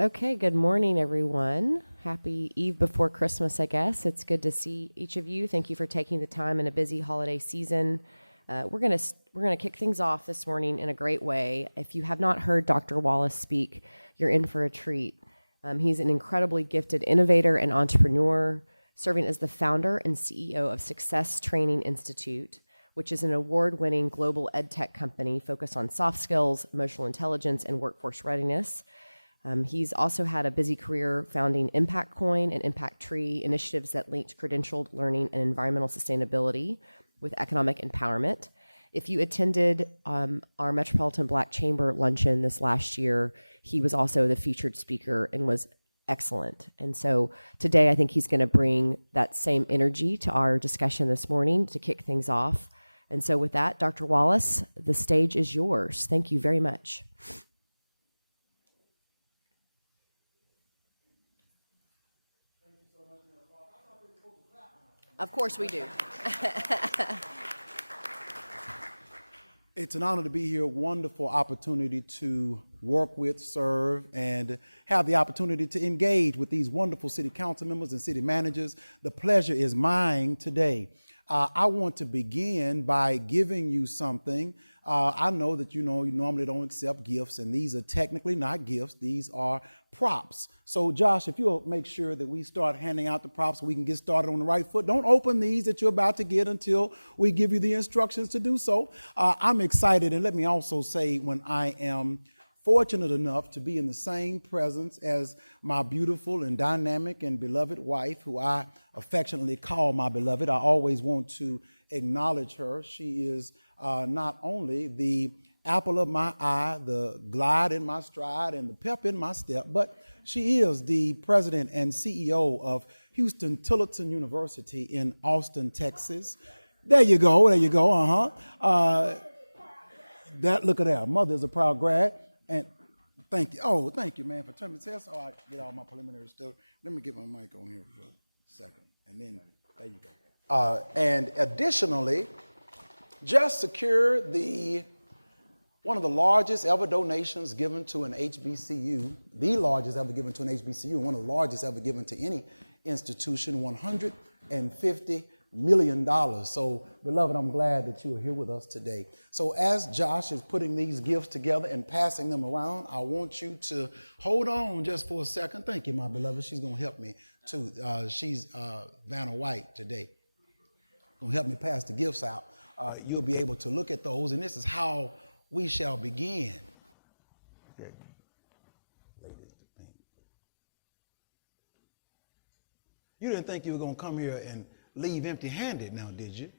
Okay, good morning, everyone. Happy Eve before Christmas, I guess. It's good to see each of you. Thank you for taking the time in a busy holiday season. We're gonna kick things off this morning in a great way. If you have not heard Dr. Wallace speak, you're in for a treat. He's an incredibly gifted innovator and entrepreneur, serving as the founder and CEO of Success Training Institute, which is an award-winning global ed tech company focused on soft skills, emotional intelligence, and workforce readiness. He's also had a busy career founding Impact Coin and Impact Tree, initiatives that linked credentialed learning and environmental sustainability with economic empowerment. If you attended our Metropolitan Black Chamber luncheon this last year, he was also the featured speaker and was excellent. And so today I think he's going to bring that same energy to our discussion this morning to kick things off. And so with that, Dr. Wallace, the stage is yours. Thank you very much. Of course we do. It's an honor to be here. Wonderful opportunity to work with, serve, and have the opportunity to engage with these wonderful city council members and city managers. The pleasure is mine today. I want to begin by giving you something. I know that you normally don't accept gifts, and these are technically not gifts. These are props. So Josh, if you'll make sure that we start handing out the props so we can get started on the right foot. Don't open these that you're about to get until we give you the instructions to do so. I'm excited, and let me also say, when I am fortunate enough to be in the same presence as my beautiful and dynamic and beloved wife, who I affectionately call my beloved, I always want to acknowledge her. She is not only the apple of my eye, the glide in my stride, and the pep in my step, but she is the president and CEO of Huston-Tillotson University in Austin, Texas. There you go, Look at that, mother is a proud grad. And thank you. Oh, thank you, man, for turning the test. Oh, I get all my preliminary stuff. Let me get my mic on here for a second. And then, there you go. And additionally, just secured one of the largest ever donations given to an HBCU, the largest ever given to an HBCU, and one of the largest ever given to any institution, $150 million. So, beloved, I'm glad that you are here with us today. So as Josh is putting these gifts together and passing them around, I want you to hold on just for a second. Thank you, my beloved. She's going to help me too. She's Vanna White today. Going to help me pass the gifts out. You'll be able to look at those, and this is how we shall begin. Okay. You didn't think you were going to come here and leave empty-handed now, did you?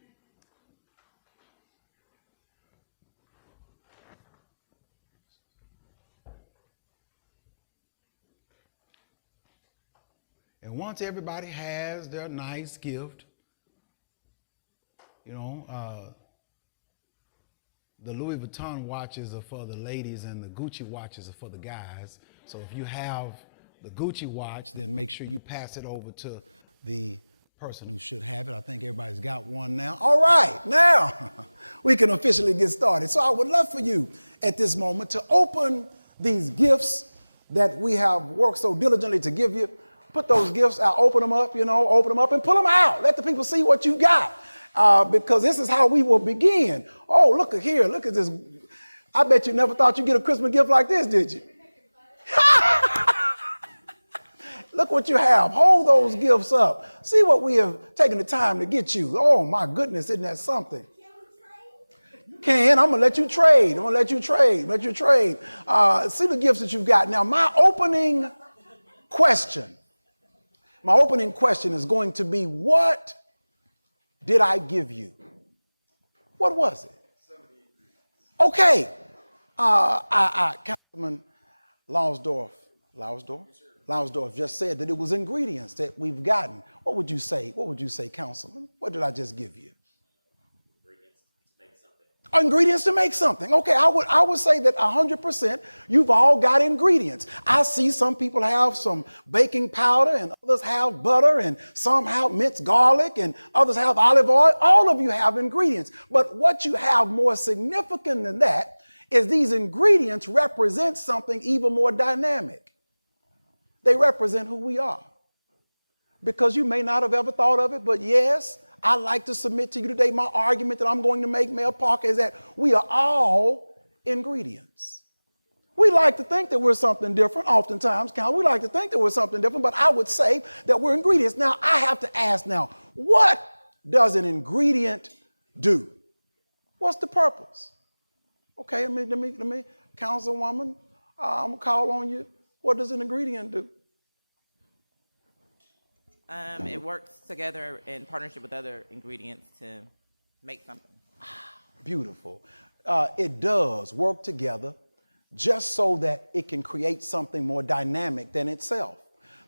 And once everybody has their nice gift, the Louis Vuitton watches are for the ladies and the Gucci watches are for the guys. So if you have the Gucci watch, then make sure you pass it over to the person who should have it. I think everybody's got one now. All right, now we can officially get started. So I would love for you at this moment to open these gifts that we have worked so diligently to give you. Put those gifts out, open them up and pull them out. Let the people see what you got, because this is how we will begin. Oh, look at here, look at this. I bet you never thought you'd get a Christmas gift like this, did you? Look what you have. Hold those gifts up. See what we have taken the time to get you. Oh, my goodness, isn't that something? I'm going to let you trade. See the gifts that you've got. Now, my opening question is going to be, what did I give you? What was it? Okay. Councilman Lausdorff just said that it was ingredients that we've gotten. What would you say? Councilman? What did I just give you? Ingredients to make something. Okay, I would say that 100% you've all got ingredients. I see some people have some baking powder, and others have butter, and some have minced garlic, and others have olive oil. All of you have ingredients. But what you have more significant than that is these ingredients represent something even more dynamic. They represent who we are. Because you may not have ever thought of it, but yes, I'd like to submit to you today my argument that I'm going to make, Mayor Parker, is that we are all ingredients. We like to think that we're something different, oftentimes, we like to think that we're something different, but I would say that we're ingredients. Now, I have to ask now, what does an ingredient do? What's the purpose? Okay, let me, Councilwoman, I'm gonna call on you. What does an ingredient do? It works together in partnership with other ingredients to make something. Beautiful. It does work together just so that it can create something more dynamic than itself.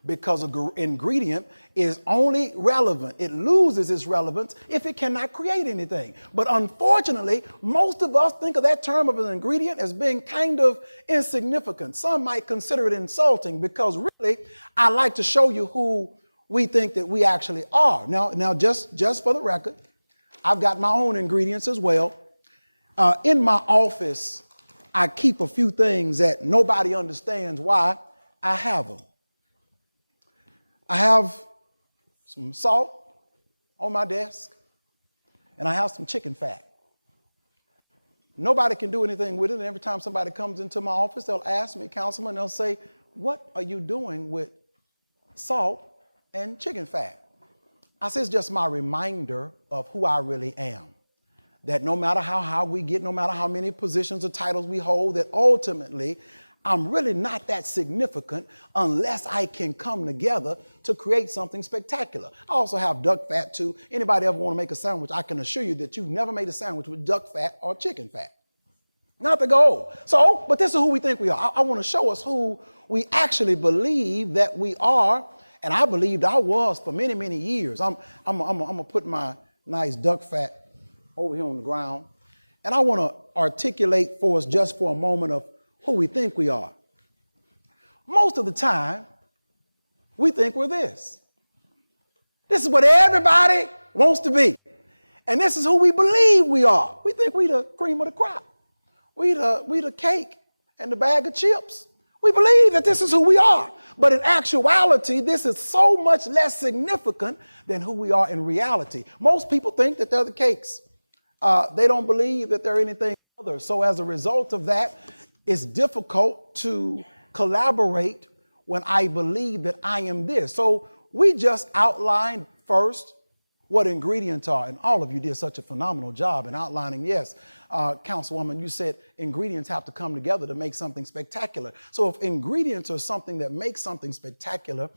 Because an ingredient is only relevant. It loses its relevance if it cannot create anything. But unfortunately, most of us think of that term of an ingredient as being kind of insignificant. Some might consider it insulting because really, I like to show you who we think that we actually are. Now, just for the record, I've got my own ingredients as well. In my office, I keep a few things that nobody understands why I have them. I have some salt on my desk, and I have some chicken fat. Nobody can do anything with it, and every time somebody comes into my office, they'll ask me, Councilman, they'll say, what are you doing with salt and chicken fat? I say it's just my reminder of who I really am. That no matter how high we get, no matter how many positions or titles we hold, that ultimately I'm really not that significant unless I can come together to create something spectacular. I also have duck fat too. Anybody ever want to make a sandwich, I can assure you that you've never made a sandwich with duck fat or chicken fat. Not the goal. So, but this is who we think we are. I want to show us who we actually believe that we are. And I believed I was for many, many years. I'm gonna put my nice duck fat over here on the ground. And I want to articulate for us just for a moment of who we think we are. Most of the time, we think we're this. This is what everybody wants to be. And this is who we believe we are. We think we the cream of the crop. We the cake and the bag of chips. We believe that this is who we are. But in actuality, this is so much less significant than who we are in reality. Most people think that they're the cakes. They don't believe that they're anything other. So as a result of that, it's difficult to collaborate when I believe that I am this. So we just outlined first what ingredients are. And all of you did such a phenomenal job in outlining. Yes, Councilwoman, you said ingredients have to come together to make something spectacular. So if ingredients are something that makes something spectacular,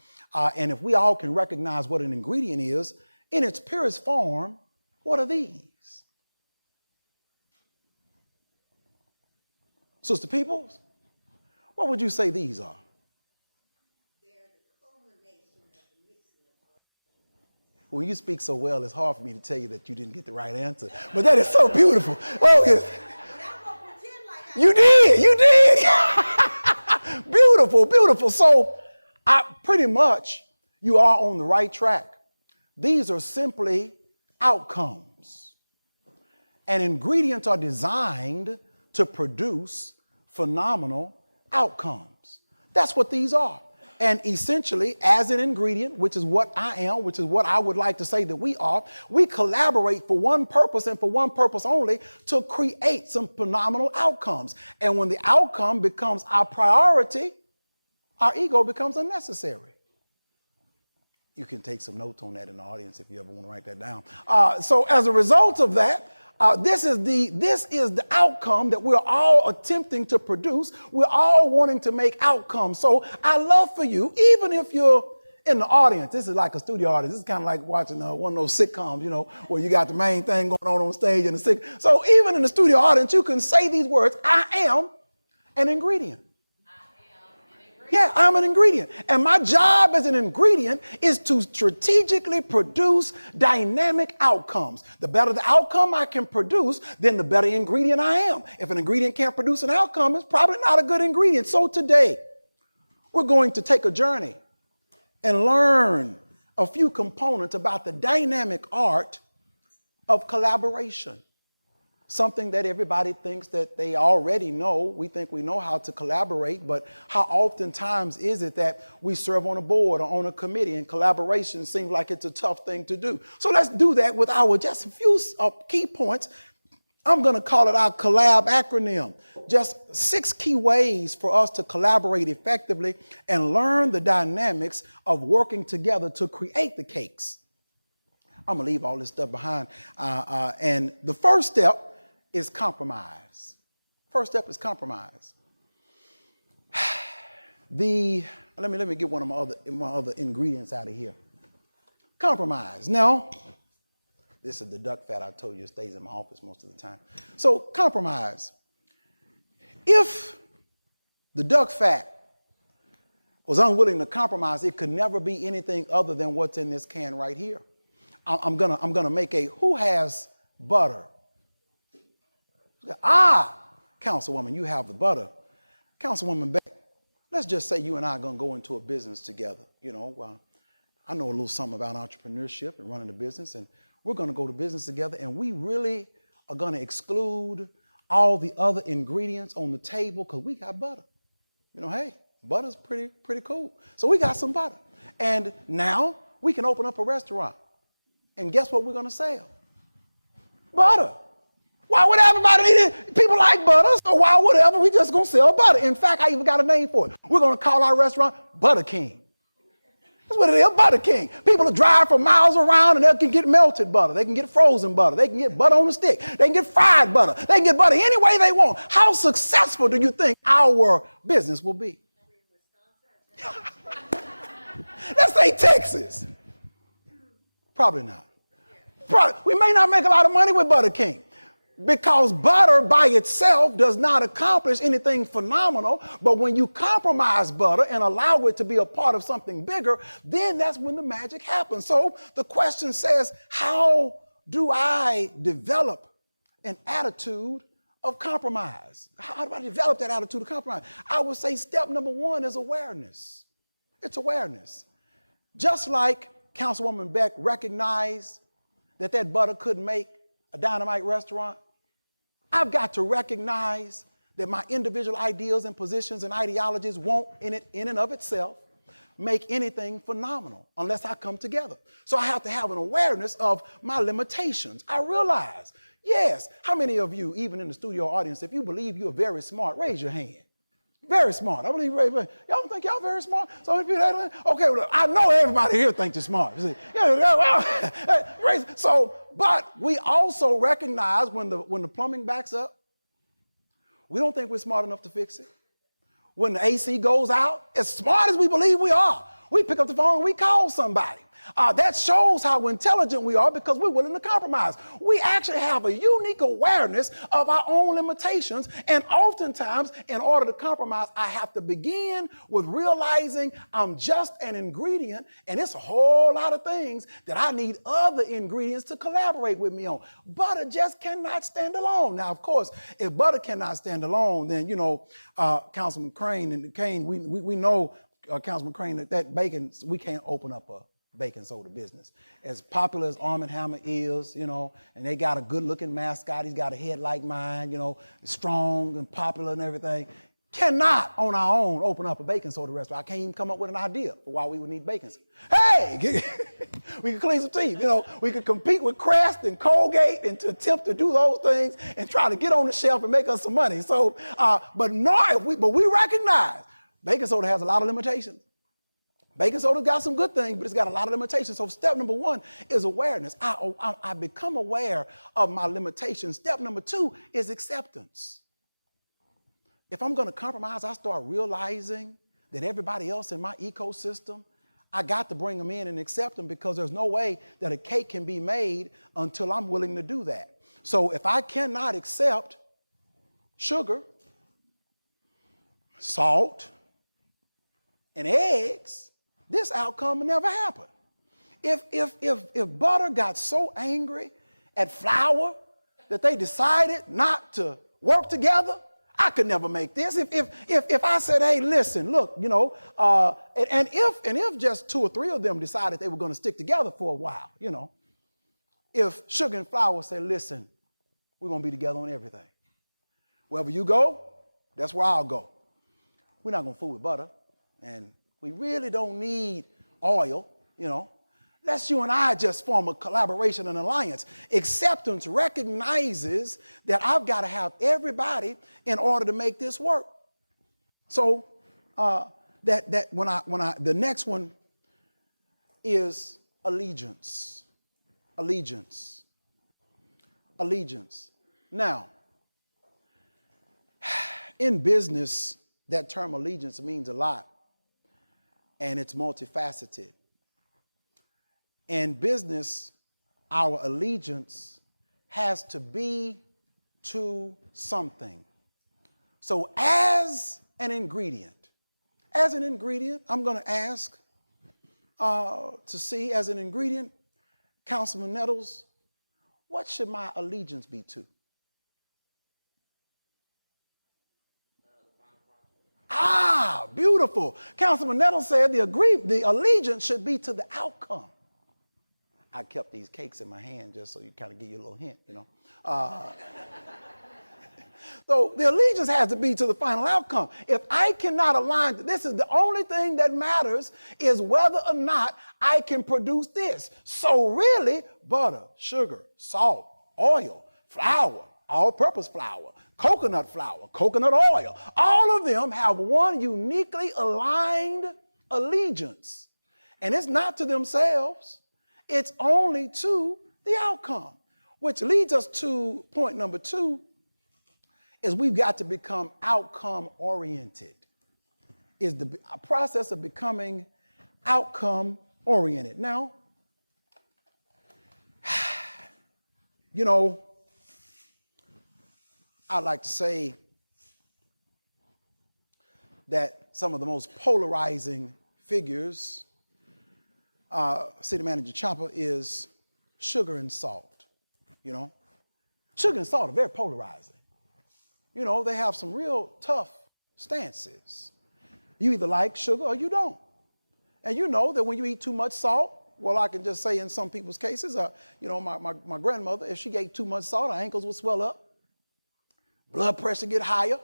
and if we all can recognize what an ingredient is in its purest form, what are these? Sister Peoples, what would you say these are? When you speak so well, it's hard for me to tell you that you didn't get the right answer. But that is so beautiful. Oh, yes. You did. Beautiful, beautiful. So pretty much you are on the right track. These are simply outcomes. And ingredients are designed to produce phenomenal outcomes. That's what these are. And essentially, as an ingredient, which is what I am, which is what I would like to say that we are, we collaborate for one purpose and for one purpose only, to create some phenomenal outcomes. And when the outcome becomes our priority, our ego becomes unnecessary. You can take some notes on that in the audience if you ever want to write that down. So as a result of that, this is the outcome that we're all attempting to produce. We're all wanting to make outcomes. So I love for you, even if you're in the audience, this is like a studio audience. This is kind of like watching one of those sitcoms, where you got the main thing going on stage and So even in the studio audience, you can say these words: I am an ingredient. Yeah, I'm an ingredient. And my job as an ingredient is to strategically produce dynamic outcomes. The better the outcome I can produce, then the better ingredient I am. If an ingredient can't produce an outcome, it's probably not a good ingredient. So today, we're going to take a journey and learn a few components about the dynamic art of collaboration. something that everybody thinks that they already know. We think we know how to collaborate, but how oftentimes is it that we serve on a board or on a committee and collaboration seems like it's a tough thing to do? So let's do that with our just a few key points. I'm going to call it our collab acronym. Just 6 key ways for us to collaborate effectively and learn the dynamics of working together to create the cakes. I'm going to leave all this stuff behind. And the first step is compromise. First step is compromise. Let me get one of my other ingredients out of here. Compromise. Now, this is the duck fat I told you stays in my office most of the time. So compromise. If the duck fat was unwilling to compromise, it could never be anything other than what's in this can right here. I'm gonna make a who has butter. Councilwoman, you have the butter. Councilwoman Beck, let's just say you and I are gonna go into a business together. You know, I know a little something about entrepreneurship and running a business, and we're gonna go to business together, and we really are gonna exclude all the other ingredients on the table because we got butter. You know, hey, butter's pretty cool. So we got some butter. And now we can open up a restaurant. And guess what we're gonna sell? Butter. Why would everybody need it? People like butter, so why whatever, we just gonna sell butter. In fact, I even got a name for it. We're gonna call our restaurant Butter King. That's what it is, Butter King. People will drive for miles around and they can get melted butter. They can get frozen butter. They can get butter on a stick. They can get fried butter. They can get butter any way they want. How successful do you think our business will be? Let's say Texas. Probably not. We may not make a lot of money with Butter King because butter by itself does not accomplish anything phenomenal. But when you compromise butter and allow it to be a part of something bigger, then that's when the magic happens. So the question says, how do I develop an attitude of compromise? How do I develop that attitude of compromise? I would say step number 1 is awareness. It's awareness. Just like Councilwoman Beck recognized that butter couldn't make a dynamite restaurant, I've got to recognize that my individual ideas and positions and ideologies won't in and of itself make anything phenomenal unless I come together. So I have to have an awareness of my limitations. I realize, yes, how many of you, even in the studio audience, if you believe you're very smart, raise your hand. Very smart. I believe, y'all don't think y'all very smart? So if you okay, well, I know everybody here thinks you're smart. You see, but we also recognize when the plumbing backs up, we don't think we're smart enough to fix it. When the AC goes out, as smart as we believe we are, we pick up the phone and we call somebody. That shows how intelligent we are because we're willing to compromise. We actually have a unique awareness of our own limitations. And oftentimes, in order to compromise, I have to begin with realizing I'm just an ingredient and it's a whole lot of things that I need other ingredients to collaborate with me on. Butter just cannot stand alone. Now, of course, if butter cannot stand alone, then, Councilman Crane and Kane, we know, Councilman Crane, that bacon, we can't open up a baking soda business. As popular as Arm & Hammer is, and they got a good-looking mascot. He's got a head like mine, strong and popular and everything. Cannot, on our own, open up a baking soda restaurant. I can't even come up with an idea for why we would need baking soda. Hey, we could clean some teeth. We could compete with Crest and Colgate and to attempt to do those things and try to get on the shelf and make us some money. So, but we recognize baking soda has a lot of limitations. Baking soda got some good things, but it's got a lot of limitations. So step number 1 is awareness. I become aware of my limitations. Step number 2 is acceptance. If I'm going to compromise, I start realizing that everybody else in my ecosystem, I got to bring them in and accept them because there's no way that a cake can be made until I'm willing to do that. So if I cannot accept sugar, salt, and eggs, this outcome will never happen. If butter got so angry at flour that they decided not to work together, I could never make this. If I said, hey, listen, look, and if just 2 or 3 of them decided they were going to stick together for a while, if sugar and flour say, listen, we're going to be together on everything. Wherever you go, that's where I'll go. We're not going to fool with butter, and we really don't need oil, you know. Let's you and I just form a collaboration and alliance. Acceptance recognizes that I've got to have everybody in order to make this work. So the next one is allegiance. Allegiance. Allegiance. Now, in business, that term allegiance means a lot, and it's multifaceted. In business, our allegiance has to be to something. So as an ingredient, I'm going to ask to see, as an ingredient, Councilman Nettles, what should my allegiance be to? Ah, beautiful. Councilman Nettles said the allegiance should be to the outcome. I kept these cakes in my hand just so you kind of give you a little hint, you know. So the allegiance has to be to the final outcome. If I cannot align, this is the only thing that matters is whether or not I can produce this. So really, butter, sugar, salt, oil, flour, all-purpose flour, coconut oil, all of them have one uniquely aligned allegiance. And it's not to themselves. It's only to the outcome, which leads us to point number 2, is we've got to become outcome oriented. Is the process of becoming outcome oriented. Now, you know, I'd like to say that some of the most polarizing figures, City Manager Chopper, is sugar and salt, you know. Sugar and salt are very polarizing. You know, they have some real tough stances. You either like sugar or you don't. And you know that when you eat too much salt, well, I can just say in some people's cases, you know, my grandmother, if she ate too much salt, her ankles would swell up, blood pressure get higher.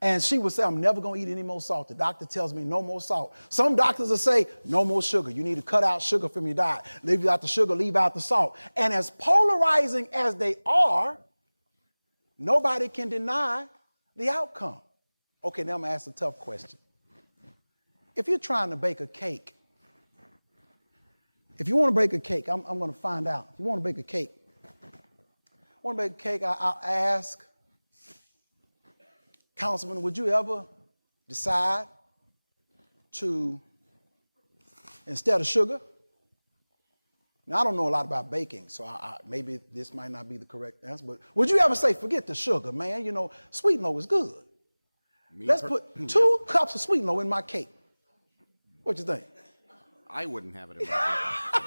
And she would say, I'm never going to eat any more salt. The doctor tells me no more salt. Some doctors will say, no more sugar. You need to cut out sugar from your diet. Leave out the sugar, leave out the salt. And as polarizing as they are, nobody can deny the outcome. Okay, now I'm going to ask a tough question. If you're trying to bake a cake, if you want to bake a cake, I'm going to find out. If you want to bake a cake, I'll ask, Councilman, would you ever decide to, instead of sugar? Now, I don't know a lot about baking, so maybe this might not be the correct answer, but would you ever say, forget the sugar, man, you know, sweet and low is good. Let's put 2 cups of sweet and low in my cake. What you think? I wouldn't have it in my cake.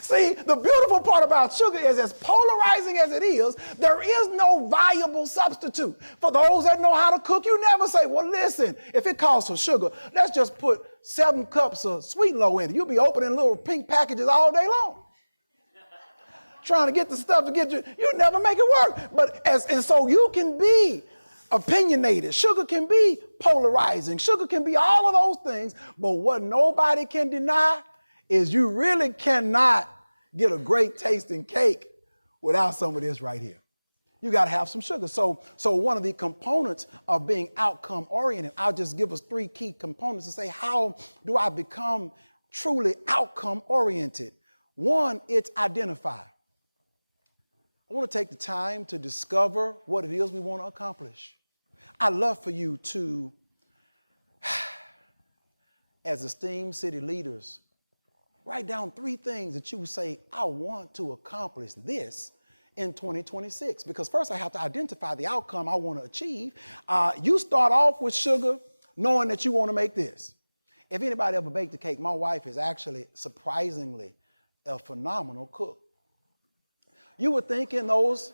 See, the beautiful part about sugar is, as polarizing as it is, there is no viable substitute. For those that know how to cook, you never say, well, listen, if it calls for sugar, let's just put 7 cups of sweet and low in it. You'll be opening little pink packages all day long, trying to get the stuff to get you. You never make it work. But and so you can be opinionated. Sugar can be polarizing. Sugar can be all of those things. But what nobody can deny is you really cannot get a great tasting cake without some of this right here. You got to have some sugar. So one of the components of being outcome oriented, I'll just give us 3 key components to say, how do I become truly outcome oriented? 1, it's identify. I want to take the time to discover what it is we want to accomplish. I'd love for you to, as esteemed city leaders, write down 3 things that you would say, I want to accomplish this in 2026. Because first I have to identify the outcome I want to achieve. You start off with sugar, knowing that you want to make this. If anybody ever baked a cake, my wife is actually surprisingly a phenomenal cook. You would think in those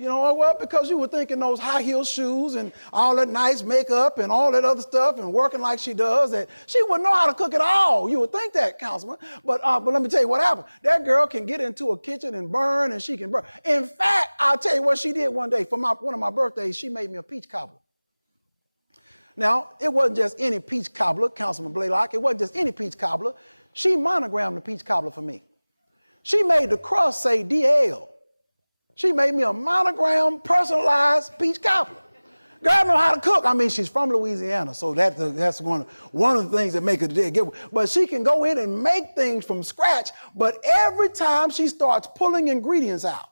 You know what? Because you were thinking those high heel shoes and all that nice makeup and all that other stuff and working like she does, that she wouldn't know how to cook at all. You would think that, Councilman. But let me tell you what happened. That girl can get into a kitchen and burn, and she can burn. In fact, I'll tell you what she did one day. For one of my birthdays, she made me a peach cobbler. Now, it wasn't just any peach cobbler, Councilman Blaylock. It wasn't just any peach cobbler. She monogrammed the peach cobbler for me. She made the crust say DL. She made me a monogram, personalized peach cobbler. Girl know how to cook. I mean, she's from Louisiana, so that's one of the things that make her get. But she can go in and make things from scratch. But every time she starts pulling ingredients out,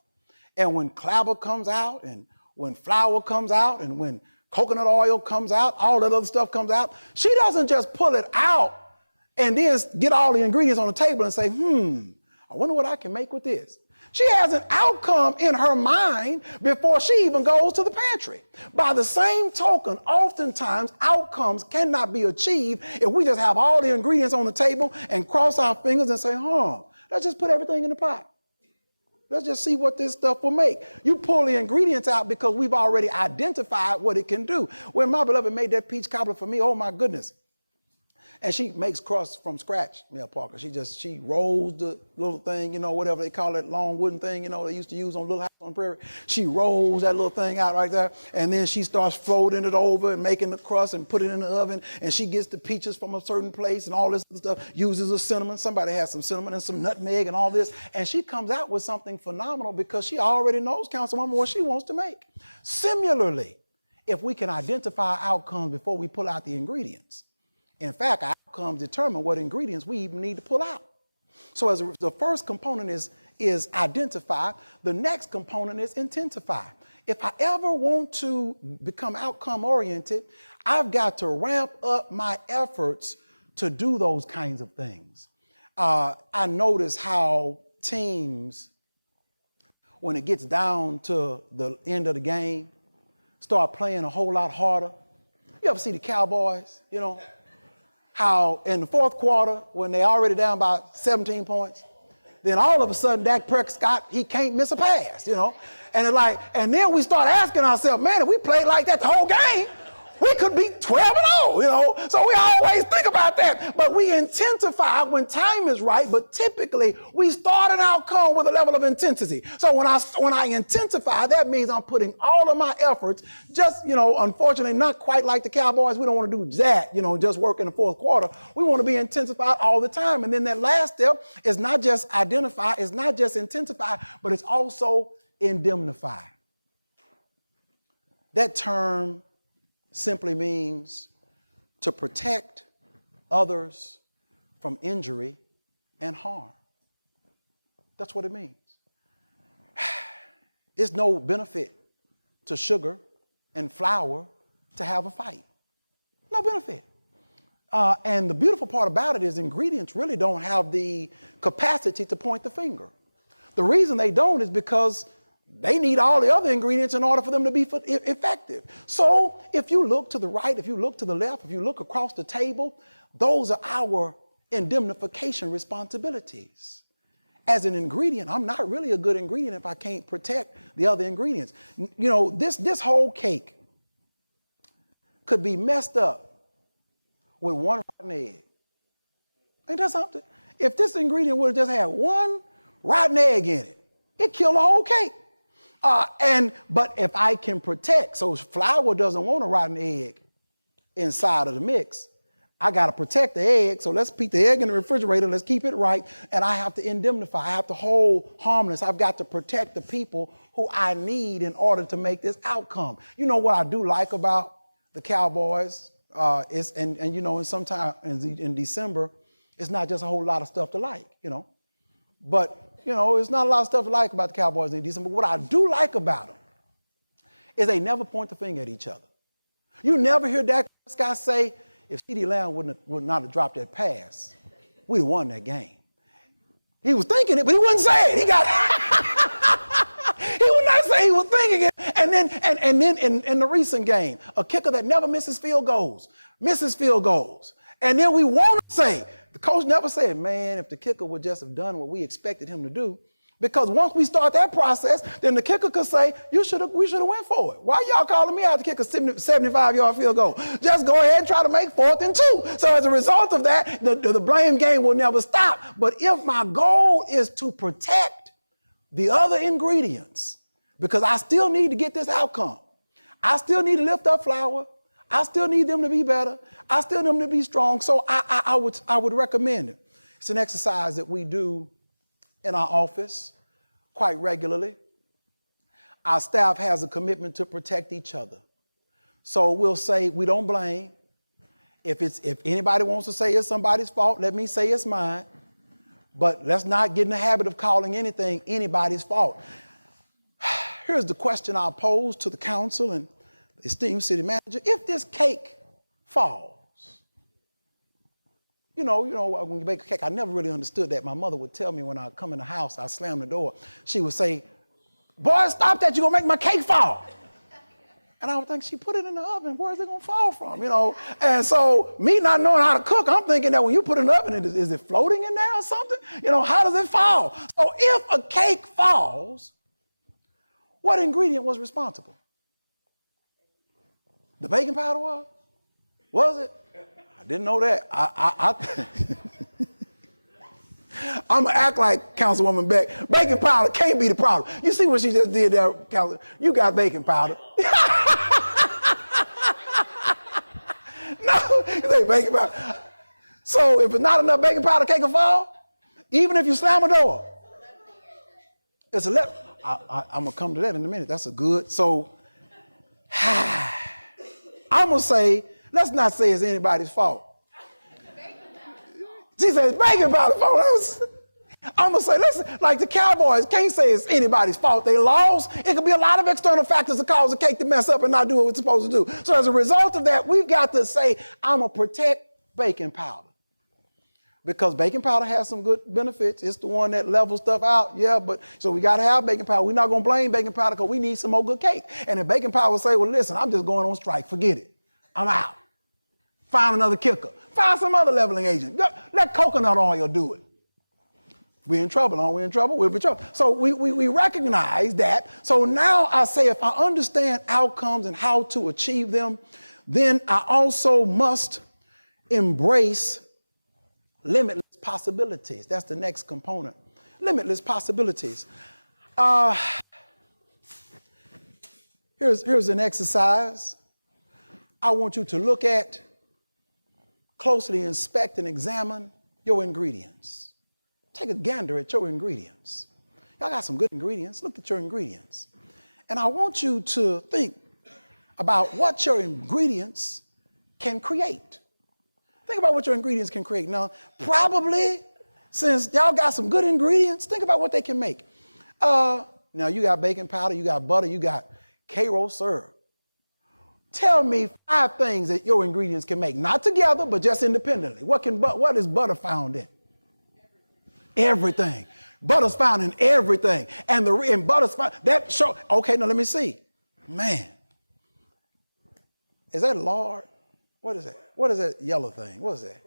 and when clabber comes out, and when flour comes out, and when coconut oil comes out, all that other stuff comes out, she doesn't just pull it out and then get all the ingredients on the table and say, I wonder what I can make with this. She has an outcome in her mind before she even goes to the pantry. By the same token, oftentimes outcomes cannot be achieved if we just have all the ingredients on the table and cross our fingers and say, let's just put everything in the pot. Let's just see what this stuff will make. You pull the ingredients out because we've already identified what it can do. When my beloved made that peach cobbler for me, oh my goodness. And she makes crust from scratch, Mel Parker. She rolls the little thing, whatever they call it, long wooden thing, they used to use on Little House on the Prairie. She rolls that little thing out right there, and then she starts folding it over and making the crust and put it in the oven, and she gets the peaches from a certain place and all this other stuff, uses a cinnamon. Somebody has some cinnamon and some nutmeg and all this, and she comes out with something phenomenal because she already knows, Councilwoman, what she wants to make. Similarly, if we can identify outcomes before we pull out the ingredients, in fact, outcomes determine what ingredients we even need to pull out. So as the first component is identify, the next component is intensify. If I ever want to become outcome oriented, I've got to ramp up my efforts to do those kinds of things. I notice how teams, when it gets down to the end of the game, start playing a whole lot harder. You ever see the Cowboys, how in the fourth quarter, when they already down by 17 points, then all of a sudden Dak Prescott, he can't miss a pass, and then we start asking ourselves, man, if we played like that the whole game, we could be 12-0, So we always think about that. But we intensify when time is right, but typically we start an outcome with a level of intensity. So when I intensify, that means I'm putting all of my efforts, just, unfortunately not quite like the Cowboys. We don't want to do that, just work in the fourth quarter. We want to be intensified all the time. And then that last step is not just identify, it's not just intensify, but it's also indemnify. That term simply means to protect others from injury and harm. That's what it means. It's no benefit to sugar and flour to have a fight. No benefit. And the beautiful part about it is ingredients really don't have the capacity to point the finger. The reason they don't is because they need all the other ingredients in order for them to be effective. So if you look to the right, if you look to the left, if you look across the table, those are our indemnification responsibilities. As an ingredient, I'm not really a good ingredient if I can't protect the other ingredients. This whole cake could be messed up with one rotten egg. Ain't that something? If this ingredient would have just had one rotten egg in it, it'd kill the whole cake. But if I can protect, so flour doesn't want a rotten egg inside of the mix, I got to protect the egg. So let's keep the egg in the refrigerator. Let's keep it right. And I have to indemnify. I have to hold harmless. I've got to protect the people who I need in order to make this outcome. You know what I do like about the Cowboys and sometimes in December, it's not just a whole lot of stuff to like, but it's not a lot of stuff to like about the Cowboys in December. But what I do like about them is they never point the finger at each other. You never hear Dak Prescott say, if CeeDee Lamb would not have dropped that pass, we'd have won that game. He was thinking it, but he wouldn't say it. He would not say he was thinking it. And then in the recent game, a kicker that never misses field goals. And then we want to say, the coach never said, man, if the kicker would just have done what we expected him to do, Because once we start that process, then the kicker could say, we should have went for it. Why y'all calling me out to kick a 75-yard field goal? Just go ahead and try to make 4th and 2. So as a result of that, the blame game will never stop. But if my goal is to protect the other ingredients, because I still need to get this outcome. I still need to lift up flour. I still need them to be better. I still need them to be strong. So I would recommend it. It's an exercise that we do in our office quite regularly. Our staff has a commitment to protect each other. So we'll say we don't blame. If anybody wants to say it's somebody's fault, let me say it's mine. But let's not get in the habit of calling anything anybody's fault. Here's the question I'll pose to the council and the esteemed city manager. If this cake falls, you know, when you bake a cake, I never really understood that. My mother would tell me when I come in the house, I slam the door. She would say, boy, stop that, you're gonna make my cake fall. And I would think, she put it in the oven, where's it gonna fall from, you know? And so me not knowing how to cook, I'm thinking that when you put it in the oven, is it floating in there or something? You know, how does it fall? So if a cake falls, what ingredient was responsible? The baking powder was? Was it? I didn't know that. I'm going to act like Councilwoman Beck. Baking powder can't be the problem. You see what she just did there, Councilor? You got baking powder. No, you say baking powder. So if it's not enough baking powder, cake will fall? Even if you slam a door? It's a left. I'm going to come to that in a minute. That's a good. So I'm going to say, let's not say it's anybody's fault. She says, baking powder fault. I'm going to say, listen, like the Cowboys can't say it's anybody's fault. They lost. It could be a lot of external factors that cause the cake to mess up and not do what it's supposed to do. So as a result of that, we've got to say, I'm going to protect baking powder. Because baking powder has some good benefits. It's the one that levels stuff out. Yeah, but so we got to have baking powder. We're not going to blame baking powder because we need some more good cake. And if baking powder will say, well, listen, I'm just going on strike. Forget it. I'm out. Find another kicker. Find some other leveling agent. Let coconut oil do it. We're in trouble, aren't we in trouble? We'll be in trouble. So we recognize that. So now I say if I understand outcomes and how to achieve them, then I also must embrace limitless possibilities. That's the next component. Limitless possibilities. Here's an exercise. I want you to look at, closely inspect and examine your ingredients. Take a gander at your ingredients. Y'all got some good ingredients. Look at your ingredients. And I want you to think about what your ingredients can create. Think about what your ingredients can create. Now, probably, since y'all got some good ingredients, think about what they can make. Now, you got baking powder, you got butter, you got Karo syrup. Tell me 5 things that your ingredients can make. Not together, but just independently. What is butter found in? Everything. Butter's found in everything. And butter's found, that show, okay, now let me see. Man. Is that lard? What is that? What is that yellow thing? What is that?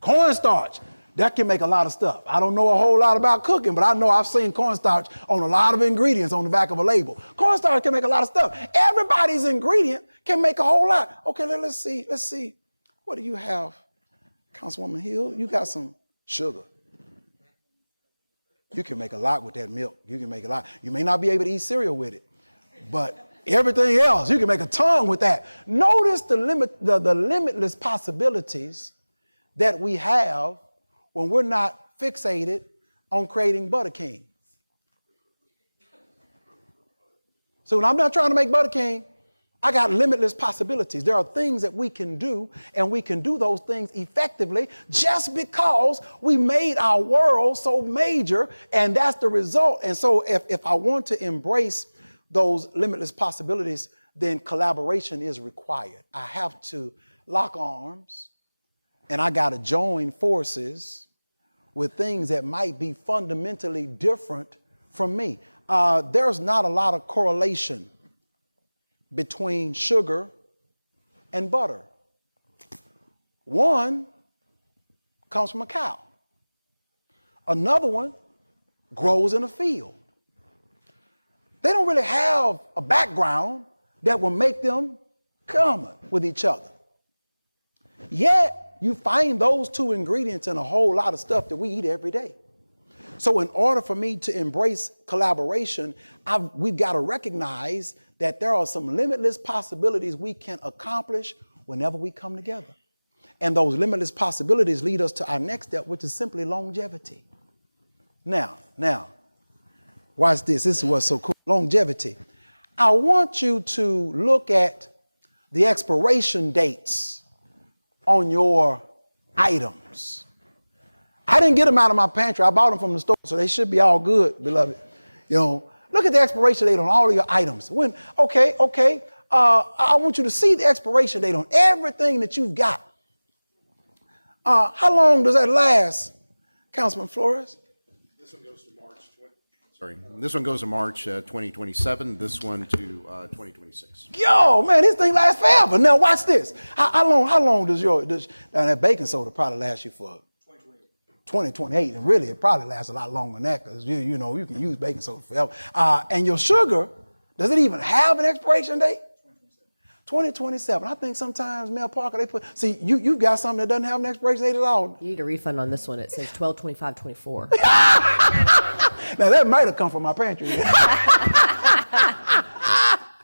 Cornstarch. That can make a lot of stuff. I don't know a whole lot about cooking, but I know I've seen cornstarch on a lot of ingredients on the back of a label. Cornstarch can make a lot of stuff. Everybody's ingredient can make a whole lot. Okay, let's see. What do you have, Councilwoman Hill? You got some sugar. You can make a lot with that milk. You can make a lot. You may not be able to eat cereal with it, but everything else, you can make a ton with that. Notice the limitless possibilities that we have when we're not fixated on creating Butter King. So when I'm not trying to make Butter King, I got limitless possibilities. There are things that we can do, and we can do those things effectively just because we made our world so major, and that's the result. And so if I want to embrace those limitless possibilities, then collaboration is required. I have to lock arms, and I got to join forces with things that might be fundamentally different from me. There's not a lot of correlation between sugar and butter. One comes from a cow. Another one grows in a field. They don't really have a background that will make them common with each other. Yet, you find those two ingredients in a whole lot of stuff that we eat every day. So in order for me to embrace collaboration, we've got to recognize that there are some limitless possibilities we can accomplish whenever we come together. And those limitless possibilities lead us to our next step, which is simply longevity. Now, watch this. This is what's so cool. Longevity. I want you to look at the expiration dates on your items. I didn't get them out of my pantry. I bought them from the store, so they should be all good, beloved. You know, look at the expiration date on all of your items. I want you to see the expiration date on everything that you've got. How long does that last, Councilman Flores? This one goes to March 2027. This one to 2026. Yo, man, this thing lasts forever. Now watch this. How long does that baking soda probably last you for? 2028, and really it probably lasts a lot longer than that, because you know you can use baking soda forever. And your sugar, does it even have an expiration date? 2027. I think sometimes, Mel Parker, you've got something that doesn't have an expiration date at all. You need a refund on this one. It says 12/25/24. Now that might have come from my pantry.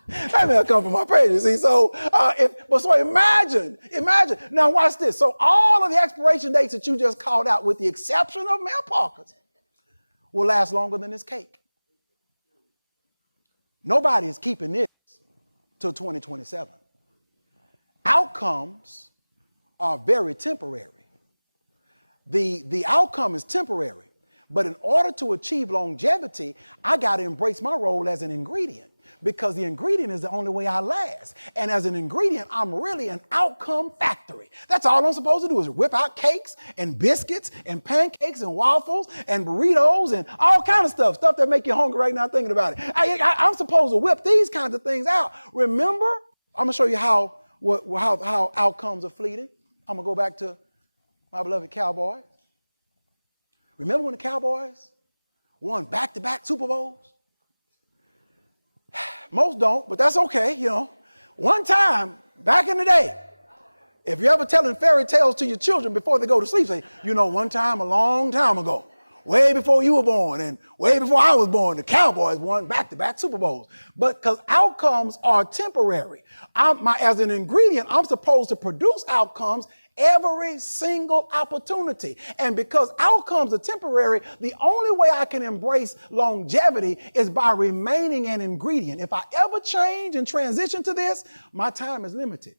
That may have come from my pantry. See, so imagine. Now watch this. So all of the expiration dates that you just called out, with the exception of Mel Parker's, will last longer than this cake. Nobody is keeping this till 2027. Outcomes are very temporary. The outcome is temporary, but in order to achieve longevity, I got to embrace my role as an ingredient, because the ingredient is the only way I last. And as an ingredient, I'm really an outcome factory. That's all I'm supposed to do, is whip out cakes and biscuits and pancakes and waffles and burritos and all kind of stuff that make you hungry right now thinking about it. I'm supposed to whip these kinds of things out. Remember, I'm going to show you how outcomes are fleeting. I'm going to go back to my beloved Cowboys. Remember when the Cowboys won back-to-back Super Bowls? Most don't, but that's okay, you know. One time, back in the day, if you're ever telling fairy tales to your children before they go to sleep, say, one time a long time ago, way before you were born and way before I was born, the Cowboys won back-to-back Super Bowls. But because outcomes are temporary, as an ingredient, I'm supposed to produce outcomes every single opportunity. And because outcomes are temporary, the only way I can embrace longevity is by remaining an ingredient. If I ever change and transition to this, my time is limited.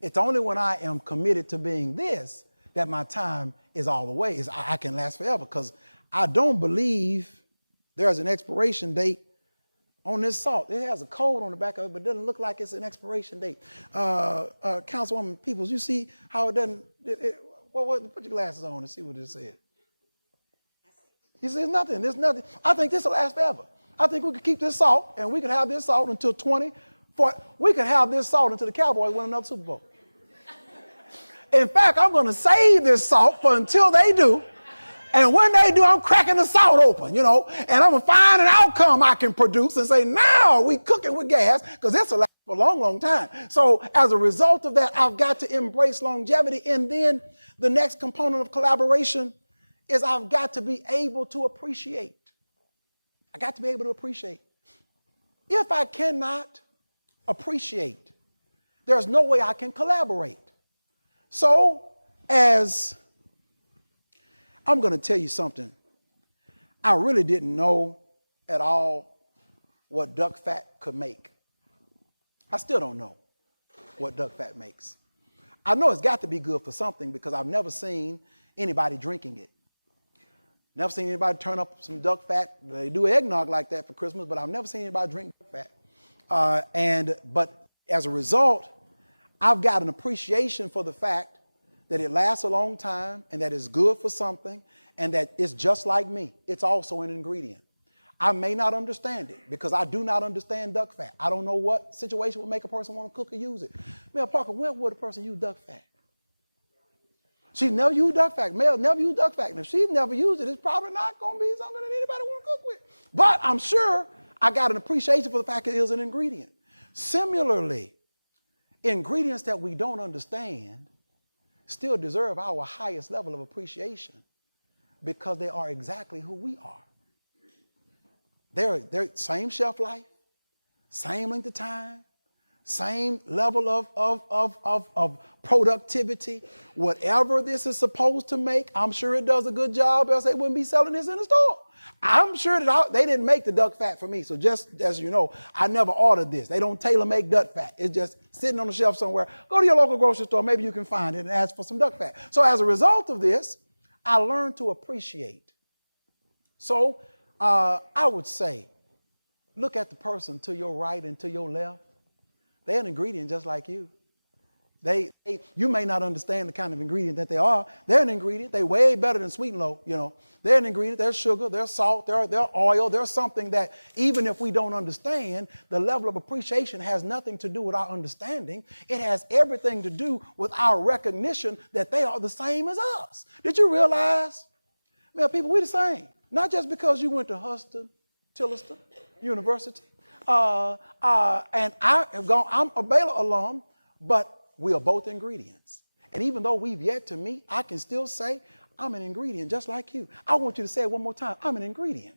It's only when I am committed to being this that my time is all the way. I can last forever, because I don't believe there's an expiration date on this salt. It has a code on the back of it, but it doesn't look like it's an expiration date. Councilwoman Peoples, you see how it doesn't, put your glasses on and see what it says. You see, there's nothing. I think this will last forever. I think we could keep this salt, and we could have this salt until we could have this salt until the Cowboys win another Super Bowl. In fact, I'm going to save this salt for until they do. And when they do, I'm cracking the salt open, and I'm going to find an outcome I can produce and say, now we cooking with gas, because this will last for a long, long time. So as a result of that, I've got to embrace longevity. And then the next component of collaboration is I've got to be able to appreciate. I got to be able to appreciate. If I cannot appreciate, there's no way I can collaborate. So as I'm going to tell you something. I really didn't know at all what duck fat could make. I still don't know what duck fat makes. I know it's got to be good for something, because I've never seen anybody drinking it. Never seen anybody turn up some duck fat. They do eggnog like that for Christmas, but I've never seen anybody drink duck fat. But as a result, I've got an appreciation for the fact that it lasts a long time, and that it's good for something, and that it's just like me. It's also an ingredient. I may not understand it, because I do not understand duck fat. I don't know what situation would make a person want to cook or use it. Mel Parker, where would a person use duck fat? She's never used duck fat. Mel never used duck fat. And if she's never used it, it's probably not going to be something that anybody want to cook with. But I'm sure I got an appreciation for the fact that it is an ingredient. Similarly, ingredients that we don't understand still deserve our highest level of appreciation because they are exactly who we are. They're same shelf life, same length of time, same level of productivity. Whatever this is supposed to make, I'm sure it does a good job, else they wouldn't be selling this in the store. I'm sure that they didn't make the duck fat for me. So just as you know, I never ordered this. They don't tailor make duck fat. It's just sitting on the shelf somewhere. Go to your local grocery store. Maybe you can find it and ask for some duck fat. So as a result of this, I learned to appreciate. So I would say, look at the person to your right and to your left. They're an ingredient just like you. You may not understand the kind of ingredient that they are. They're an ingredient. They're way better than sweet and low, you know. They're an ingredient. They're sugar. They're salt. They're oil. They're something that even if we don't understand, the level of appreciation has nothing to do with our understanding. It has everything to do with our recognition that they are the same as us. Did you realize? Man, people, we're the same. Not just because you went to Huston, Tilliston University. And I'm a Baylor alum, but we are both ingredients. And even though we've yet to meet, I can still say I'm an ingredient just like you. I want you to say it one more time. I'm an ingredient.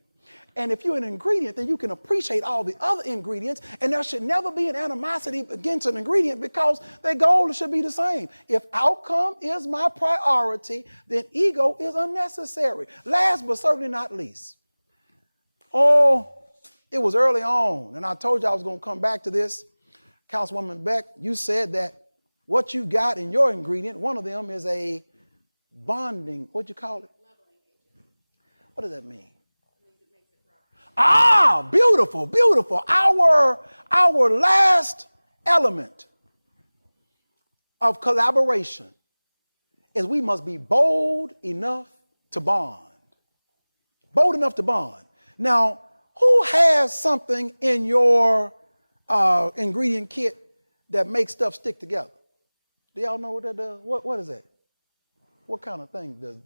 And if you're an ingredient, then you can appreciate all the other ingredients, and there should never be an animosity against an ingredient because their goal should be the same. If outcome is my priority, then ego is unnecessary. Last but certainly not least, it was early on, and I told you I was going to come back to this. Councilwoman Beck, you said that what you got in your ingredient, one of them is a bonding, what'd you call it? What does that mean? Beautiful, beautiful. Our last element of collaboration is we must be bold enough to bond. Bold enough to bond. Now, who has something in your ingredient kit that makes stuff stick together? Do y'all know what that does? What is that? What kind of thing does?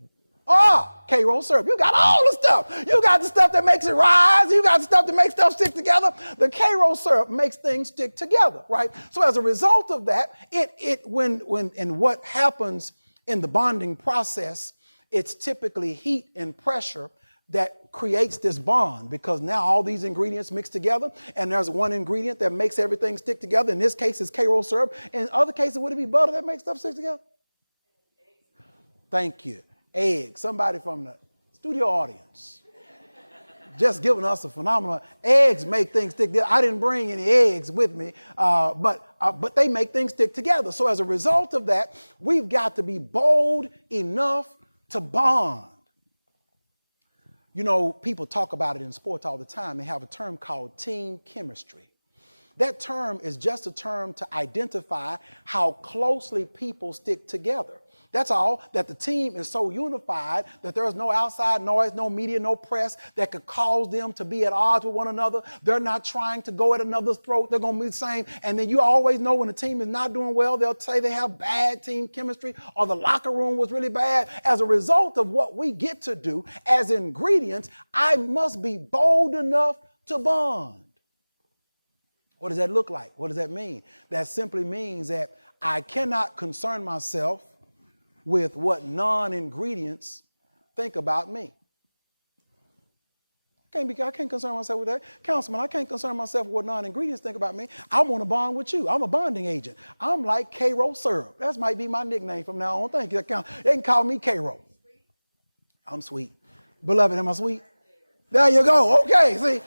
K-roll syrup. You got all the stuff. You got the stuff that makes it rise. You got the stuff that makes stuff stick together. The K-roll syrup makes things stick together, right? So as a result of that, when what happens in the bonding process, it's typically heat and pressure that creates this bond, because now all these ingredients mix together and there's one ingredient that makes everything stick together. In this case, it's K-roll syrup. In other cases, would it be butter that makes stuff stick together? Thank you. Eggs. Somebody from the studio audience just giving us a phenomenal. Eggs make things stick together. I didn't bring any eggs with me, but they make things stick together. So as a result of that, we've got to be bold enough to bond. You know, people talk about it in sports all the time. They have a term called team chemistry. That term is just a term to identify how closely people stick together. That's all, that the team is so unified that there is no outside noise, no media, no press that could cause them to be at odds with one another. They're not trying to go at another's throat. They're going to be the same. And then you always know when the team is not doing well, they'll say they have bad team chemistry or the locker room was really bad. As a result of what we get to do as ingredients, I must be bold enough to bond. What does that look like? What does that mean? That simply means that I cannot concern myself with what non-ingredients think about me. I can't concern myself with that. Councilman, I can't concern myself with what non-ingredients think about me. I want to bond with you. I'm a bonding agent. I'm like K-roll syrup. That might be my nickname from now on. Thank you. They can call me K-roll. I'm sweet. Beloved, am I sweet? There you go. Okay, see.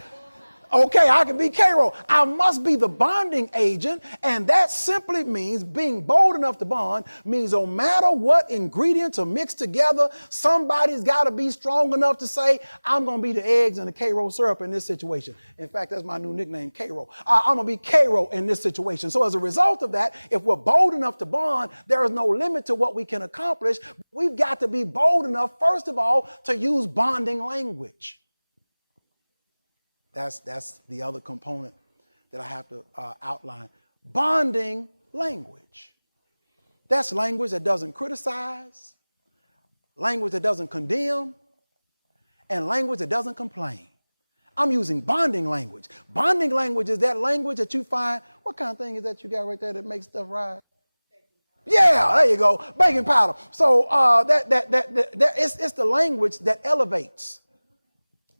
Okay, I can be K-roll. I must be the bonding agent, and that simply means being bold enough to bond means no matter what ingredients are mixed together, somebody's got to be strong enough to say, I'm going to be the eggs and the K-roll syrup in this situation. In fact, that's my new nickname, K-roll. I'm going to be K-roll in this situation. So as a result of that, if we're bold enough to bond, there is no limit to what we can accomplish. We've got to be bold enough, first of all, to use bonding language. That's the other component that I have to outline. Bonding language. That's language that doesn't criticize. language that doesn't condemn, and language that doesn't complain. I'm using bonding language. Bonding language is that language that you find, what kind of thing is that you got right there that makes stuff rise? Yeah, there you go, baking powder. So it's the language that elevates.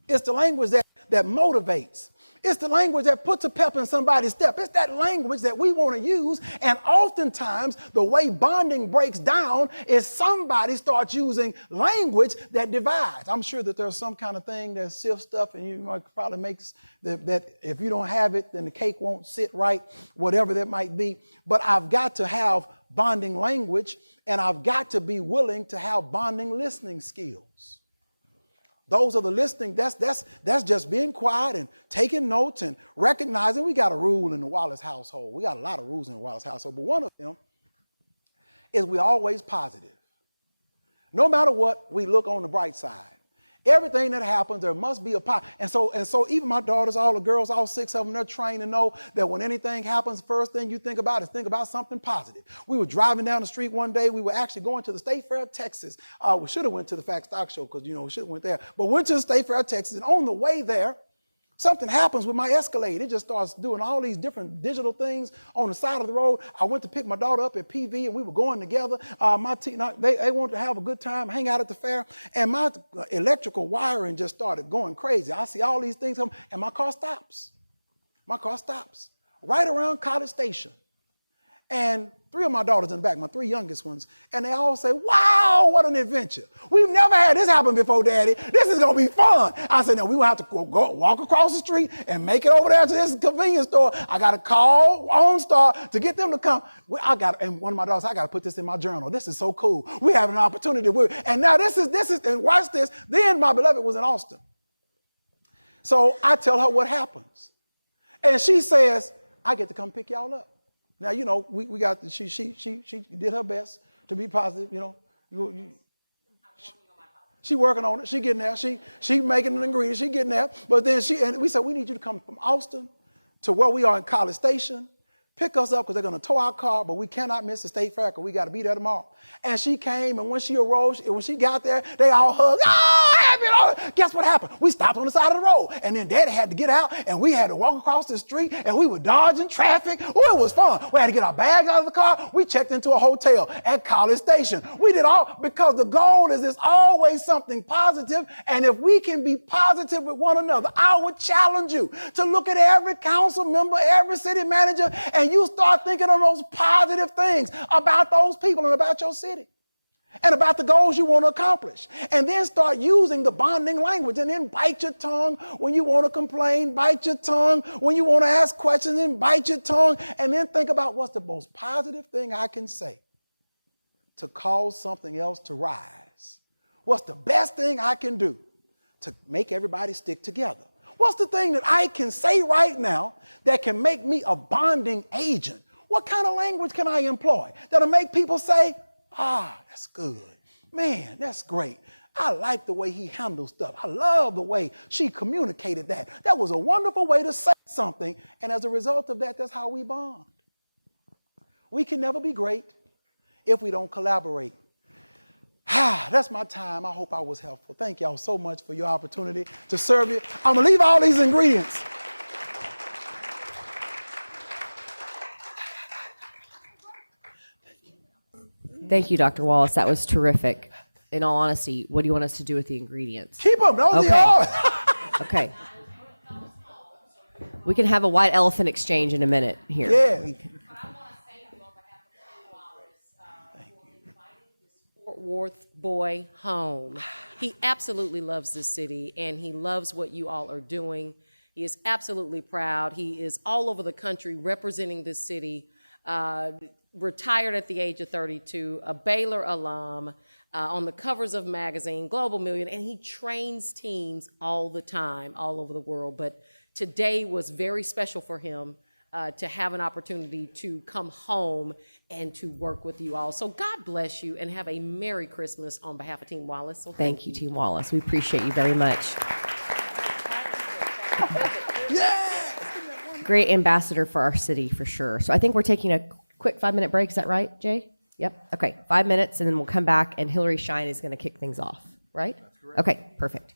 It's the language that motivates. It's the language that puts a pep in somebody's step. It's that language that we want to use. And oftentimes, the way bonding breaks down is somebody starts using language that divides. I'm sure that there's some kind of thing that sifts stuff, and you might probably makes that if you don't have it, then the cake won't sit right, whatever that might be. But I've got to have bonding language, and I've got to be willing to have bonding listening skills. Those are the listening, that's just being quiet and taking notes and recognizing we got a rule in the Wallace household. We got a lot of rules in the Wallace household, but one of them is we're always positive. No matter what, we look on the bright side. Everything that happens, there must be a positive. And so even my daughters, all the girls, all 6 of them, they're trained to know that when anything happens, first thing you think about is think about something positive. We were driving down the street one day. We were actually going to the State Fair of Texas. We should have went to the Fact Stock Show because, we should have went there. But went to the State Fair of Texas, and on the way there, something happens with my Escalade. It just starts doing all these different digital things on the side of the road. I went to pick my daughter up at PV, and we were going together. They wanted to have a good time, hang out at the fair, and my electrical wiring just started going crazy. I see all these things come, and my car stops. My car stops right around College Station. And 3 of my daughters in the back, my 3 youngest ones, and they all say, wow, what an adventure. We've never had this happen before, Daddy. This is going to be fun. I said, no, we will have to go walk across the street and make it over there to this convenience store. I got to call OnStar to get them to come. And one of my daughters, I got to put this in my journal. This is so cool. We have an opportunity. And now this is, and watch this. Then my beloved was in Austin. So I tell her what happens. And she says, I get to come pick y'all up. Now, we got, she did her best to be positive, She working on it. She getting there. She making an ingredient. She getting there. But then and we said, we need you to come from Austin to where we are in College Station, pick us up because they're going to tow our car, but we cannot miss the State Fair because we got to be there tomorrow. And she came, and when she arose, when she got there, they all hugged. Oh, happy! Guess what happened? We stopped on the side of the road, and then Daddy had to get out, and we had to walk across the street, and we were dodging traffic. Oh, it was fun. We had to get our bags out of the car. We checked into a hotel at College Station. We did all, because the goal is there's always something positive, and if we can be positive with one another, I would challenge you to look at every council member, every city manager, and you start thinking of those positive things about those people and about your city and about the goals you want to accomplish. And then start using the bonding language, and then bite your tongue when you want to complain, bite your tongue when you want to ask questions, and bite your tongue, and then think about what's the most positive thing I can say to cause something else to rise. What's the best thing I can do to make everybody stick together? What's the thing that I can say right now that can make me a bonding agent? What kind of language can I employ that'll make people say, that's good. Man, that's great. I like the way he handles stuff. I love the way she communicated that. That was a wonderful way to say something. And as a result of that, that's how we bond. We can never be great if we don't collaborate. That's my time. I hope I was helpful. Thank y'all so much for your opportunity to serve you. I'm going to leave all these ingredients. Thank you, Dr. Wallace. That was terrific. In all honesty, what do you want us to do with the ingredients? Keep them. Those Okay. are Okay. We can have a white elephant exchange in a minute here. Yeah. Fort Worth boy home. He absolutely loves this city, and he loves what you all are doing. He is absolutely proud. He is all over the country representing this city, retired at the age of 32, a Baylor alum, on the covers of magazine, Global Million, and he trains teams all the time, all over the world. But today was very special for him to have an opportunity to come home and to work with you all. So God bless you, and have a Merry Christmas on behalf of Team Wallace. So Thank you, Team Wallace. We appreciate you very much. Great ambassador for our city, for sure. So I think we're taking a quick 5-minute break. Is that right, Jay? Yep. Okay. 5 minutes, and then we'll come back, and Hillary Shine is going to kick things off, right? That's correct. Okay. Perfect.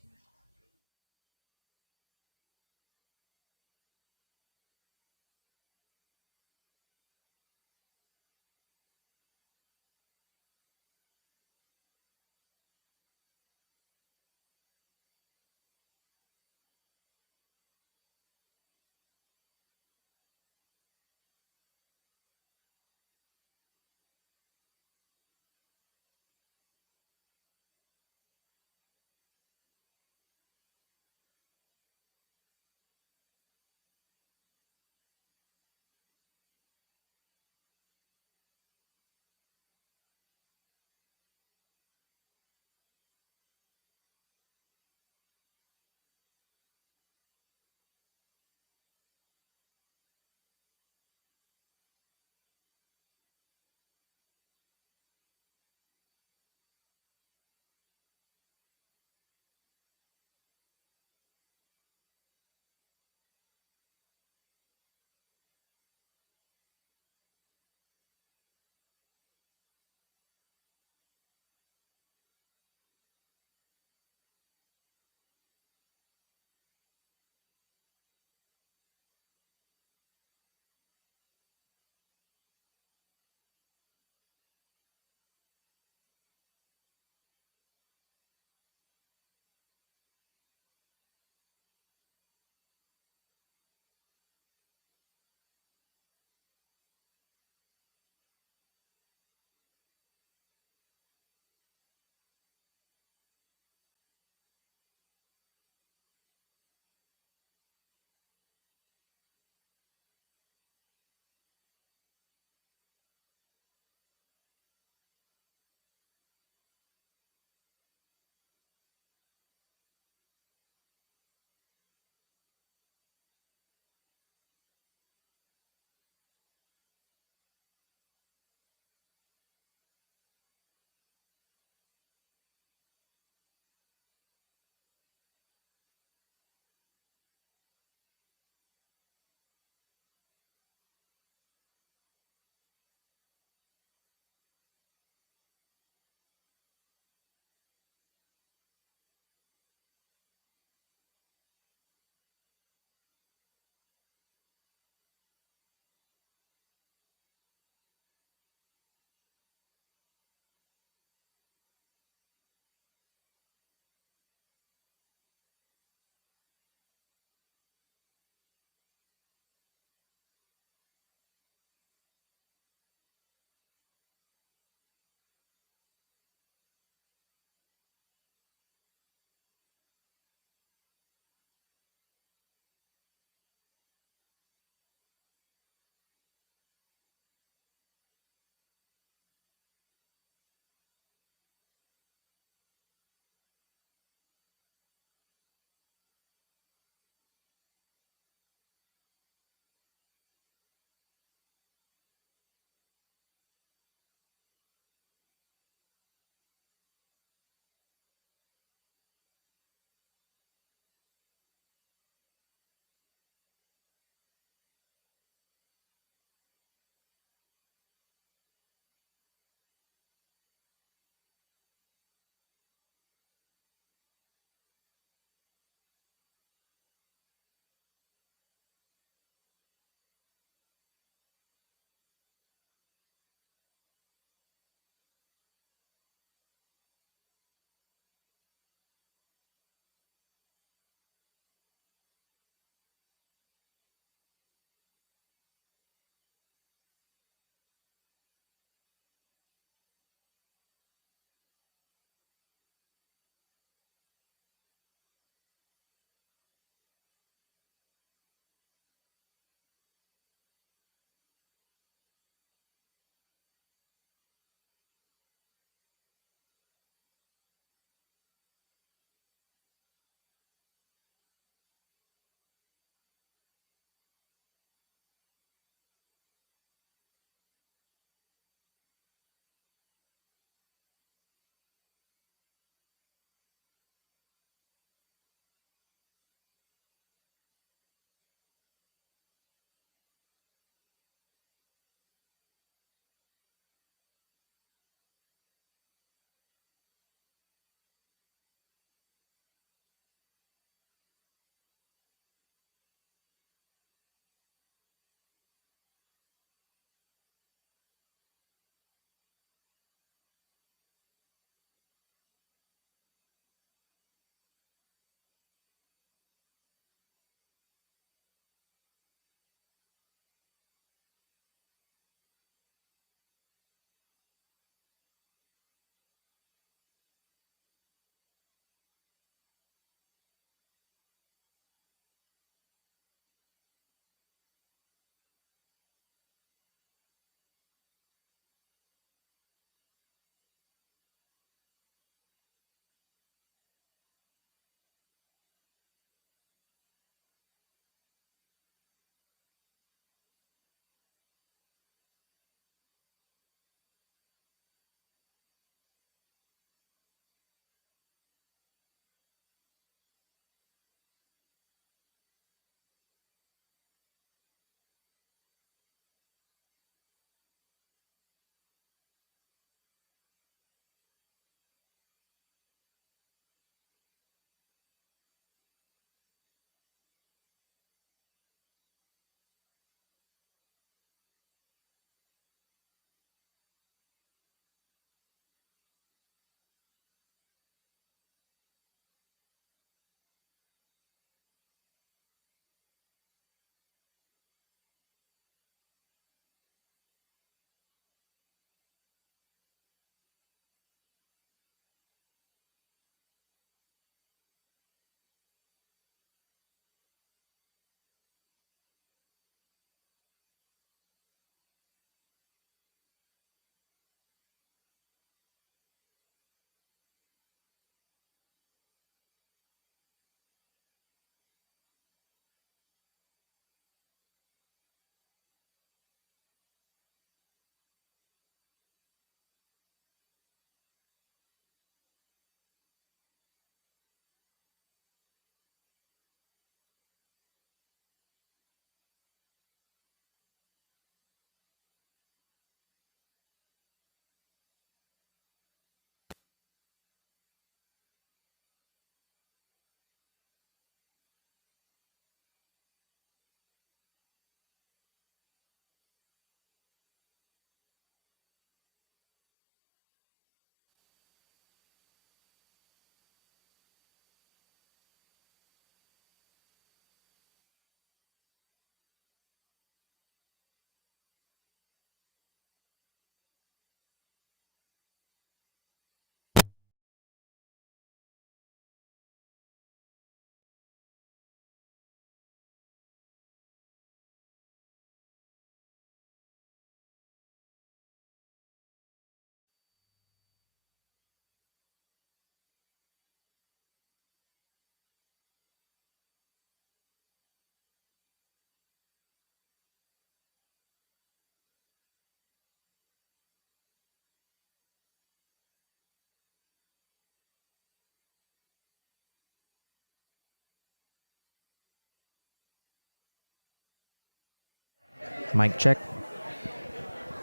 Mic check.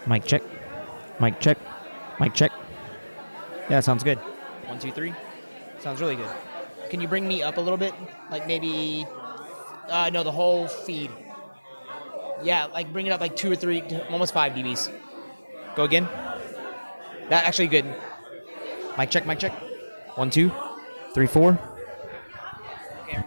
Mic check. Mic check. Mic check. Yeah, sounds good. 1, 2, 3. Sounds really good. Can you bring me up a little bit? Like maybe, no, the whole feed. Yeah, like bring it up like 2 or 3, almost 5 dBs. Go again. That actually good. Mic check, mic check. 1, 2, 3, 4. Okay.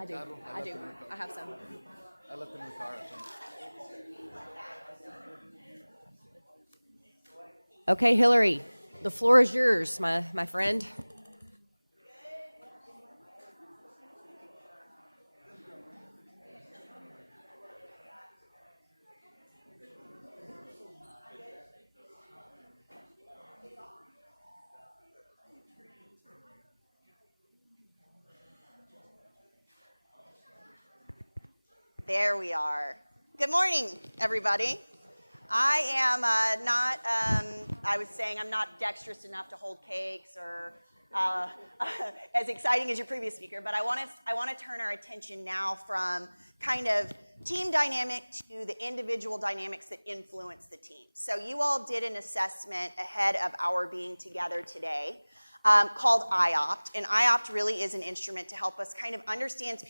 I do. I have some. I left them in the car, I think. Okay, Hillary, the floor is yours, my friend. There we are. Good morning, everybody. I am I was saying I'm not dexterous enough to hold cakes or as exciting as your previous speaker, but I want to turn our attention now from kind of team dynamic to the individual dynamics that influence the team. So you all did an assessment ahead of our being together today called IOPT, and IOPT really is an instrument to help us kind of understand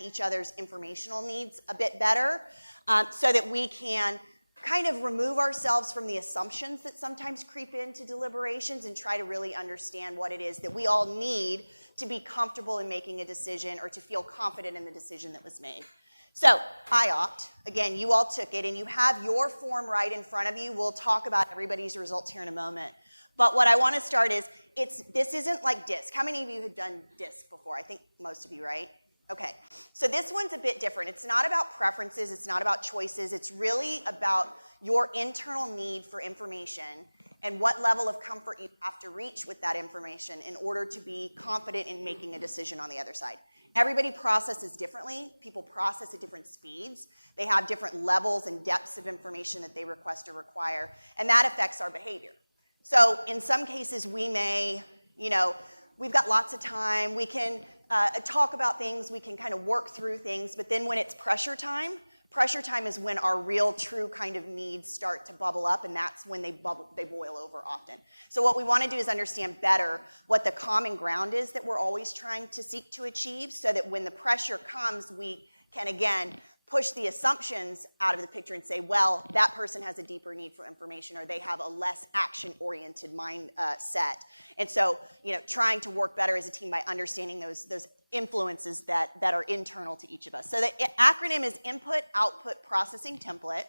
each other's informational needs a bit better, so that we can kind of remove ourselves from the assumptions that sometimes creep into deliberations and try to really understand what it is that we all need to be comfortable in making a decision or to feel confident in the decision that was made. So, IOPT, again, you all took it and you have your form right in front of you. We'll talk about everybody's results here in a moment. But what I want to start is, this isn't like DISC. How many of you have done DISC before? I think most of you, right? Okay, so this one's a bit different. It's not about preferences, it's not about choices, it's really about your internal need for information and what level of comfort you have to reach with that information in order to be confident in making a decision on the other side. Everybody processes differently. People process at different speeds. They have different levels and depths of information that they request or require, and that affects our behavior. So in some cases we may, we've got lots of time, we can talk about things, we can kind of work through things, but then when it's pressure time is when our real true kind of needs start to bubble up, and that's when they boil over often. So what we want to do is understand better what the common ground is that we're always trying to seek to achieve, so that when the pressure comes, we can again push the assumptions out of the picture and say, well, that person has a deeper need for information, or they have a less action-oriented mindset. And so, trying to work better as a team by understanding those influences that are internal to each of us. So the acronym is Input, Output, Processing Template.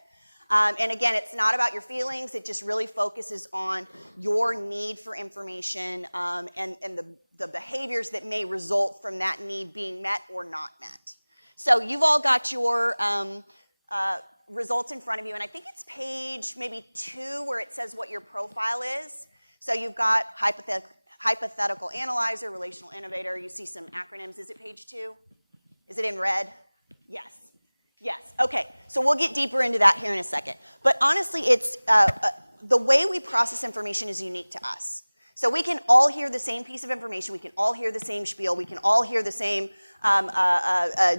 And again, it's not about your feelings. It just really focuses on your need for information and the behaviors that may result from that need being met or not met. So you've all got your results in front of you, and I think it's page maybe 2 where it says what your profile is. So you've got hypothetical analyzer, relational innovator. You see some acronyms. Is it page 2? Is it in red? Yes. Yes. Okay. So we'll get deeper into that here in a second. But honestly, it's the way we process information is unique to us. So we can all hear the same piece of information, we can all hear the same spiel, we can all hear the same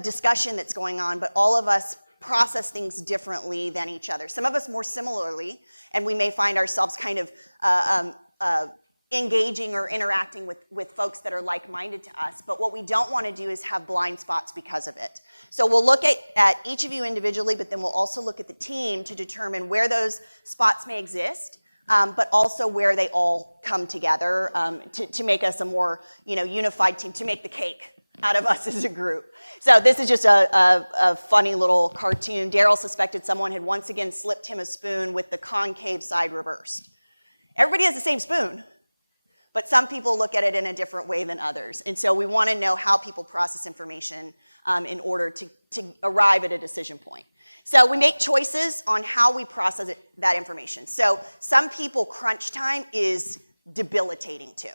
discussion that's going on, but all of us process things differently than each other. Some of us more similarly, and we may find ourselves kind of engaging or interacting with folks that are like-minded to us, but what we don't want to do is have blind spots because of it. So we'll look at each of you individually, but then we'll also look at the team to determine where those spots may exist, but also where they all come together to make us a more unified team, to make the cake out of us as a group. So this is just a funny little cartoon. Daryl suspected someone had once again slipped him a spoon with the concave side reversed. Everybody has the same spoon, but some people look at it in a different way than others. And so we want to know how people process information in order to arrive at a decision point. So we make choices on how we process that information. So some people, crunch time is debilitating too.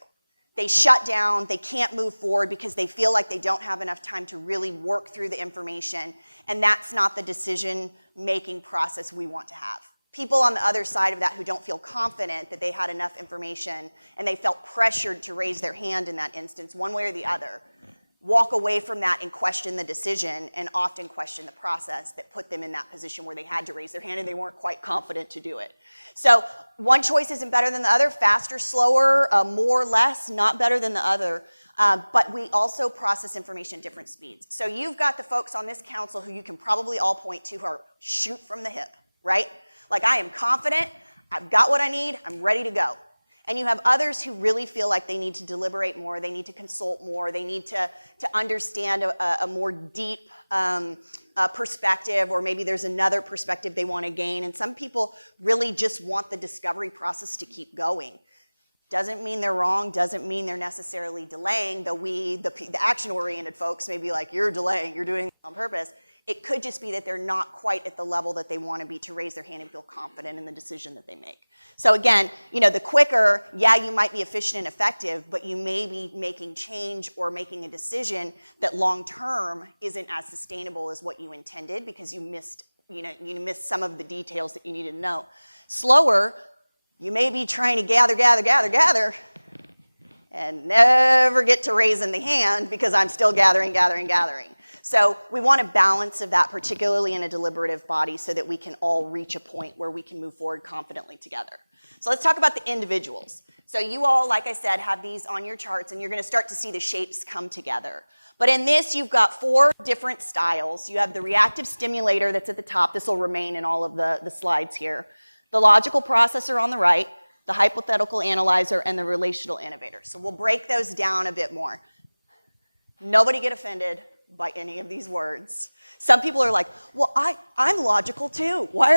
They shut down, they can't move forward because they feel like they don't have enough time to really work through the information, and that's not the decision-making process we want to have. People on the other side of that who don't feel confident that they had enough information and they felt pressured to raise their hand in that instance, one way or the other, walk away from that and question the decision, and often question the process that put them in that position where they had to raise their hand and they weren't quite confident to do it. So one choice isn't better than the other, faster, slower, more, less, not better than the other, but we also process information at different speeds. So you've got the folks on this council who you can probably all point to who are shoot from the hip, right? Like, I am confident, I've got what I need, I'm ready to go. And you have others who really feel like they need to deliberate more, they need to consult more, they need to understand a more deep perspective, or maybe there's another perspective they want to gain. And some people really just want the discovery process to keep going. Doesn't mean they're wrong, doesn't mean they're necessarily delaying, though the action-oriented folks may be like, you're delaying, you're doing it on purpose. It could just be that they're not quite at the level that they want to be to raise their hand and feel confident in the decision that they make. So again, the quicker, you might be efficient and effective, but you may be making change or making a decision that long-term isn't as sustainable as what you intended because you missed some of the details that you needed to know. Slower, you may be trying to gather, and never get to raising the hand because I'm still gathering. So we want a balance of that, particularly in a deliberative body, so that we can all reach a point where we can move forward confidently together. So let's talk about the individuals. So you all, like I said, have these on your charts, and you're going to start to see the shapes come together. But in this, you've got 4 different styles. You have the reactive stimulator that's at the top. This will remain in all of the slides here. The logical processor on the right, the hypothetical analyzer, and the relational innovator. So we'll break those down a bit more. Nobody get offended by any of these words. Some people are like, well, I'm logical too. Why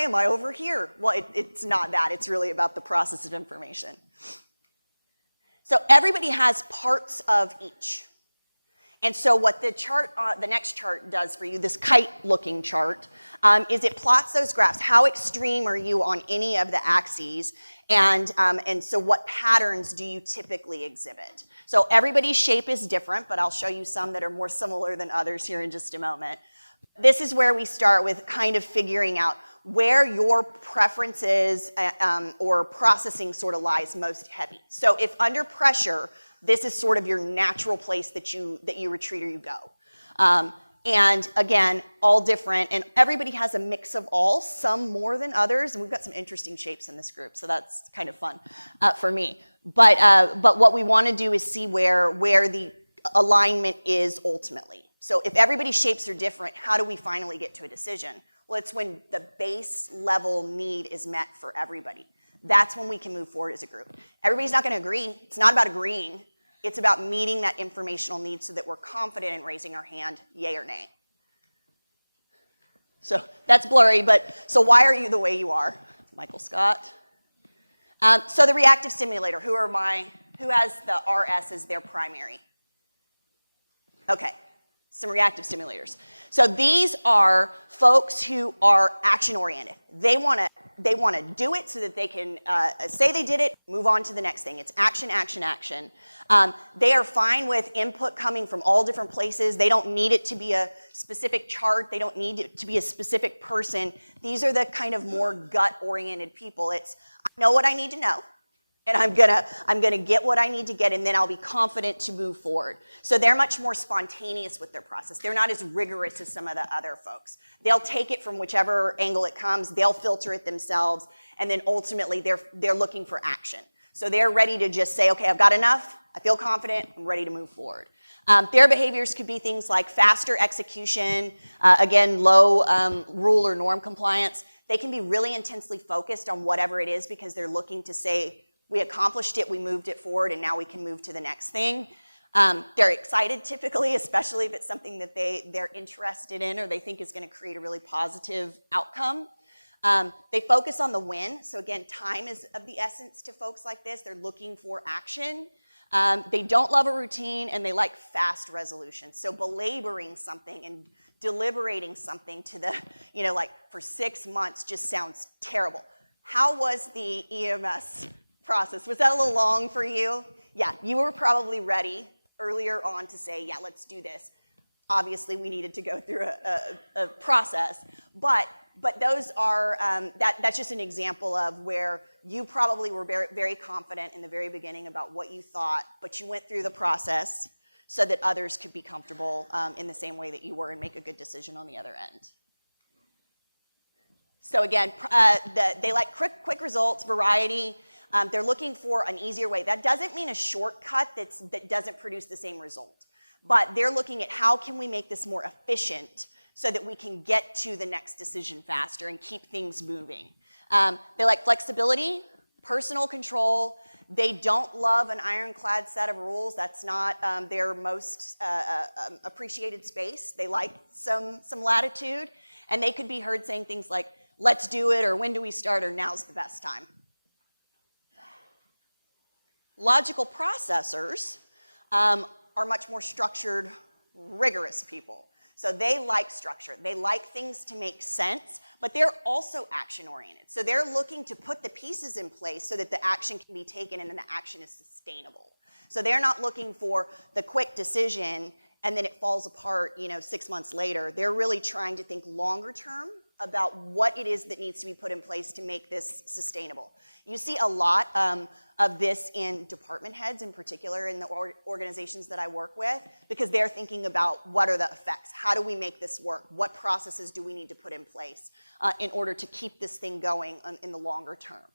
am I over here? Well, it's not that. It's really about the process of information. So everybody has parts of each. And so what the chart, the next chart does for you, this kite-looking chart, is it plots those graphs. How extreme are you on any of the axes? And so what patterns do you typically exhibit? So everybody's shape is different, but I'll show you some that are more similar than others here in just a moment. This is where we start with kind of figuring out where your preferences or processing sort of lies most heavy. So if under pressure, this is sort of your natural place that you retreat or you go. And again, all different, and everybody has a mix of all, some more than others, and we've got some interesting shapes in this group, so that's kind of fun for me. But what we want to do is see where the alignment is ultimately. So if everybody's shapes are different, how do we finally get to a decision? Well, it's when the base level need is met for everybody. That's when we can move forward as a group. Everybody's not going to agree. It's not about agreeing. It's about meeting that informational need so that we're confident in raising our hand, yay or nay. So that's blurry, but so why are you the way you are? Michael Scott. So the reactive stimulator, who has the RS as their primary? Okay, some reactive stimulators. So these are folks who are action-oriented. They want to do it so that they can say they did it, move on to the next thing. It's action, action, action. They are fine with input coming from all different places. They don't need it to be a specific chart. They don't need it to be a specific person. These are the kind of more gut-oriented people. It's, I know what I need to know, and I'm gonna get what I need to get, and then I'll be confident to move forward. So they're much more spontaneous with their process. They're not as rigorous as some of the other folks. They'll take it from whichever angle it comes, they'll filter it themselves, and then ultimately they're looking for action. So they're ready to just say, okay, I've got enough, I feel confident, I'm ready to move forward. Their behaviors could be things like faster execution, again, low rule or norm compliance. They can be really intensely focused on whatever it is because they're looking to say, we accomplished it, we moved it forward, and now we can move to the next thing. They're excited typically, especially if it's something that they're interested in or they think is going to create a really positive outcome. They focus on the win. So again, time is of the essence to folks like this. They're looking for action. They don't love a routine, and they like fast resolution. So belaboring something and deliberating something to the, like for 6 months just sounds terrible. How was the EMS process? Was that a little long for you? Yeah, you were probably ready earlier on to say, yeah, let's do this. Obviously, we needed to go through a process, but those are, that's just an example of where you probably were very, very confident in the very beginning about what you thought, but you went through the process so that others could be comfortable in the same way that you were and make a good decision on the other end. So again, they like quick results, variety. They're looking for an easier way. That doesn't mean a shortcut that doesn't produce the same result. But they're looking at how can we make this more efficient so that we can get to the next decision faster and keep things moving. They like flexibility, personal control. They don't love an ironclad set of rules. That's not their most appreciated space. They like some latitude. And they could be heard saying things like, let's do it, or when do we start, or now's the best time. Logical processors are much more structured, rigorous people. So they like structure. They like things to make sense, but they're also action-oriented. So they're looking to put the pieces in place so that the action can be taken and then the action is sustainable. So they're not looking for the quick decision and then it falls apart, 6 months later. They're really trying to think longer term about what it is that needs to be put in place to make this sustainable. You see a lot of this in department heads in particular in the organizations that I work with, because they're thinking about what are the effects? How do we make this work? What processes do we need to put in place in order to keep this thing going in the longer term?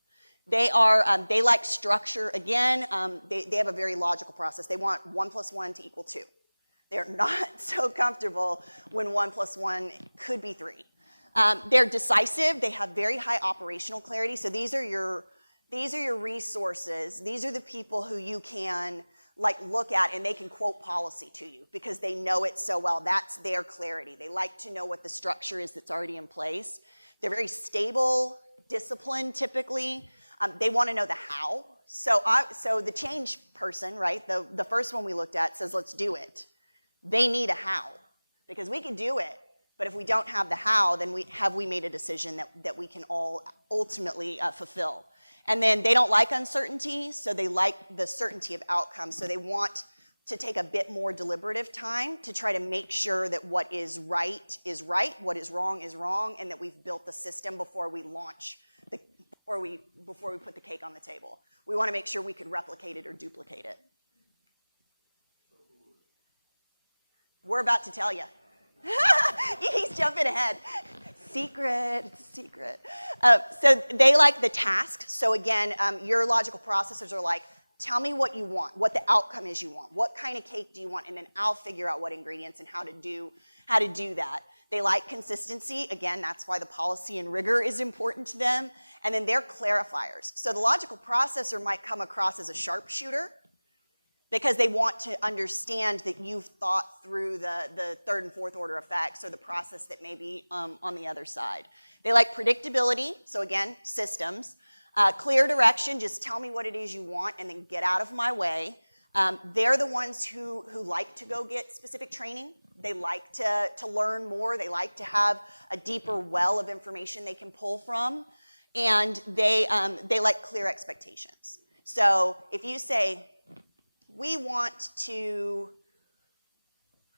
They like structure. Again, they have a very logical process. They want 1 + 1 = 2. They're not so comfortable when 1 + 1 could be 3. They're decisive. They have very high operational clarity. So these are your resources. These are the people who you can look at and they can quote policy to you because they know it so well. That's their clarity. They like to know what the structure is that's already in place. They're very stable, disciplined typically. They want to know the how. So the change person, right, the first one we looked at says, let's do it. They need a how, because we can do it, but if we don't have the how, then we made a decision that we can all ultimately fulfill. And then they don't like uncertainty, so they like the certainty of outcome. So they want to take a bit more deliberative time to try to make sure that what is right, what is wrong, and that we've built the system before we launch, before we put the cake on the table. We want to make sure we could replicate it or duplicate it. We're about to tell you. He's jumping ahead. Secret, it's a secret. So they like the task. So again, your logical processors are like, tell me what you want, what the outcome is you want, what kind of cake do you want, and then I'll figure out what ingredients and how to do that. They like consistency. Again, that's why the policy and rigor is important to them. And then they're clarifiers. So the logical processor might come across as a sharpshooter, because they want to understand that you've thought through the third and fourth order effects or the process that may be on the other side. They like predictability, so again, systems. Clear direction, just tell me what it is you want and then get out of my way. They're the ones who like to go get specific training. They like to learn more. They like to have a deeper well of information they can pull from. And they like clear expectations. So if you say, we want to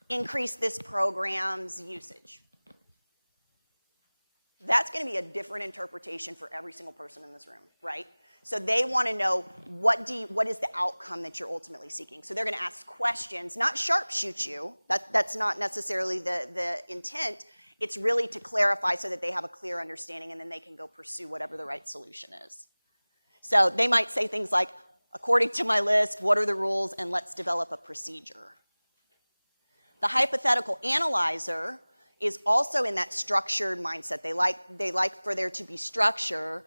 increase this program's usage, that's going to be a different interpretation for every single person in this room, right? So they want to know what is the outcome that you're ultimately seeking. So they're going to ask questions, not sharpshoot you. That's not necessarily the intent. It's really to clarify so that they have a clear understanding and then they can go pursue whatever the right solution is. So they might say things like, according to my list, what are the rules, and let's develop a procedure. The hypothetical analyzer is also in that structured mindset. They like for there to be structure.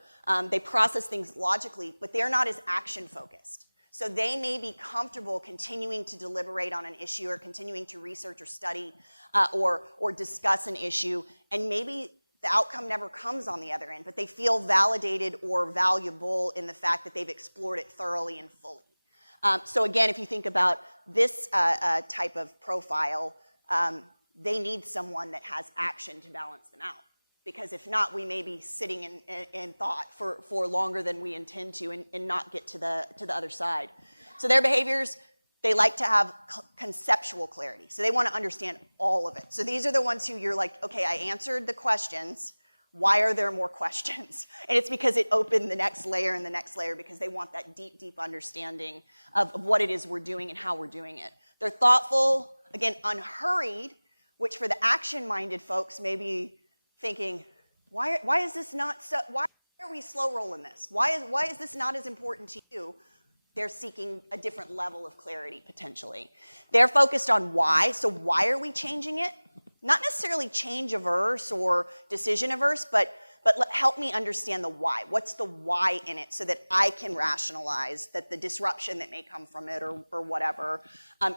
They process things logically, but they're not as action focused. So they may be comfortable continuing to deliberate on an issue or continuing to research or study or discuss an issue, and maybe the outcome never comes on the other end, but they feel validated or valuable in the fact that they've explored it thoroughly and fully. So again, if you think about this type of profile, they need someone that has action to balance them out. Because if not, we may be sitting in thought for longer than we intend to and not get to the other side. So their behaviors, they like to have conceptual clarity. So they want to understand all of it. So these are the ones who you're like, okay, I answered the questions. Why are there more questions? And it's because it opened the next layer and the next layer, because they want that deep, deep understanding of what it is we're doing and how we're doing it. They're thoughtful, again, unhurried, which for the action-minded folks may be thinking, why is this not so, why are we slow rolling this? Why is this not as important to you? They're seeking a different level of clarity, potentially. They're focused on why. So why are we changing it? Not necessarily change averse or decision averse, but help me understand the why. What's the why in it so that I can rationalize that the disruption that may come from it or whatever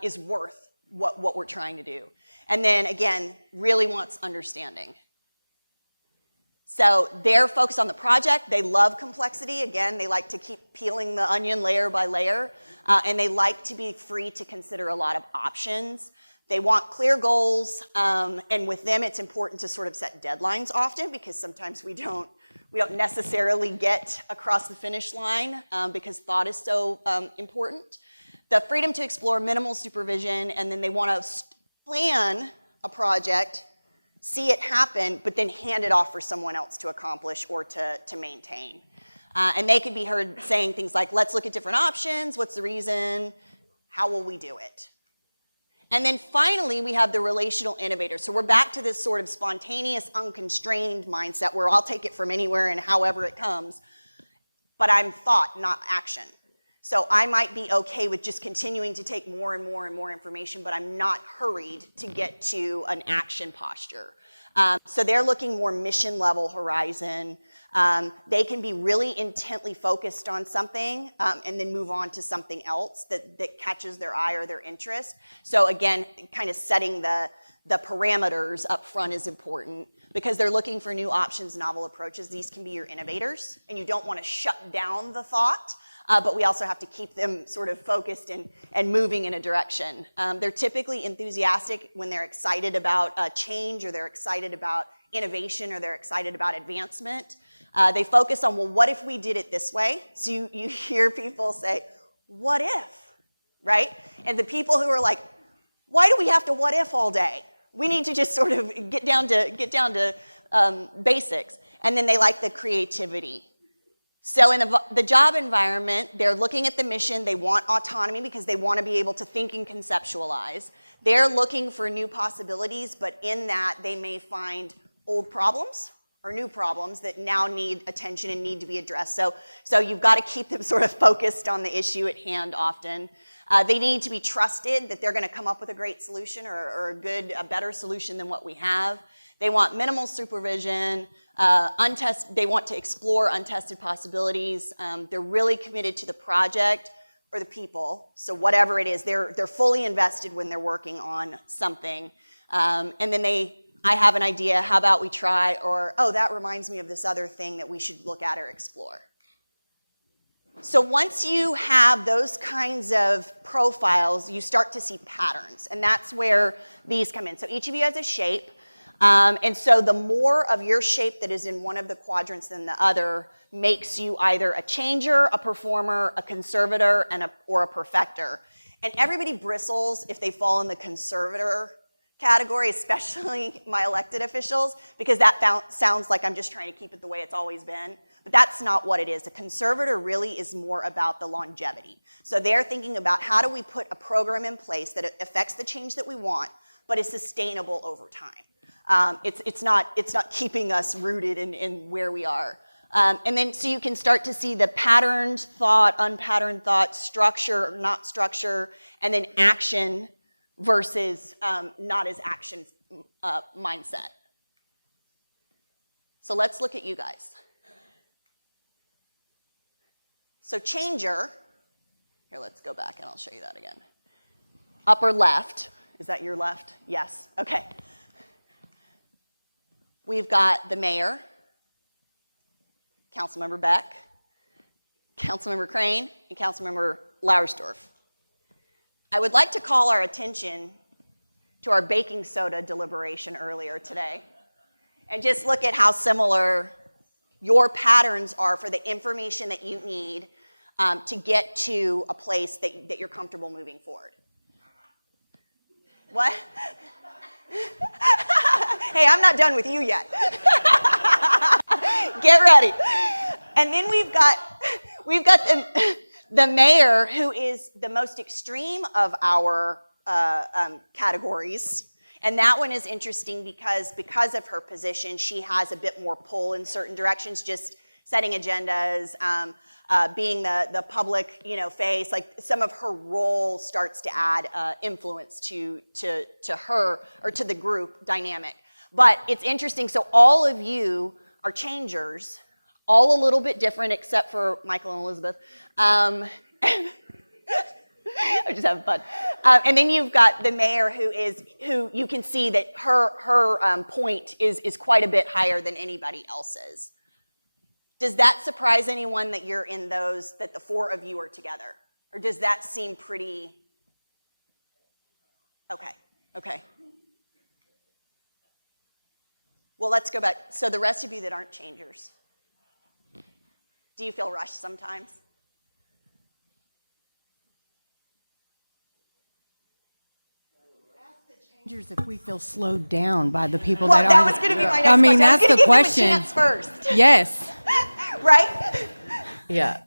is worth what we're trying to do. And then, again, really wants understanding. So they're focused on the project. They love complexity. Again, they like to keep peeling the onion layer by layer, and they like to be free to consider a lot of options. They want clear goals, and with them, it's important to sort of set deadlines often, because sometimes we don't necessarily get across the finish line because thought is so important. The freedom to explore, minimal supervision, and then they want to plan a project, see it happen, but then hand it off for someone else to accomplish or to maintain. And they could be heard saying things like, let's look at different options. What's the reason? How will we do it? And then finally, we have the relational innovator. So we're back to this sort of spontaneous, unconstrained mindset where I'll take it from anywhere and however it comes. But I'm thought, not action. So I might be okay with just continuing to take more and more and more information, but I'm not hurried to get to an action posture. So they're looking more mission level horizon. They can be really intently focused on something and then move on to something else that catches their eye or their interest. So again, kind of setting the parameters up front is important because they're looking for new options, novel approaches. These can be your innovators, and you don't want to shut down the thought. But we also have to keep them sort of focused and moving in a direction. They're typically enthusiastic when they're excited about change, or they're excited about innovation, or they're excited about advancement. They focus on, well, what if we did it this way? So you hear people say, what if, right? And the people who are like, why do we have to what if all day? We need to just sort of get down to basics. And then they like the creativity. So in the job environment, they're looking at the mission. They want autonomy because they want to be able to think and conceptualize. They're looking for new possibilities, but in that they may find old problems or new problems that now need attention and need to be addressed. So you've got to keep them sort of focused on the issue at hand often. They need to be trusted that they're going to come up with a great solution or a better solution than what we have. They want minimal supervision. They want to explore untested possibilities. They're really committed to the project or the people. So whatever it is, they're fully invested when they're working on something. And then I have an idea, how about we try, or, oh, that reminds me of this other thing that we should look at or explore. So once you have those kinds of profiles, you start to see patterns, and that's where these come in. So each of you has a shape. And so the more of your shape that is in one of the quadrants than the other makes you either a changer, a performer, a conservator, or a perfecter. And everybody bristles if they fall in the conservator category, especially my elected officials, because that sounds like I'm just trying to keep it the way it's always been. But that's not what it is. A conservator really is more about the longevity. So they're thinking about how do we put a program in place that affects the change that we want, but is sustainable over time. It's not keeping us rooted in where we are. And then so you can start to see the patterned thought, unpatterned thought, structure, not structure, and then action versus not as action mindset. So let's look at you guys. So changer, here, let's go back and I'll show you that again. Upper left, is that your left? Yes, okay. We've got the mayor, Councilmember Beck, Councilmember Crane, and Councilmember Lauersdorf. I would like to call our attention to our baking soda deliberation earlier today and just look at how similar your patterns are for the information that you need to get to a place that you're comfortable moving forward. What? Hey, I'm not done with you yet. Get ready. And then we've got the mayor, who is the most extreme of our categories. And that one is interesting because of her position, she has a bit more pull in certain directions, just setting agendas, being the public, face. Like some of her role starts to add influence to her or to the group dynamic. But it's interesting. So all of you are changers, all a little bit different, except for Michael and Elizabeth. I'm just having fun. And then you've got the mayor, who you can see that her point is quite a bit higher than anybody else's. Does that surprise anyone that you're in those, that the four of you are together? Or does that seem pretty, okay. Well, let's go back. So the rest of you that aren't changers, do you feel rushed sometimes? If we feel slowed down by the people Well, that that are. was going to be my next I mean, question. that's the question. Give them a chance first. Yes. Right? Yeah.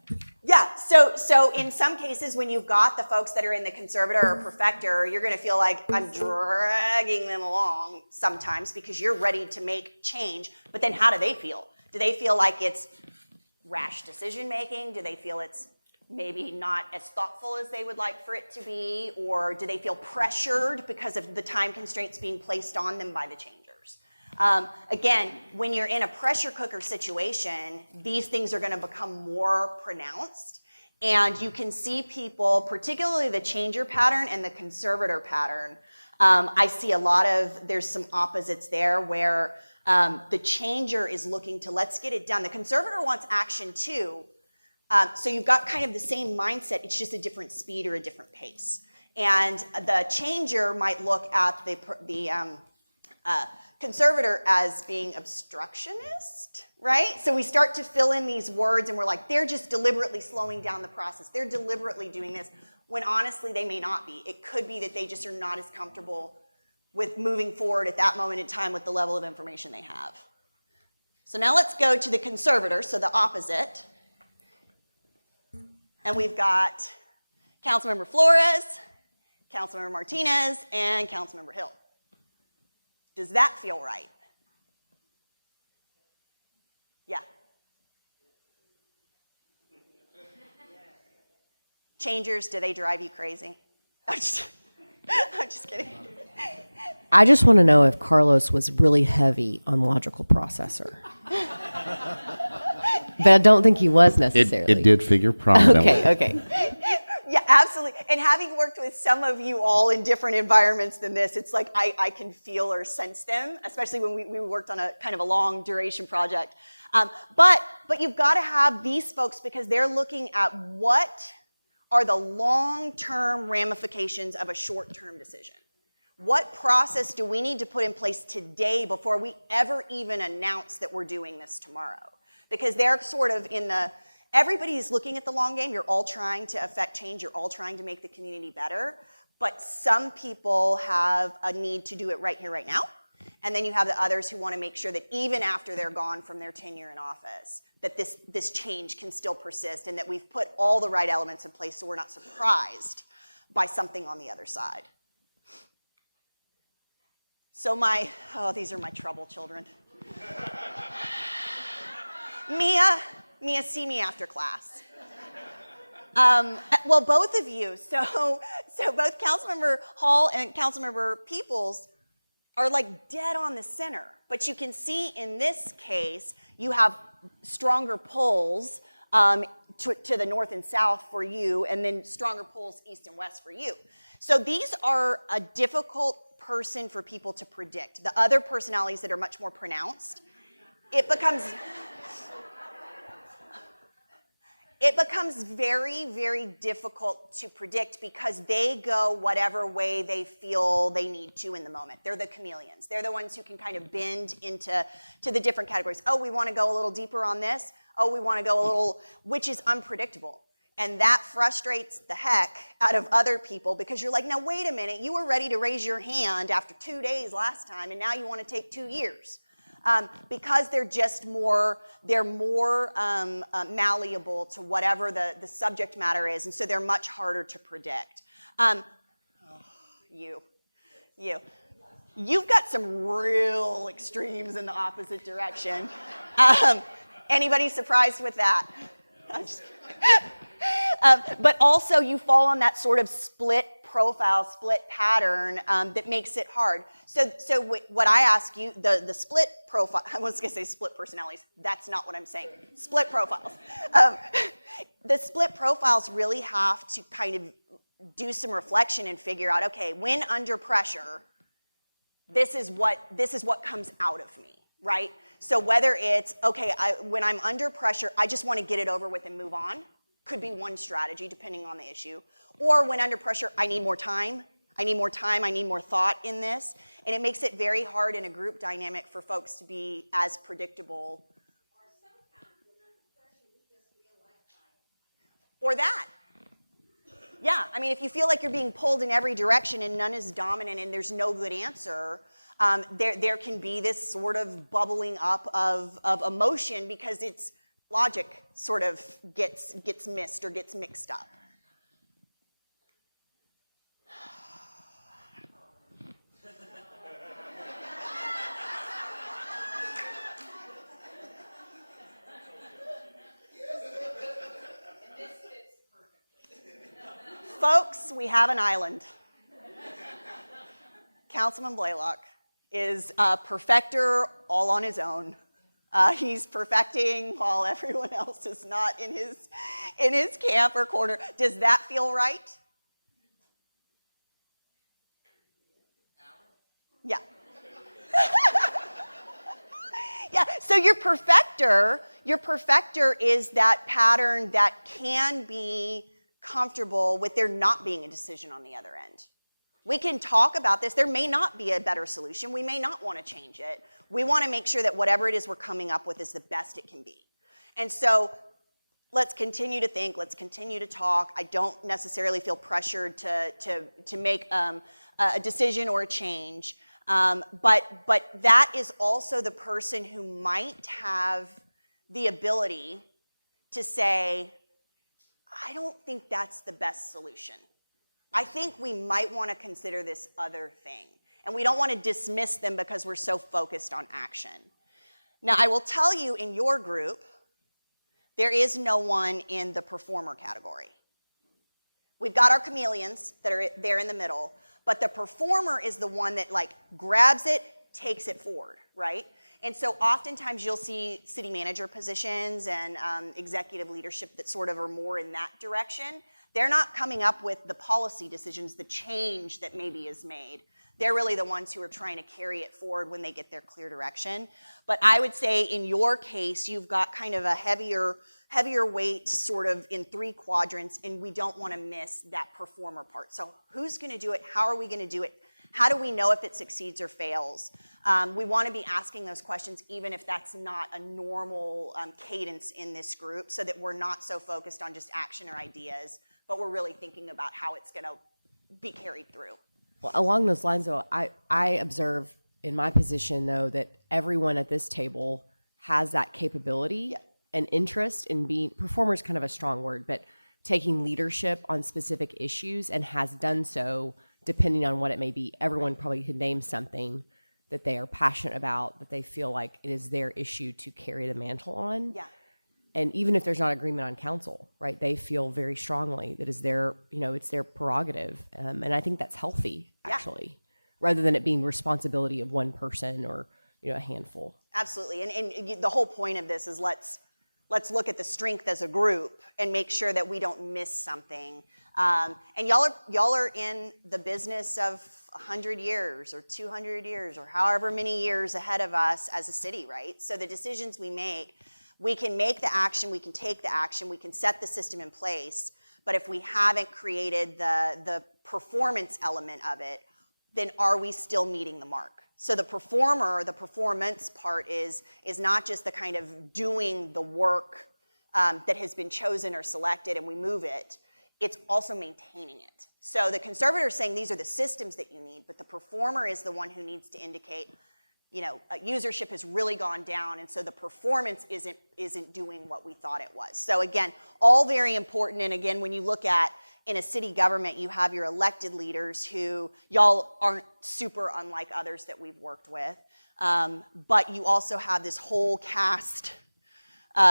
Yeah, so in some cases, when you've got the folks that are in the conservator or perfecter, you're going to feel like I'm dragging them along sometimes because you're ready to make change. But then how do they feel? Do they feel like it's rash decision making? Do they feel it's maybe not as thoughtful as they would like for it to be? Or do they feel pressured because of the time constraints being placed on them by the changers? Again, when you're in a pressure cooker situation, these things are going to become more pronounced. And you can see people, particularly the changer pattern and the conservator pattern. I see a lot of, there's some opposites there where the changer is looking to let's get it done. The conservator wants action too. So you've got kind of the same mindset, it's just a different speed or a different pace. And the changer might look at the conservator as being obstructionist, right? So we start to fill in these words and we're like, they're just deliberately slowing down the process. They're deliberately doing this, when honestly they may not be. It could be that they just are not as comfortable with moving forward at that moment in time with the level of information they have. So now let's go to the conservator, so the opposite. And we've got Councilmember Flores, Councilmember Martinez, and Councilmember Hill. Does that feel right? Yeah. Changers, do they drive you crazy? I'm just kidding. I just want to know if Carlos was really heavy on logical processor. But I don't think he was necessarily. It did figure prominently. Okay. Yeah, absolutely. And having worked with some of you all in different environments than this, it's like I can feel or sense them, especially when we worked on a kind of a long duration project. But you've got to have these folks because they're looking at what are the long-term ramifications of a short-term decision. What process do we need to put in place today before we ever even announce that we're doing this tomorrow? Because they're sort of in the, everybody's looking at the long game. You're all trying to affect change. You're all trying to make the community better. But some people have a need to do it right here, right now. And then you have the others who want to make sure that even after they're gone from their tenure in office, that this change can still persist and that we've put all the right elements in place so we're not surprised by something on the other side. So these are my trouble children. Mia, see me after class. Well, both of you, so both Councilmember Hall and Councilmember Peoples are like dead on the center. But you can see in this case, you have stronger pulls to the north and south for you, and then stronger pulls east and west for you. So these are a difficult person for people to predict. The other personalities that are much more pronounced, it becomes very, very difficult to predict because they go whatever way they feel they need to in the moment. They're the chameleons. They're the ones who can kind of bend into the different categories. Oh, we want to go a little deeper on this. Oh, we want to go a little, which is unpredictable. And that frustrates the heck out of other people because you're like, now wait a minute, you were ready to raise your hand after 2 days last time and now you want to take 2 years. Because they're just more malleable to whatever the subject matter is, and so they're much harder to predict. You've got some real extremes in the opposite direction. Anybody surprised with that? But also you fall on that sort of split profile, split pattern that makes it hard. So what I ask you, the split profile, I was going to say split personalities. That's not what I'm saying. Split profiles. The split profiles really have to kind of do some reflection and figure out, okay, when under pressure, this is what comes out of me, right? So whether it's, okay, when I'm under pressure, I just want to get it over with and move on, could be one strategy depending on the issue. Or when under pressure, I need more time, I need more thought in this. And it makes it very hard in a group dynamic for folks to be as predictable. Or that. Yeah, I mean, if you feel like you're being pulled in every direction and none is dominant and there's no good answer, there can be this sort of bubbling up of emotion because it's logic sort of gets missed or gets mixed up. Folks, we have an island. Councilman Blaylock is a perfecter all on his own. He's perfecting while everyone else is not in his camp or corner. Does that feel right? Yeah. Yeah, so your perfecter is that pattern that can be comfortable with there not being a decision on the other end. We can talk about this. There may not be a better solution. We may not want to change it. We want to make sure that whatever it is we're coming up with is the best it can be. And so let's continue to think. Let's continue to talk. I don't necessarily feel pressured to make a decision or a change. But that is also the person who might have the ability to say, I don't think that's the best solution. I think we might want to consider this other thing. And we don't want to dismiss them because we're so focused on action. Now, I will tell you, in your group, there is no one in the performer category. We've got our chameleons that are there in the middle, but the performer is the one that grabs it, takes it forward, right? And so oftentimes you'll see city manager positions and executive leadership that sort of are more in that direction. They're not coming up with the policy decisions, the change that maybe is made. They're really the ones who are trying to carry it forward when they get their clear direction. But I would say in your case, you've got kind of a heavier weight sort of in 3 quadrants, and we don't want to miss that performer part. So who's going to do it? How are we going to do it? How do we know if it succeeds or fails? We want to be asking those questions even if that's not a normal cadence in this group, so that we're not so focused on just action or ideas, but we're really thinking about how it's going to be carried through. Well, along those lines, though, I observe in my position, though, that everyone at this table has that capability and interest in being, performer is kind of a strong word, but taking leadership on specific issues, and has done so depending on what it may be. Everyone probably could name something that they are passionate about, that they feel like it is their issue to carry the mantle on. Yeah. And even if there's not agreement on council, right, they feel very strongly that is their, it's their prerogative. And I think that's healthy, actually, rather than it being responsibility of one person or, a handful. Absolutely. And the whole point of this is let's look at the strength as a group and make sure that we don't miss something. And y'all are in the business of 100 years or 200 years or however many years ahead of us as a city, right? So the decisions we make, we can make the action, we can take the action, we can set the system in place, but if we haven't created the performance element of it, then are we still meeting the mark? So the performance part is not just the kind of doing the work that has been chosen or selected and we move it, it's also maintaining it. So the conservator is saying these are the systems that you need, but the performer is the one who needs to indicate, usership has really gone down, and so the performance isn't doing what we thought it was. So again, all very important. And again, when you look at in a city government, you have your elected leaders who y'all aren't super unlike others that we've worked with, but you also have this whole cast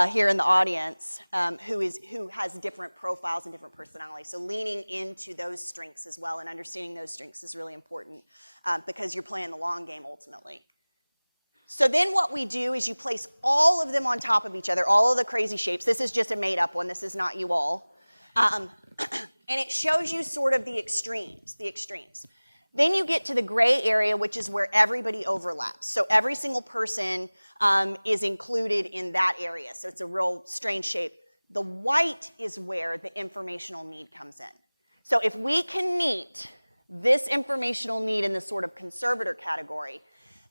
here in the audience who has different profiles and different personalities. So leaning into those strengths as well and understanding those strengths is really important because you're playing the long game ultimately. So then what we do is you place all of them on top of each other, all of the crazy shapes. This is just a made up one. This is not you all. And it shows you sort of the extremes. Then you get to the gray area, which is where everybody overlaps. So every single person is included in that area. So it's a real strange shape. The white is where the informational need comes in. So if we can meet this informational need in the sort of conservator category,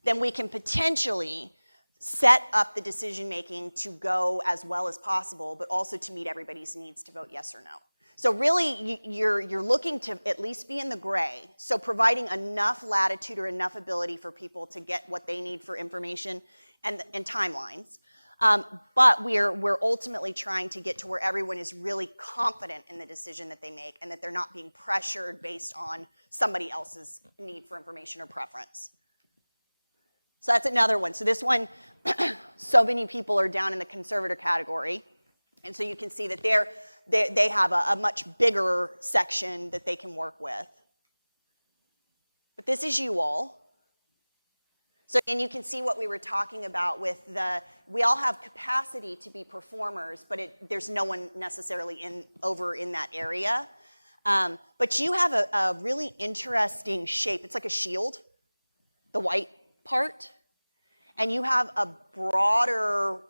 then we can potentially set up the decision making to go as well as possible, but also to meet everybody's needs to vote yes or no. So really, you're looking to at least be in the gray, so providing enough latitude or enough ability for people to get what they need for information and timelines. But we're ultimately trying to get to where everyone is really confident in the decision that they make and that they're not being pressured based on somebody else's need for information or preference. So that's another one. So this one, so many people are down in the conservator category. And so you can see that they have a much bigger section that they can work with. But this is you all. So again, you can see what we were talking about with we all have capacity to be performers, but there's no one necessarily over in that area. But you have a really interesting shape. It's like a shield, the white part, and you have a broader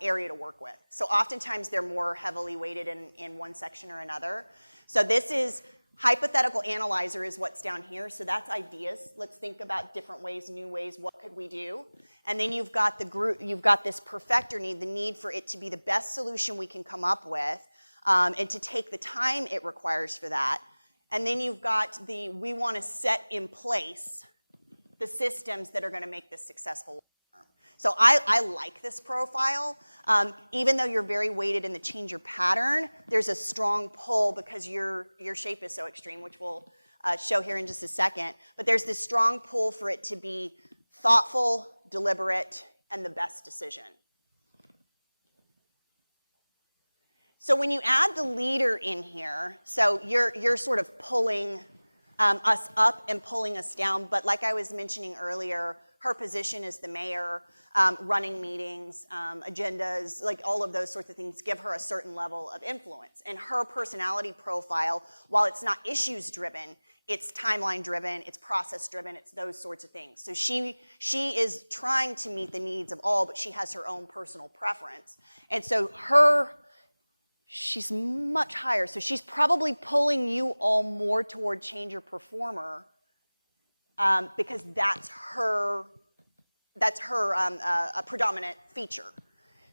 area to work with. So oftentimes they're more heavily weighted in one section or another. So this is hypothetical analyzer is what's down here. So that's ideas. Let's think about different ways, new ways, what could we do? And then you've got the group, you've got this perfecter need, the need for it to be the best solution we can come up with, and to take the time it requires for that. And then you've got we want to set in place the systems that are going to make this successful. So I like this profile. Even though you're very weighted in the changer pattern, there's a strong pull because your shape is so extreme, which we'll show here in just a second. But there's this strong pull for it to be thoughtful, deliberate, and the best decision. So when you add the leader in here, so you're sort of pulling us up and pulling us down. But like I was mentioning earlier, her position as the mayor, running meetings, agendas, like all of those sorts of things give her a certain level of influence. And her personality profile, while it's not issues driven, it's timeline driven, it's process driven, it's those sorts of things. So she is trying to meet the needs of all, but she has her own personal preference. And so she's much higher. So she's probably pulling you all more toward changer performer, because that's her a predominant feature.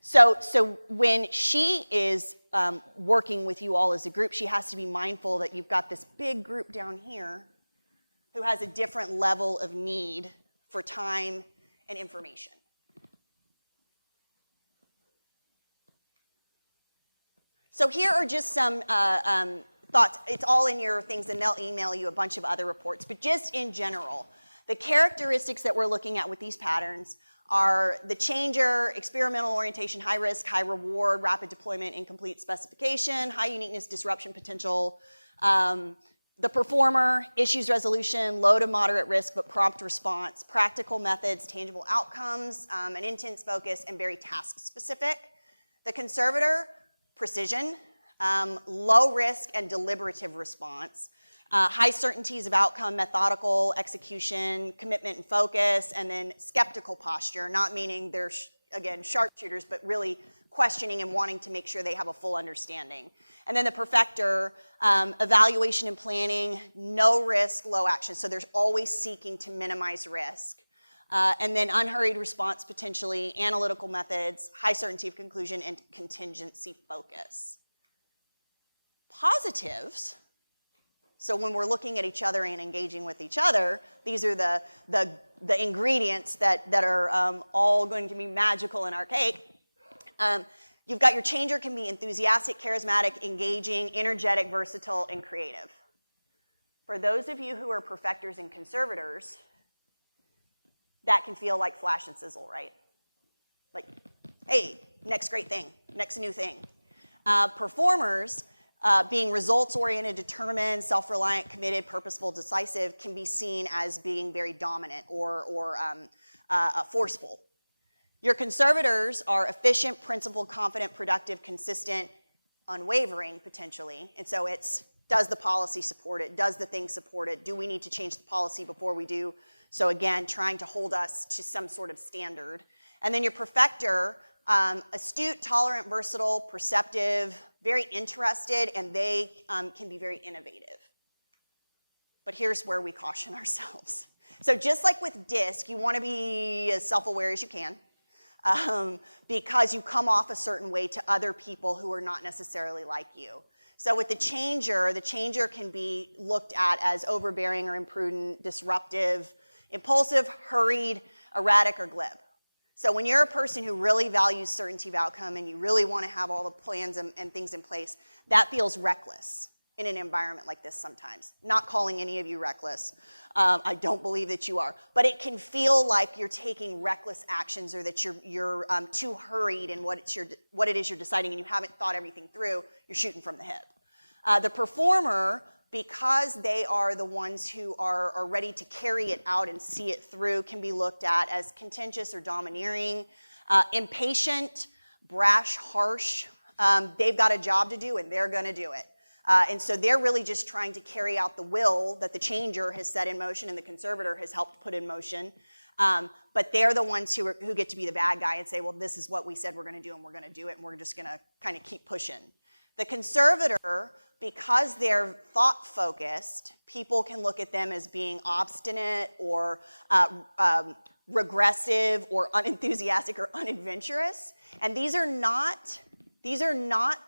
So when she is working with you all as a group, she has to be mindful that you've got this big group down here who has a different level of need for time and information. So here are just some thoughts. It's all in your things, and they'll email you a bunch of other reports. But just in general, the characteristics that we're looking at with these patterns are the changer, experimental orientation, high risk, high reward, rapid deployment, incomplete specification, high uniqueness, disruption potential. The performer, issues resolution, low to moderate risk but prompt response, practical methods, tangible outcomes, an intense focus, and very task specific. The conservator, precision, low risk and deliberative response. High certainties of outcome, methodical execution, commitment and focus, and then skeptical posture, not meaning they're, again, sharpshooters, but really questioning and wanting to make sure they have a full understanding. And then the perfecter, evaluation and planning, no risk, low action. So there's always seeking to minimize risk. And then unhurried response, potentially, analytical methods, high certainty of conclusion, and contingency focus. Positives. So when we're looking at each other and engaging with each other, these are the ingredients that are all going to be magical in our cake. You've got your changer can be enthusiastic, charismatic, engaging, energetic, versatile, and creative. For those of you who are perfecters and conservators, that can feel like flash and sizzle, right? Like, hey, next great thing, next new thing. Performers, being results-oriented, determined, self-reliant, committed, purposeful, decisive, can be seen as being very dominant or forceful. Your conservators are efficient, principled, confident, productive, consistent, unwavering, potentially. And so it's, does the policy support it? Does the thing support it? Do we need to change the policy before we do? So again, trying to hold us to some sort of standard. And then your perfecter, astute, tolerant, versatile, perceptive, very interested, and they can be very innovative. But here's where we caution ourselves. So just like with DISC, you want to be as self-aware as you can, because you come off a certain way to other people who are not necessarily like you. So with the changer can be looked at as overbearing or imprudent, disruptive, impulsive, hurried, erratic, or glib. So when you're a person who really values certainty of outcome and you really want to have all the plans and things in place, that feels reckless in an environment like this sometimes. Not calling any of you reckless. I don't believe that you are. But it can feel like you're taking reckless actions or that you're too hurried in what it is you're deciding and you haven't thought everything through. You're shooting from the hip. The performer, because they are the ones who are ready to carry it out and see it through, can be looked at as contentious or domineering, impatient, brash, harsh. They've got a job to do and they're going to do it. And so they're really just trying to carry out the will that the changer has set in motion and the conservator has helped put in motion. But they're the ones who get to be the bad guy and say, well, this is what we said we're going to do and we're going to do it and we're just going to kind of keep pushing. The conservator, because they're thought-focused, people can look at them as being obstinate or regressive or unenthusiastic or unadventurous. And these are not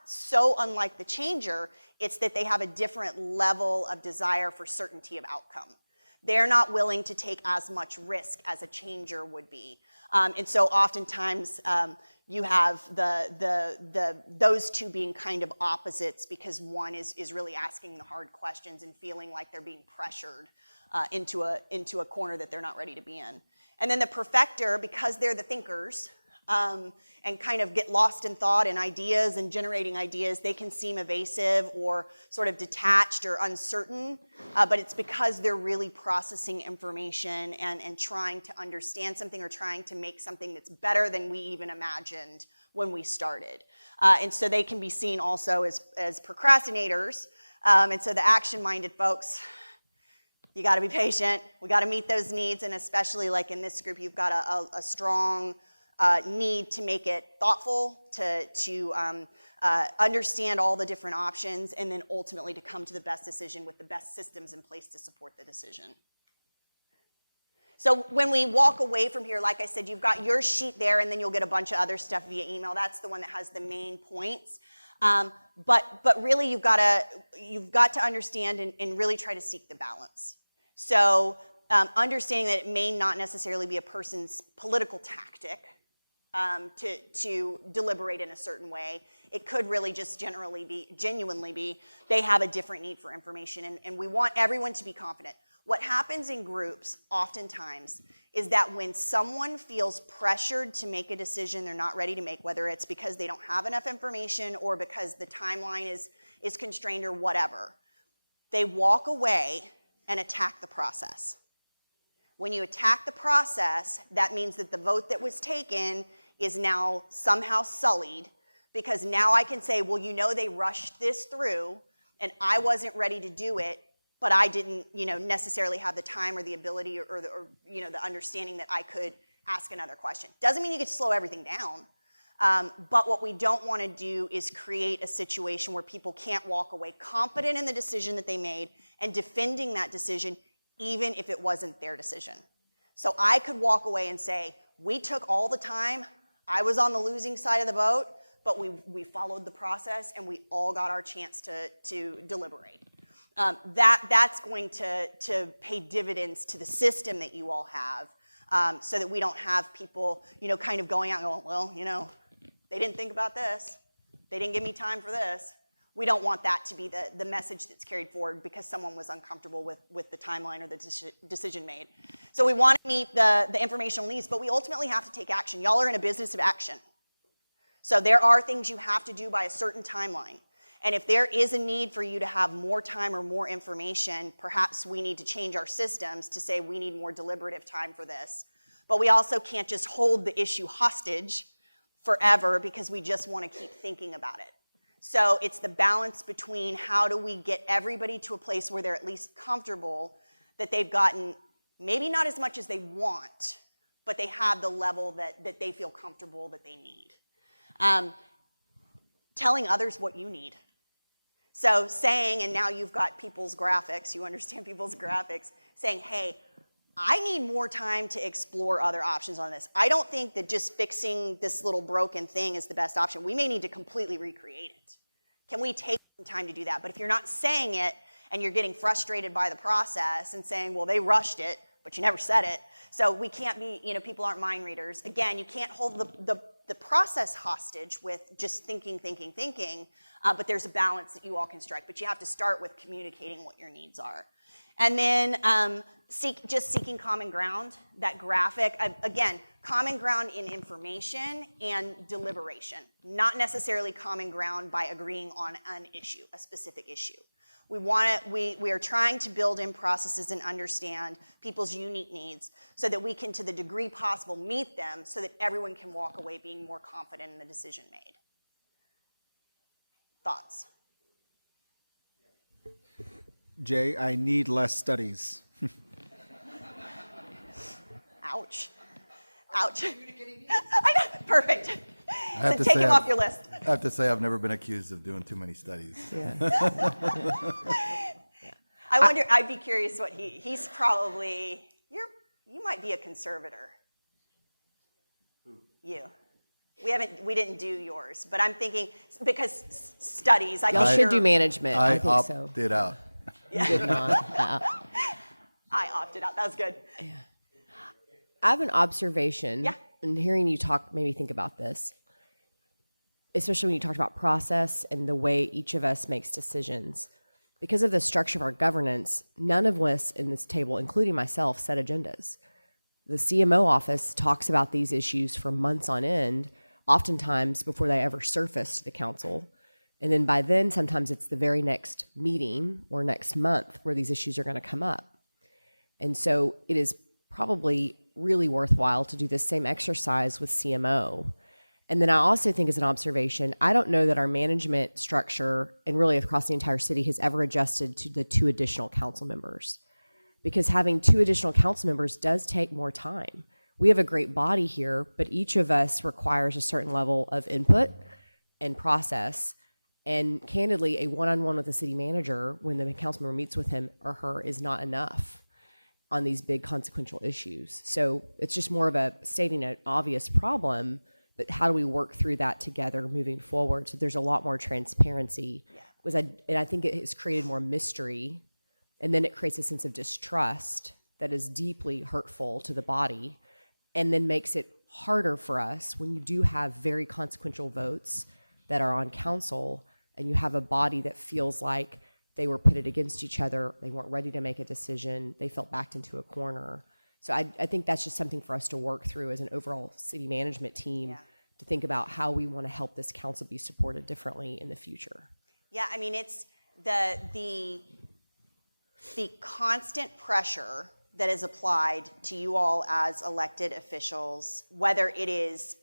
so unlike the changer. It's that they have a different level of desire for certainty of outcome. They're not willing to take as much risk as a changer would be. And so oftentimes you have those two being kind of opposites because one is really asking the hard questions and feeling like they're being pressured into a corner that they're not ready to be in. And then the perfecter, because they're the thinkers, and kind of get lost in thought and ideas and generating ideas, they can seem evasive or sort of detached or uncertain, but it's because they're really processing information and trying to understand something or trying to make something that's better than we even imagined when we started. And so they can be seen also as procrastinators. And so the action-minded folks, you got to be patient. We got to meet those needs, and especially like in this group, you've got a strong need to make it thoughtful, to understand all the different options, and then ultimately to come to the best decision with the best systems in place to support the decision. So when we walk away from here, like I said, you've got your sheet there, and then you'll get a bunch of other stuff via email. That's the one that has the main points. But really, you've got to understand and really try to seek the balance. So understanding that it may not necessarily be a person's political tactic to deliberate in a certain way. It could really just genuinely be, they have a different need for information, and we want everyone to be confident. What happens in groups oftentimes is that when someone feels pressured to make a decision they're not ready to make, whether it's because they don't have enough information or because the timeline is constrained or whatever, they walk away and attack the process. When you attack the process, that means that the vote that was taken is now somehow sullied, because now I can say, well, you know, they rushed this through and I wasn't ready to do it, but I didn't, necessarily have the time or the ability or the understanding that I could ask another question. Doesn't mean you get to slow everything down, but what we don't want to do is create a situation where people can't walk away confident in the decision that they made and defending that decision even if it wasn't their decision. So I could walk away and say, we took all the time, I was on the losing side of the boat, but we followed the process and we all got our chance to deliberate. That's going to pay dividends to the system that you all have, so that we don't have people, kind of going out and going, well, they didn't think about this. They didn't give me time for this. We don't want that to be the message that's carried forward because someone was uncomfortable with the timeline or the decision made. So we want to meet the informational needs, but we ultimately have to take action. Y'all are in a business of action. So there are things you have to do by a certain timeline. And if there is a need for you to have more time or more information, perhaps we need to change our systems to say we need more deliberative time for this. But we also can't just hold the issue hostage forever because we just want to keep thinking about it. So it's the balance between how do we get everybody to a place where they're at least comfortable that they've gotten maybe not as much as they want, but they have the level that they feel comfortable that they need. Telling others what you need. So saying, and now you've got people's graphics, you understand people's graphics, saying, hey, I need more time to explore other options on this. I don't think that just fixing this little broken thing is the best option. We may need to completely recreate it. Can we take some time to do that? But if you're not saying it and you're getting frustrated by the process and saying, well, they rushed it, but you never said it. So we can't be, people aren't mind readers. Again, you can't hold the process hostage with just thinking, but there's a balance that you all can strike. But you have to start with communicating what your needs are. And then seeking common ground, that graphic, again, common ground in information and deliberation, not necessarily common ground by agreeing on an issue, a specific issue. We are trying to build in processes and understand people's unique needs so that we can, to the degree possible, meet them so that everyone can walk away being more confident in the decision made. Thoughts? Jay, I need less studies. Ouch. Ouch. I know. Perfect. have So to take say him I've- off your list. I have to say I've never been accused of doing too many studies. I wonder, I'd be curious what he's probably, you might be a conservator. You. We didn't do yours, but I'm thinking, because studies, I Y'all think should do management. I think so. opted out. You did not. I opted out. That was good. I have an observation. Yeah. And hearing you talk made me think about this, especially when you talked about process and the way each of us makes decisions. Because of the structure of our governance, none of us in this table, including myself, set agendas. The CMO office talks about these issues for months on end, oftentimes before they ever surface to the council. And then by then, sometimes it's the very next meeting or next month where these issues are going to come up. And so it is probably really worthwhile to do the same exercise with CMO. And then I also think, as an observation, I don't know that our management structure, and really across the entire city, has ever adjusted to the 2 additional council members. Because having 2 additional council members does take more time. We have a great body here, but each of us requires a certain level of input and process. And candidly, a one-on-one with the city manager, when the council member meets with him or her, is not enough on these big consequential issues. So it's just more of a stating an obvious problem, but how do we work through that together moving forward? So there's a lot more transparency. And I think it has created more mystery, and then it creates a sense of distrust that is deeply hurtful to the body, and then makes it harder for us when you do have very consequential votes that are on council, and you have a body that feels like they were pitted against each other, they weren't ready to make a decision, they felt backed into a corner. So I think that's just something for us to work through as an overall city management team, to think about how we want to help this council be supported differently in the future. Yeah, I mean, it's the constant pressure that is applied to you all as elected officials, whether it is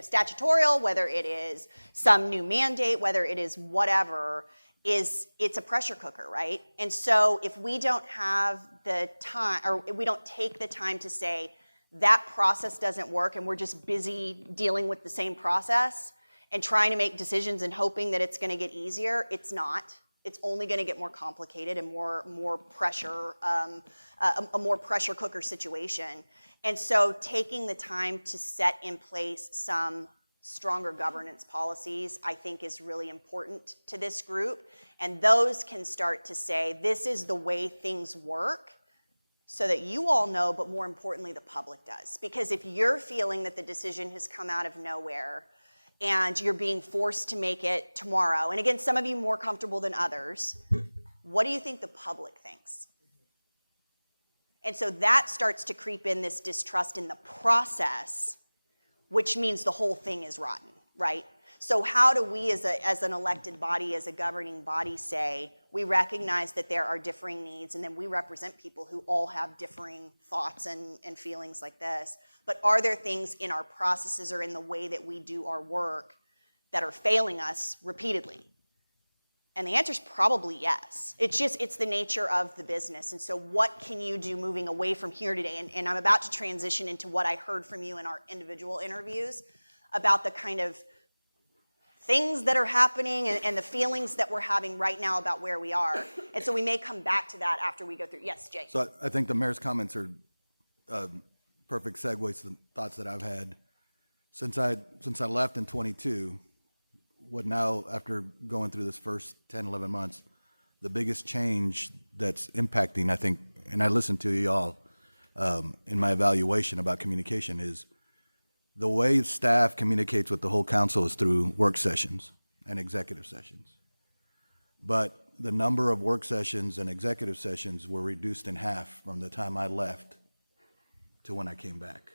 statutorial, whether it is some new mandate, whether it is whatever, it's a pressure cooker, right? And so if we don't have the time, or we don't take the time to say that process doesn't work and we're just busy dealing with the same process and trying to make decisions and hoping that it's going to get easier, it's not. It's only going to get more complicated and more pressure, a more pressure cooker situation. And so taking the time to set in place some stronger governance policies, I think, is really important to this group. And those can start to say, this is the way things work, so that you all know, but more importantly, the public does. Because if you're feeling that the decision has come out of nowhere and you're being forced to make it tomorrow, and again, some of you more comfortable than others, what do you think the public thinks? And so that starts to creep in this distrust in the process, which means the whole thing is rotten, right? So how do we as an elected body, as a governing body, say, we recognize that there are differing needs, and then we represent people who all have differing thoughts and feelings like this, but are there things in our processes or in the way that we do our work that are failing us repeatedly? And the answer is probably yes. It's the nature of the business. And so what can you do moving away from here today? And I'm about to transition into what I heard from you in our individual interviews about the kind of things that are happening and the feelings that we're having right now about where we are. And so we may come back to that after we go through. Yes, Jay. So I think the mayor's comments are perfect segues to the thoughts that I've had since I left in 22. What now, after going through this first 10, 11 months, the biggest change that's impacting, I think, and I listened to you all, in my evaluation about communication is the way staff communicates with the whole council is through work sessions and executive sessions. But the number of work sessions and executive sessions were reduced in half from the time I left to when I came back.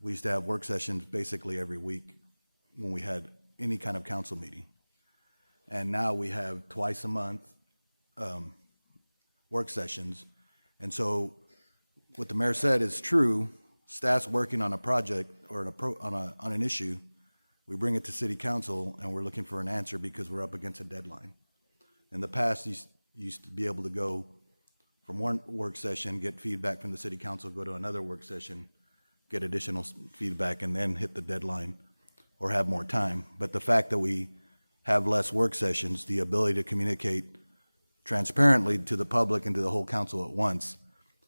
We used to have work sessions basically every week when we had any kind of council meeting. And now we have twice a month work sessions. And so what the mayor said is true. Staff's working on a project or on an issue. We bring it to city council and we're looking for an answer because we're up against a deadline. In the past, you used to be able to go from one work session, get feedback from the city council, go to another work session, get additional feedback, and then hit the deadline or have more time. But the fact that we have less work sessions, the ability to communicate transparently to the public and to the whole council at once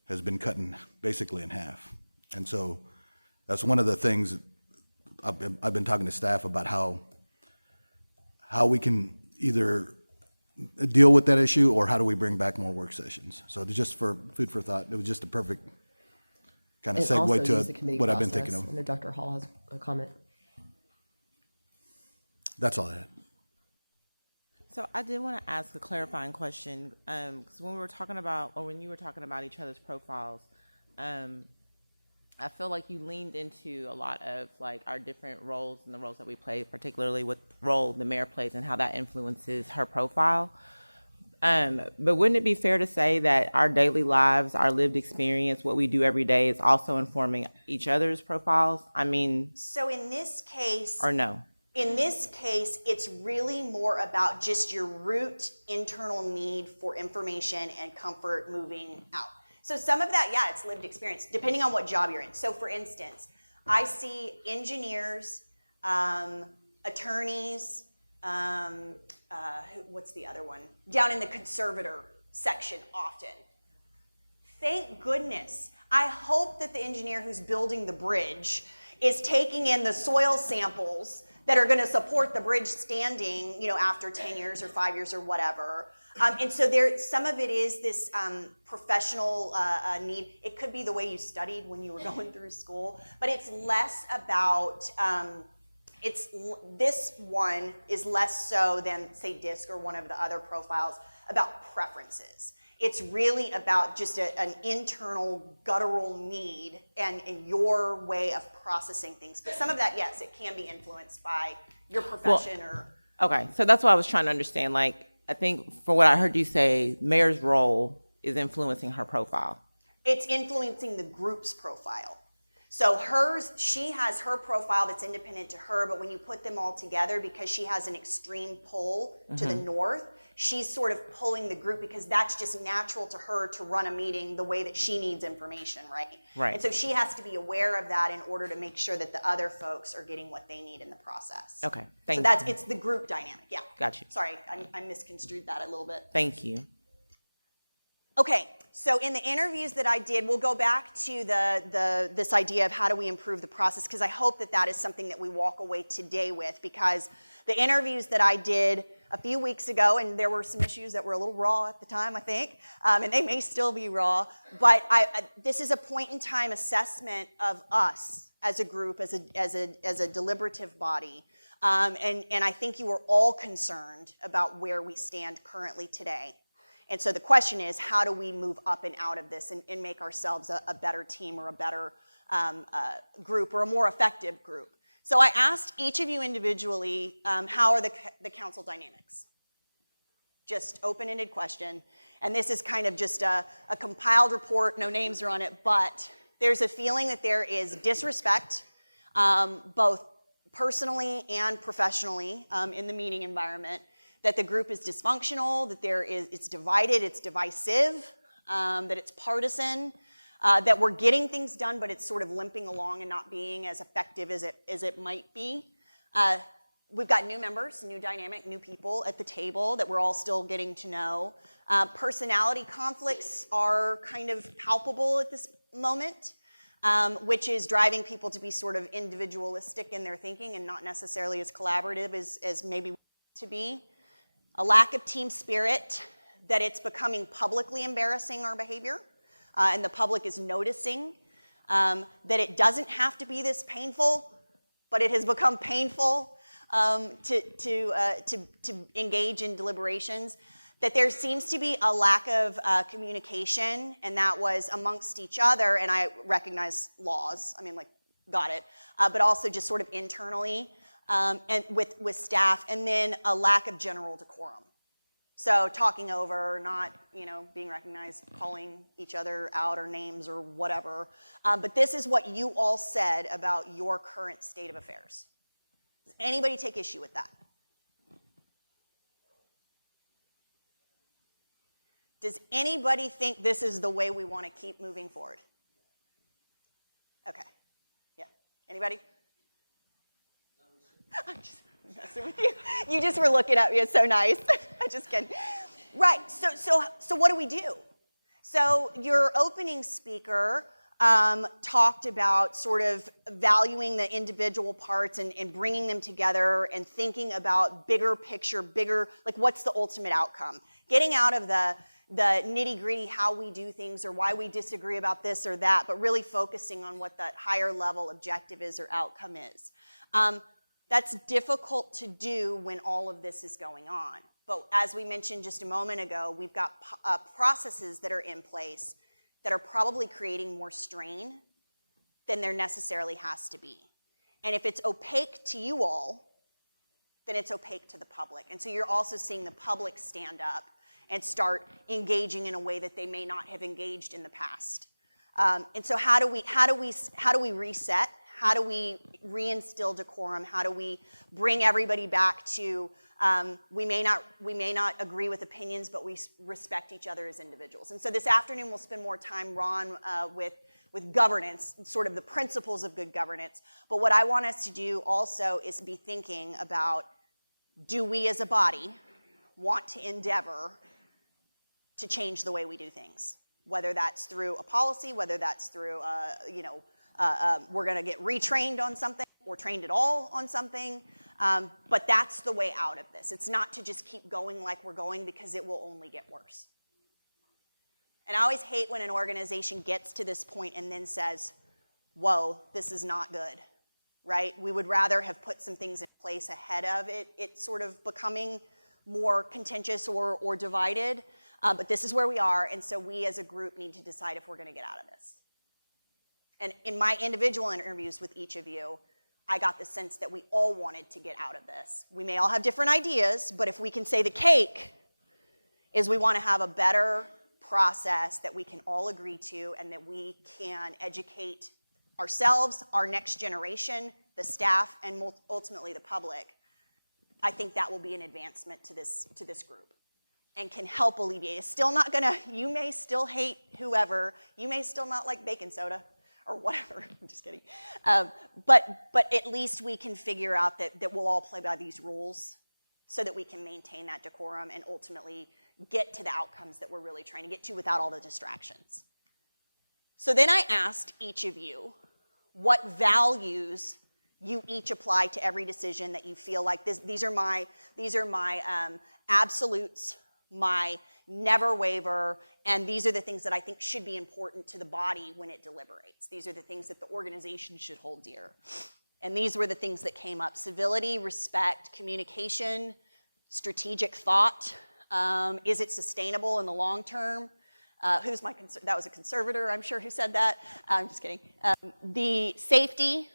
has been cut basically in half. And so that's one of the things I've been talking to staff about how we can either deal with that issue or how do we bring back more work sessions. So just for food for thought, it was just a perfect kind of And also segue use the to committee what I've been process. thinking I of. know Dr. Hall has a comment. That's all I had. So I did want to ask a clarifying question, because when we were talking about, or when you were talking about each other's profiles, I feel like you leaned into a lot of like our different roles and the roles that we play, particularly with the role the mayor plays and how that influences her profile. But wouldn't it be fair to say that our daily lives, our lived experience, what we do every day is also informing each other's profiles? I mean, So in this case, or no? in this case, it's really more about just your root internal need for information and comfort moving out. So some of that, yeah, it's lived experience, depending on what job you're in. So for instance, I see engineers, attorneys, what's the other one? Down in the conservator section often. Thank goodness. I hope that the engineer who's building the bridge is taking in the soil samples that are going to support the bridge standing, you know, after 10 years or 5 years or whatever. And so there, some of it is this professional need. It could be the way you studied when you were going through school, but it's less about, this one is less so than, say, DISC or one of the other profiles, about preferences. It's really about just an internal guttural need and your way of processing things. But some of that, yes, it can be influenced by your profession Okay, so that's what I was trying to understand. Like, I think for what I heard you say, mayor's role is influencing her profile. It's influencing the group's profile. So she has her profile that's independent to her, but when you put them all together, because she has an extreme pull to the north, she's sort of pulling the group because that's just natural to her to run a meeting the way that she needs information, right? Right. And so she has to be aware of that in order to make sure that the other folks are getting what they need in the process. Okay, So it's the group dynamic, yeah. Got you. Sorry, I misconstrued that a little bit. Thank you. Okay, so in the interviews that I did, we'll go back to this idea of how do we improve the process, because I hope that is something that we walk away today with, because the interviews that I did a few weeks ago, and there were some issues that were a little raw at the time, I think, and they may still be raw, but this is a point-in-time assessment of us as a group, as a deliberative body, and I think you are all concerned about where we stand currently today. And so the question is, how do we move up and out of this and make ourselves a better team or a better group or a more effective group? So I asked each of you individually, how are the council dynamics? Just open-ended question. And this is kind of just a compiled report, no names are on it, but there's a feeling that there is disrespect, both personally and professionally in the meeting environment, that the group is dysfunctional, that it's divided, it's divisive, that it's partisan, that we're getting things done, but it's sort of limping along and not being as effective as it might be. We've got new members, new dynamic, new people at the table that we're all still getting to know. Personality conflicts are kind of palpable at this moment, which is driving people to be sort of individualistic in their thinking and not necessarily as collaborative as maybe to be. A lack of team spirit, that it's becoming publicly embarrassing, our behavior. and the public is noticing that it doesn't have to be this painful, but it has become painful to engage in deliberations, that there seems to be a lack of communication, and that was amongst each other, and I recognize laws, I mean, like, got it, but also just sort of internally and with staff, and then a lack of general decorum. So talking over, not, being recognized, calling each other out or names or whatever. But this is what you all said about your current state of affairs. Does anybody take issue with that? Does anybody think this is the way we want to keep moving forward? Okay. Yeah. Anybody? I'm just messing with you. You just were looking at me. It's so nice. I'm just kidding. Right. So what do we do? So your opening speaker talked about sort of valuing the individual parts and bringing them together and thinking about bigger picture, like what's the ultimate outcome? Getting out of the nitty-gritty how we do things or why we disagree about this or that, but really focusing on what that higher level objective is or outcome is. That's difficult to do when all of this is going on. But as we mentioned just a moment ago, we've got processes that are in place that are probably creating more strain than there necessarily has to be. And if it's opaque to you all, then it's opaque to the public. And so you're also seeing the public stand up and start engaging in a way that they may not have engaged in the past. And so how do we reset? How do we reinstill decorum? How do we bring everybody back to we may not agree with opinions, but we respect each other as individuals. And so this afternoon we'll spend more time, Ron, with governance, sort of the principles of good governance. But what I want us to do also is be thinking about, do we as a body want to endeavor to change the way we do things? Whether that's through a policy, whether that's through, we're going to get retrained on something or trained at all on something. But that's the way out of this. It's not to just keep going like we're going, because it will only get worse. And I always hate when an organization gets to this point and then says, whoa, this is not good, right? We would rather have put some things in place ahead of it sort of becoming more contentious or divided. But this is where we are, and so we as a group need to decide if we're going to get out of this. And in my individual interviews with each of you, I got the sense that we all wanted to get out of this. We may all have different ideas, but if we can say the cake is we want to have a better process that we can all agree to and that we can educate ourselves, our next generation, the staff, and ultimately the public, I think that will be an advancement to this group and can help alleviate. It's still not gonna, you may still hate whoever, you may still not like baking soda, or whatever, I'm just kidding. But at least we can figure out that we'll all play by these rules so that we can maintain that decorum and ultimately get to the outcomes that we're really trying to get to without all the distractions. So then I asked each of you what values you each apply to every decision that you feel like these are my absolutes, my never waver, and these are the things that I think should be important to the body when it deliberates. These are the things that the organization should hold dear. And these were the things that came up: civility, respect, communication, strategic thought. Is it sustainable in the long term? That was a conservator, I'm sure, who said that. I'm just kidding. The safety.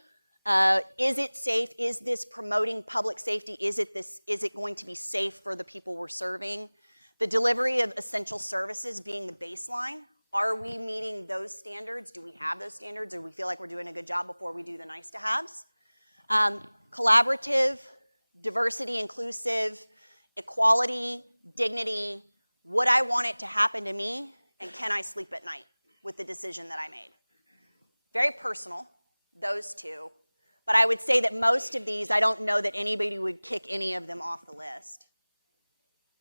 Is it safe? Is this promoting public safety? Is it going to be safe for the people we're serving? The delivery of essential services being the baseline. Are we meeting those standards? Do we have those standards? Or we feel like we're doing a good job before we do the nice to haves? Collaborative, diversity, inclusive, equality, dignity. Would I want it to happen to me? And can I sleep at night with the decision that I made? Very personal, those two. But I would say that most of these, I don't know that anybody would kick any of them off the list.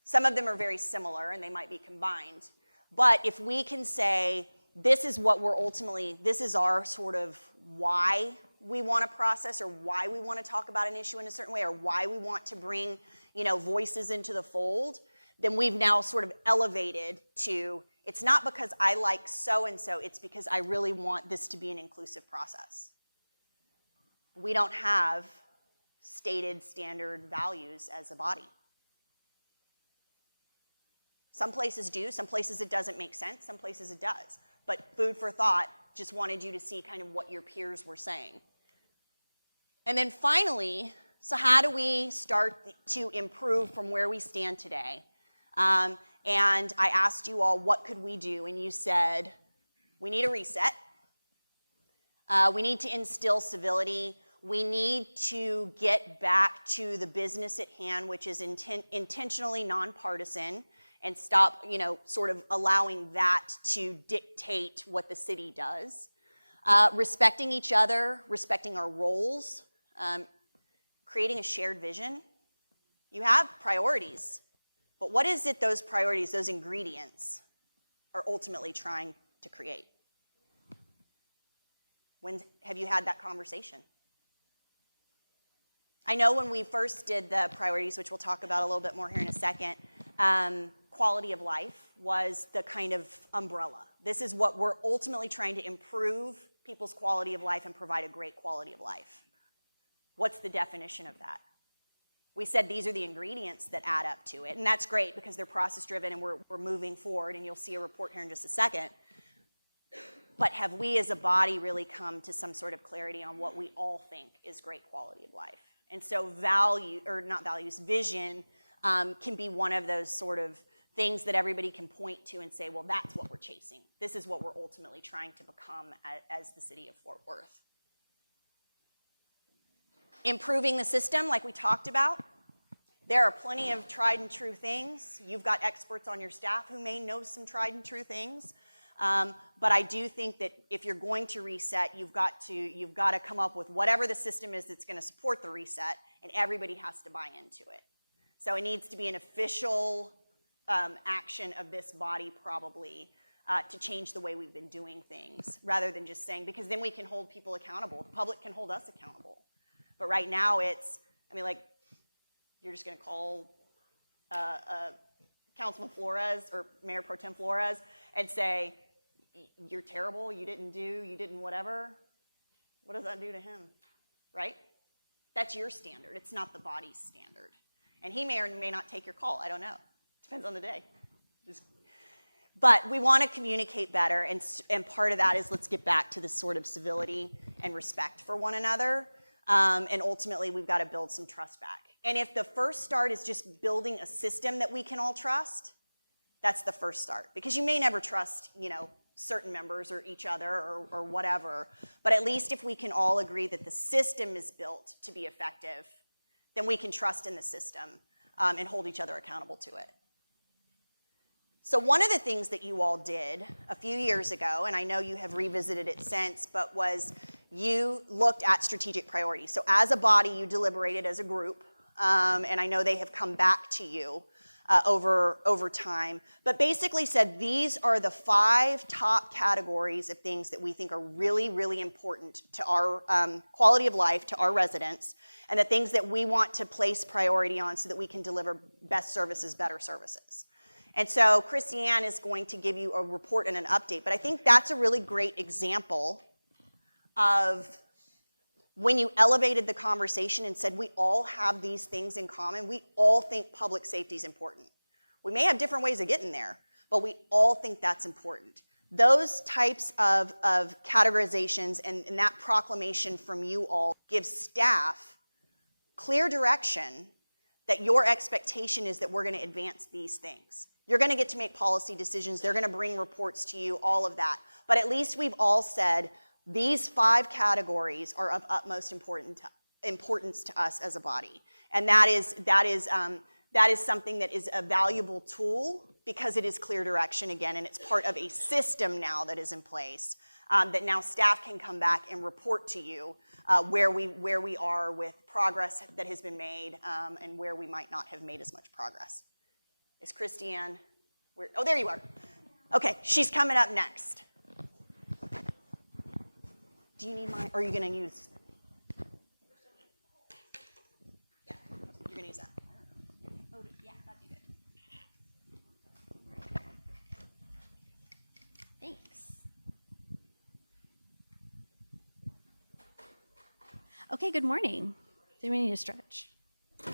Some of them are very similar and they might be combined. But if we can say, this is what we're ultimately, this is our sort of why we want to process or why we want to talk about an issue in a certain way or why we want to bring, voices into the fold, then we've now sort of elevated to, It's not because I like so-and-so, it's because I really want this to be an inclusive process. We don't have stated standard values as a body. Some places do, some places it doesn't make sense, some places it does. But food for thought, just wanted you to see kind of what your peers were saying. And then finally, so how do we start to improve from where we stand today? And I asked you all, what could we do? And you said, we need a reset. We need to instill civility. We need to get back to the business at hand, which is intentionally nonpartisan, and stop, sort of allowing that to dictate what the city does. Respecting each other, respecting our roles, creating a shared vision. You have priorities, but what is it those priorities, those ingredients, are ultimately trying to create? When have you had that conversation? I know when we first did the priorities, which we'll talk about a little bit more here in a second, quality of life was the kind of umbrella. This is what we're ultimately trying to improve people's quality of life and provide a great quality of life. What's the definition of that? We said these are the ingredients that add up to it, and that's great because they're process-driven and we're moving forward, and you'll see a report here in just a second. But have we as a body really come to some sort of clarity on what we all think is great quality of life? And so vision can be one of those sort of things that everybody can point to and say, well, that's what we're chasing. This is what we're ultimately trying to become as the city of Fort Worth. Improving the system, like we talked about. There are plenty of tried and true things. You've got experts on your staff who may know some tried and true things. But I do think that if you're going to reset, you've got to come up with whatever the system is that's going to support the reset, and everybody has to buy into it. So it needs to be an official action of this body probably to change the way we've been doing things, rather than just saying, because then we can hold people accountable. The public can hold us accountable. But right now you're just going to call Councilman Flores or Mayor Pro Tem Flores and say, you're terrible, you didn't whatever. What does that do to him, right? That's your standard. It's not the body's standard. And he may or may not take your call. I don't know. Depends on the day. But we want to communicate better, and part of that is let's get back to this sort of civility and respect for one another. And ultimately, we've got to build some trust back. And if the first start is just building a system that we can all trust, that's the first start. Because you may never trust, certain members or each other or whatever. But at least if we can all agree that the system is built to be effective, then we can trust in the system and hold each other accountable to it. So one of the things that you all did a few years ago, and I know you have revisited it since, but was you looked at strategic priorities. So as a body, you deliberated as a group, and I know they have come back to you over time, but basically said these are the 5 top categories of things that we think are really, really important to our quality of life, to our residents, and the things that we want to place priority on so that we can deliver best services, better services. And so Christiane is going to give you a report and an update, but I think that's a really great example of when you elevated the conversation and said we all have these things in common, we all think public safety is important. We may have different ways of getting there, but we all think that's important. Those types of categorizations and that proclamation from you all gives staff clear direction that your expectation is that we're going to advance these things. You're going to get to make policy decisions. They're going to bring reports to you, all of that. But at least we've all said these 5 categories are of utmost importance to us as a body. And that is something that is a valuable tool because it is clear direction again, and it's part of a system now that is in place that now staff can come back and report to you where we are with progress that has been made and where we might not have made as much progress. Is Christiane? Oh, there you are. Okay, she's coming up next. Do you need mine? Or are you going to use? Yeah, you're going to use that. Oh, yeah, that'd be good. Okay, good morning. Do we need to stretch?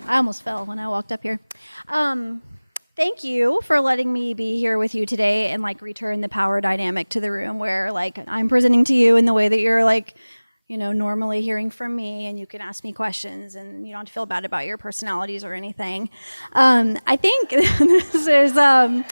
I almost fell when I walked up here. Thank you for letting me be here with you today and like return the power dynamic to the room where like I'm presenting to you in the way that you're like, you know, normally hearing from me, and you can ask me questions and you don't have to feel bad about your personalities or anything. I think this is, I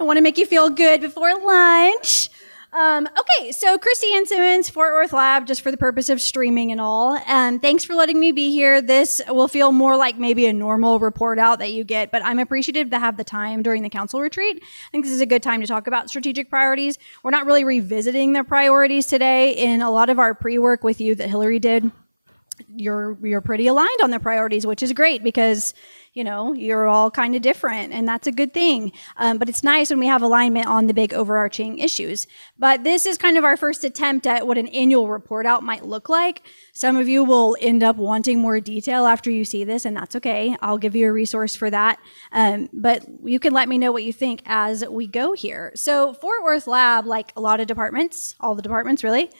want to make you feel good before lunch. Okay, so Christy Ann Simmons, Fort Worth Lab, just for the purpose of streaming and all. Thanks for letting me be here. This will feel more like maybe a normal report out that you get, but I'm appreciative to have the time during the council retreat. I think this is a good time to talk about strategic priorities. We're not really revisiting the priorities today. In a lot of our pre-work with you that Hillary did, you're pretty aligned on the priorities, which is great because, you know, you're all kind of different and that's a good thing. But it's nice when we have alignment on the big overarching issues. But this is kind of our first attempt at what an annual report out might look like. Some of you will end up wanting more detail after you see this, and that's okay. I'll give you a resource for that. But you can let me know what you think as we go here. So Fort Worth Lab, like a lot of departments, all the departments really,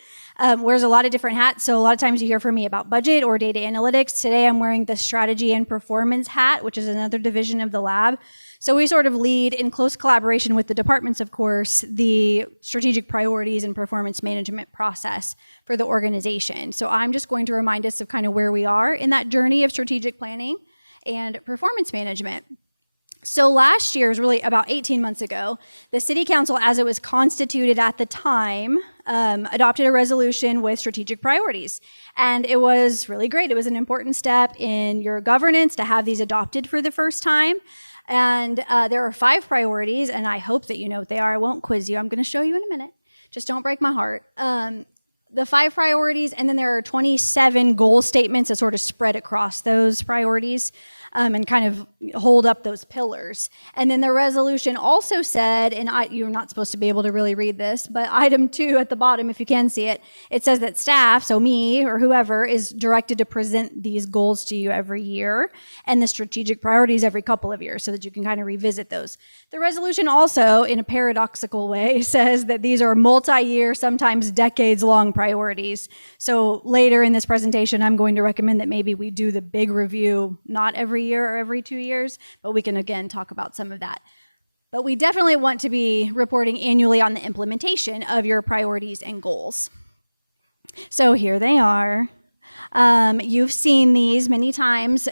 wears a lot of different hats. So a lot of times you hear from me about budget or data analytics. Today I'm wearing the strategy and performance hat, which is another division of the lab. So we sort of lead in close collaboration with the departments, of course, the strategic priorities and performance management process for the organization. So I'm just going to remind us of kind of where we are in that journey of strategic planning and performance management. So last year, was really about 18 months ago, the City Council, as it was constituted at the time, adopted a resolution with strategic priorities. And it was really great. It was an important step in your governance to have these adopted for the first time. And there are 5 priorities, and I hope that you know what they are. I won't quiz you. I'm going to show you in a minute. Just don't break my heart. The 5 priorities, and then there are 27 goal statements that sort of spread across those priorities. And kind of hold up those pillars. And then the resolution also said, and you're not supposed to be able to really read this, but item 2 at the bottom, if you can see it, it says that staff, so me or whoever, is directed to present these goals to you every year and the strategic priorities every couple of years so that you can kind of revisit those. The resolution also, in a paradoxical way, says that these are multi-year, sometimes decades-long priorities. So later in this presentation, I'm going to recommend that maybe we do the big review, not every year or every 2 years, but we can again talk about some of that. But we definitely want to be reporting annually on the implementation of your priorities and goals. So here they are. You've seen these many times.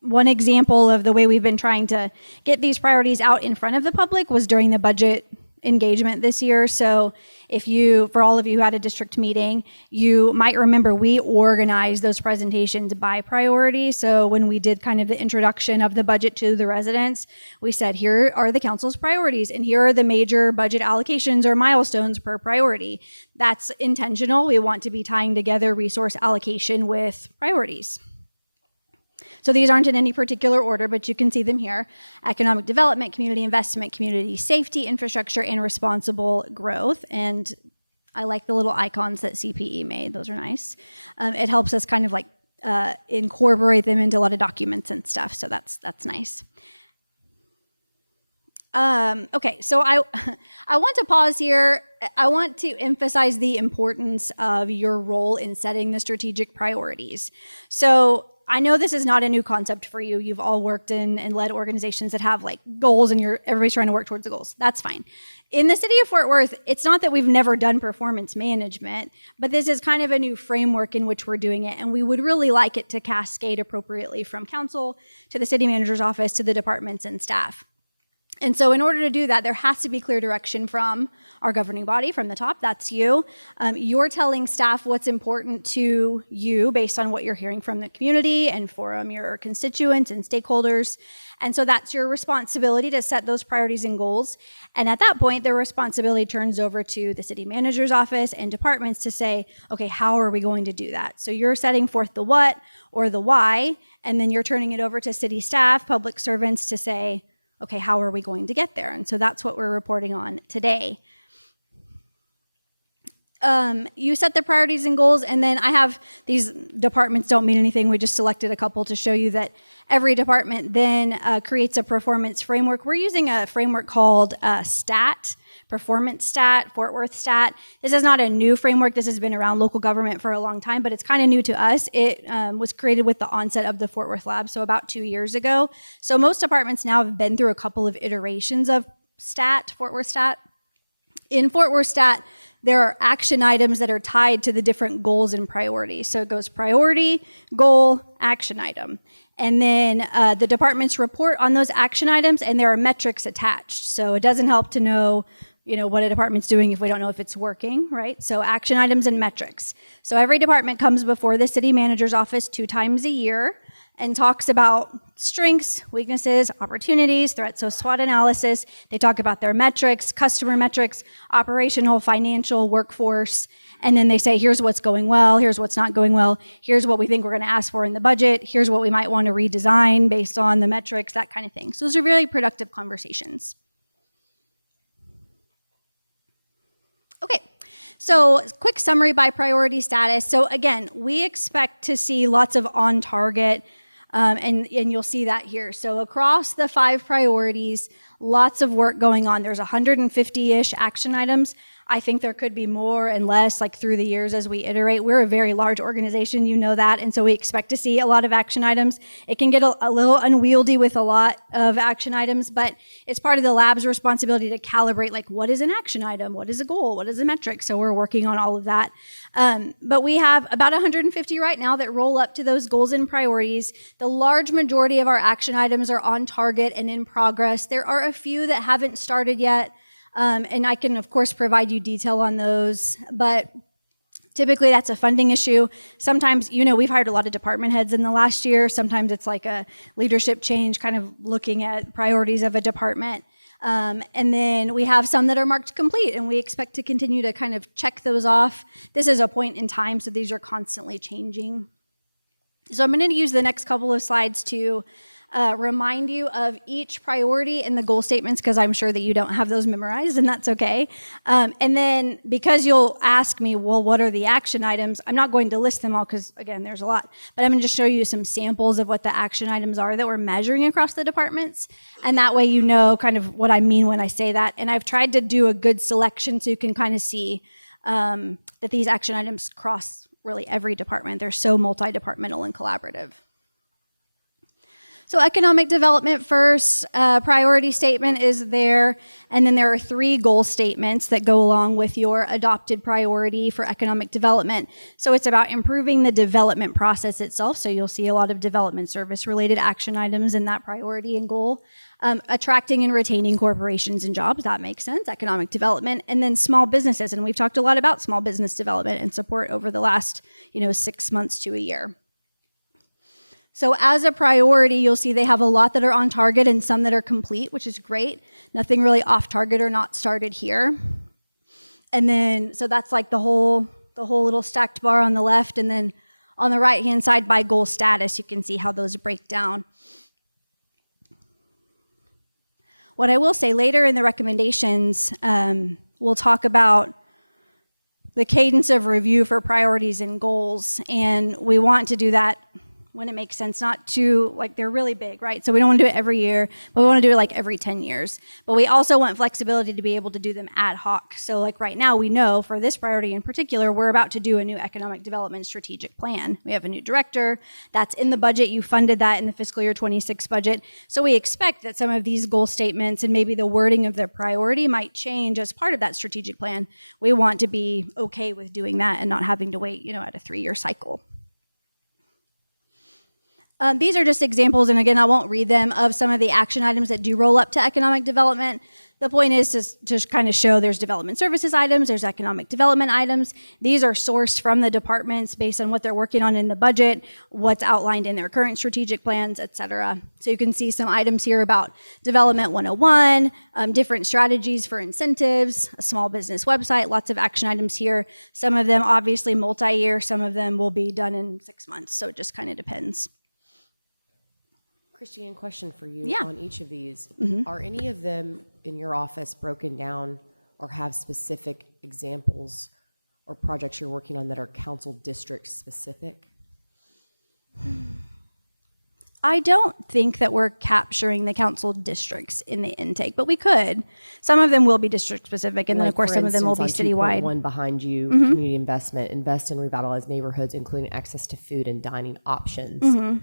One example of the way we've been trying to get these priorities out in front of the public was during the budget engagement this year. So for all of you who had a district meeting, you might remember we organized those presentations by priority. So when we did kind of the introduction of the budget to the residents, we said, here are the council's priorities, and here are the major budget allocations or milestones per priority. That's intentional. We want to be tying together resource allocation with priorities. So these aren't in any particular order, but you can see them here. Economic development, community investment, community safety, infrastructure, and responsible growth. And I like the little icons that CPE made. Those are nice. It helps us kind of like incorporate them into a lot of documents and stuff. So that's nice. Okay, so I want to pause here. I want to emphasize the importance of your role in setting the strategic priorities. So I know this is not a new concept for you. You've all worked in and led organizations that have like goals, and everybody's trying to work towards the goals. That's fine. In the city of Fort Worth, it's not that we've never done performance management, but this is kind of a new framework in which we're doing it, and we would really like it to cascade appropriately from council to the city manager's office to the departments and staff. And so in order to do that, there has to be clear direction from our governing body, from the top. That's you. You're telling staff what's important to you based on what you're hearing from the community and from your constituents and stakeholders. And so that's your responsibility to set those priorities and goals. And at that point, the responsibility turns over to the city manager's office and departments to say, okay, how are we going to do that? So you're setting forth the what or the why, and then you're turning it over to city staff, public servants to say, okay, how are we going to get there? And so that's what we're reporting on today. you set the priorities and goals, and then I have these departments don't mean anything. We just selected a couple to show you that every department then creates a performance framework. We're using a framework called STAT, Performance Stat, Fort Worth Stat. This is not a new framework. This has been around local government for a long time, but it's kind of new to us. It was created with the onset of the Fort Worth Lab, so about 2 years ago. So most departments now have been through a couple of iterations of STAT, Fort Worth Stat. In Fort Worth Stat, there are action items that are tied to the different goals and priorities. So it goes priority, goal, action item. And then the departments report on those action items, and there are metrics attached. So it doesn't help to know, what a department's doing if we don't know if it's working, right? So action items and metrics. So every department comes before the city manager's office 2 times a year and talks about strengths, weaknesses, opportunities, threats, so SWOT analysis. They talk about their metrics, customer metrics, operational, financial, workforce, and then they say, here's what's going well, here's what's not going well, here's what we think we're gonna ask for in the budget, here's what we might wanna redesign based on the metrics, that kind of thing. So those are really productive conversations. Okay. So quick summary by priority status. So again, we expect to see lots of on target, and you'll see that here. So across the 5 priorities, lots of work going on. There's 150-ish action items. I think there could be more and less like through the years as we iterate. We're a very large organization, you know that, and so we expect to see a lot of action items. It can get a little unwieldy with a lot of action items, but it's part of the lab's responsibility to calibrate like what is an action item, what is a goal, what is a metric, so we're working on all of that. But we have about 150 right now that roll up to those goals and priorities. The large majority of our action items are on target and in progress. There are a few that haven't started yet. And I can, of course, provide you detail on those, but typically that's a funding issue. Sometimes, we've hired a lot of department heads in the last year. Sometimes it's like a leadership change, kind of looking at priorities of a department. And then we have some that are marked complete, and we expect to continue to kind of check those off. This is a point in time, so these are constantly changing. So I'm going to use the next couple of slides to remind you of each priority in the goal statements, because I'm sure that you don't have those memorized, and that's okay. And then because you'll ask me, well, what are the action items? I'm not going to list them all because, again, there's a lot. But I'm going to just show you some samples of what the action items are that we're measuring across the departments. And that way you know kind of what I mean when I say that. And I've tried to do a good selection so you can kind of see that these action items cross really every department. They're so multi-departmental and collaborative. So economic development first, priority statement is there, and then there are 3 goal statements that go along with your adopted priority for economic development. So it's about improving the development process itself, so you'll see a lot of development service related action items in that priority and goal. Attracting and retaining corporations and jobs, that makes sense, economic development, and then small businesses, and we've talked a lot about small business development and support over the last 6 months to a year. So as a priority, you'll see they have a lot that are on target and some that are complete, which is great. Nothing really off target or not started here. And then, so that's like the whole little stacked bar on the left. And then on the right-hand side by goal status, you can see how those break down. What I will say later in the recommendations, we'll talk about the cadence of review for priorities and goals. And we want to do that when it makes sense, not too, they're really big, right? So we don't want to do it every year, but we want to do it every 10 years. But we also want flexibility to be able to do them ad hoc. So right now we know for this priority in particular, we're about to do a new economic development strategic plan. We have a new director, that's in the budget. You funded that in the fiscal year 26 budget. So we expect that some of these goal statements and maybe the wording of the priority might change as part of that strategic plan. We want to be okay with doing that and not having to wait, at a 3-year cycle. These are just examples, and again, I won't read them, of some of the action items that do roll up to economic development. The point is to just kind of show there's development services items, there's economic development items. These are sourced from the departments based on what they're working on in the budget, what's outlined in their current strategic plans, et cetera. So you can see some items here about Development 101, different strategies for incentives, a small business website, lots of action items here. Some of them obviously multi-year, some of them will be done in 6 months, so it just kind of depends. Christiane, question for you Yeah. on each of these. Mm-hmm. Are any of them in your office broken down or have specific examples or projects you're working on that are council district specific? I don't think that we're capturing the council districts in the intake, but we could. Some of them will be district specific, and then of course some of them will be citywide. One behind you, community investment, invest in revitalized neighborhoods, including access to food and dining options.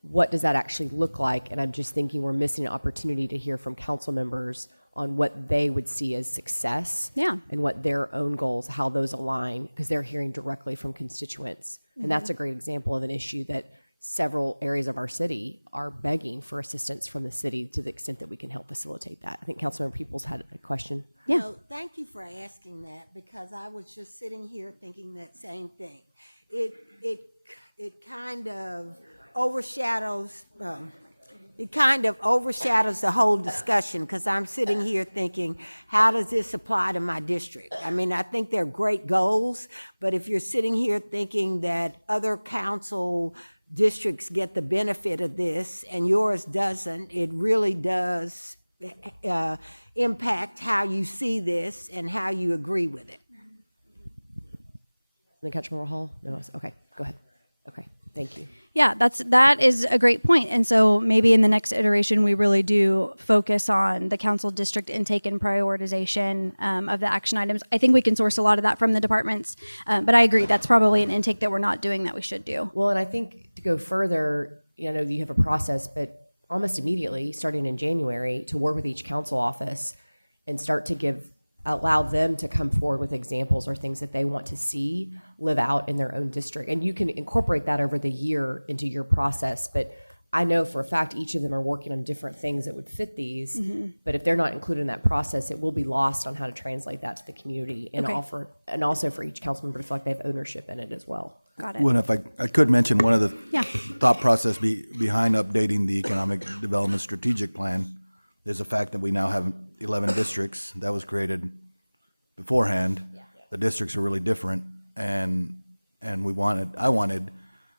What does that actually look like? And I'm just thinking we're missing an opportunity to hear from council members on what they would see as success, and what their own goals, how those align, because they're hearing directly from constituents. And that's a great example of an issue that several areas of our city are begging for assistance from the city to the extent that we can help facilitate that. I think Councilmember Peoples had a question. Yeah. No, thank you for asking that, because I was just sitting here thinking that same thing. It kind of overshadows the whole discussion, because I'm sitting here thinking, how does this apply to my district? I mean, I think they're great goals, but if you're sitting here thinking that other council districts get the benefit of this and yours doesn't, it really does impact how you see this and how you agree with it. Then Councilmember Hall? No, okay, go ahead. Okay, thank you. Yeah, that is a great point. And so maybe in the next iteration, we really do focus on the council district intake and prioritization of the action items. I think we can source a lot of that from the departments, but I agree, that's probably an intake that we're not doing that we should do. Well, and I think to go further, you know, you have a process, but almost immediately, starting in January, to work with each council office and start to allow them to come forward with examples or things that they want to see live out in their own district. And you can incorporate that over the year into your process. But I know for a fact each of them are working on different things that would fit these. But if they're not included in that process, it will be lost on how to translate that to the community and offer, and also for each council member to feel like they have ownership in it as well. Got it. Well, if I could mention one of the thought process behind updating the Economic Development Strategic Plan is the fact that we now have 11 districts. That was created beforehand. The districts are really different, and I wanted,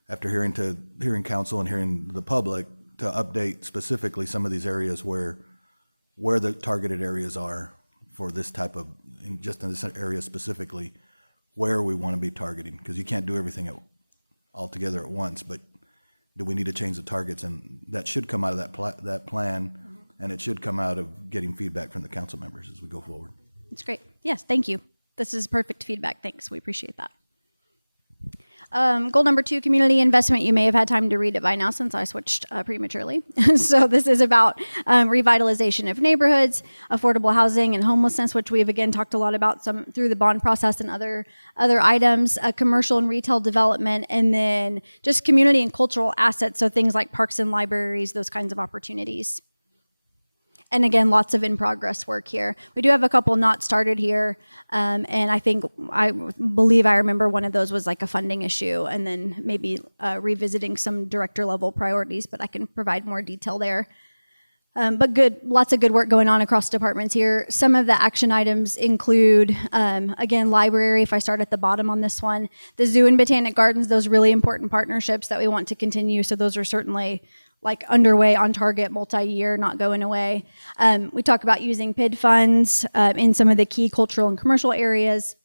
after hearing council and hearing the public, to update specifically some of these areas where the targeted areas are for this type of, just in this area specifically, where we want to be targeting, because you can't do everything all together at once. But do we need to change the targets? And that should come out of that plan. And it should come out of getting feedback from the council members as we go forward. That's great. Yes, thank you. This is perfect feedback. Thanks. We appreciate that. Goal number 2, community investment. You may have had time to read it by now since I switched prematurely. So this is about revitalization of neighborhoods, affordable housing, and homelessness, which we've again talked a lot about through the bond process and other items, commercial and retail development, and then just community and cultural assets. So things like parks and libraries, those kinds of opportunities. And again, lots of in-progress work here. We do have a couple not started here, and I believe I remember one of those was like a funding issue, and then maybe revisiting some director-level priorities, but I can provide more detail there. But lots of good work going on across departments here. Some of the action items include, again, library, if I start at the bottom on this one, the zoo and botanic gardens, those really important partnerships that we want to continue, so those are certainly like underway, on target, multi-year, not going away. We talk about using PID funds in some of the key cultural and commercial areas.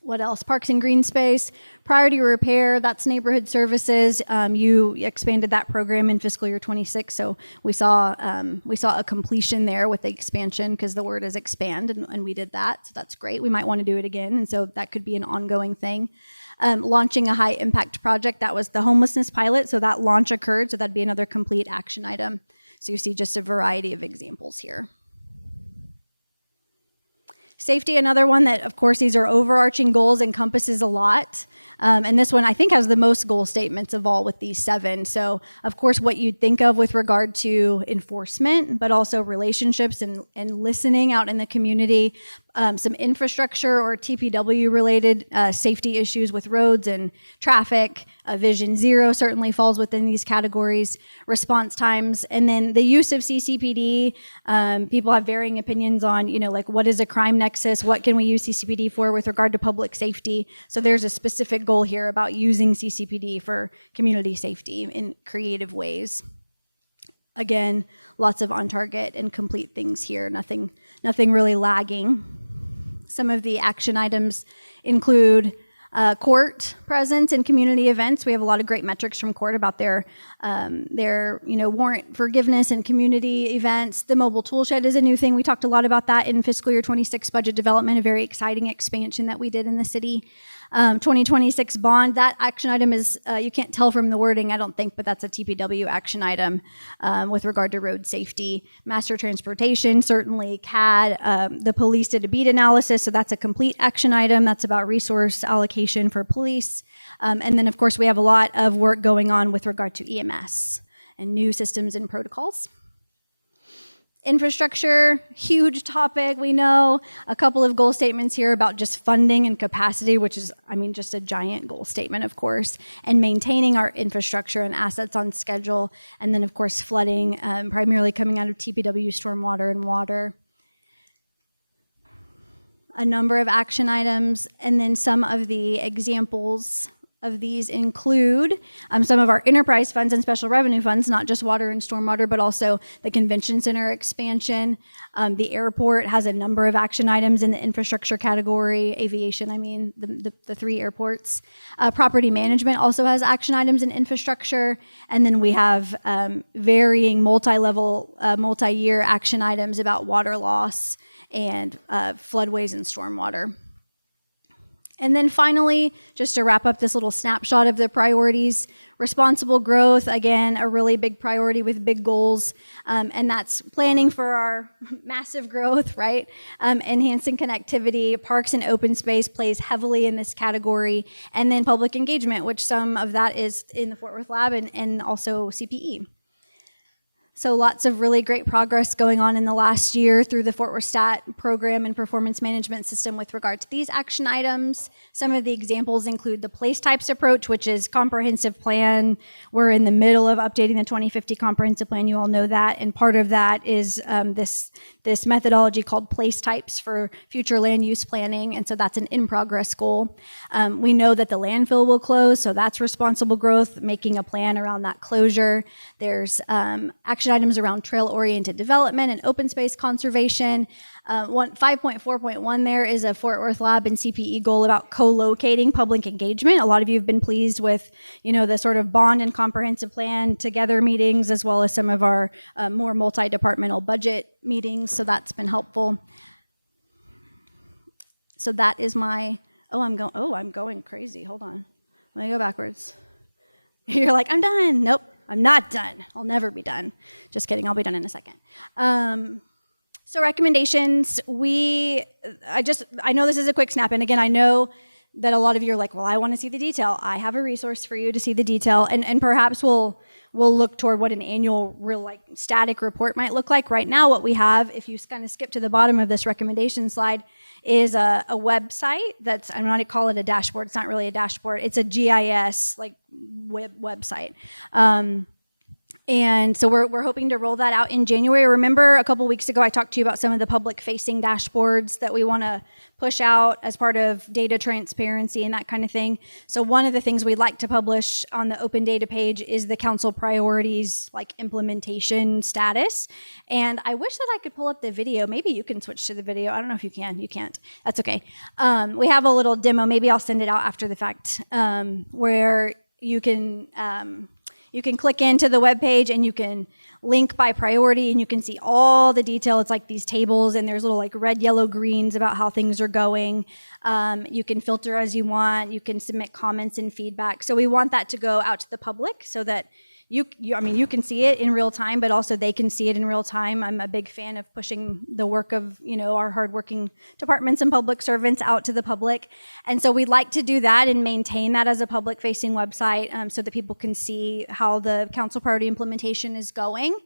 What else? Parks and green space, priority repair, that's neighborhood services. You expanded that program in fiscal year 26, so we saw a completion there with the expansion, because the word is expand, and we did that, so that's great. We might want to do it again, and so that could be an ongoing thing. Launching a high impact project, that was the homelessness pilot, so that launch occurred, so that'd be another complete action item. So you see just a variety of examples here. Safety, another one that, of course, these are overarching goals, encompasses a lot. And this one, I think, has the most goal statements of all with these 7. So, of course, what you'd think of with regard to enforcement, but also relationships and listening out in the community, some infrastructure or TPW-related safety issues with roads and traffic. Vision Zero certainly falls within these categories. Response times, and then the use of CCPD. People have varying opinions on, like what is a crime nexus? What can we use CCPD for with regard to public safety? So there's a specific goal here about using CCPD for community safety in creative ways. Again, lots of on-target and complete things here. Nothing really lagging. Some of the action items include court presence and community events. We have a lot of great metrics from court about their warrant forgiveness and community events. The mobile tool shed is a new thing. We talked a lot about that in fiscal year 26 budget development, a very exciting expansion that we did in the city. 2026 bond, that action item is, you can't tell from the wording, I don't think, but that's a TPW action item with regard to road safety. Master transportation, certainly CAD. The police did a beat analysis, so that's a complete action item. That's about resource allocation for police. And then, of course, we have a lot of work going on with regard to EMS and new systems and protocols. Infrastructure, huge topic, we know. A couple of goal statements here about just funding and capacity, which is, just a giant goal statement, of course, and maintaining our infrastructure and assets on schedule. And then, of course, flooding, primarily coming out of TPW, stormwater, and water. A number of action items, and then some of the examples of these include some of our enterprise funds and special revenue funds, not just water and stormwater, but also the convention center expansion. The airport has a number of action items in the infrastructure category, aviation, the 3 airports. Property management also has action items in infrastructure. And then we have varying multi-level, multi-year action items about water loss and floodways and stormwater. And then finally, just to wrap up this little snapshot of the priorities, responsible growth, again, a really big priority with big goals, and that's planning for our massive growth, right? Enhancing connectivity, parks and open space plays heavily in this category, and then public engagement, which some of that is in the Fort Worth Lab and also CPE. So lots of really great progress going on in the last year through the Fort Worth STAT program and performance management system with regard to these action items. Some of the examples include the place types approach, which is comprehensive plan. We're in the middle of updating the 2050 comprehensive plan. You all know that. And part of that is this methodology called place types for future land use planning. And so that's an in-progress goal. We know that the landfill will close, so that's responsible growth, making a plan around that closure. There's action items around trail-oriented development and open space conservation. 5.4.1 there is a Fort Worth Lab and CPE goal about co-locating public engagement. A lot of you have been pleased with, the sort of bond and comprehensive plan together meetings, as well as some of our more multi-departmental budget meetings. So that's been helpful. So that is my, I'm going crazy. Hold on. Let me go backwards. You're like, I'm done. Nope. I'm not done. I'll never be done. Just kidding. I'll be done in a second. So recommendations, I know this is a quick snap. And again, I know that a lot of you are like, well, I want to see the detail. I have a resource for you to see the detail. And perhaps we'll look toward what an annual real static report might look like. Right now, what we have, if you kind of skip to the bottom of this recommendation slide, is a website that's, I'm not going to call it a dashboard. It's not really a dashboard. It's a GIS website. And so we're hoping to roll that out in January. Remember a couple weeks ago I talked to you about some of the public-facing dashboards that we want to push out as part of data transparency and that kind of thing. So one of the things we'd like to publish on the open data page is the council priorities, implementation status. And I wish that I could pull up the video. Maybe you can switch to the video. I don't know if you can. You can't. That's okay. We have a little demo. Maybe I'll send it out after the fact where you can click into the webpage and you can link by priority and you can see all the detail. It's like these tables and there's little red, yellow, greens about how things are going. You can filter as you want. You can submit comments and feedback. So we want that to go out to the public so that you can see it in real time, but also they can see it in real time. I'm a big fan of pushing the work of, our hardworking departments and public servants out to the public. And so we'd like to do that and maintain that as a public-facing website so that people can see how the council priority implementation is going.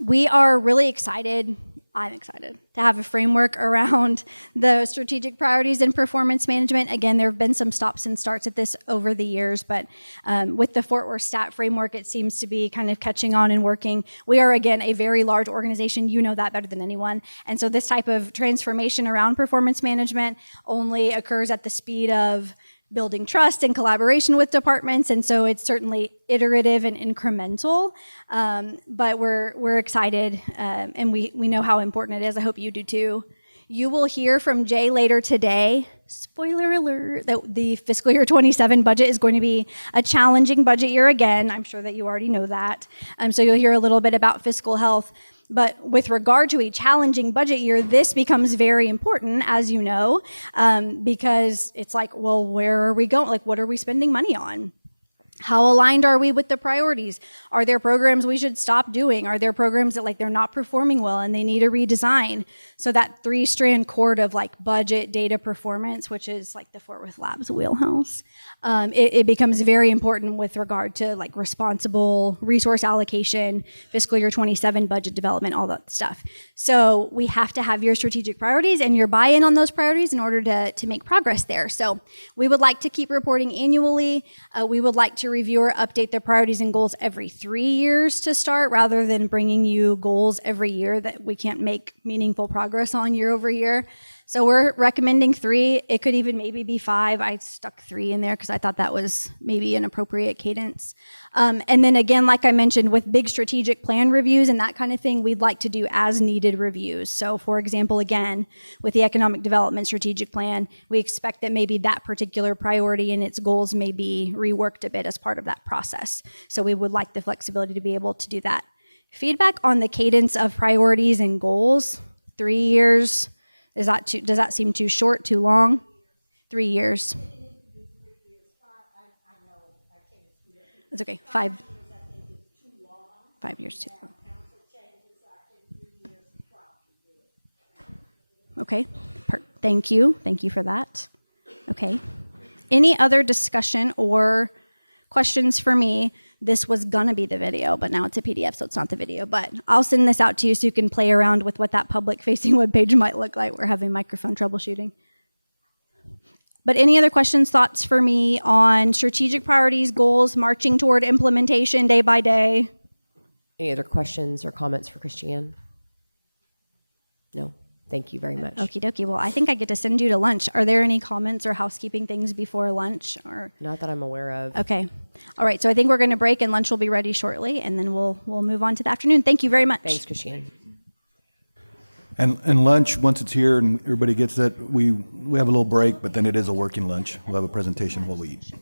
We are really excited. I'm excited to have a framework around the strategic priorities and performance management. Again, there have been some stops and starts at this over the years, but with the Fort Worth STAT framework, it seems to be kind of catching on and working. We are, again, a very large organization. You know that better than anyone. And so this type of transformation around performance management only occurs at the speed of building trust and collaboration with departments, and so it's certainly iterative and incremental, but we're excited, and we know how important it is. I hope you do too. You will hear from Jay later today. Spoiler alert, that the fiscal year 27 budget is going to be a challenging budget year again. I'm sure that you already know that. So you'll hear a little bit about fiscal health. But with regard to a challenging budget year, this becomes very important, as you know, because it's like, well, where are we going? Like, what are we spending money on? How aligned are we with the priorities? Are there programs we should stop doing? Are there programs that like they're not performing well and they need a redesign? So that 3-strand cord of like budget, data, performance, which is like the Fort Worth Labs wheelhouse, it becomes very important with regard to like responsible resource allocation, fiscal year 27 budget development, all that stuff. So we have to have your strategic priorities and your buy-in on those priorities in order to make progress there. So we would like to keep reporting annually. We would like to review or update the priorities and goals every 3 years to start, rather than bringing you goals every year that we can't make meaningful progress on year over year. So we're recommending 3. It could even maybe be 5. I stuck 3 in there because I thought that was maybe an appropriate cadence. And then again, like I mentioned, with big strategic plan reviews and that kind of thing, we'd like to do as needed reviews. So for example, again, with the economic development strategic plan, we expect that maybe that particular priority and its goals may be reworked a bit as part of that process. So we would like the flexibility to be able to do that. Feedback on the cadence of priorities and goals, 3 years. Does that seem too short, too long? 3 years. That's okay. 5 years too long. Okay. Thank you. Thank you for that. Okay. Any other discussion or questions for me? This was gonna be the video, but now it's a PDF, so it's not the video. But I'll send this out to you so you can play around with what that public-facing webpage might look like. We're having microphone troubleshooting. But any other questions, thoughts for me on strategic priorities, goals, marching toward implementation day by day? Any other questions or comments for Christiane? No? Thank you very much. Okie dokie. Well, I think I get to send you to lunch. Are there any comments or housekeeping things before lunch? Or not that I'm aware of. Okay. All right. So I think we're going to break and lunch will be ready shortly, and then we'll move on to the afternoon. Thank you very much. Thanks, Christiane. And lunch, once it's here and everybody gets it, we have a little break, but then it is a working lunch. We'll have a presentation while we eat.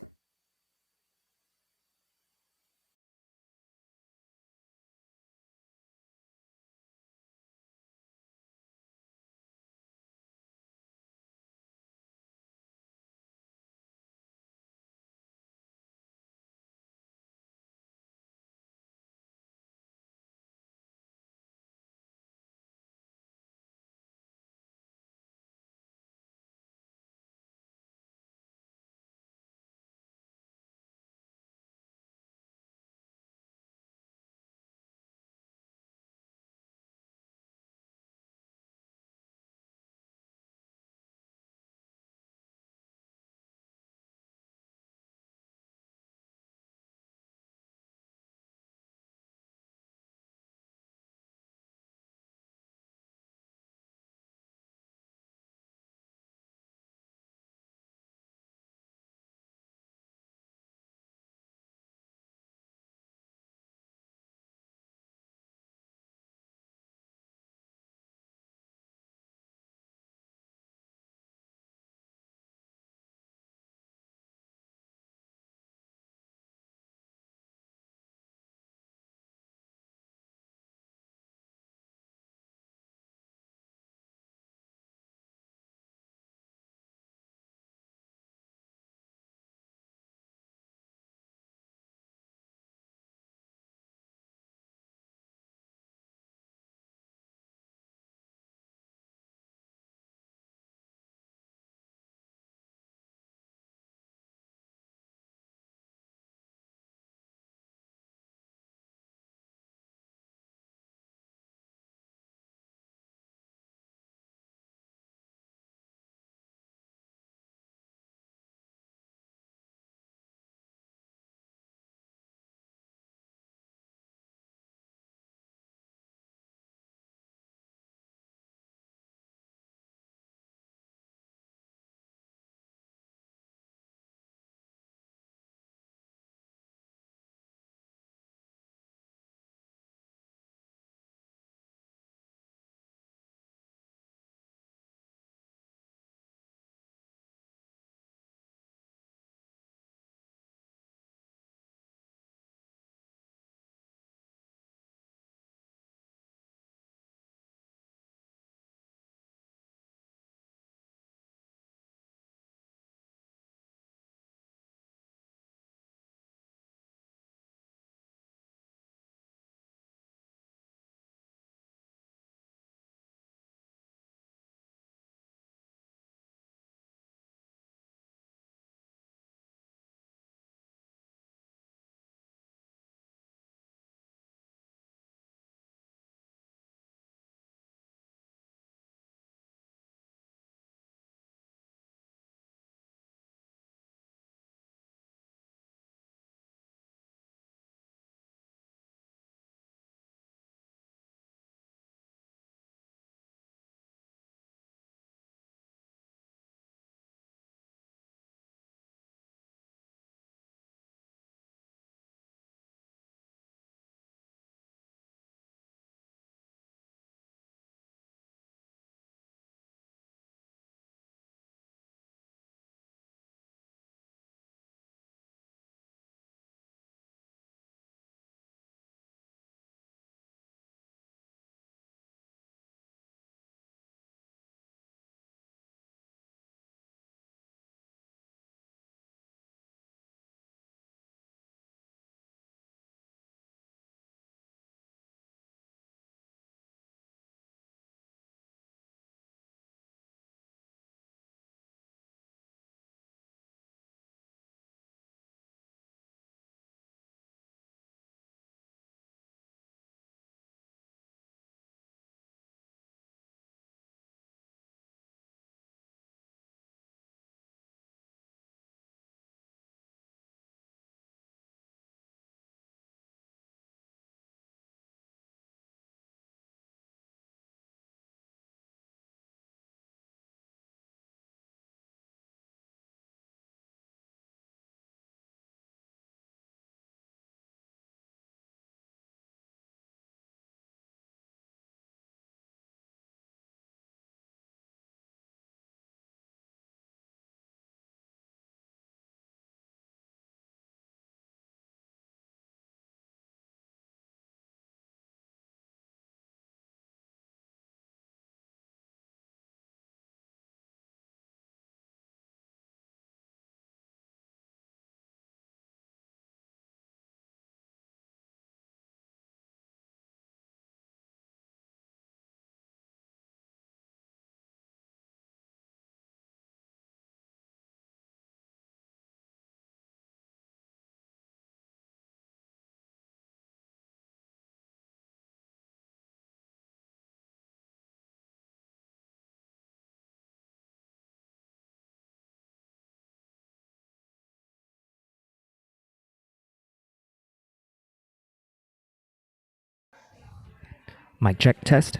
Mic check test.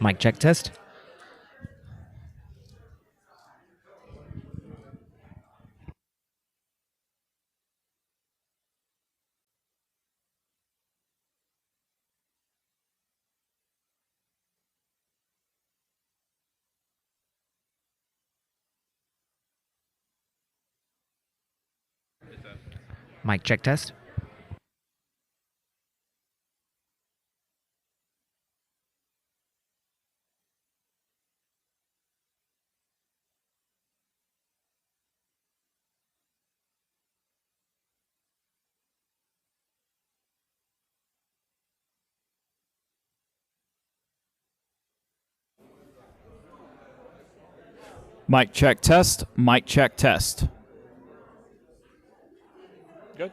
Mic check test. Mic check test. Mic check test. Mic check test. Good.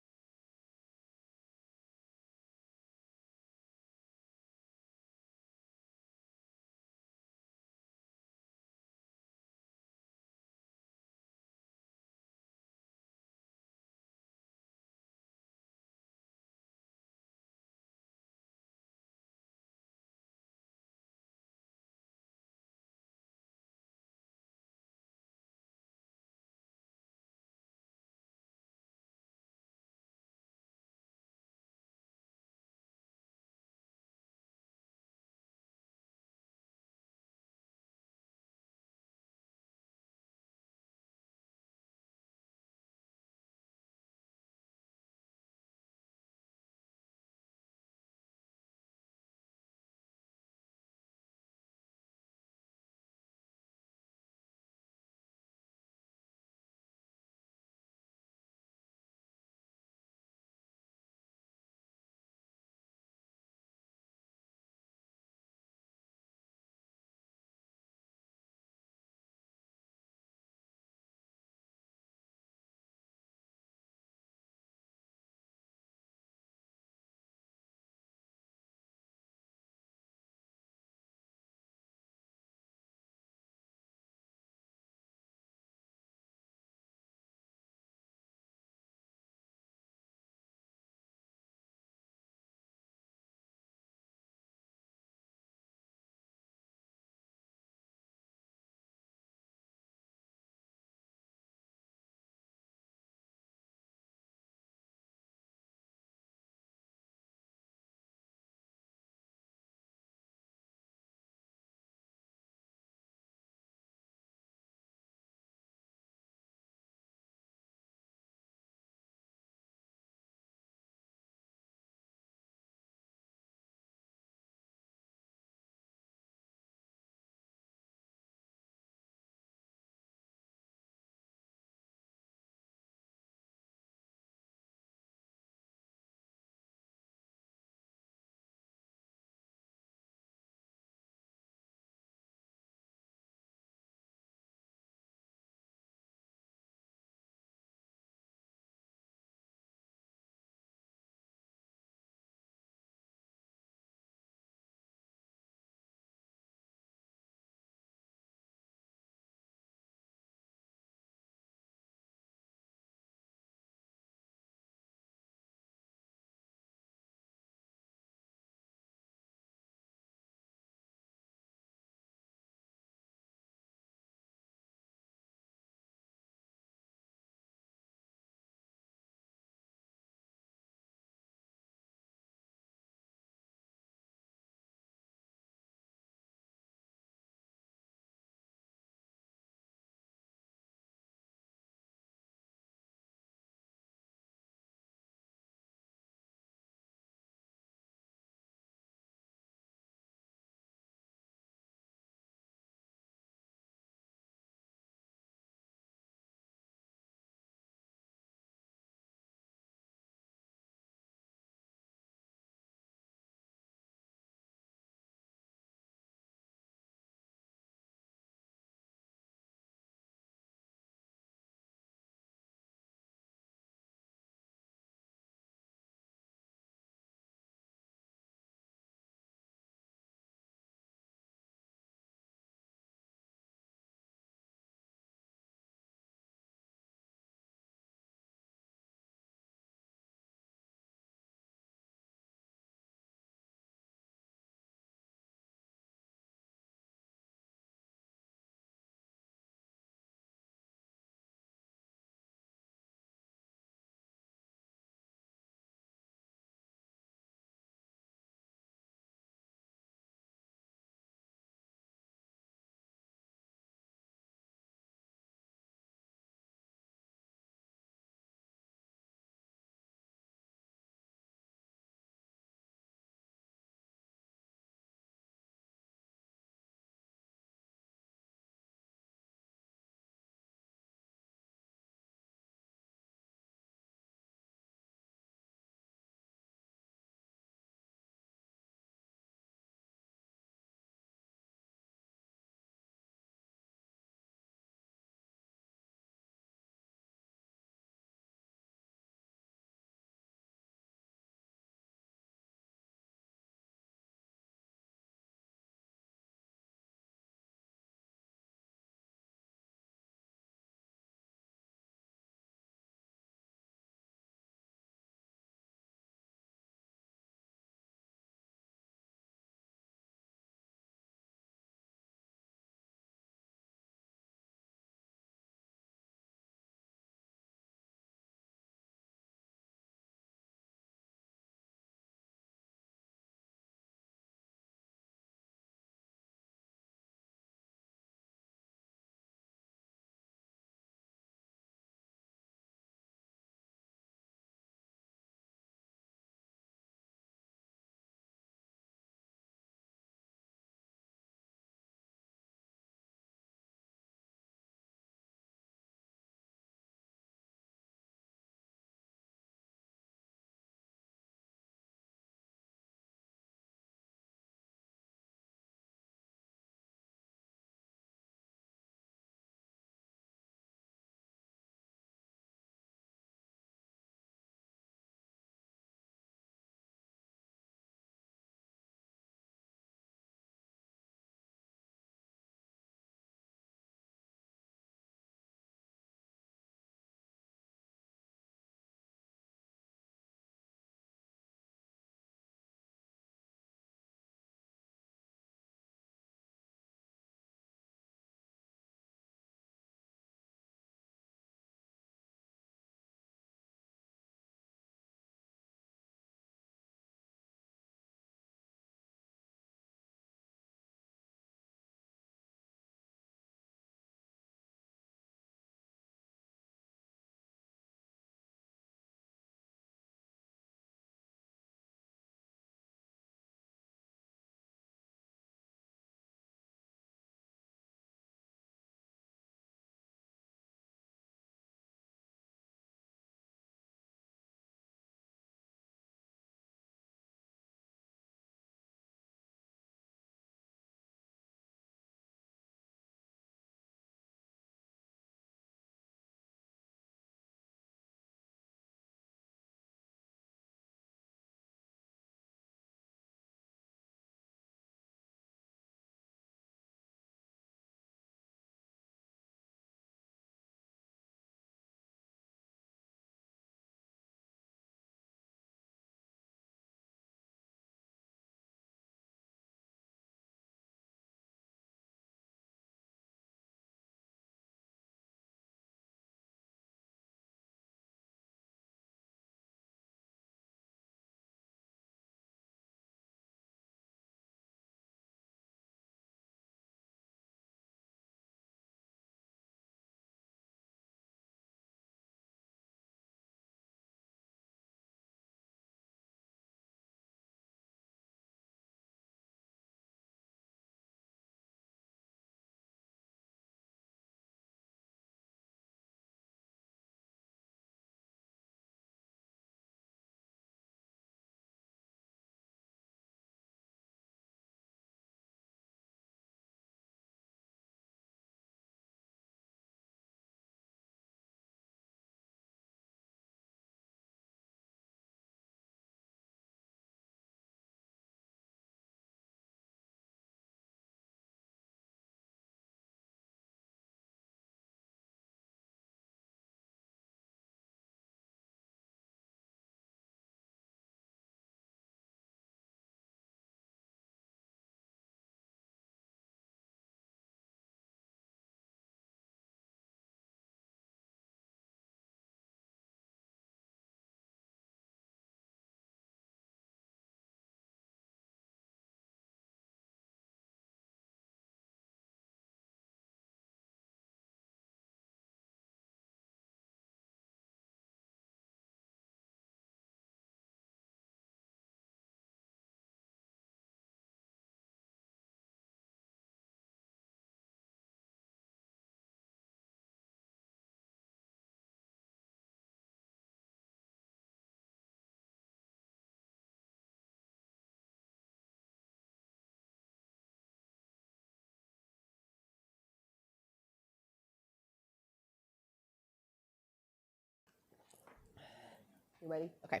You ready? Okay.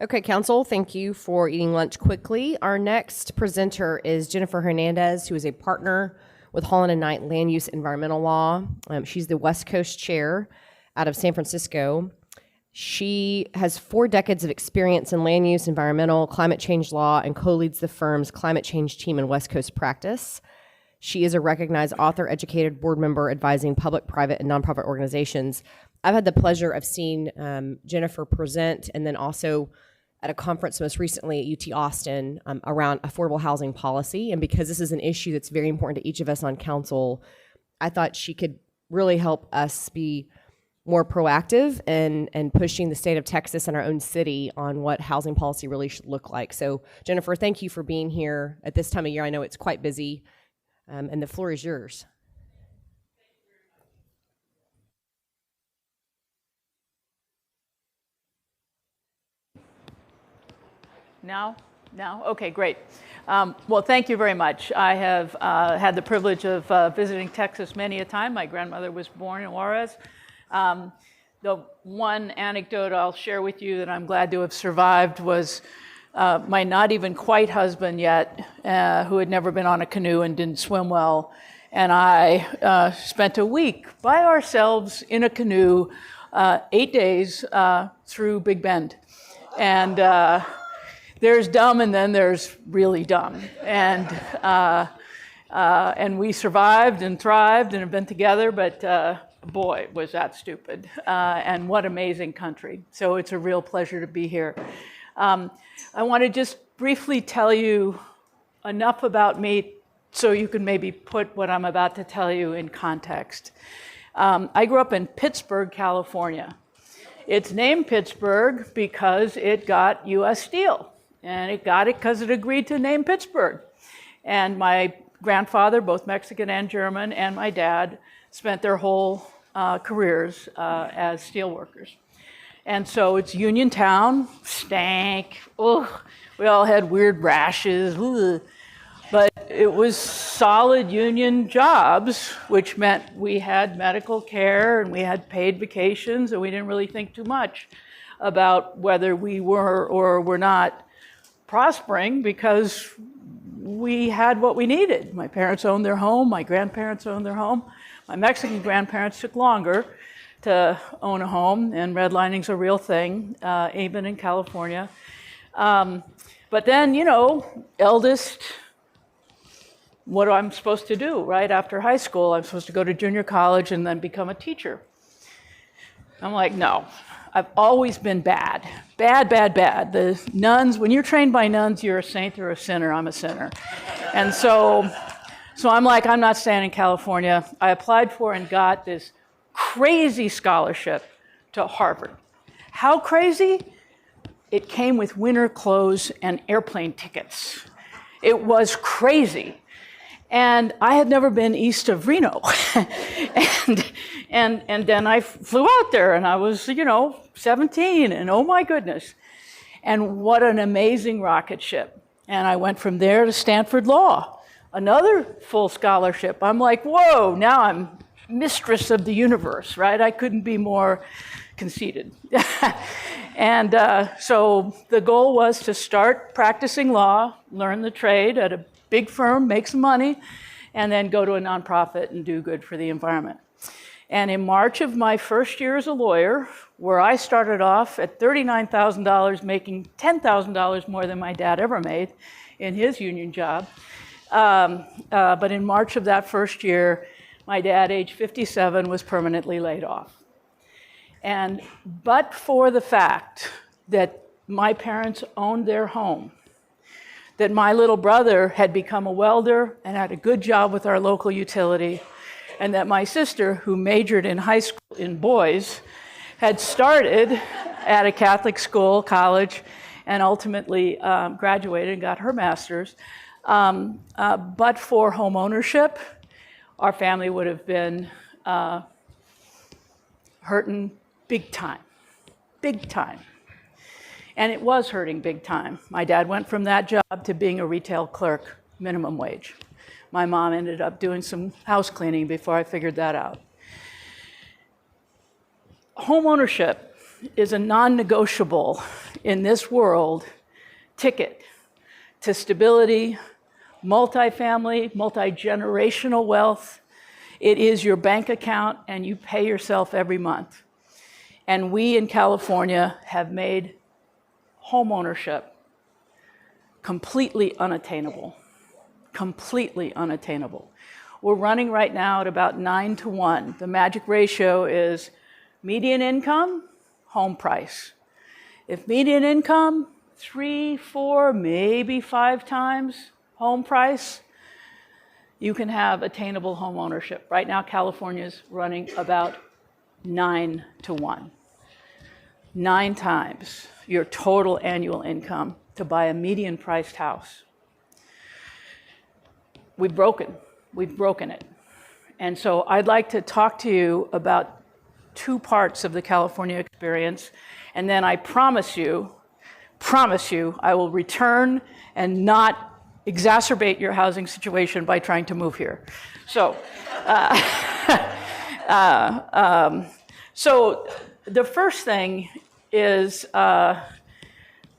Okay, council, thank you for eating lunch quickly. Our next presenter is Jennifer Hernandez, who is a partner with Holland & Knight Land Use Environmental Law. She's the West Coast chair out of San Francisco. She has 4 decades of experience in land use, environmental, climate change law, and co-leads the firm's climate change team in West Coast practice. She is a recognized author, educated board member advising public, private, and nonprofit organizations. I've had the pleasure of seeing Jennifer present, and then also at a conference most recently at UT Austin around affordable housing policy. And because this is an issue that's very important to each of us on council, I thought she could really help us be more proactive and pushing the state of Texas and our own city on what housing policy really should look like. So Jennifer, thank you for being here at this time of year. I know it's quite busy, and the floor is yours. Now? Okay, great. Well, thank you very much. I have had the privilege of visiting Texas many a time. My grandmother was born in Juarez. The one anecdote I'll share with you that I'm glad to have survived was my not even quite husband yet, who had never been on a canoe and didn't swim well, and I spent a week by ourselves in a canoe, 8 days through Big Bend. And there's dumb and then there's really dumb. And we survived and thrived and have been together, but boy, was that stupid. And what amazing country. So it's a real pleasure to be here. I want to just briefly tell you enough about me so you can maybe put what I'm about to tell you in context. I grew up in Pittsburgh, California. It's named Pittsburgh because it got U.S. Steel. And it got it because it agreed to name Pittsburgh. And my grandfather, both Mexican and German, and my dad spent their whole careers as steelworkers. And so it's Uniontown, stank, ugh. We all had weird rashes, ugh. But it was solid union jobs, which meant we had medical care and we had paid vacations, and we didn't really think too much about whether we were or were not prospering because we had what we needed. My parents owned their home, my grandparents owned their home. My Mexican grandparents took longer to own a home, and redlining's a real thing, even in California. But then, eldest, what I'm supposed to do, right? After high school, I'm supposed to go to junior college and then become a teacher. I'm like, no. I've always been bad. Bad. The nuns, when you're trained by nuns, you're a saint or a sinner. I'm a sinner. And so I'm like, I'm not staying in California. I applied for and got this crazy scholarship to Harvard. How crazy? It came with winter clothes and airplane tickets. It was crazy. And I had never been east of Reno. and then I flew out there, and I was, 17, and oh my goodness. And what an amazing rocket ship. And I went from there to Stanford Law, another full scholarship. I'm like, whoa, now I'm mistress of the universe, right? I couldn't be more conceited. And so the goal was to start practicing law, learn the trade at a big firm, make some money, and then go to a nonprofit and do good for the environment. And in March of my first year as a lawyer, where I started off at $39,000, making $10,000 more than my dad ever made in his union job, but in March of that first year, my dad, age 57, was permanently laid off. And but for the fact that my parents owned their home, that my little brother had become a welder and had a good job with our local utility, and that my sister, who majored in high school in boys, had started at a Catholic school, college, and ultimately graduated and got her master's. But for home ownership, our family would have been hurting big time. And it was hurting big time. My dad went from that job to being a retail clerk, minimum wage. My mom ended up doing some house cleaning before I figured that out. Home ownership is a non-negotiable in this world ticket to stability, multifamily, multi-generational wealth. It is your bank account, and you pay yourself every month. And we in California have made homeownership completely unattainable. Completely unattainable. We're running right now at about 9-to-1. The magic ratio is median income, home price. If median income, 3, 4, maybe 5 times home price, you can have attainable home ownership. Right now, California is running about 9-to-1. 9 times your total annual income to buy a median priced house. We've broken it. And so I'd like to talk to you about 2 parts of the California experience, and then I promise you, I will return and not exacerbate your housing situation by trying to move here. So, so the first thing is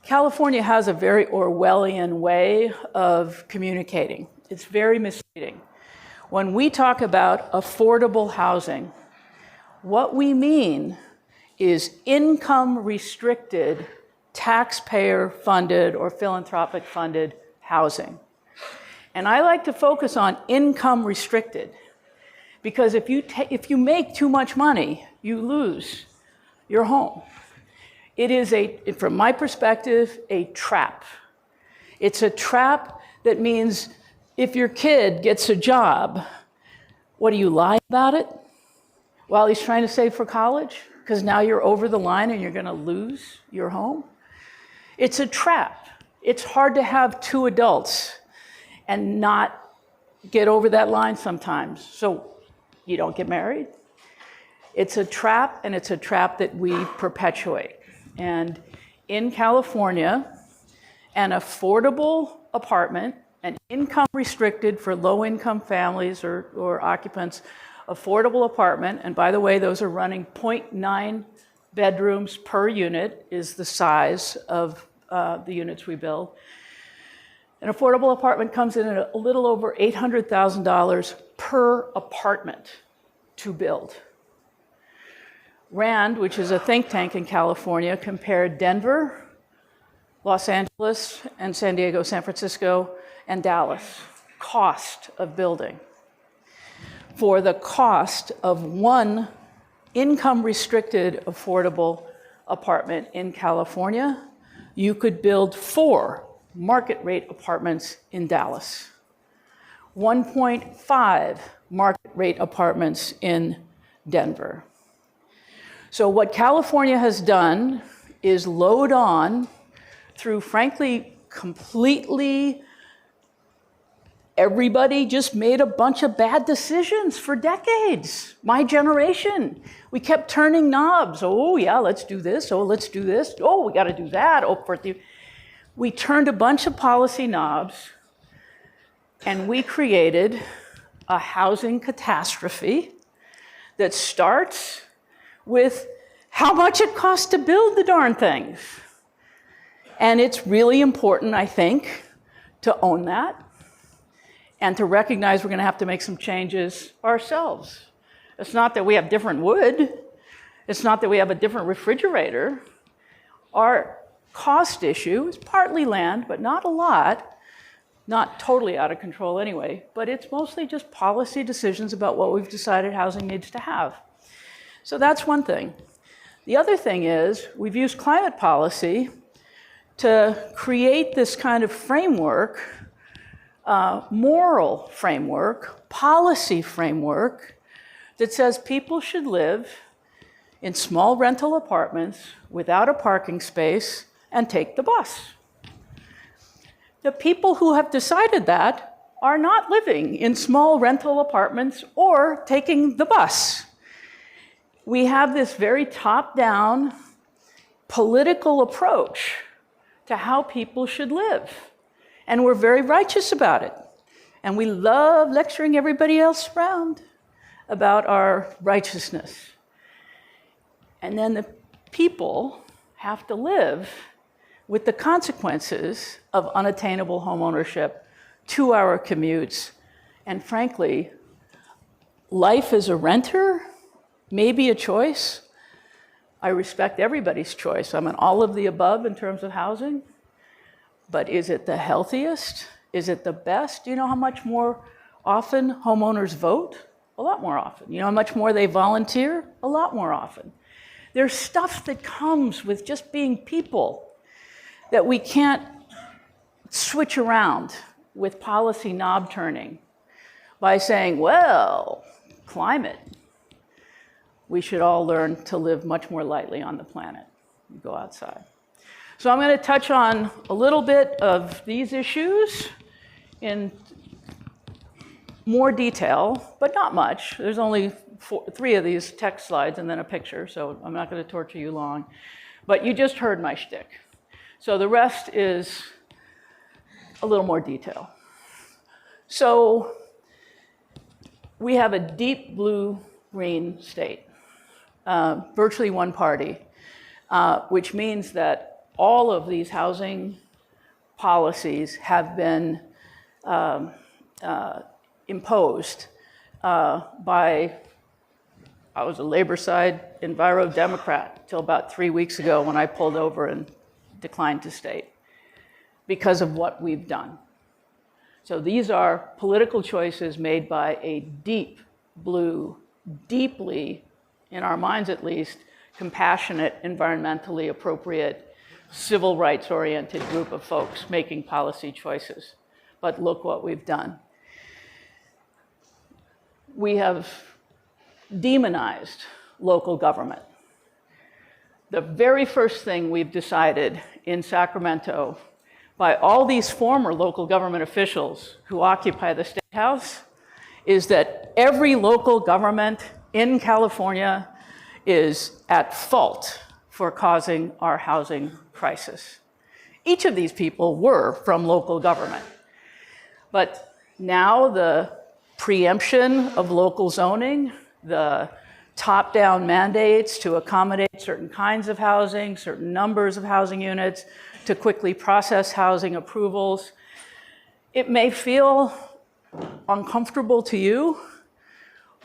California has a very Orwellian way of communicating. It's very misleading. When we talk about affordable housing, what we mean is income-restricted, taxpayer-funded or philanthropic-funded housing. And I like to focus on income-restricted, because if you make too much money, you lose your home. It is, from my perspective, a trap. It's a trap that means if your kid gets a job, what do you lie about it while he's trying to save for college? Because now you're over the line and you're going to lose your home. It's a trap. It's hard to have 2 adults and not get over that line sometimes. So you don't get married. It's a trap, and it's a trap that we perpetuate. And in California, an affordable apartment, an income restricted for low-income families or occupants, affordable apartment, and by the way, those are running 0.9 bedrooms per unit is the size of the units we build. An affordable apartment comes in at a little over $800,000 per apartment to build. RAND, which is a think tank in California, compared Denver, Los Angeles, and San Diego, San Francisco, and Dallas, cost of building. For the cost of one income-restricted affordable apartment in California, you could build 4 market-rate apartments in Dallas, 1.5 market-rate apartments in Denver. So what California has done is load on through, frankly, completely, everybody just made a bunch of bad decisions for decades. My generation, we kept turning knobs. Oh yeah, let's do this. Oh, let's do this. Oh, we got to do that. Oh, we turned a bunch of policy knobs, and we created a housing catastrophe that starts with how much it costs to build the darn things. And it's really important, I think, to own that and to recognize we're going to have to make some changes ourselves. It's not that we have different wood. It's not that we have a different refrigerator. Our cost issue is partly land, but not a lot. Not totally out of control anyway, but it's mostly just policy decisions about what we've decided housing needs to have. So that's one thing. The other thing is we've used climate policy to create this kind of framework, moral framework, policy framework that says people should live in small rental apartments without a parking space and take the bus. The people who have decided that are not living in small rental apartments or taking the bus. We have this very top-down political approach to how people should live. And we're very righteous about it. And we love lecturing everybody else around about our righteousness. And then the people have to live with the consequences of unattainable homeownership, 2-hour commutes, and frankly, life as a renter may be a choice. I respect everybody's choice. I'm an all of the above in terms of housing, but is it the healthiest? Is it the best? Do you know how much more often homeowners vote? A lot more often. You know how much more they volunteer? A lot more often. There's stuff that comes with just being people that we can't switch around with policy knob turning by saying, well, climate. We should all learn to live much more lightly on the planet and go outside. So I'm going to touch on a little bit of these issues in more detail, but not much. There's only 3 of these text slides and then a picture, so I'm not going to torture you long. But you just heard my shtick. So the rest is a little more detail. So we have a deep blue-green state, virtually one party, which means that all of these housing policies have been imposed by, I was a labor side Enviro Democrat till about 3 weeks ago when I pulled over and declined to state because of what we've done. So these are political choices made by a deep blue, deeply, in our minds at least, compassionate, environmentally appropriate, civil rights-oriented group of folks making policy choices. But look what we've done. We have demonized local government. The very first thing we've decided in Sacramento by all these former local government officials who occupy the State House is that every local government in California is at fault for causing our housing crisis. Each of these people were from local government. But now the preemption of local zoning, the top-down mandates to accommodate certain kinds of housing, certain numbers of housing units, to quickly process housing approvals. It may feel uncomfortable to you,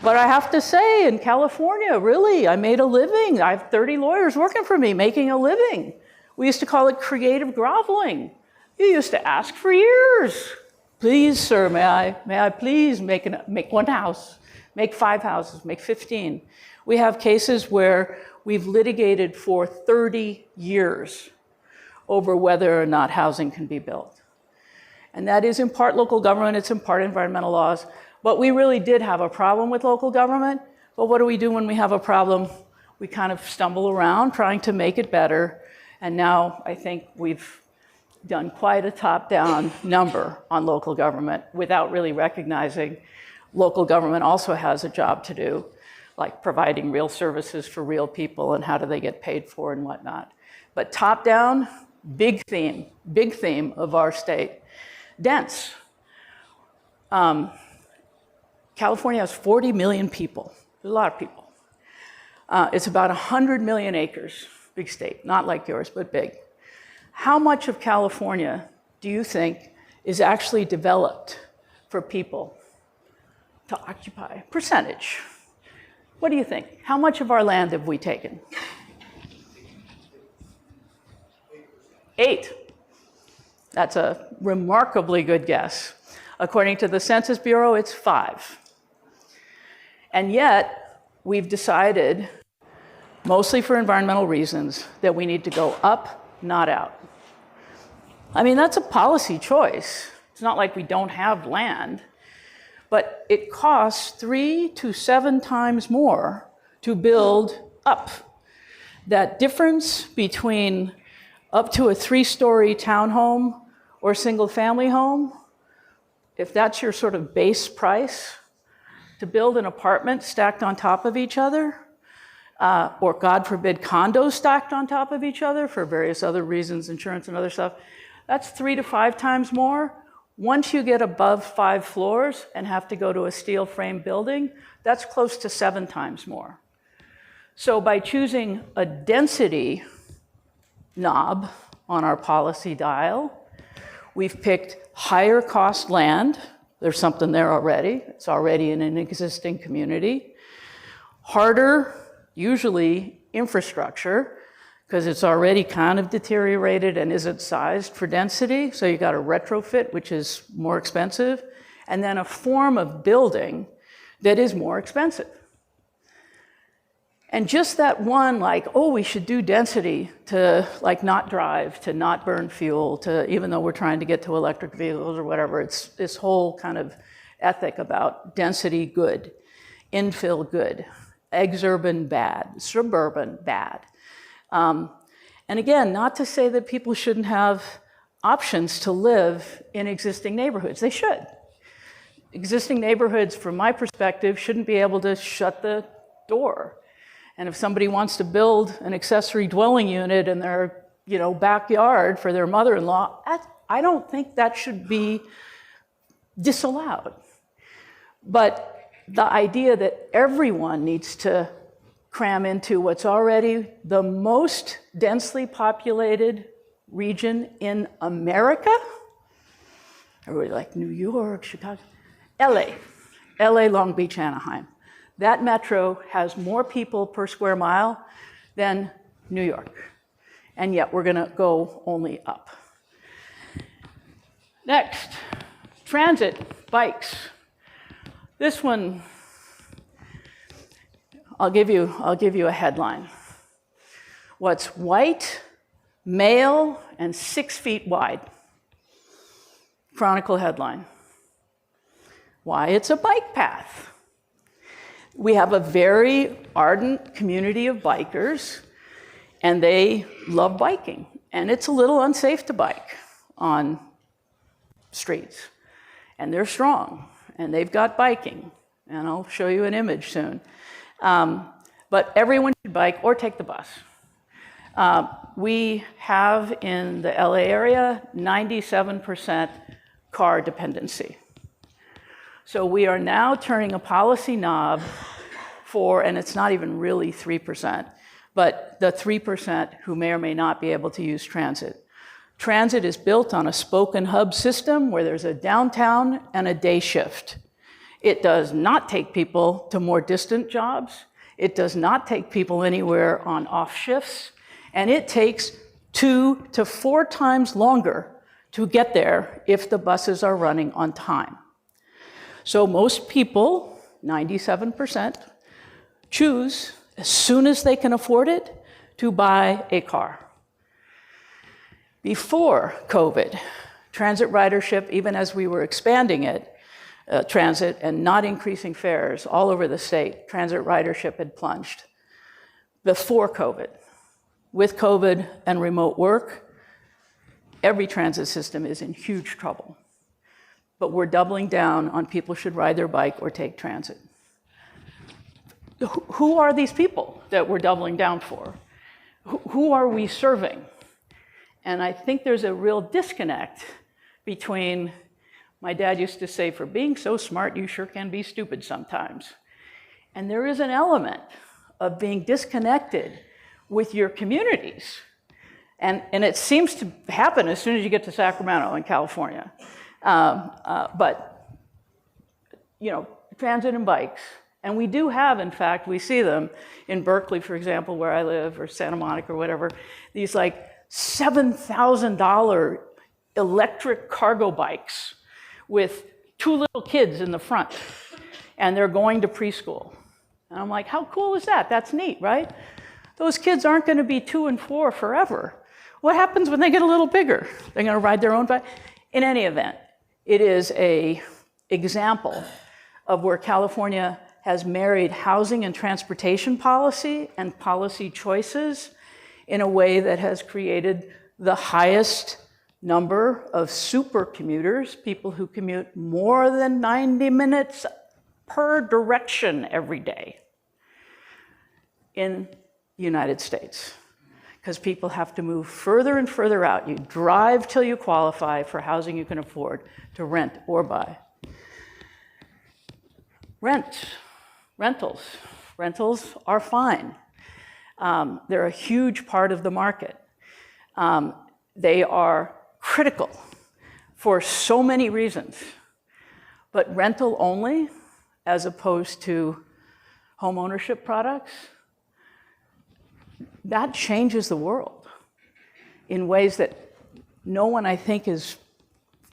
but I have to say, in California, really, I made a living. I have 30 lawyers working for me, making a living. We used to call it creative groveling. You used to ask for years. Please, sir, may I please make one house, make 5 houses, make 15. We have cases where we've litigated for 30 years over whether or not housing can be built. And that is in part local government, it's in part environmental laws. But we really did have a problem with local government. But what do we do when we have a problem? We kind of stumble around trying to make it better. And now I think we've done quite a top-down number on local government without really recognizing local government also has a job to do, like providing real services for real people and how do they get paid for and whatnot. But top-down, big theme of our state. Dense. California has 40 million people, a lot of people. It's about 100 million acres, big state, not like yours, but big. How much of California do you think is actually developed for people to occupy? Percentage. What do you think? How much of our land have we taken? 8. That's a remarkably good guess. According to the Census Bureau, it's 5. And yet, we've decided, mostly for environmental reasons, that we need to go up, not out. I mean, that's a policy choice. It's not like we don't have land, but it costs 3 to 7 times more to build up. That difference between up to a 3-story townhome or single-family home, if that's your sort of base price, to build an apartment stacked on top of each other, or God forbid, condos stacked on top of each other for various other reasons, insurance and other stuff, that's 3 to 5 times more. Once you get above 5 floors and have to go to a steel frame building, that's close to 7 times more. So by choosing a density knob on our policy dial, we've picked higher cost land. There's something there already. It's already in an existing community. Harder, usually infrastructure, because it's already kind of deteriorated and isn't sized for density. So you got a retrofit, which is more expensive, and then a form of building that is more expensive. And just that one, like, oh, we should do density to like not drive, to not burn fuel, to even though we're trying to get to electric vehicles or whatever, it's this whole kind of ethic about density good, infill good, exurban bad, suburban bad. And again, not to say that people shouldn't have options to live in existing neighborhoods. They should. Existing neighborhoods, from my perspective, shouldn't be able to shut the door. And if somebody wants to build an accessory dwelling unit in their, backyard for their mother-in-law, I don't think that should be disallowed. But the idea that everyone needs to cram into what's already the most densely populated region in America, everybody like New York, Chicago, LA, Long Beach, Anaheim. That metro has more people per square mile than New York. And yet we're gonna go only up. Next, transit, bikes. This one, I'll give you a headline. What's white, male, and 6 feet wide? Chronicle headline. Why? It's a bike path. We have a very ardent community of bikers, and they love biking. And it's a little unsafe to bike on streets. And they're strong, and they've got biking. And I'll show you an image soon. But everyone should bike or take the bus. We have in the LA area 97% car dependency. So we are now turning a policy knob for, and it's not even really 3%, but the 3% who may or may not be able to use transit. Transit is built on a spoke and hub system where there's a downtown and a day shift. It does not take people to more distant jobs. It does not take people anywhere on off shifts. And it takes 2 to 4 times longer to get there if the buses are running on time. So most people, 97%, choose, as soon as they can afford it, to buy a car. Before COVID, transit ridership, even as we were expanding it, transit and not increasing fares all over the state, transit ridership had plunged. Before COVID, with COVID and remote work, every transit system is in huge trouble. But we're doubling down on people should ride their bike or take transit. Who are these people that we're doubling down for? Who are we serving? And I think there's a real disconnect between, my dad used to say, for being so smart, you sure can be stupid sometimes. And there is an element of being disconnected with your communities. And it seems to happen as soon as you get to Sacramento in California. But transit and bikes. And we do have, in fact, we see them in Berkeley, for example, where I live, or Santa Monica or whatever, these like $7,000 electric cargo bikes with 2 little kids in the front. And they're going to preschool. And I'm like, how cool is that? That's neat, right? Those kids aren't going to be 2 and 4 forever. What happens when they get a little bigger? They're going to ride their own bike? In any event, it is an example of where California has married housing and transportation policy and policy choices in a way that has created the highest number of super commuters, people who commute more than 90 minutes per direction every day in the United States. Because people have to move further and further out. You drive till you qualify for housing you can afford to rent or buy. Rentals are fine. They're a huge part of the market. They are critical for so many reasons, but rental only, as opposed to home ownership products, that changes the world in ways that no one, I think, is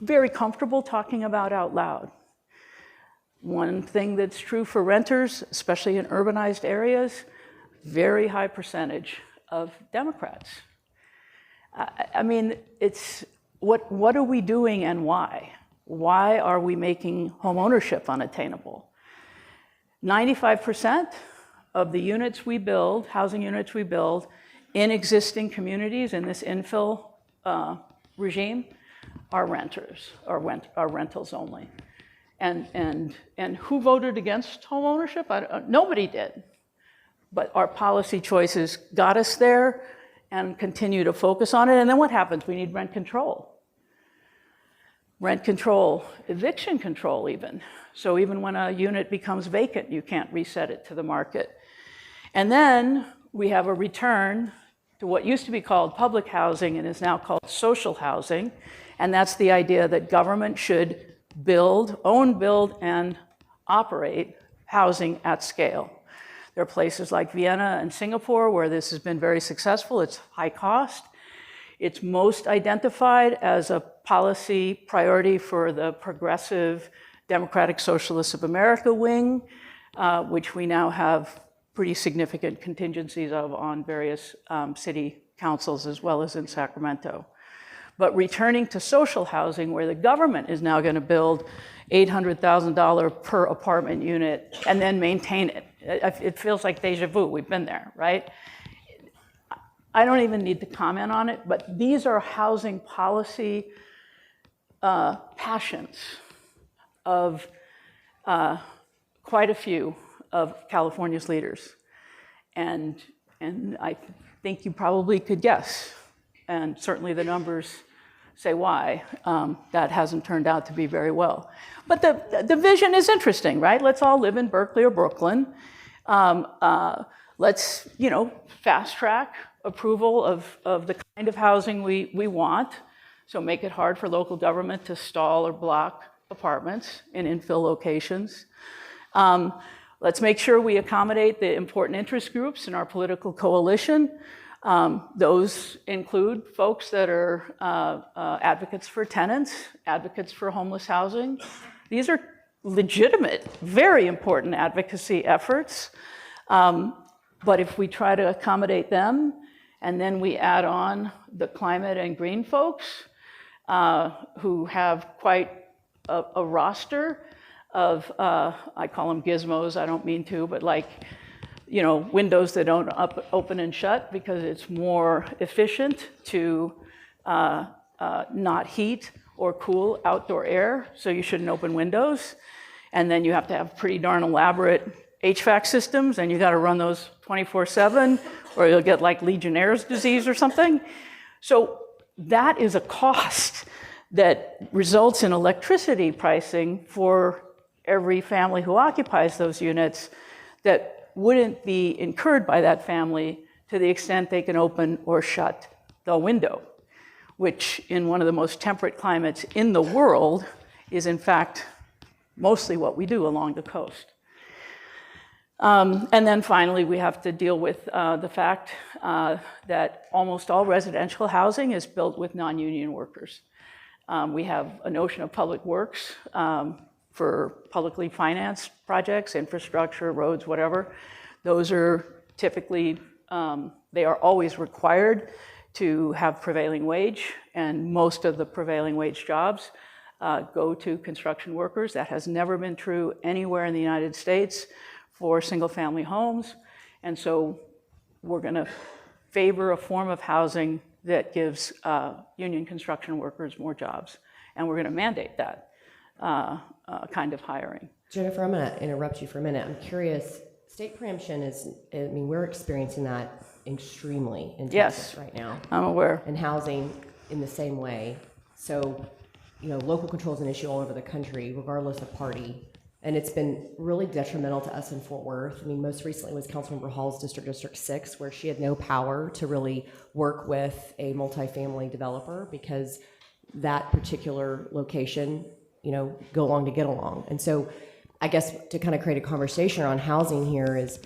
very comfortable talking about out loud. One thing that's true for renters, especially in urbanized areas, very high percentage of Democrats. I mean, it's what are we doing and why? Why are we making home ownership unattainable? 95% of the units we build, housing units we build, in existing communities in this infill regime are renters, are rentals only. And who voted against home ownership? Nobody did. But our policy choices got us there and continue to focus on it. And then what happens? We need rent control. Rent control, eviction control even. So even when a unit becomes vacant, you can't reset it to the market. And then we have a return to what used to be called public housing and is now called social housing. And that's the idea that government should own, build, and operate housing at scale. There are places like Vienna and Singapore where this has been very successful. It's high cost. It's most identified as a policy priority for the Progressive Democratic Socialists of America wing, which we now have pretty significant contingencies of on various city councils as well as in Sacramento. But returning to social housing, where the government is now going to build $800,000 per apartment unit and then maintain it. It feels like deja vu. We've been there, right? I don't even need to comment on it, but these are housing policy passions of quite a few of California's leaders. And I think you probably could guess, and certainly the numbers say why that hasn't turned out to be very well. But the vision is interesting, right? Let's all live in Berkeley or Brooklyn. Let's, fast track approval of the kind of housing we want. So make it hard for local government to stall or block apartments in infill locations. Let's make sure we accommodate the important interest groups in our political coalition. Those include folks that are advocates for tenants, advocates for homeless housing. These are legitimate, very important advocacy efforts. But if we try to accommodate them, and then we add on the climate and green folks who have quite a roster of, I call them gizmos, I don't mean to, but windows that don't open and shut because it's more efficient to not heat or cool outdoor air, so you shouldn't open windows. And then you have to have pretty darn elaborate HVAC systems, and you got to run those 24/7, or you'll get like Legionnaire's disease or something. So that is a cost that results in electricity pricing for every family who occupies those units that wouldn't be incurred by that family to the extent they can open or shut the window, which in one of the most temperate climates in the world is in fact mostly what we do along the coast. And then finally, we have to deal with the fact that almost all residential housing is built with non-union workers. We have a notion of public works for publicly financed projects, infrastructure, roads, whatever. Those are typically, they are always required to have prevailing wage, and most of the prevailing wage jobs go to construction workers. That has never been true anywhere in the United States for single-family homes. And so we're going to favor a form of housing that gives union construction workers more jobs. And we're going to mandate that kind of hiring. Jennifer, I'm going to interrupt you for a minute. I'm curious, state preemption we're experiencing that extremely in Texas right now. I'm aware. And housing in the same way. So, local control is an issue all over the country, regardless of party. And it's been really detrimental to us in Fort Worth. I mean, most recently was Councilmember Hall's District 6, where she had no power to really work with a multifamily developer because that particular location, go along to get along. And so I guess to kind of create a conversation around housing here is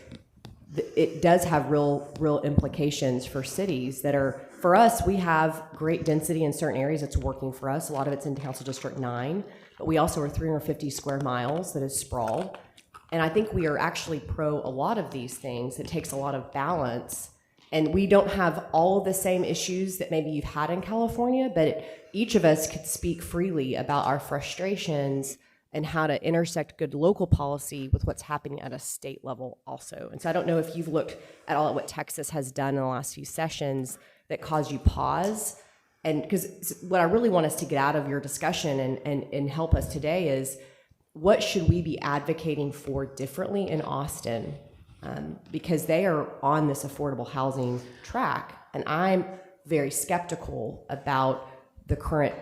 it does have real implications for cities that are, for us, we have great density in certain areas that's working for us. A lot of it's in Council District 9, but we also are 350 square miles that is sprawled. And I think we are actually pro a lot of these things. It takes a lot of balance. And we don't have all of the same issues that maybe you've had in California, but each of us could speak freely about our frustrations and how to intersect good local policy with what's happening at a state level also. And so I don't know if you've looked at all at what Texas has done in the last few sessions that caused you pause. And because what I really want us to get out of your discussion and help us today is what should we be advocating for differently in Austin? Because they are on this affordable housing track. And I'm very skeptical about the current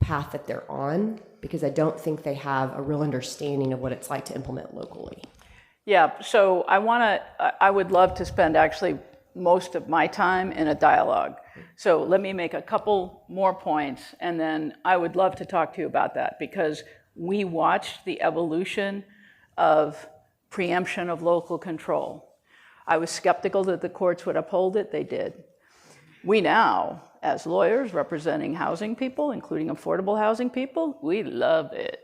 path that they're on, because I don't think they have a real understanding of what it's like to implement locally. Yeah, so I would love to spend actually most of my time in a dialogue. So let me make a couple more points, and then I would love to talk to you about that, because we watched the evolution of preemption of local control. I was skeptical that the courts would uphold it. They did. We now, as lawyers representing housing people, including affordable housing people, we love it,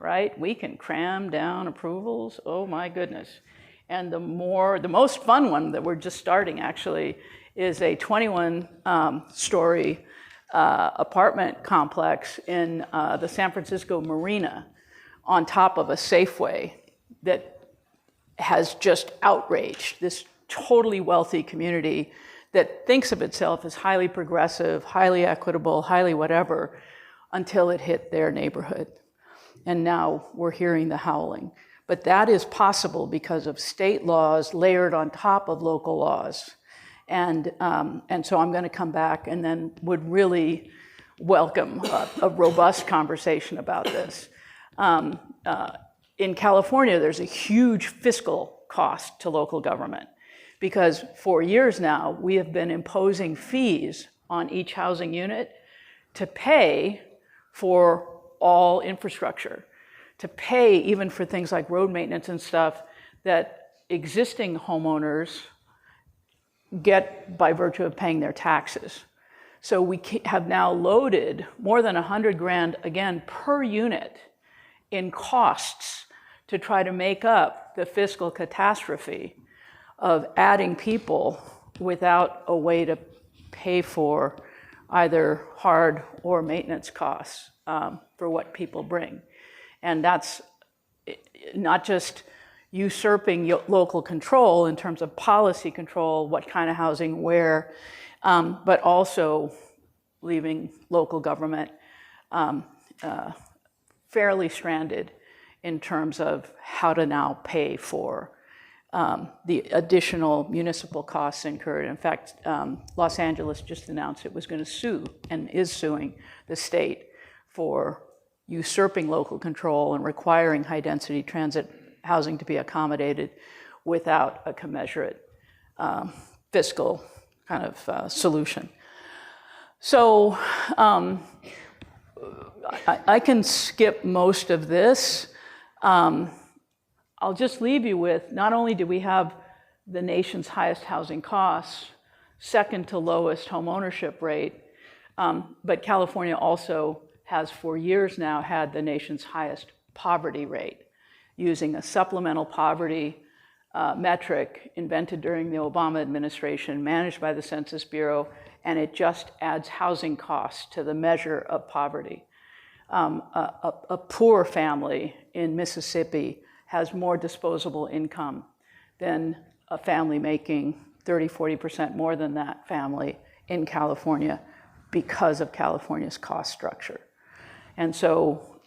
right? We can cram down approvals. Oh my goodness. And the most fun one that we're just starting actually is a 21-story apartment complex in the San Francisco Marina on top of a Safeway that has just outraged this totally wealthy community that thinks of itself as highly progressive, highly equitable, highly whatever, until it hit their neighborhood. And now we're hearing the howling. But that is possible because of state laws layered on top of local laws. And so I'm going to come back and then would really welcome a robust conversation about this. In California, there's a huge fiscal cost to local government, because for years now, we have been imposing fees on each housing unit to pay for all infrastructure, to pay even for things like road maintenance and stuff that existing homeowners get by virtue of paying their taxes. So we have now loaded more than $100,000, again, per unit in costs to try to make up the fiscal catastrophe of adding people without a way to pay for either hard or maintenance costs for what people bring. And that's not just usurping local control in terms of policy control, what kind of housing, where, but also leaving local government fairly stranded in terms of how to now pay for the additional municipal costs incurred. In fact, Los Angeles just announced it was going to sue and is suing the state for usurping local control and requiring high-density transit housing to be accommodated without a commensurate fiscal kind of solution. So I can skip most of this. I'll just leave you with, not only do we have the nation's highest housing costs, second to lowest home ownership rate, but California also has for years now had the nation's highest poverty rate, using a supplemental poverty metric invented during the Obama administration, managed by the Census Bureau, and it just adds housing costs to the measure of poverty. A poor family in Mississippi has more disposable income than a family making 30, 40% more than that family in California because of California's cost structure. And so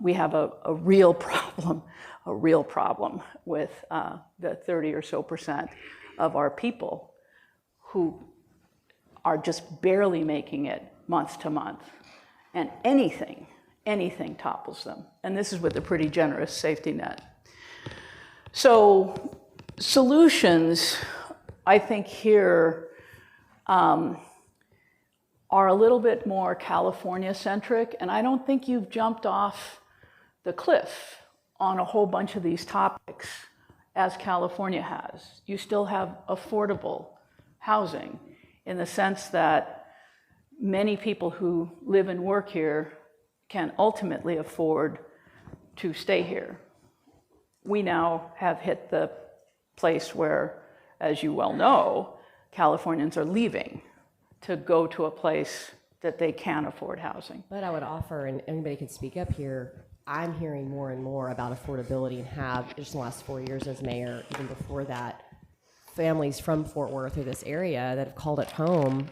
we have a real problem with the 30 or so % of our people who are just barely making it month to month. And anything anything topples them. And this is with a pretty generous safety net. So solutions, I think here, are a little bit more California-centric, and I don't think you've jumped off the cliff on a whole bunch of these topics as California has. You still have affordable housing in the sense that many people who live and work here can ultimately afford to stay here. We now have hit the place where, as you well know, Californians are leaving to go to a place that they can afford housing. But I would offer, and anybody can speak up here, I'm hearing more and more about affordability and have just in the last 4 years as mayor, even before that, families from Fort Worth or this area that have called it home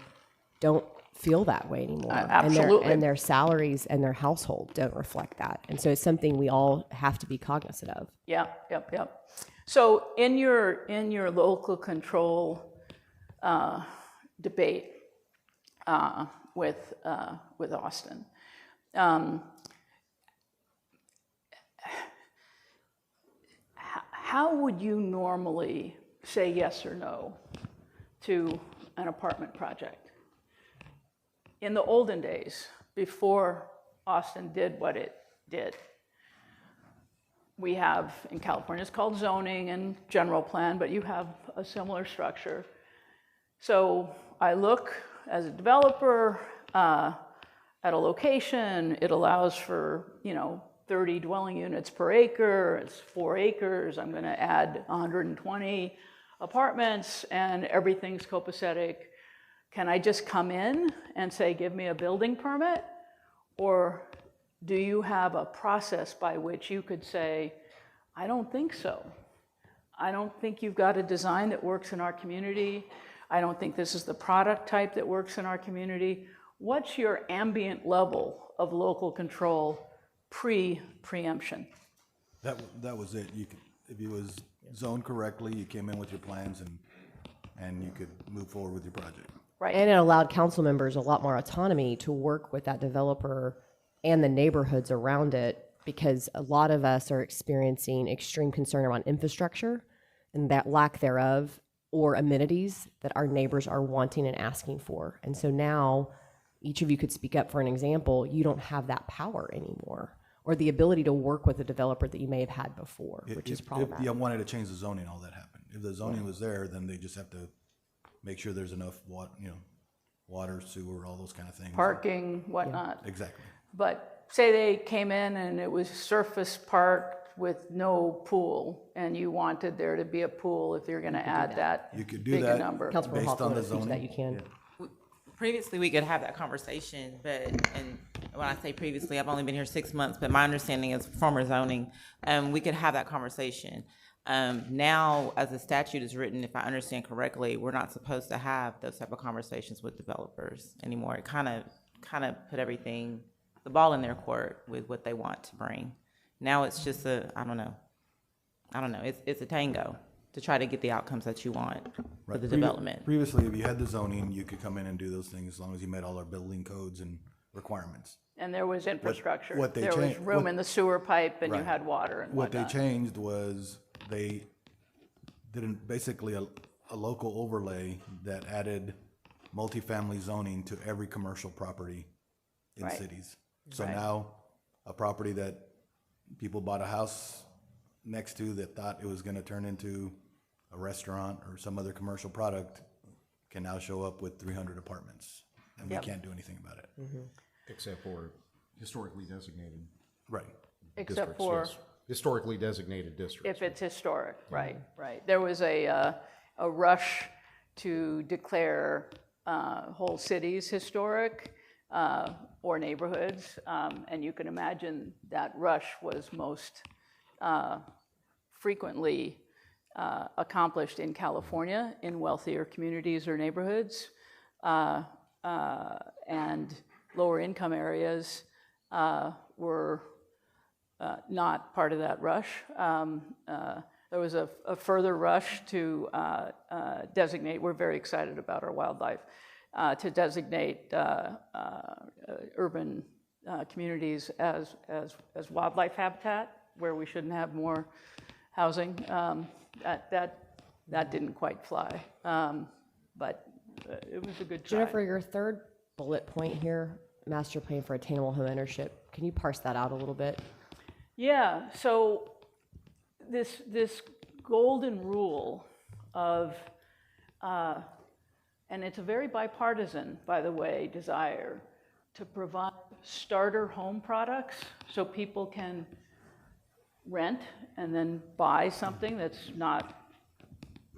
don't feel that way anymore. Absolutely. And their salaries and their household don't reflect that. And so it's something we all have to be cognizant of. Yep. So in your local control debate with Austin, how would you normally say yes or no to an apartment project? In the olden days, before Austin did what it did, we have, in California, it's called zoning and general plan, but you have a similar structure. So I look as a developer at a location, it allows for, 30 dwelling units per acre, it's 4 acres, I'm gonna add 120 apartments and everything's copacetic. Can I just come in and say, give me a building permit? Or do you have a process by which you could say, I don't think so. I don't think you've got a design that works in our community. I don't think this is the product type that works in our community. What's your ambient level of local control pre-preemption? That was it. You could, if it was zoned correctly, you came in with your plans and you could move forward with your project. Right. And it allowed council members a lot more autonomy to work with that developer and the neighborhoods around it, because a lot of us are experiencing extreme concern around infrastructure and that lack thereof, or amenities that our neighbors are wanting and asking for. And so now, each of you could speak up for an example, you don't have that power anymore, or the ability to work with a developer that you may have had before, which is problematic. If you wanted to change the zoning, all that happened. If the zoning was there, then they just have to make sure there's enough water, sewer, all those kind of things. Parking, whatnot. Exactly. But say they came in and it was surface parked with no pool, and you wanted there to be a pool if you're gonna add that You could do big a that number. based on the zoning. That you can. Previously, we could have that conversation, and when I say previously, I've only been here 6 months, but my understanding is former zoning, we could have that conversation. Now, as the statute is written, if I understand correctly, we're not supposed to have those type of conversations with developers anymore. It kind of put the ball in their court with what they want to bring. Now it's just I don't know. It's a tango to try to get the outcomes that you want for the development. Previously, if you had the zoning, you could come in and do those things as long as you met all our building codes and requirements. And there was infrastructure. What they there was changed- room what- in the sewer pipe, and you Right. had water and What whatnot. they changed was they did basically a local overlay that added multifamily zoning to every commercial property in Right. cities. So Right. now, a property that people bought a house next to that thought it was gonna turn into a restaurant or some other commercial product can now show up with 300 apartments, and Yep. we can't do anything about it. Except for historically designated. Right. Except districts, for yes. Historically designated districts. if it's historic, right. There was a rush to declare whole cities historic or neighborhoods, and you can imagine that rush was most frequently accomplished in California in wealthier communities or neighborhoods, and lower income areas were not part of that rush. There was a further rush to designate, we're very excited about our wildlife, to designate urban communities as wildlife habitat, where we shouldn't have more housing. That didn't quite fly, but it was a good try. Jennifer, your third bullet point here, master plan for attainable home ownership. Can you parse that out a little bit? Yeah, so this golden rule of, and it's a very bipartisan, by the way, desire to provide starter home products so people can rent and then buy something that's not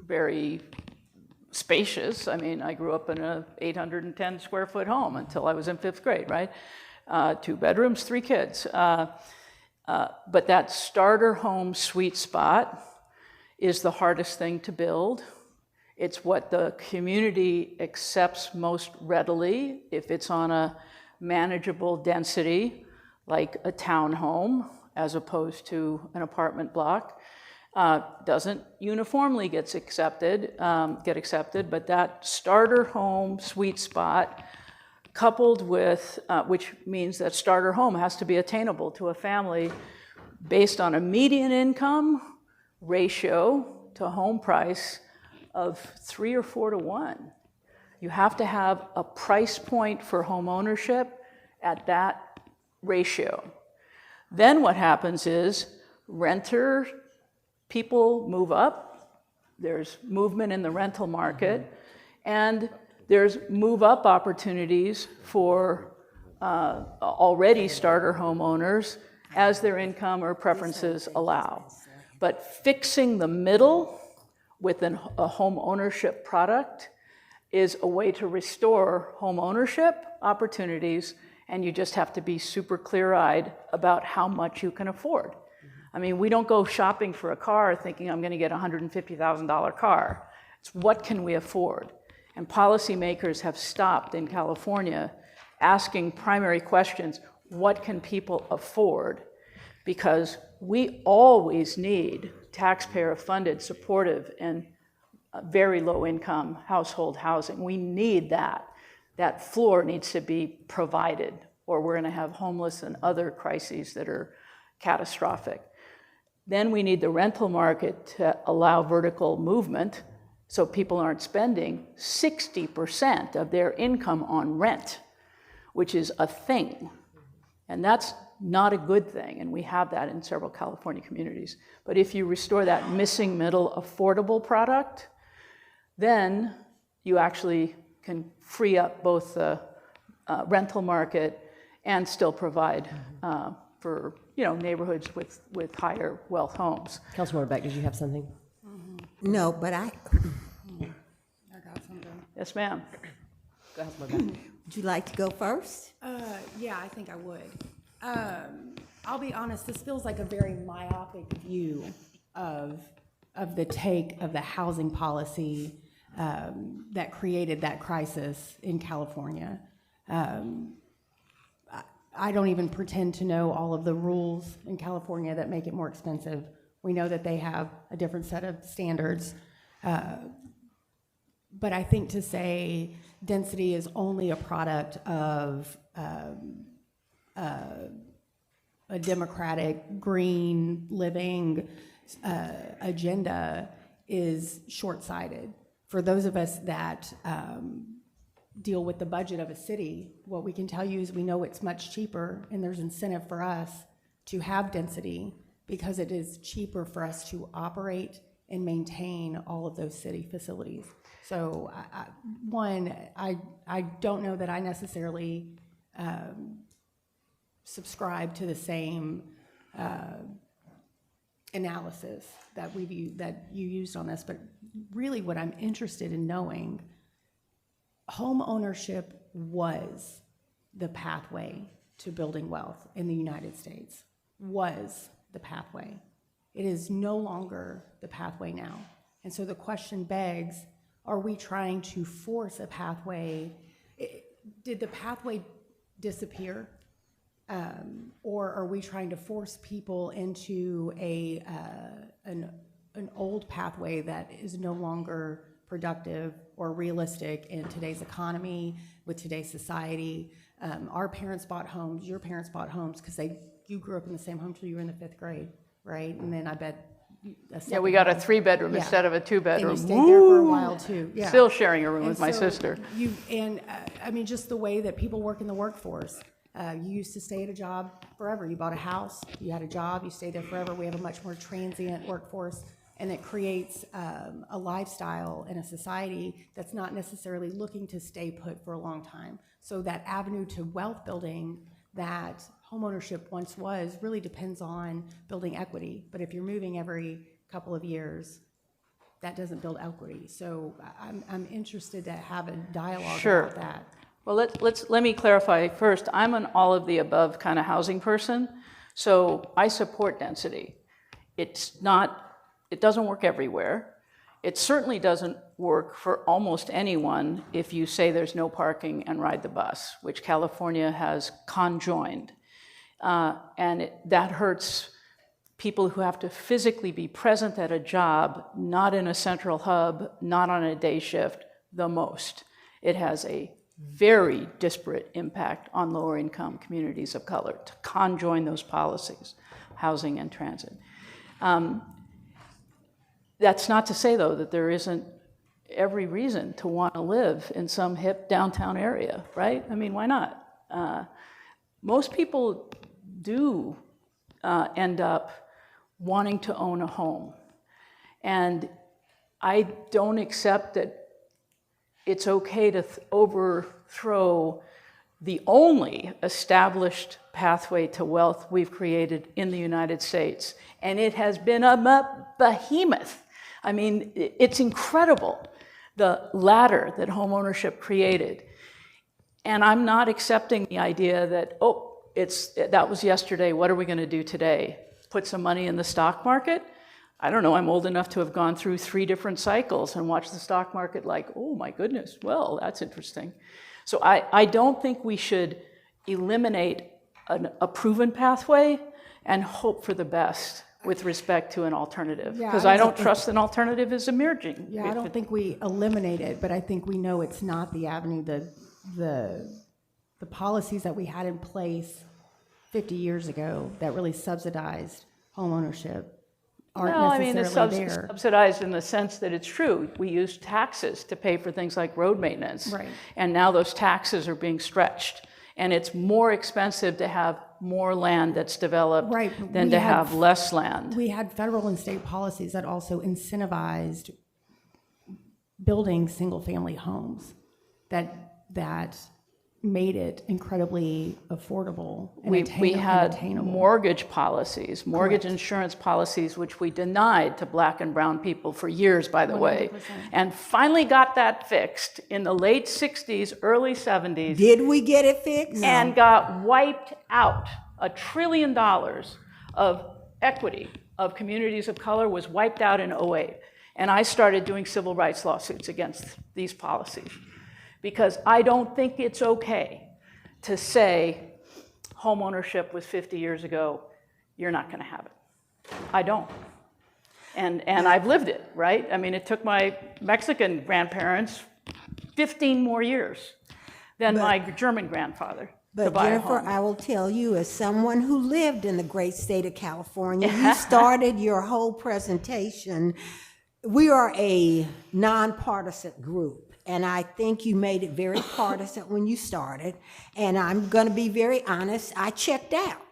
very spacious. I mean, I grew up in a 810 square foot home until I was in 5th grade, right? 2 bedrooms, 3 kids. But that starter home sweet spot is the hardest thing to build. It's what the community accepts most readily if it's on a manageable density, like a townhome, as opposed to an apartment block. Doesn't uniformly get accepted, but that starter home sweet spot, coupled with, which means that starter home has to be attainable to a family based on a median income ratio to home price of 3 or 4 to 1. You have to have a price point for home ownership at that ratio. Then what happens is renter people move up, there's movement in the rental market, and there's move-up opportunities for already starter homeowners as their income or preferences allow. But fixing the middle with a home ownership product is a way to restore home ownership opportunities, and you just have to be super clear-eyed about how much you can afford. I mean, we don't go shopping for a car thinking I'm going to get a $150,000 car. It's what can we afford? And policymakers have stopped in California asking primary questions, what can people afford? Because we always need taxpayer-funded, supportive, and very low-income household housing. We need that. That floor needs to be provided, or we're going to have homeless and other crises that are catastrophic. Then we need the rental market to allow vertical movement so people aren't spending 60% of their income on rent, which is a thing. And that's not a good thing, and we have that in several California communities. But if you restore that missing middle affordable product, then you actually can free up both the rental market and still provide for neighborhoods with higher wealth homes. Councilmember Beck, did you have something? No, but I got something. Yes, ma'am. Go ahead, Councilmember Beck. Would you like to go first? Yeah, I think I would. I'll be honest, this feels like a very myopic view of the take of the housing policy that created that crisis in California. I don't even pretend to know all of the rules in California that make it more expensive. We know that they have a different set of standards. But I think to say density is only a product of a democratic, green living agenda is short-sighted. For those of us that deal with the budget of a city, what we can tell you is we know it's much cheaper, and there's incentive for us to have density because it is cheaper for us to operate and maintain all of those city facilities. So I don't know that I necessarily subscribe to the same analysis that you used on this, but really what I'm interested in knowing, home ownership was the pathway to building wealth in the United States, was the pathway. It is no longer the pathway now. And so the question begs, are we trying to force a pathway? Did the pathway disappear? Or are we trying to force people into an old pathway that is no longer productive or realistic in today's economy, with today's society? Our parents bought homes, your parents bought homes, because you grew up in the same home till you were in the 5th grade, right? And then I bet. Yeah, we got a 3-bedroom Yeah. instead of a 2-bedroom. And you stayed there for a while too. Yeah. Still sharing a room And with my so sister. I mean, just the way that people work in the workforce. You used to stay at a job forever. You bought a house, you had a job, you stayed there forever. We have a much more transient workforce, and it creates a lifestyle and a society that's not necessarily looking to stay put for a long time. So that avenue to wealth building that homeownership once was really depends on building equity. But if you're moving every couple of years, that doesn't build equity. So I'm interested to have a dialogue about that. Well, let me clarify first. I'm an all of the above kind of housing person, so I support density. It doesn't work everywhere. It certainly doesn't work for almost anyone if you say there's no parking and ride the bus, which California has conjoined. That hurts people who have to physically be present at a job, not in a central hub, not on a day shift, the most. It has a very disparate impact on lower income communities of color to conjoin those policies, housing and transit. That's not to say, though, that there isn't every reason to want to live in some hip downtown area, right? I mean, why not? Most people do end up wanting to own a home. And I don't accept that it's okay to overthrow the only established pathway to wealth we've created in the United States. And it has been a behemoth. I mean, it's incredible, the ladder that homeownership created. And I'm not accepting the idea that, that was yesterday, what are we going to do today? Put some money in the stock market? I don't know, I'm old enough to have gone through 3 different cycles and watched the stock market like, oh my goodness, well, that's interesting. So I don't think we should eliminate a proven pathway and hope for the best with respect to an alternative. Because I don't trust an alternative is emerging. Yeah, I don't think we eliminate it, but I think we know it's not the avenue. The policies that we had in place 50 years ago that really subsidized homeownership aren't necessarily there. It's subsidized in the sense that it's true. We use taxes to pay for things like road maintenance. Right. And now those taxes are being stretched. And it's more expensive to have more land that's developed than to have less land. We had federal and state policies that also incentivized building single-family homes that made it incredibly affordable and we had attainable. Mortgage policies, mortgage insurance policies, which we denied to Black and brown people for years, by the 100%. Way, and finally got that fixed in the late 60s, early 70s. Did we get it fixed? And got wiped out. $1 trillion of equity of communities of color was wiped out in 2008. And I started doing civil rights lawsuits against these policies. Because I don't think it's okay to say home ownership was 50 years ago, you're not going to have it. I don't. And I've lived it, right? I mean, it took my Mexican grandparents 15 more years than my German grandfather to buy Jennifer, a home. I will tell you, as someone who lived in the great state of California, you started your whole presentation. We are a nonpartisan group. And I think you made it very partisan when you started. And I'm going to be very honest, I checked out.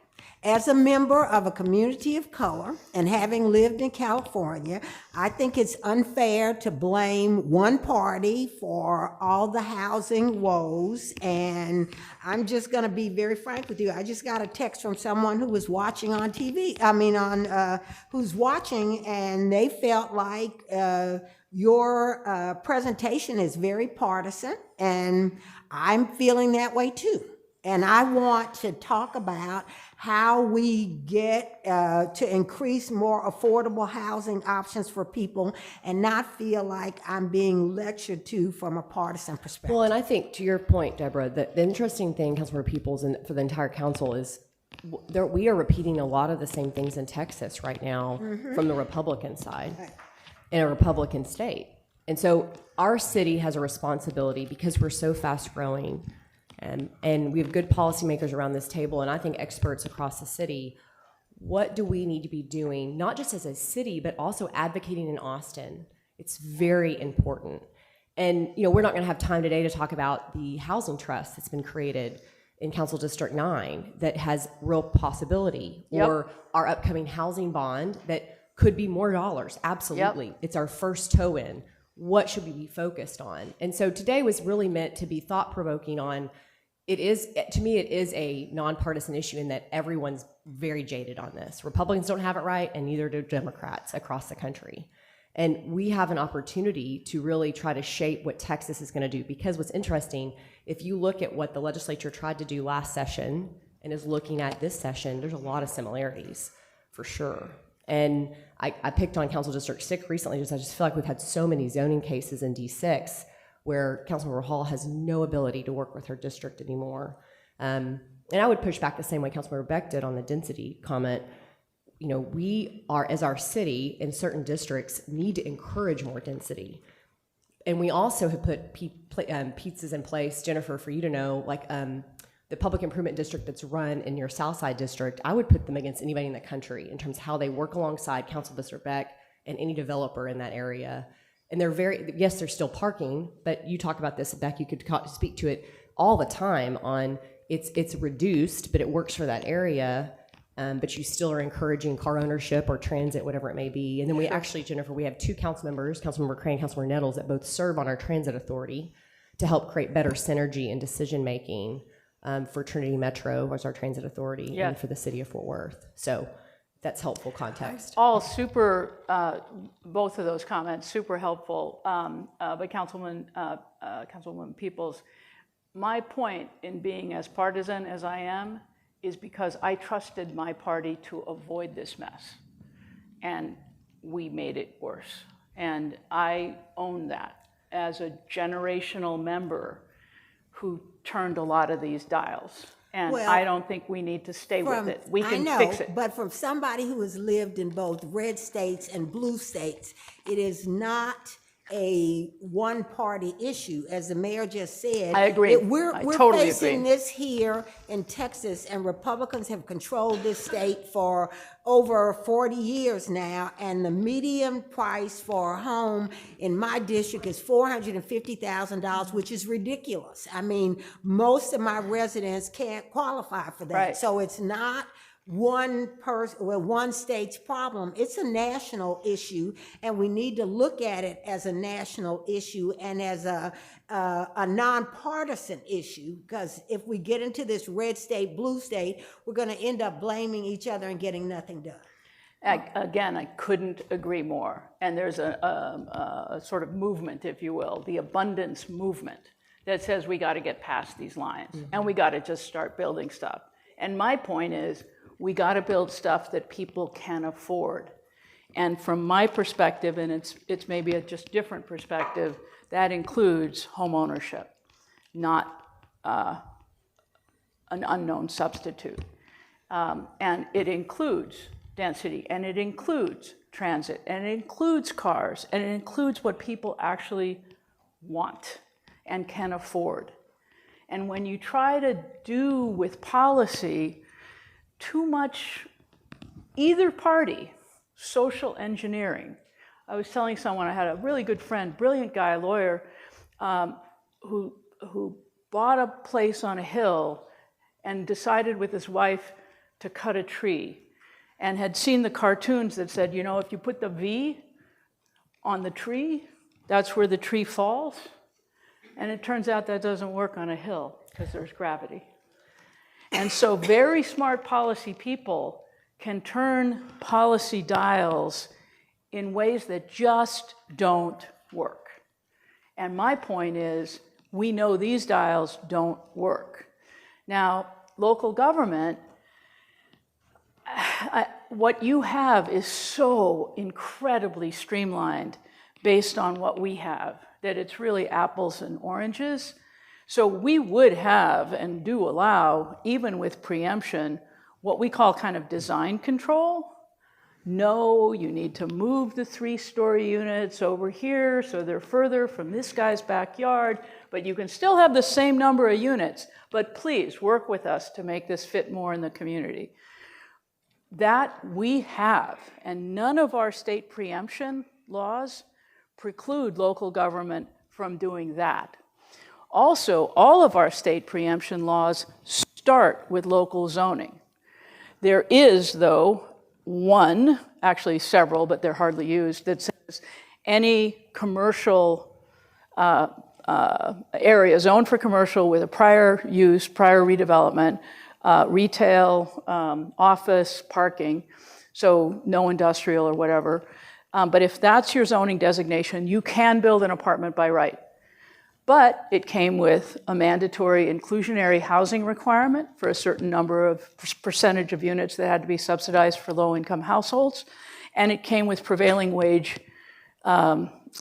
As a member of a community of color and having lived in California, I think it's unfair to blame one party for all the housing woes. And I'm just going to be very frank with you. I just got a text from someone who was watching on TV, who's watching, and they felt like your presentation is very partisan, and I'm feeling that way too. And I want to talk about how we get to increase more affordable housing options for people and not feel like I'm being lectured to from a partisan perspective. Well, and I think to your point, Deborah, the interesting thing, Councilmember Peoples, and for the entire council is we are repeating a lot of the same things in Texas right now from the Republican side in a Republican state. And so our city has a responsibility, because we're so fast growing, And we have good policymakers around this table, and I think experts across the city. What do we need to be doing, not just as a city, but also advocating in Austin? It's very important. And, we're not going to have time today to talk about the housing trust that's been created in Council District 9 that has real possibility, or our upcoming housing bond that could be more dollars. Absolutely. It's our first toe in. What should we be focused on? And so today was really meant to be thought-provoking on, to me, it is a nonpartisan issue in that everyone's very jaded on this. Republicans don't have it right, and neither do Democrats across the country. And we have an opportunity to really try to shape what Texas is going to do. Because what's interesting, if you look at what the legislature tried to do last session and is looking at this session, there's a lot of similarities, for sure. And I picked on Council District 6 recently because I just feel like we've had so many zoning cases in D6 where Councilmember Hall has no ability to work with her district anymore. And I would push back the same way Councilmember Beck did on the density comment. We are, as our city, in certain districts, need to encourage more density. And we also have put pieces in place, Jennifer, for you to know, like the public improvement district that's run in your Southside district, I would put them against anybody in the country in terms of how they work alongside Council District Beck and any developer in that area. And they're still parking, but you talk about this, Beck, you could speak to it all the time on it's reduced, but it works for that area. But you still are encouraging car ownership or transit, whatever it may be. And then we actually, Jennifer, we have two council members, Councilmember Crane, Councilmember Nettles, that both serve on our transit authority to help create better synergy and decision-making for Trinity Metro as our transit authority and for the city of Fort Worth. So that's helpful context. All super, both of those comments, super helpful. But Councilwoman Peoples, my point in being as partisan as I am is because I trusted my party to avoid this mess. And we made it worse. And I own that as a generational member who turned a lot of these dials. And I don't think we need to stay with it. We can fix it. But from somebody who has lived in both red states and blue states, it is not a one-party issue, as the mayor just said. I agree. We're totally facing agree. this here in Texas, and Republicans have controlled this state for over 40 years now, and the median price for a home in my district is $450,000, which is ridiculous. I mean, most of my residents can't qualify for that. Right. So it's not one state's problem. It's a national issue, and we need to look at it as a national issue and as a nonpartisan issue, because if we get into this red state, blue state, we're going to end up blaming each other and getting nothing done. Again, I couldn't agree more. And there's a sort of movement, if you will, the abundance movement that says we got to get past these lines and we got to just start building stuff. And my point is, we got to build stuff that people can afford. And from my perspective, and it's maybe a just different perspective, that includes home ownership, not an unknown substitute. And it includes density, and it includes transit, and it includes cars, and it includes what people actually want and can afford. And when you try to do with policy too much either party social engineering. I was telling someone, I had a really good friend, brilliant guy, a lawyer, who bought a place on a hill and decided with his wife to cut a tree, and had seen the cartoons that said, if you put the V on the tree, that's where the tree falls. And it turns out that doesn't work on a hill because there's gravity. And so very smart policy people can turn policy dials in ways that just don't work. And my point is, we know these dials don't work. Now, local government, what you have is so incredibly streamlined based on what we have, that it's really apples and oranges. So we would have and do allow, even with preemption, what we call kind of design control, no, you need to move the 3-story units over here so they're further from this guy's backyard, but you can still have the same number of units, but please work with us to make this fit more in the community. That we have, and none of our state preemption laws preclude local government from doing that. Also, all of our state preemption laws start with local zoning. There is, though, one, actually several, but they're hardly used, that says any commercial area zoned for commercial with a prior use, prior redevelopment, retail, office, parking, so no industrial or whatever. But if that's your zoning designation, you can build an apartment by right. But it came with a mandatory inclusionary housing requirement for a certain number of percentage of units that had to be subsidized for low-income households. And it came with prevailing wage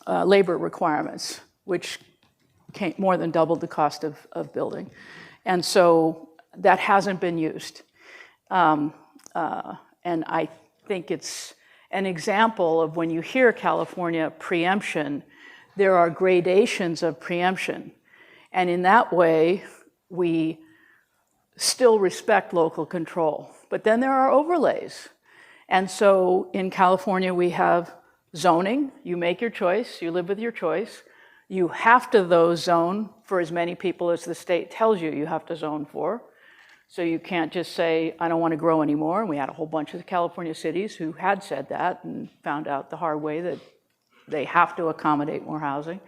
labor requirements, which more than doubled the cost of building. And so that hasn't been used. And I think it's an example of when you hear California preemption, there are gradations of preemption. And in that way, we still respect local control. But then there are overlays. And so in California, we have zoning. You make your choice. You live with your choice. You have to, though, zone for as many people as the state tells you you have to zone for. So you can't just say, I don't want to grow anymore. And we had a whole bunch of California cities who had said that and found out the hard way that they have to accommodate more housing.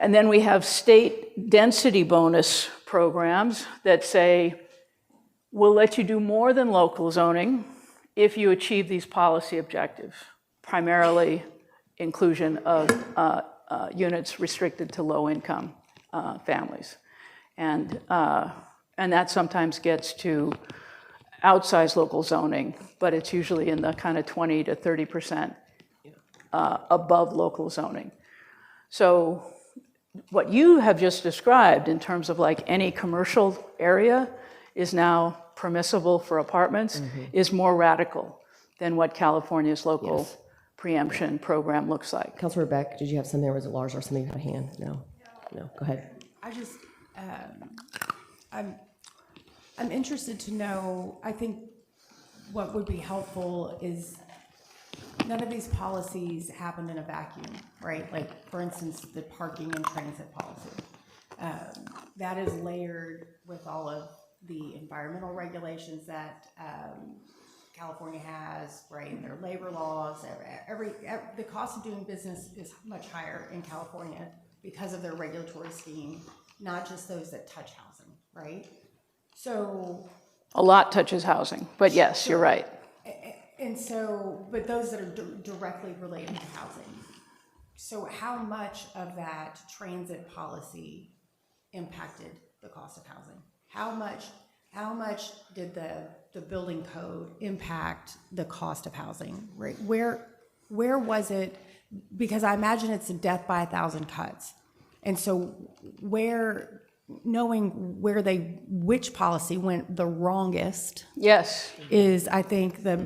And then we have state density bonus programs that say, we'll let you do more than local zoning if you achieve these policy objectives, primarily inclusion of units restricted to low-income families. And that sometimes gets to outsized local zoning, but it's usually in the kind of 20 to 30% above local zoning. So what you have just described in terms of like any commercial area is now permissible for apartments is more radical than what California's local preemption program looks like. Councilor Beck, did you have something, or was it Lars or something you had a hand? No, go ahead. I just, I'm interested to know, I think what would be helpful is none of these policies happened in a vacuum, right? Like, for instance, the parking and transit policy. That is layered with all of the environmental regulations that California has, right? Their labor laws, the cost of doing business is much higher in California because of their regulatory scheme, not just those that touch housing, right? So a lot touches housing, but yes, you're right. And so, but those that are directly related to housing. So how much of that transit policy impacted the cost of housing? How much did the building code impact the cost of housing? Right? Where was it? Because I imagine it's a death by 1,000 cuts. And so knowing which policy went the wrongest, yes, is I think the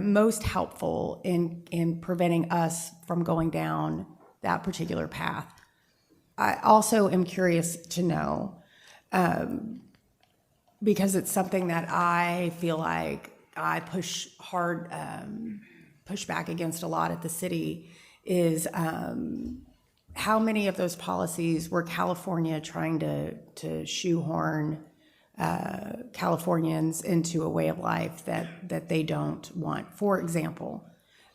most helpful in preventing us from going down that particular path. I also am curious to know, because it's something that I feel like I push back against a lot at the city, is how many of those policies were California trying to shoehorn Californians into a way of life that they don't want. For example,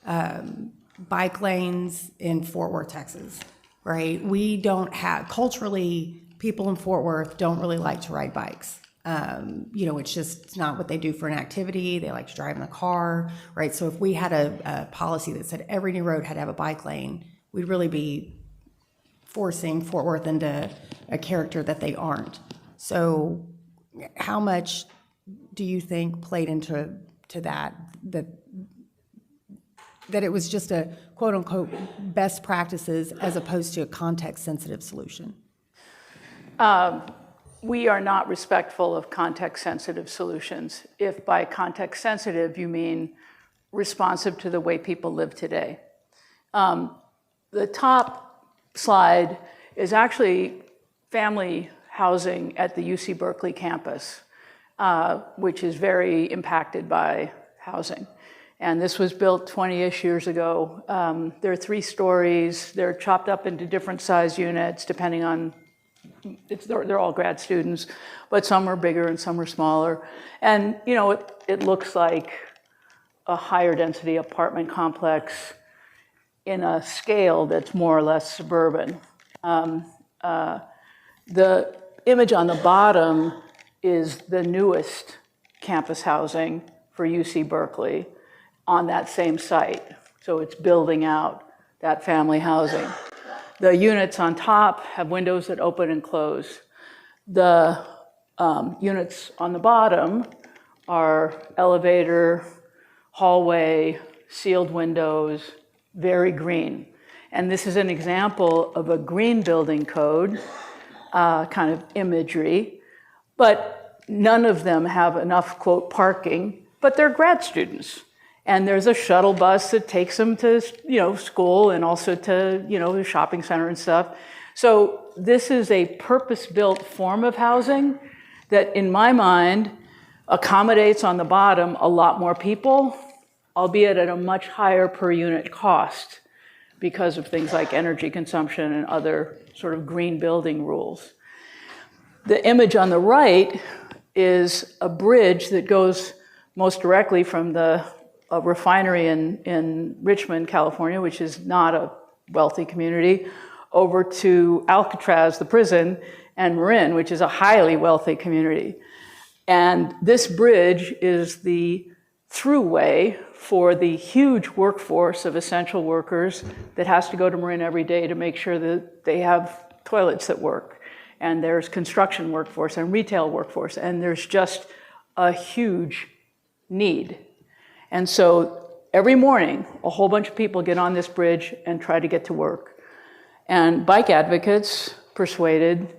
bike lanes in Fort Worth, Texas, right? We don't have, culturally, people in Fort Worth don't really like to ride bikes. It's not what they do for an activity. They like to drive in a car, right? So if we had a policy that said every new road had to have a bike lane, we'd really be forcing Fort Worth into a character that they aren't. So how much do you think played into that it was just a quote unquote best practices as opposed to a context sensitive solution? We are not respectful of context sensitive solutions. If by context sensitive you mean responsive to the way people live today. The top slide is actually family housing at the UC Berkeley campus, which is very impacted by housing. And this was built 20-ish years ago. There are 3 stories. They're chopped up into different size units depending on, they're all grad students, but some are bigger and some are smaller. And you know, it looks like a higher density apartment complex in a scale that's more or less suburban. The image on the bottom is the newest campus housing for UC Berkeley on that same site. So it's building out that family housing. The units on top have windows that open and close. The units on the bottom are elevator, hallway, sealed windows, very green. And this is an example of a green building code kind of imagery, but none of them have enough, quote, parking, but they're grad students. And there's a shuttle bus that takes them to, school and also to, the shopping center and stuff. So this is a purpose-built form of housing that, in my mind, accommodates on the bottom a lot more people, albeit at a much higher per unit cost because of things like energy consumption and other sort of green building rules. The image on the right is a bridge that goes most directly from a refinery in Richmond, California, which is not a wealthy community, over to Alcatraz, the prison, and Marin, which is a highly wealthy community. And this bridge is the throughway for the huge workforce of essential workers that has to go to Marin every day to make sure that they have toilets that work. And there's construction workforce and retail workforce, and there's just a huge need. And so every morning, a whole bunch of people get on this bridge and try to get to work. And bike advocates persuaded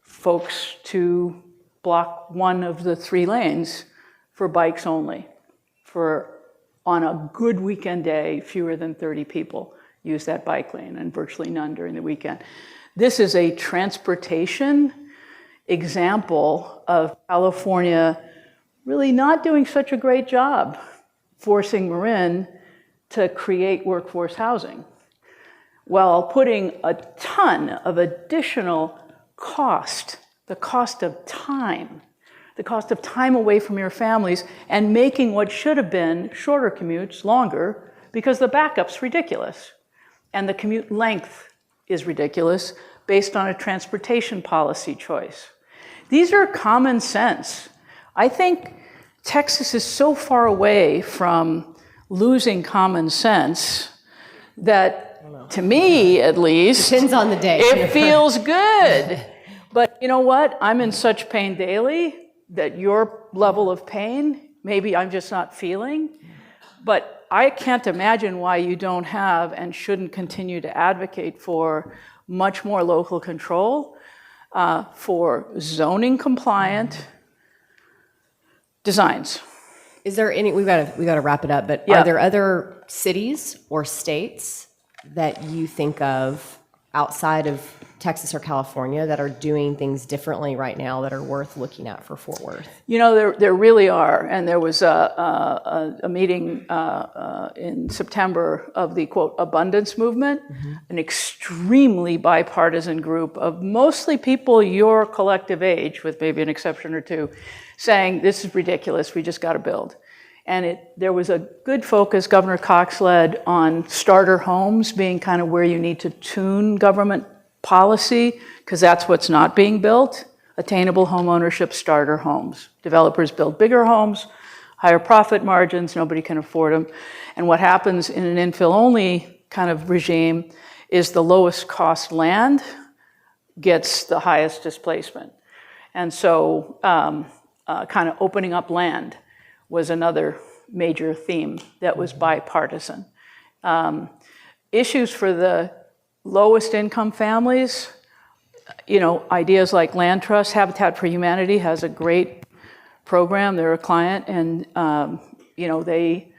folks to block one of the 3 lanes for bikes only. On a good weekend day, fewer than 30 people use that bike lane, and virtually none during the weekend. This is a transportation example of California really not doing such a great job forcing Marin to create workforce housing, while putting a ton of additional cost, the cost of time away from your families, and making what should have been shorter commutes longer, because the backup's ridiculous. And the commute length is ridiculous based on a transportation policy choice. These are common sense. I think Texas is so far away from losing common sense that, to me at least, depends on the day. It feels good. But you know what? I'm in such pain daily that your level of pain, maybe I'm just not feeling. But I can't imagine why you don't have and shouldn't continue to advocate for much more local control, for zoning compliant designs. Is there any, we got to wrap it up, but Yeah. Are there other cities or states that you think of outside of Texas or California that are doing things differently right now that are worth looking at for Fort Worth? You know, there really are. And there was a meeting in September of the, quote, abundance movement, an extremely bipartisan group of mostly people your collective age, with maybe an exception or two, saying this is ridiculous, we just got to build. And there was a good focus, Governor Cox led, on starter homes being kind of where you need to tune government policy, because that's what's not being built. Attainable home ownership starter homes. Developers build bigger homes, higher profit margins, nobody can afford them. And what happens in an infill-only kind of regime is the lowest cost land gets the highest displacement. And so kind of opening up land was another major theme that was bipartisan. Issues for the lowest income families, you know, ideas like land trust. Habitat for Humanity has a great program. They're a client, and you know, they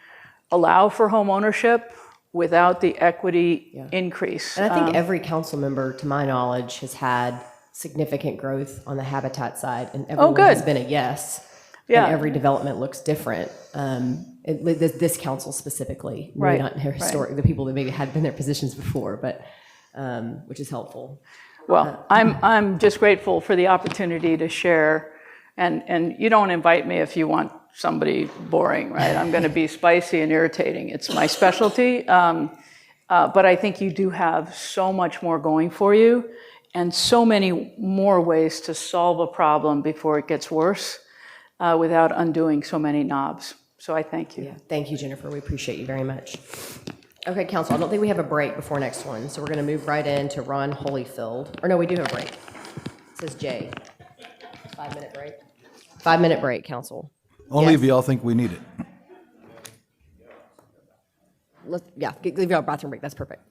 allow for home ownership without the equity increase. And I think every council member, to my knowledge, has had significant growth on the habitat side, and everyone has good. been a yes. Yeah. And every development looks different. This council specifically, maybe Right, not historic, the people that maybe had been in their positions before, but which is helpful. Well, I'm just grateful for the opportunity to share, and you don't invite me if you want somebody boring, right? I'm going to be spicy and irritating. It's my specialty, but I think you do have so much more going for you, and so many more ways to solve a problem before it gets worse, without undoing so many knobs. So I thank you. Yeah, thank you, Jennifer. We appreciate you very much. Okay, council, I don't think we have a break before next one, so we're going to move right into Ron Holyfield. Or no, we do have a break. It says Jay. 5-minute break. 5-minute break, council. Only Yes. if y'all think we need it. Give y'all a bathroom break. That's perfect.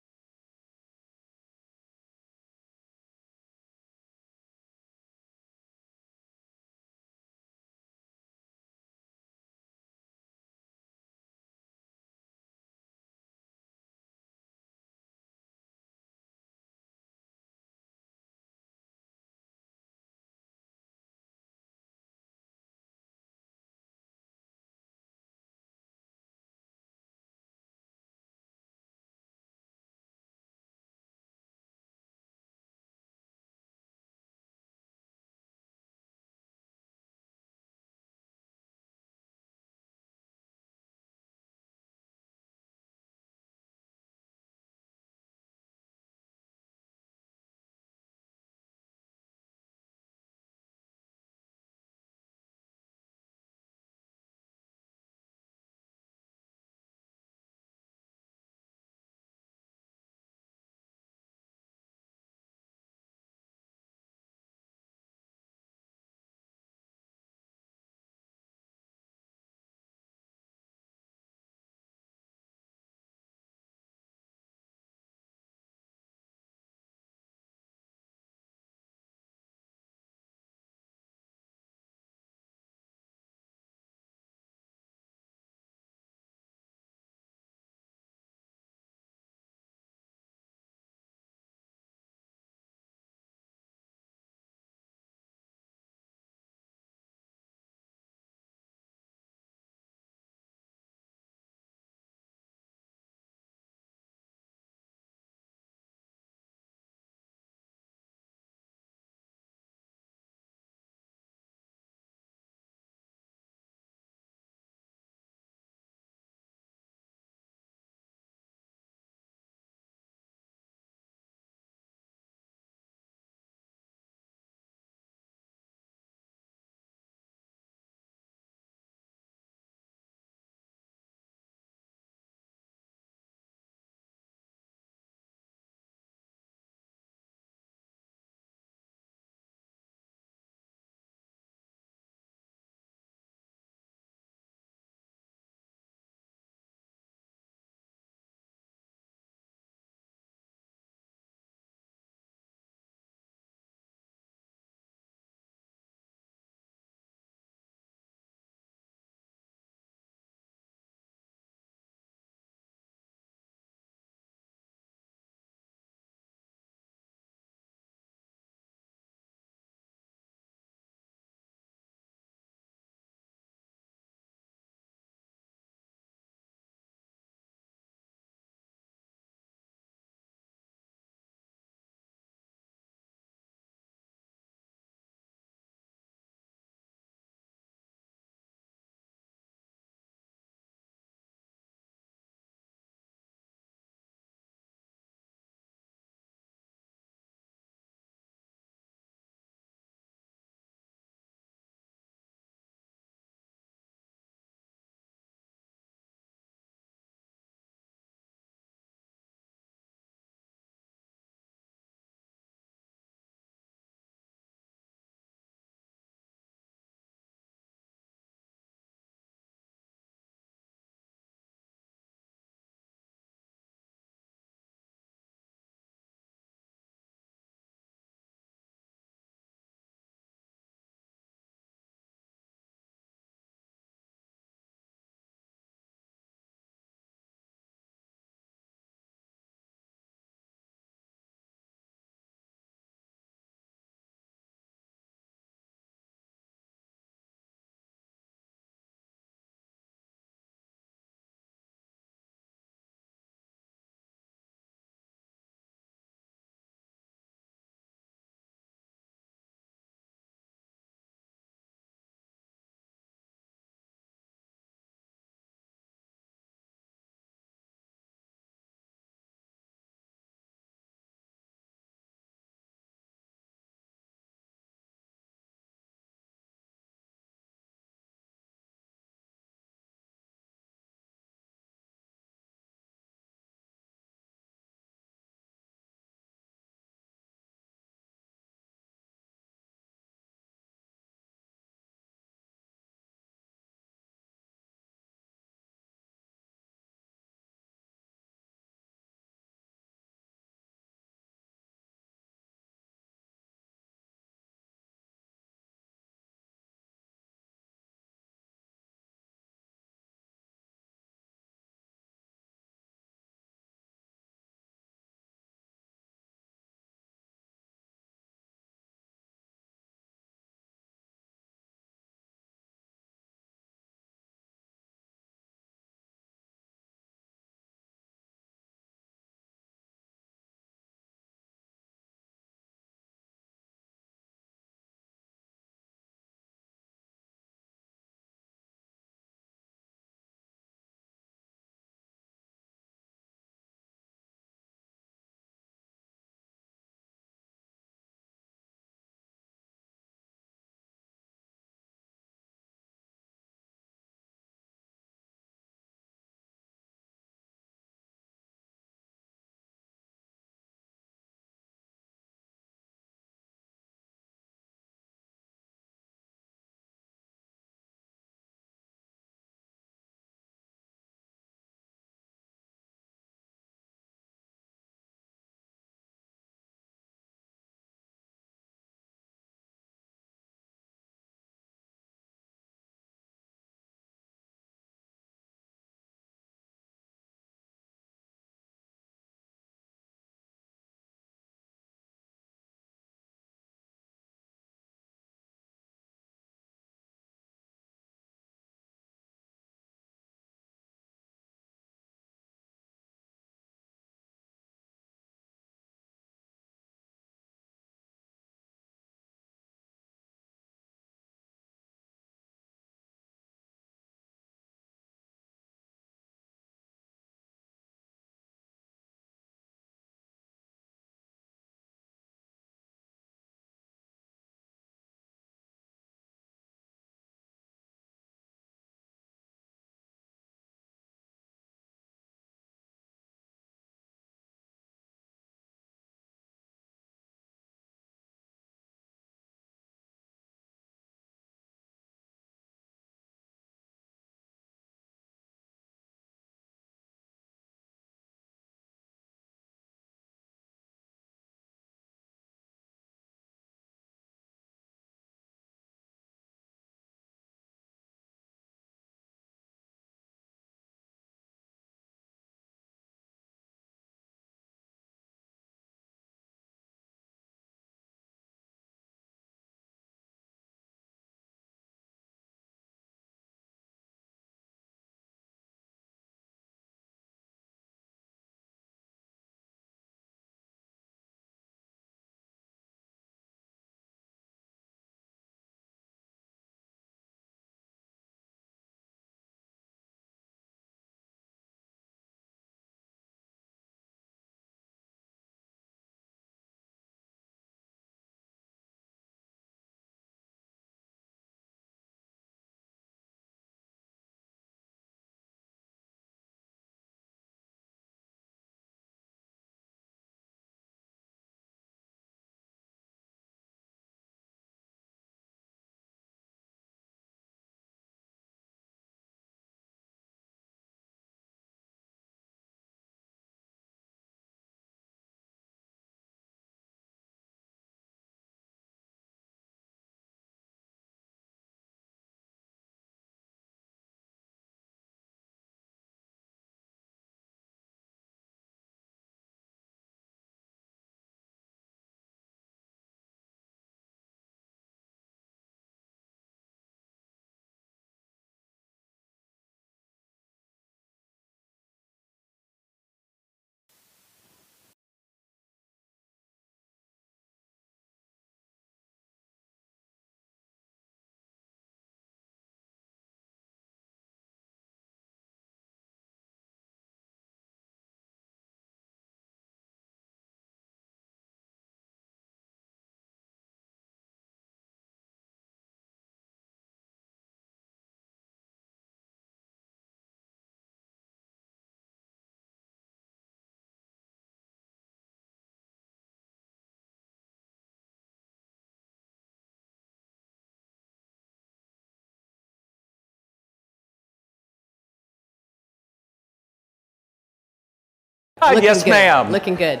Yes, good. ma'am. Looking good.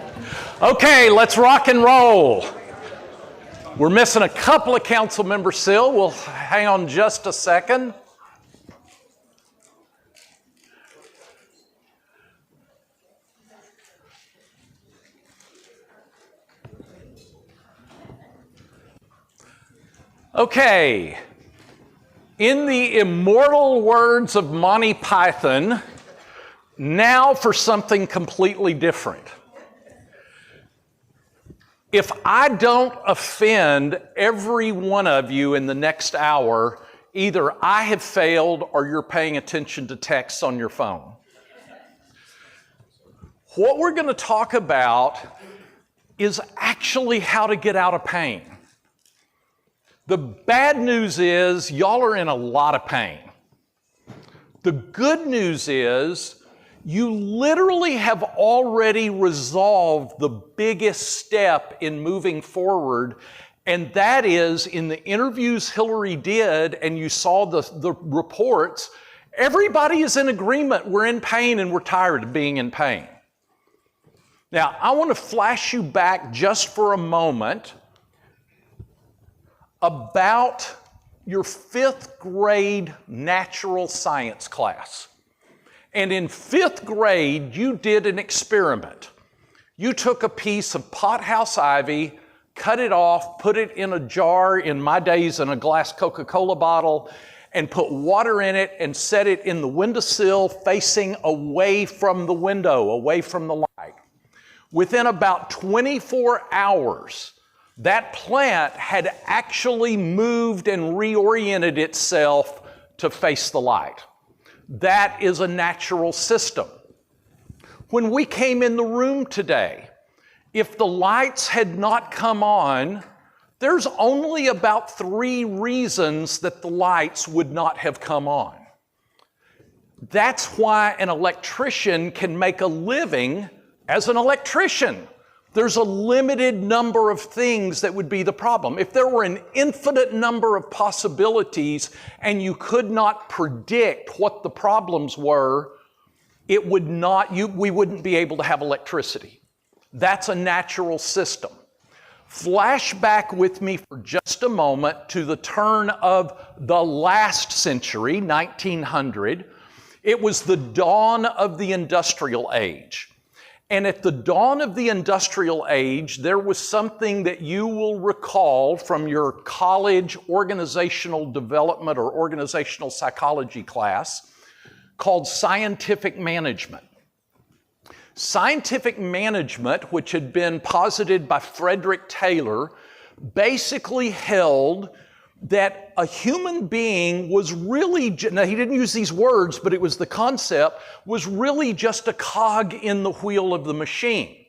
Okay, let's rock and roll. We're missing a couple of council members still. We'll hang on just a second. Okay. In the immortal words of Monty Python, now for something completely different. If I don't offend every one of you in the next hour, either I have failed or you're paying attention to texts on your phone. What we're going to talk about is actually how to get out of pain. The bad news is y'all are in a lot of pain. The good news is you literally have already resolved the biggest step in moving forward, and that is in the interviews Hillary did, and you saw the reports, everybody is in agreement. We're in pain and we're tired of being in pain. Now, I want to flash you back just for a moment about your 5th grade natural science class. And in 5th grade, you did an experiment. You took a piece of pothouse ivy, cut it off, put it in a jar, in my days in a glass Coca-Cola bottle, and put water in it and set it in the windowsill facing away from the window, away from the light. Within about 24 hours, that plant had actually moved and reoriented itself to face the light. That is a natural system. When we came in the room today, if the lights had not come on, there's only about 3 reasons that the lights would not have come on. That's why an electrician can make a living as an electrician. There's a limited number of things that would be the problem. If there were an infinite number of possibilities and you could not predict what the problems were, we wouldn't be able to have electricity. That's a natural system. Flash back with me for just a moment to the turn of the last century, 1900. It was the dawn of the industrial age. And at the dawn of the industrial age, there was something that you will recall from your college organizational development or organizational psychology class called scientific management. Scientific management, which had been posited by Frederick Taylor, basically held that a human being was really, now he didn't use these words, but it was the concept, was really just a cog in the wheel of the machine.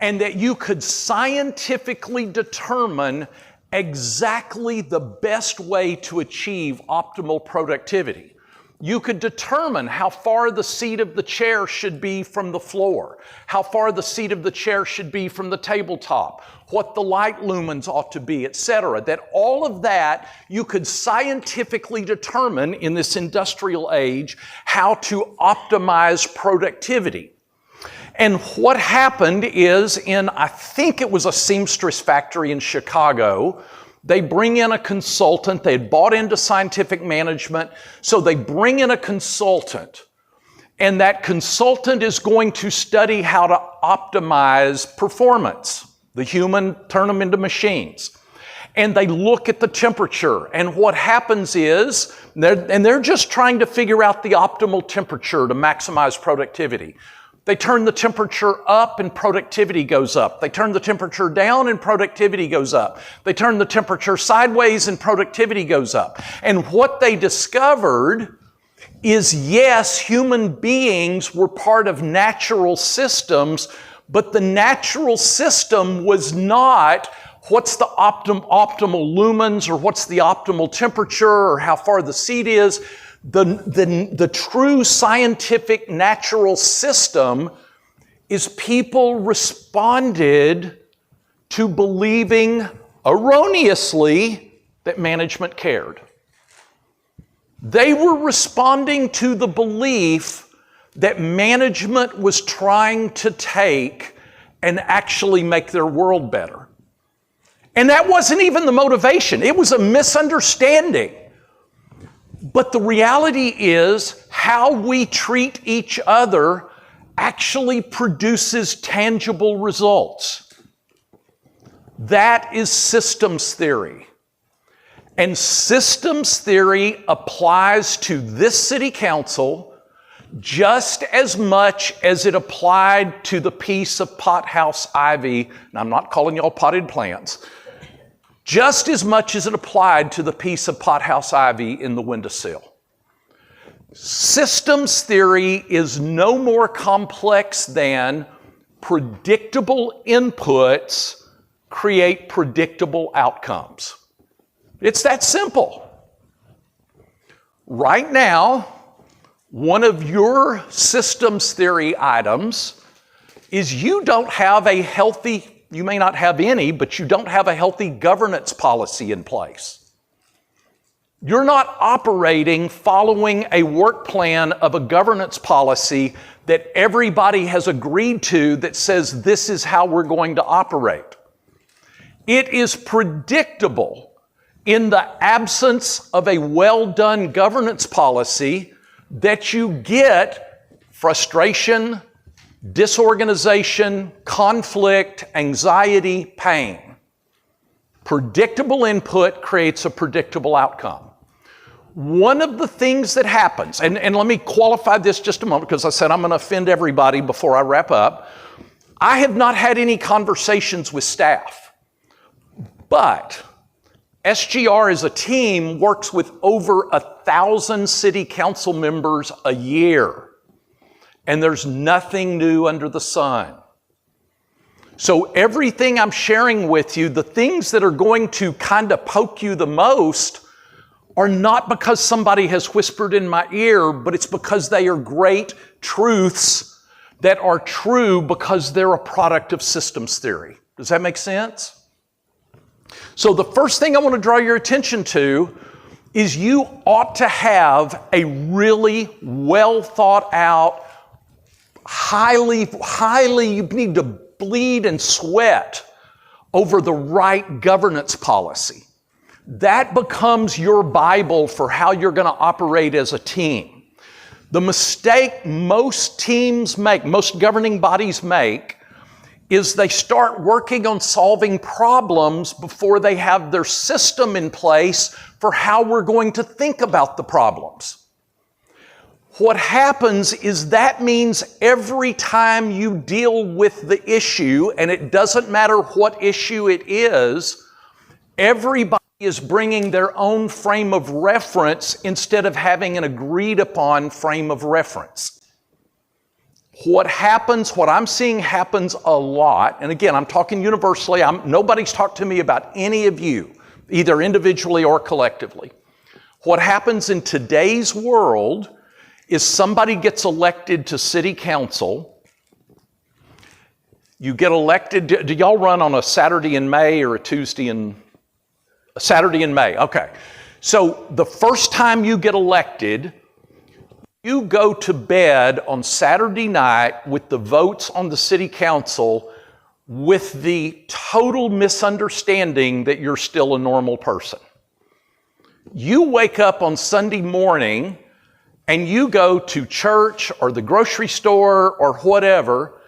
And that you could scientifically determine exactly the best way to achieve optimal productivity. You could determine how far the seat of the chair should be from the floor, how far the seat of the chair should be from the tabletop, what the light lumens ought to be, etc. That all of that you could scientifically determine in this industrial age how to optimize productivity. And what happened is I think it was a seamstress factory in Chicago, they bring in a consultant. They had bought into scientific management, so they bring in a consultant. And that consultant is going to study how to optimize performance. The human, turn them into machines. And they look at the temperature. And what happens is, they're just trying to figure out the optimal temperature to maximize productivity. They turn the temperature up and productivity goes up. They turn the temperature down and productivity goes up. They turn the temperature sideways and productivity goes up. And what they discovered is, yes, human beings were part of natural systems, but the natural system was not what's the optimal lumens or what's the optimal temperature or how far the seat is. The true scientific natural system is people responded to believing erroneously that management cared. They were responding to the belief that management was trying to take and actually make their world better. And that wasn't even the motivation. It was a misunderstanding. But the reality is how we treat each other actually produces tangible results. That is systems theory. And systems theory applies to this city council just as much as it applied to the piece of pothouse ivy, and I'm not calling y'all potted plants, just as much as it applied to the piece of pothouse ivy in the windowsill. Systems theory is no more complex than predictable inputs create predictable outcomes. It's that simple. Right now, one of your systems theory items is you don't have a healthy, you may not have any, but you don't have a healthy governance policy in place. You're not operating following a work plan of a governance policy that everybody has agreed to that says this is how we're going to operate. It is predictable in the absence of a well-done governance policy that you get frustration, disorganization, conflict, anxiety, pain. Predictable input creates a predictable outcome. One of the things that happens, and let me qualify this just a moment because I said I'm going to offend everybody before I wrap up. I have not had any conversations with staff, but SGR as a team works with over 1,000 city council members a year, and there's nothing new under the sun. So everything I'm sharing with you, the things that are going to kind of poke you the most are not because somebody has whispered in my ear, but it's because they are great truths that are true because they're a product of systems theory. Does that make sense? So the first thing I want to draw your attention to is you ought to have a really well thought out, highly, you need to bleed and sweat over the right governance policy. That becomes your Bible for how you're going to operate as a team. The mistake most teams make, most governing bodies make, is they start working on solving problems before they have their system in place for how we're going to think about the problems. What happens is that means every time you deal with the issue, and it doesn't matter what issue it is, everybody is bringing their own frame of reference instead of having an agreed upon frame of reference. What happens, what I'm seeing happens a lot, and again, I'm talking universally, nobody's talked to me about any of you, either individually or collectively. What happens in today's world is somebody gets elected to city council. You get elected, do y'all run on a Saturday in May or a Tuesday in, a Saturday in May, okay. So the first time you get elected, you go to bed on Saturday night with the votes on the city council with the total misunderstanding that you're still a normal person. You wake up on Sunday morning and you go to church or the grocery store or whatever,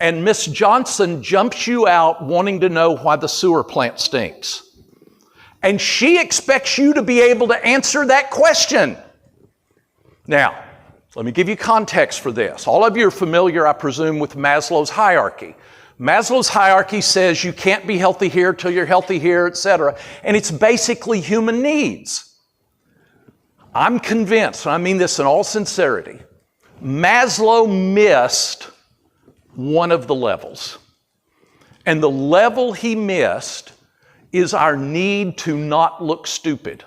and Miss Johnson jumps you out wanting to know why the sewer plant stinks. And she expects you to be able to answer that question. Now, let me give you context for this. All of you are familiar, I presume, with Maslow's hierarchy. Maslow's hierarchy says you can't be healthy here till you're healthy here, etc. And it's basically human needs. I'm convinced, and I mean this in all sincerity, Maslow missed one of the levels. And the level he missed is our need to not look stupid.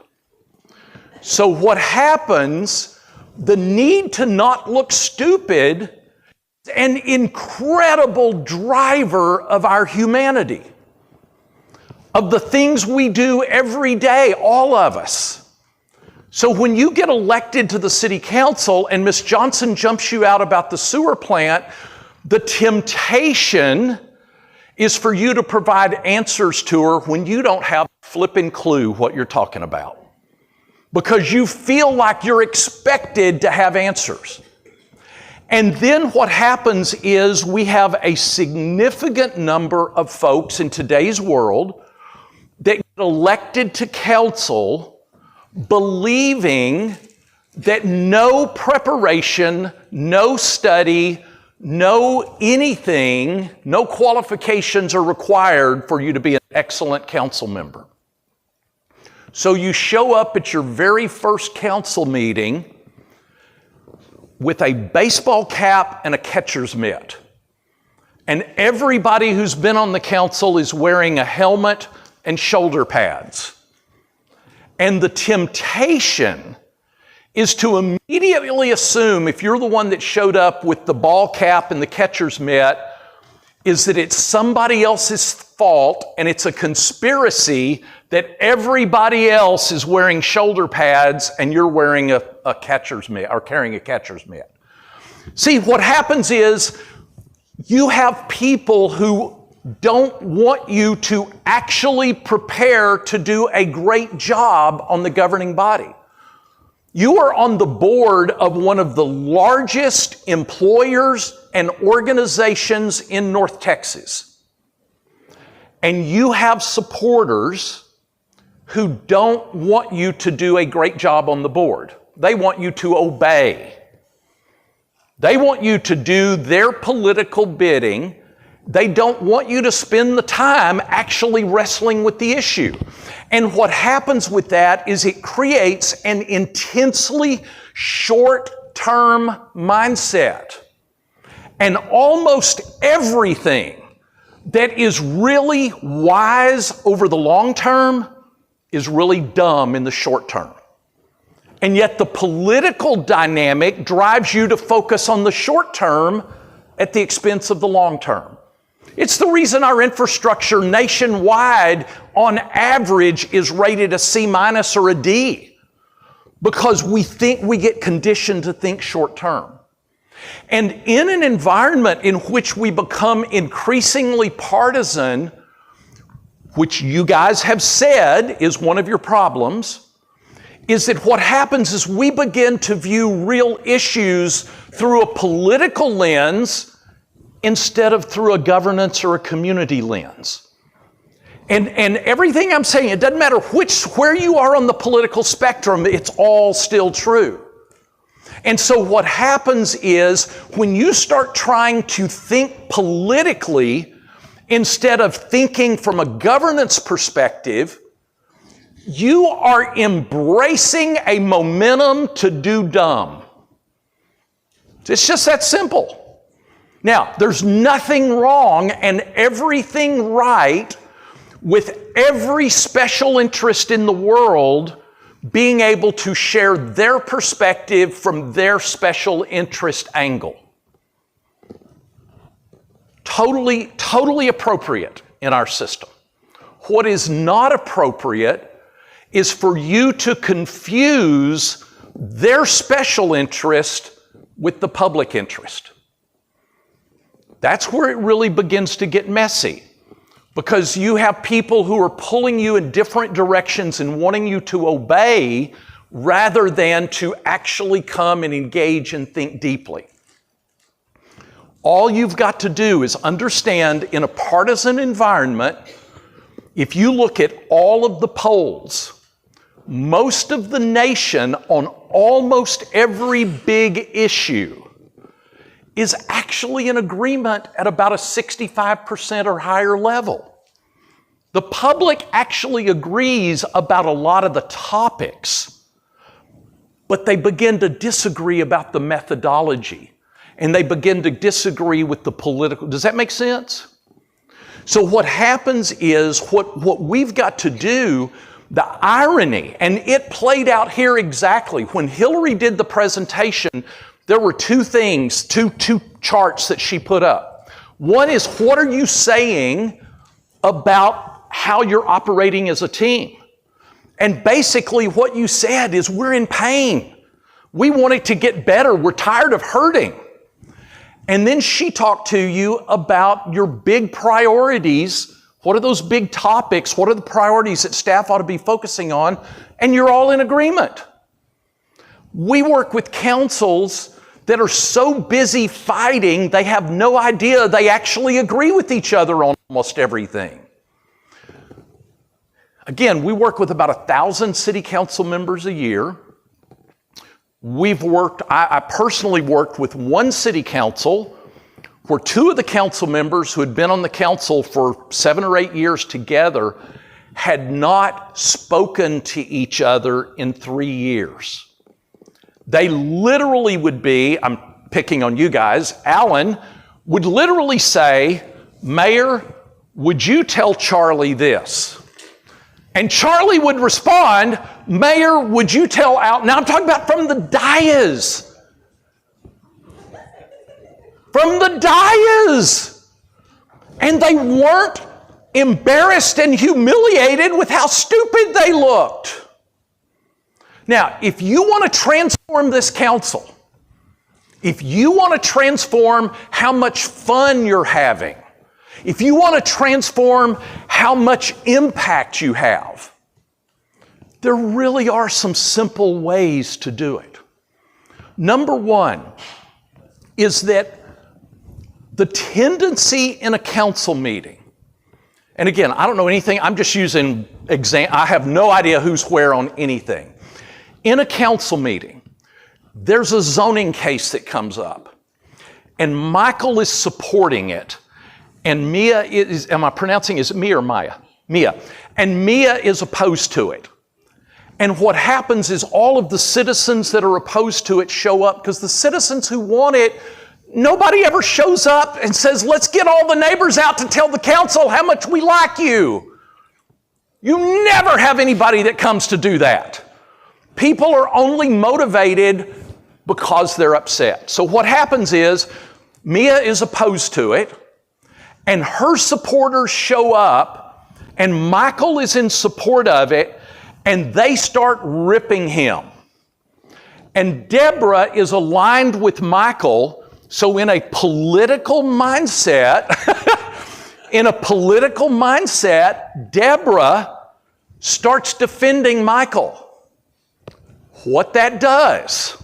So what happens, the need to not look stupid is an incredible driver of our humanity, of the things we do every day, all of us. So when you get elected to the city council and Ms. Johnson jumps you out about the sewer plant, the temptation is for you to provide answers to her when you don't have a flipping clue what you're talking about. Because you feel like you're expected to have answers. And then what happens is we have a significant number of folks in today's world that get elected to council believing that no preparation, no study, no anything, no qualifications are required for you to be an excellent council member. So you show up at your very first council meeting with a baseball cap and a catcher's mitt. And everybody who's been on the council is wearing a helmet and shoulder pads. And the temptation is to immediately assume, if you're the one that showed up with the ball cap and the catcher's mitt, is that it's somebody else's fault and it's a conspiracy that everybody else is wearing shoulder pads and you're wearing a catcher's mitt or carrying a catcher's mitt. See, what happens is you have people who don't want you to actually prepare to do a great job on the governing body. You are on the board of one of the largest employers and organizations in North Texas. And you have supporters who don't want you to do a great job on the board. They want you to obey. They want you to do their political bidding. They don't want you to spend the time actually wrestling with the issue. And what happens with that is it creates an intensely short-term mindset. And almost everything that is really wise over the long term is really dumb in the short term. And yet the political dynamic drives you to focus on the short term at the expense of the long term. It's the reason our infrastructure nationwide, on average, is rated a C- or a D, because we get conditioned to think short term. And in an environment in which we become increasingly partisan, which you guys have said is one of your problems, is that what happens is we begin to view real issues through a political lens instead of through a governance or a community lens. And everything I'm saying, it doesn't matter where you are on the political spectrum, it's all still true. And so what happens is when you start trying to think politically instead of thinking from a governance perspective, you are embracing a momentum to do dumb. It's just that simple. Now, there's nothing wrong and everything right with every special interest in the world being able to share their perspective from their special interest angle. Totally appropriate in our system. What is not appropriate is for you to confuse their special interest with the public interest. That's where it really begins to get messy, because you have people who are pulling you in different directions and wanting you to obey rather than to actually come and engage and think deeply. All you've got to do is understand, in a partisan environment, if you look at all of the polls, most of the nation on almost every big issue is actually in agreement at about a 65% or higher level. The public actually agrees about a lot of the topics, but they begin to disagree about the methodology, and they begin to disagree with the political. Does that make sense? So what happens is what we've got to do, the irony, and it played out here exactly. When Hillary did the presentation, there were two charts that she put up. One is, what are you saying about how you're operating as a team? And basically what you said is, we're in pain. We want it to get better. We're tired of hurting. And then she talked to you about your big priorities. What are those big topics? What are the priorities that staff ought to be focusing on? And you're all in agreement. We work with councils that are so busy fighting, they have no idea they actually agree with each other on almost everything. Again, we work with about 1,000 city council members a year. I personally worked with one city council where 2 of the council members who had been on the council for 7 or 8 years together had not spoken to each other in 3 years. They literally would be, I'm picking on you guys, Alan would literally say, Mayor, would you tell Charlie this? And Charlie would respond, Mayor, would you tell Al? Now I'm talking about from the dais. From the dais. And they weren't embarrassed and humiliated with how stupid they looked. Now, if you want to transform this council, if you want to transform how much fun you're having, if you want to transform how much impact you have, there really are some simple ways to do it. Number one is that the tendency in a council meeting, and again, I don't know anything, I'm just using I have no idea who's where on anything. In a council meeting, there's a zoning case that comes up, and Michael is supporting it. And Mia is, am I pronouncing, is it Mia or Maya? Mia. And Mia is opposed to it. And what happens is all of the citizens that are opposed to it show up, because the citizens who want it, nobody ever shows up and says, let's get all the neighbors out to tell the council how much we like you. You never have anybody that comes to do that. People are only motivated because they're upset. So what happens is Mia is opposed to it, and her supporters show up, and Michael is in support of it, and they start ripping him. And Deborah is aligned with Michael, so in a political mindset, Deborah starts defending Michael. What that does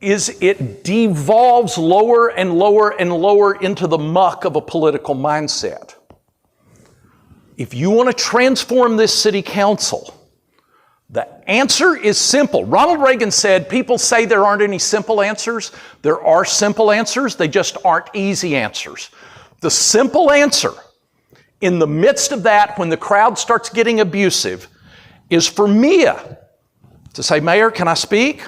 is it devolves lower and lower and lower into the muck of a political mindset. If you want to transform this city council, the answer is simple. Ronald Reagan said, people say there aren't any simple answers. There are simple answers, they just aren't easy answers. The simple answer, in the midst of that, when the crowd starts getting abusive, is for Mia to say, Mayor, can I speak?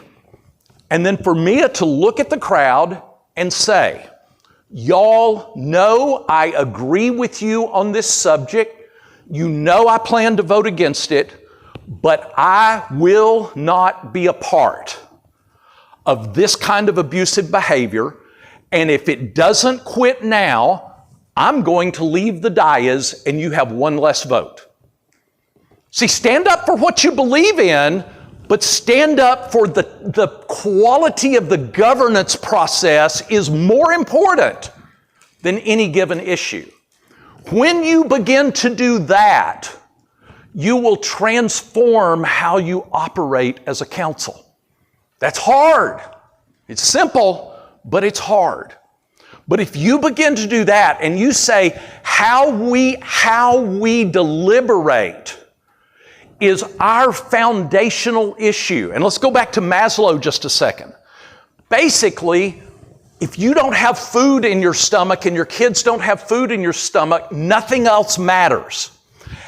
And then for Mia to look at the crowd and say, y'all know I agree with you on this subject. You know I plan to vote against it, but I will not be a part of this kind of abusive behavior. And if it doesn't quit now, I'm going to leave the dais and you have one less vote. See, stand up for what you believe in, but stand up for the quality of the governance process is more important than any given issue. When you begin to do that, you will transform how you operate as a council. That's hard. It's simple, but it's hard. But if you begin to do that and you say how we deliberate is our foundational issue. And let's go back to Maslow just a second. Basically, if you don't have food in your stomach and your kids don't have food in your stomach, nothing else matters.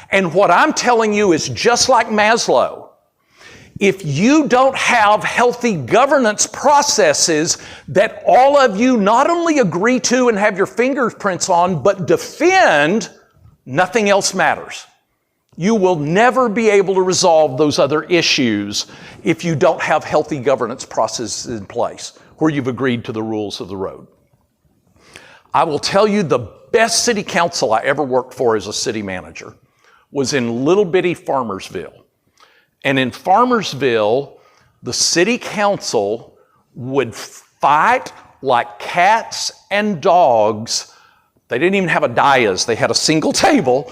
And what I'm telling you is just like Maslow, if you don't have healthy governance processes that all of you not only agree to and have your fingerprints on, but defend, nothing else matters. You will never be able to resolve those other issues if you don't have healthy governance processes in place where you've agreed to the rules of the road. I will tell you the best city council I ever worked for as a city manager was in little bitty Farmersville. And in Farmersville, the city council would fight like cats and dogs. They didn't even have a dais, they had a single table,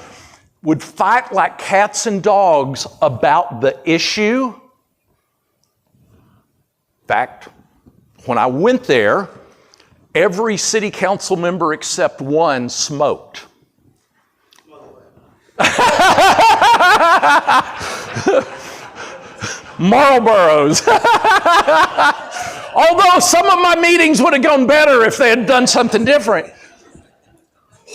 would fight like cats and dogs about the issue. In fact, when I went there, every city council member except one smoked. Marlboros. Although some of my meetings would have gone better if they had done something different.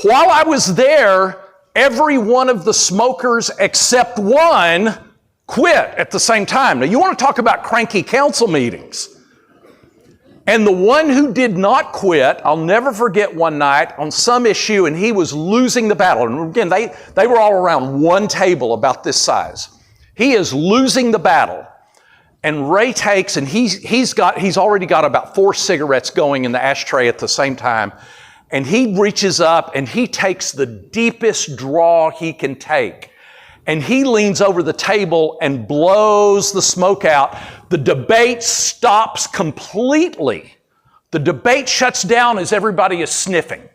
While I was there, every one of the smokers except one quit at the same time. Now, you want to talk about cranky council meetings. And the one who did not quit, I'll never forget one night on some issue, and he was losing the battle. And again, they were all around one table about this size. He is losing the battle. And Ray takes, and he's already got about 4 cigarettes going in the ashtray at the same time. And he reaches up and he takes the deepest draw he can take. And he leans over the table and blows the smoke out. The debate stops completely. The debate shuts down as everybody is sniffing.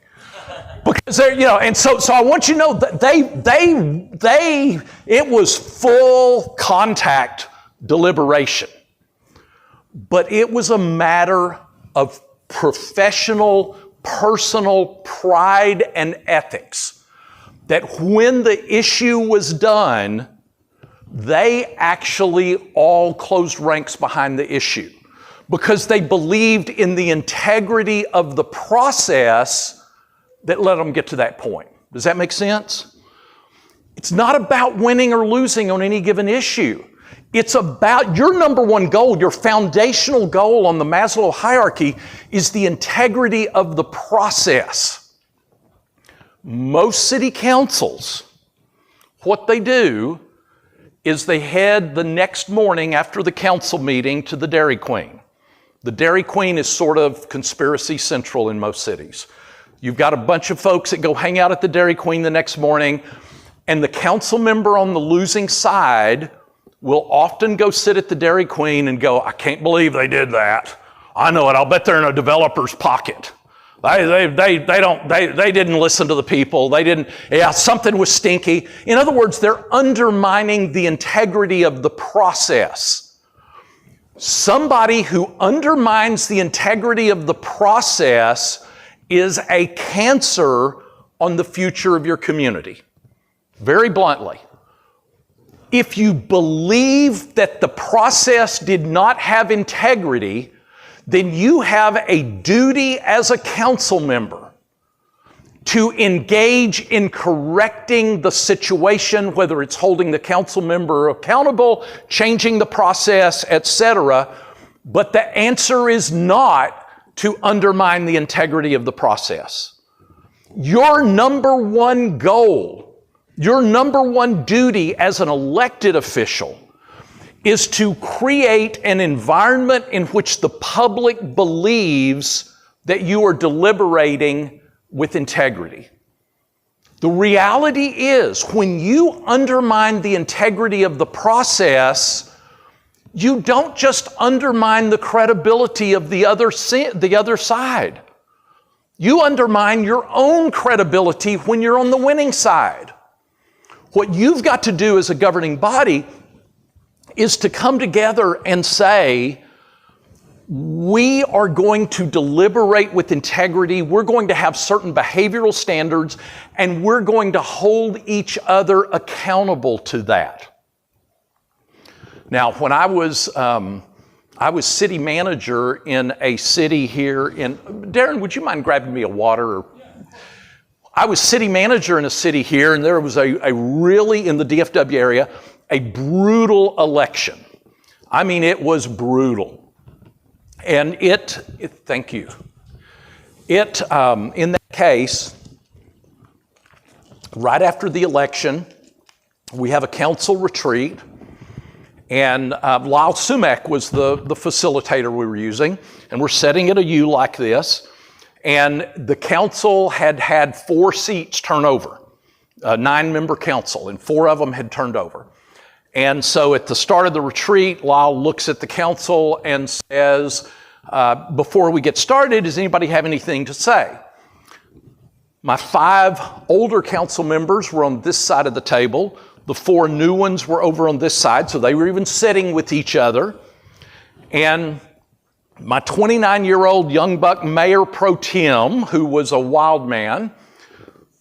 Because they're, and so I want you to know that it was full contact deliberation. But it was a matter of professional, personal pride and ethics. That when the issue was done, they actually all closed ranks behind the issue because they believed in the integrity of the process that let them get to that point. Does that make sense? It's not about winning or losing on any given issue. It's about your number one goal, your foundational goal on the Maslow hierarchy is the integrity of the process. Most city councils, what they do is they head the next morning after the council meeting to the Dairy Queen. The Dairy Queen is sort of conspiracy central in most cities. You've got a bunch of folks that go hang out at the Dairy Queen the next morning, and the council member on the losing side will often go sit at the Dairy Queen and go, I can't believe they did that. I know it, I'll bet they're in a developer's pocket. They didn't listen to the people. Something was stinky. In other words, they're undermining the integrity of the process. Somebody who undermines the integrity of the process is a cancer on the future of your community. Very bluntly. If you believe that the process did not have integrity, then you have a duty as a council member to engage in correcting the situation, whether it's holding the council member accountable, changing the process, etc. But the answer is not to undermine the integrity of the process. Your number one goal, your number one duty as an elected official is to create an environment in which the public believes that you are deliberating with integrity. The reality is, when you undermine the integrity of the process, you don't just undermine the credibility of the other side. You undermine your own credibility when you're on the winning side. What you've got to do as a governing body is to come together and say, we are going to deliberate with integrity, we're going to have certain behavioral standards, and we're going to hold each other accountable to that. Now, when I was city manager in a city here in, Darren, would you mind grabbing me a water? I was city manager in a city here, and there was a really, in the DFW area, a brutal election. I mean, it was brutal. And thank you. In that case, right after the election, we have a council retreat, and Lyle Sumac was the facilitator we were using, and we're sitting at a U like this, and the council had 4 seats turn over, a 9-member council, and 4 of them had turned over. And so at the start of the retreat, Lyle looks at the council and says, before we get started, does anybody have anything to say? My 5 older council members were on this side of the table. The 4 new ones were over on this side, so they were even sitting with each other. And my 29-year-old young buck mayor pro tem, who was a wild man,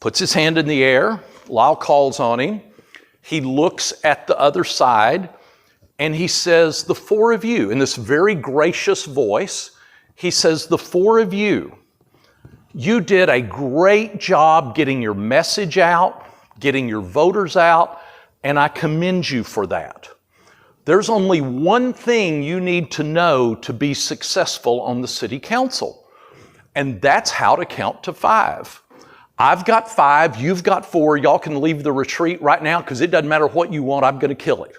puts his hand in the air. Lyle calls on him. He looks at the other side, and he says, the 4 of you, in this very gracious voice, he says, the 4 of you, you did a great job getting your message out, getting your voters out, and I commend you for that. There's only one thing you need to know to be successful on the city council, and that's how to count to 5. I've got 5, you've got 4, y'all can leave the retreat right now because it doesn't matter what you want, I'm going to kill it.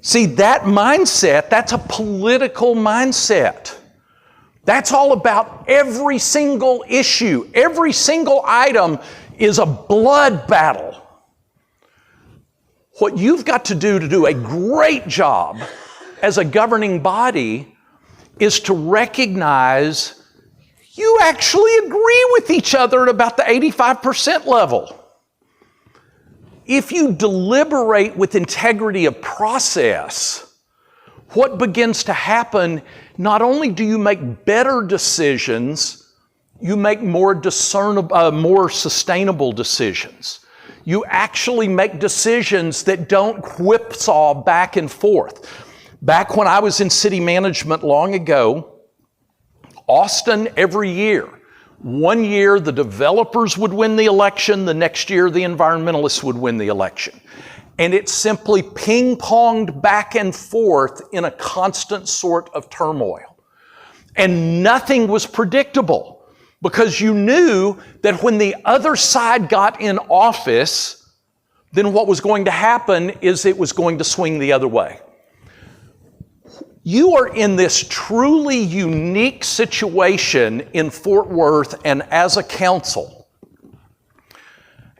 See, that mindset, that's a political mindset. That's all about every single issue. Every single item is a blood battle. What you've got to do a great job as a governing body is to recognize you actually agree with each other at about the 85% level. If you deliberate with integrity of process, what begins to happen, not only do you make better decisions, you make more discernible, more sustainable decisions. You actually make decisions that don't whipsaw back and forth. Back when I was in city management long ago, Austin every year, one year the developers would win the election, the next year the environmentalists would win the election. And it simply ping-ponged back and forth in a constant sort of turmoil. And nothing was predictable because you knew that when the other side got in office, then what was going to happen is it was going to swing the other way. You are in this truly unique situation in Fort Worth and as a council.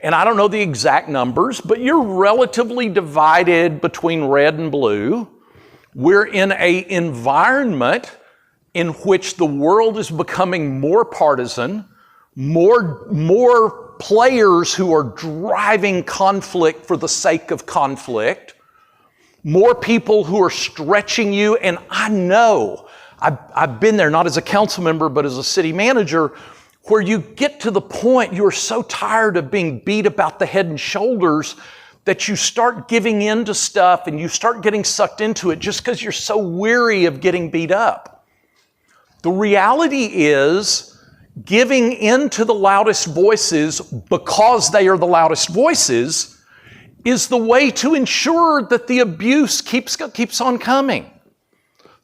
And I don't know the exact numbers, but you're relatively divided between red and blue. We're in an environment in which the world is becoming more partisan, more players who are driving conflict for the sake of conflict, more people who are stretching you. And I know, I've been there, not as a council member, but as a city manager, where you get to the point you're so tired of being beat about the head and shoulders that you start giving in to stuff and you start getting sucked into it just because you're so weary of getting beat up. The reality is giving in to the loudest voices because they are the loudest voices is the way to ensure that the abuse keeps on coming.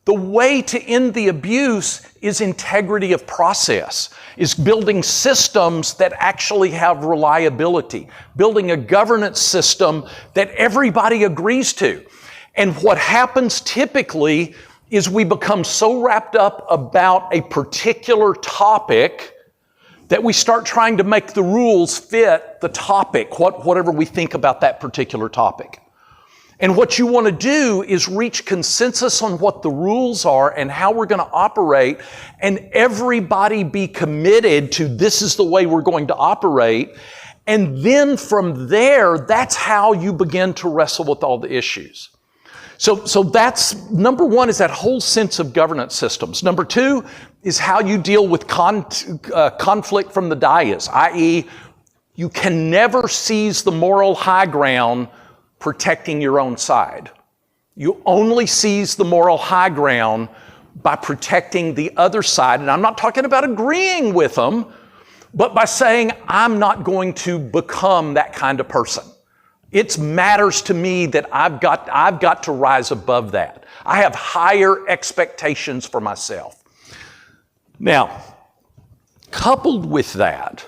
The way to end the abuse is integrity of process, is building systems that actually have reliability, building a governance system that everybody agrees to. And what happens typically is we become so wrapped up about a particular topic that we start trying to make the rules fit the topic, whatever we think about that particular topic. And what you want to do is reach consensus on what the rules are and how we're going to operate, and everybody be committed to this is the way we're going to operate. And then from there, that's how you begin to wrestle with all the issues. So that's, number one, is that whole sense of governance systems. Number two is how you deal with conflict from the dais, i.e., you can never seize the moral high ground protecting your own side. You only seize the moral high ground by protecting the other side. And I'm not talking about agreeing with them, but by saying, I'm not going to become that kind of person. It matters to me that I've got to rise above that. I have higher expectations for myself. Now, coupled with that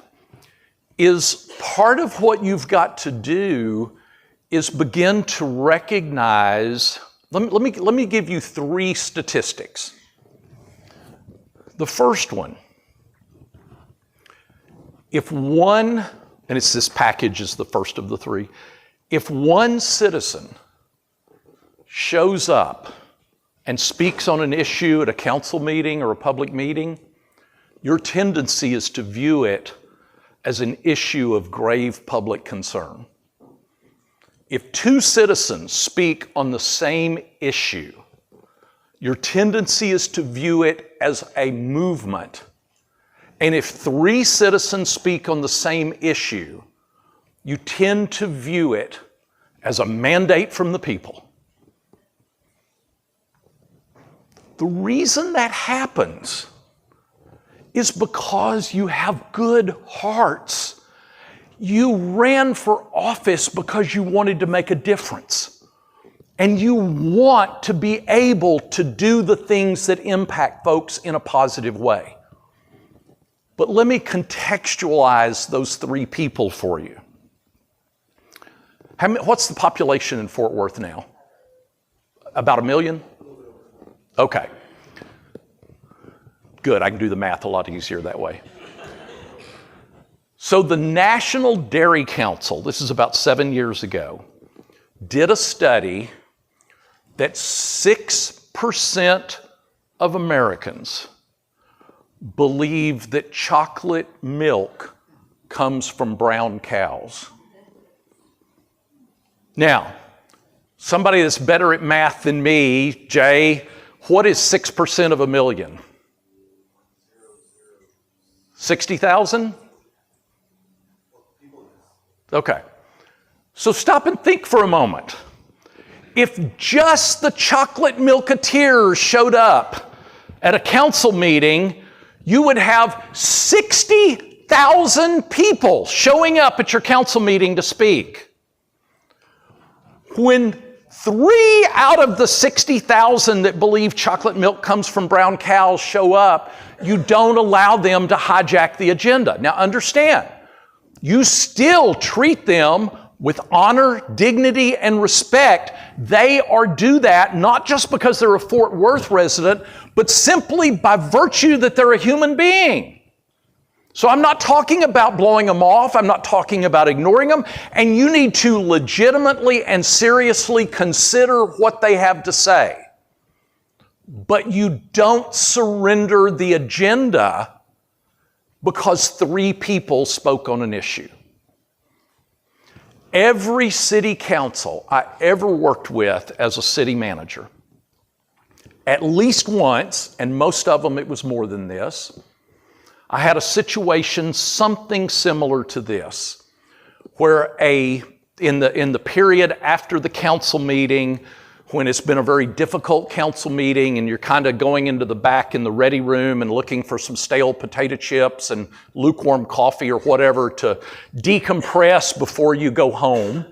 is part of what you've got to do is begin to recognize, let me give you 3 statistics. The first one, if one, and it's this package is the first of the 3, if one citizen shows up and speaks on an issue at a council meeting or a public meeting, your tendency is to view it as an issue of grave public concern. If two citizens speak on the same issue, your tendency is to view it as a movement. And if 3 citizens speak on the same issue, you tend to view it as a mandate from the people. The reason that happens is because you have good hearts. You ran for office because you wanted to make a difference. And you want to be able to do the things that impact folks in a positive way. But let me contextualize those 3 people for you. What's the population in Fort Worth now? About 1 million? Okay. Good, I can do the math a lot easier that way. So the National Dairy Council, this is about 7 years ago, did a study that 6% of Americans believe that chocolate milk comes from brown cows. Now, somebody that's better at math than me, Jay, what is 6% of 1 million? 60,000? Okay. So stop and think for a moment. If just the chocolate milketeers showed up at a council meeting, you would have 60,000 people showing up at your council meeting to speak. When 3 out of the 60,000 that believe chocolate milk comes from brown cows show up, you don't allow them to hijack the agenda. Now understand, you still treat them with honor, dignity, and respect. They are do that not just because they're a Fort Worth resident, but simply by virtue that they're a human being. So I'm not talking about blowing them off. I'm not talking about ignoring them. And you need to legitimately and seriously consider what they have to say. But you don't surrender the agenda because 3 people spoke on an issue. Every city council I ever worked with as a city manager, at least once, and most of them it was more than this, I had a situation something similar to this, where in the period after the council meeting, when it's been a very difficult council meeting and you're kind of going into the back in the ready room and looking for some stale potato chips and lukewarm coffee or whatever to decompress before you go home.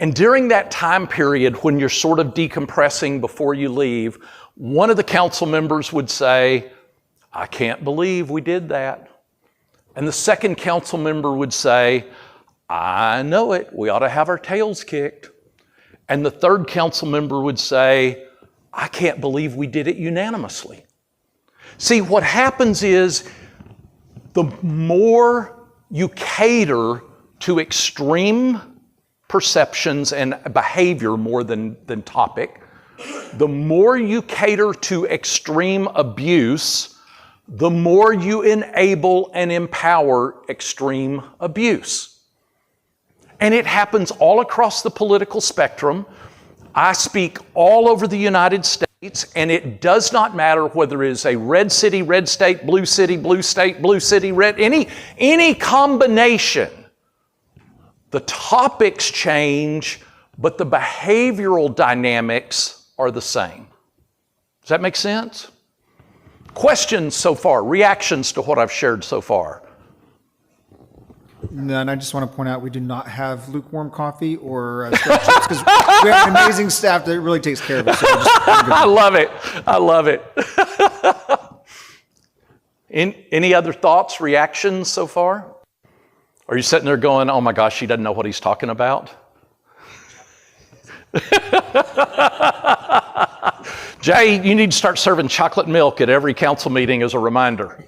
And during that time period when you're sort of decompressing before you leave, one of the council members would say, "I can't believe we did that." And the second council member would say, "I know it, we ought to have our tails kicked." And the third council member would say, "I can't believe we did it unanimously." See, what happens is the more you cater to extreme perceptions and behavior more than topic, the more you cater to extreme abuse, the more you enable and empower extreme abuse. And it happens all across the political spectrum. I speak all over the United States, and it does not matter whether it is a red city, red state, blue city, blue state, blue city, red, any combination. The topics change, but the behavioral dynamics are the same. Does that make sense? Questions so far, reactions to what I've shared so far? And I just want to point out we do not have lukewarm coffee or stale chips because we have an amazing staff that really takes care of it. So I love it. I love it. Any other thoughts, reactions so far? Are you sitting there going, "Oh my gosh, he doesn't know what he's talking about"? Jay, you need to start serving chocolate milk at every council meeting as a reminder.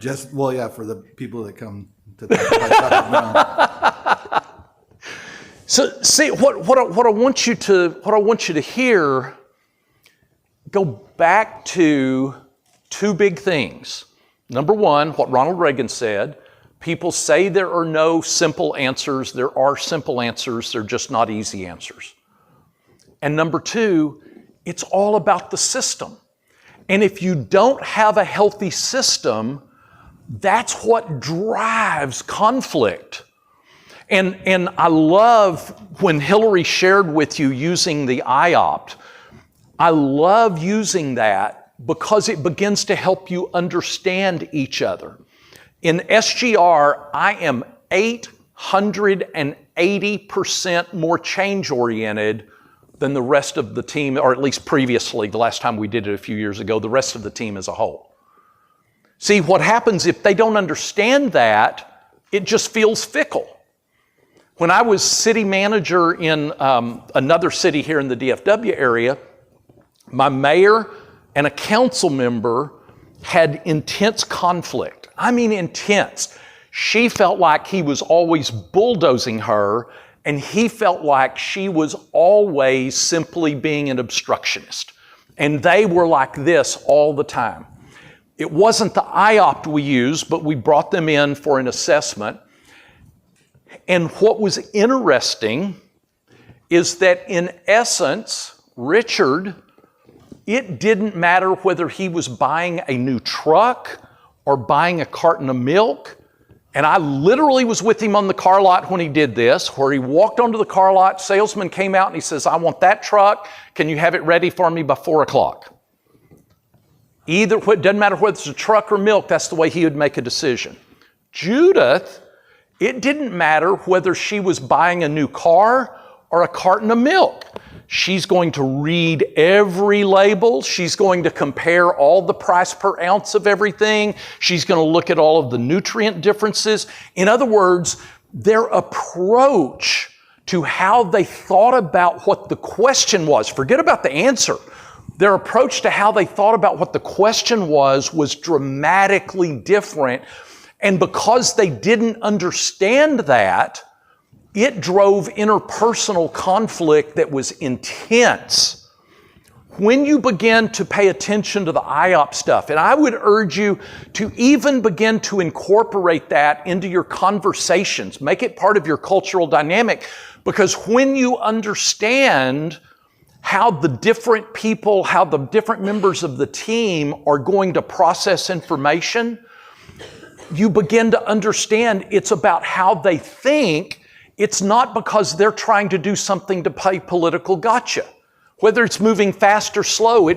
For the people that come to talk about chocolate milk. So see what I want you to hear. Go back to two big things. Number one, what Ronald Reagan said. People say there are no simple answers. There are simple answers. They're just not easy answers. And number two, it's all about the system. And if you don't have a healthy system, that's what drives conflict. And I love when Hillary shared with you using the IOPT. I love using that because it begins to help you understand each other. In SGR, I am 880% more change-oriented than the rest of the team, or at least previously, the last time we did it a few years ago, the rest of the team as a whole. See, what happens if they don't understand that, it just feels fickle. When I was city manager in another city here in the DFW area, my mayor and a council member had intense conflict. I mean intense. She felt like he was always bulldozing her, and he felt like she was always simply being an obstructionist. And they were like this all the time. It wasn't the IOPT we used, but we brought them in for an assessment. And what was interesting is that in essence, Richard, it didn't matter whether he was buying a new truck or buying a carton of milk. And I literally was with him on the car lot when he did this, where he walked onto the car lot, salesman came out and he says, I want that truck. Can you have it ready for me by 4 o'clock? It doesn't matter whether it's a truck or milk, that's the way he would make a decision. Judith, it didn't matter whether she was buying a new car or a carton of milk. She's going to read every label. She's going to compare all the price per ounce of everything. She's going to look at all of the nutrient differences. In other words, their approach to how they thought about what the question was, forget about the answer. Their approach to how they thought about what the question was dramatically different. And because they didn't understand that, it drove interpersonal conflict that was intense. When you begin to pay attention to the IOP stuff, and I would urge you to even begin to incorporate that into your conversations, make it part of your cultural dynamic, because when you understand how the different people, how the different members of the team are going to process information, you begin to understand it's about how they think. It's not because they're trying to do something to play political gotcha. Whether it's moving fast or slow,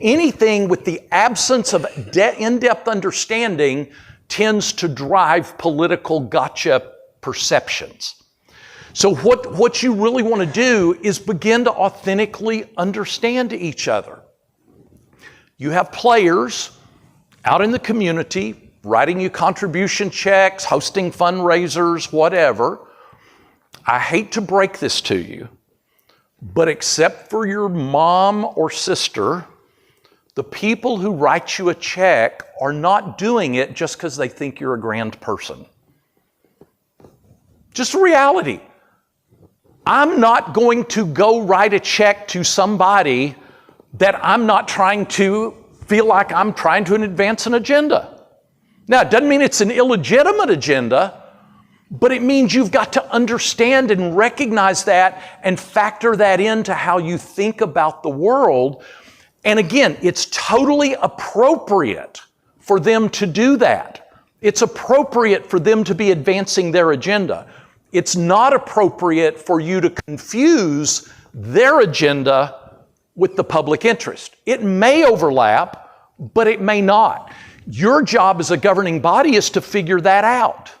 anything with the absence of in-depth understanding tends to drive political gotcha perceptions. So what you really want to do is begin to authentically understand each other. You have players out in the community writing you contribution checks, hosting fundraisers, whatever. I hate to break this to you, but except for your mom or sister, the people who write you a check are not doing it just because they think you're a grand person. Just reality. I'm not going to go write a check to somebody that I'm not trying to feel like I'm trying to advance an agenda. Now, it doesn't mean it's an illegitimate agenda, but it means you've got to understand and recognize that and factor that into how you think about the world. And again, it's totally appropriate for them to do that. It's appropriate for them to be advancing their agenda. It's not appropriate for you to confuse their agenda with the public interest. It may overlap, but it may not. Your job as a governing body is to figure that out.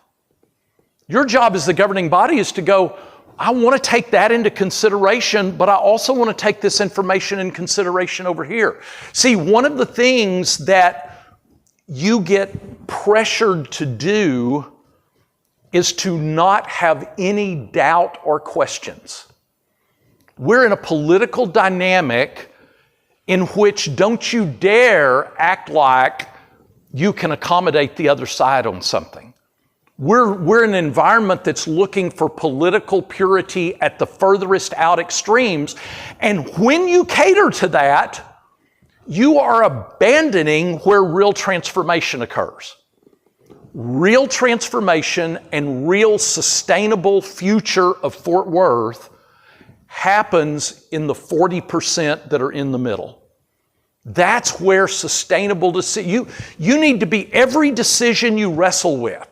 Your job as the governing body is to go, I want to take that into consideration, but I also want to take this information in consideration over here. See, one of the things that you get pressured to do is to not have any doubt or questions. We're in a political dynamic in which don't you dare act like you can accommodate the other side on something. We're in an environment that's looking for political purity at the furthest out extremes. And when you cater to that, you are abandoning where real transformation occurs. Real transformation and real sustainable future of Fort Worth happens in the 40% that are in the middle. That's where sustainable decision, you need to be every decision you wrestle with.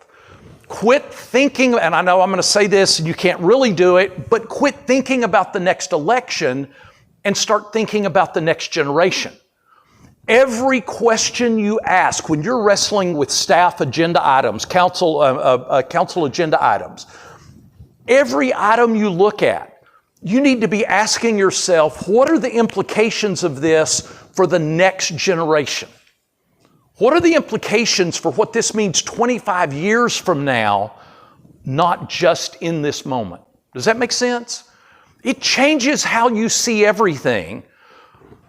Quit thinking, and I know I'm going to say this and you can't really do it, but quit thinking about the next election and start thinking about the next generation. Every question you ask when you're wrestling with staff agenda items, council agenda items, every item you look at, you need to be asking yourself, what are the implications of this for the next generation? What are the implications for what this means 25 years from now, not just in this moment? Does that make sense? It changes how you see everything.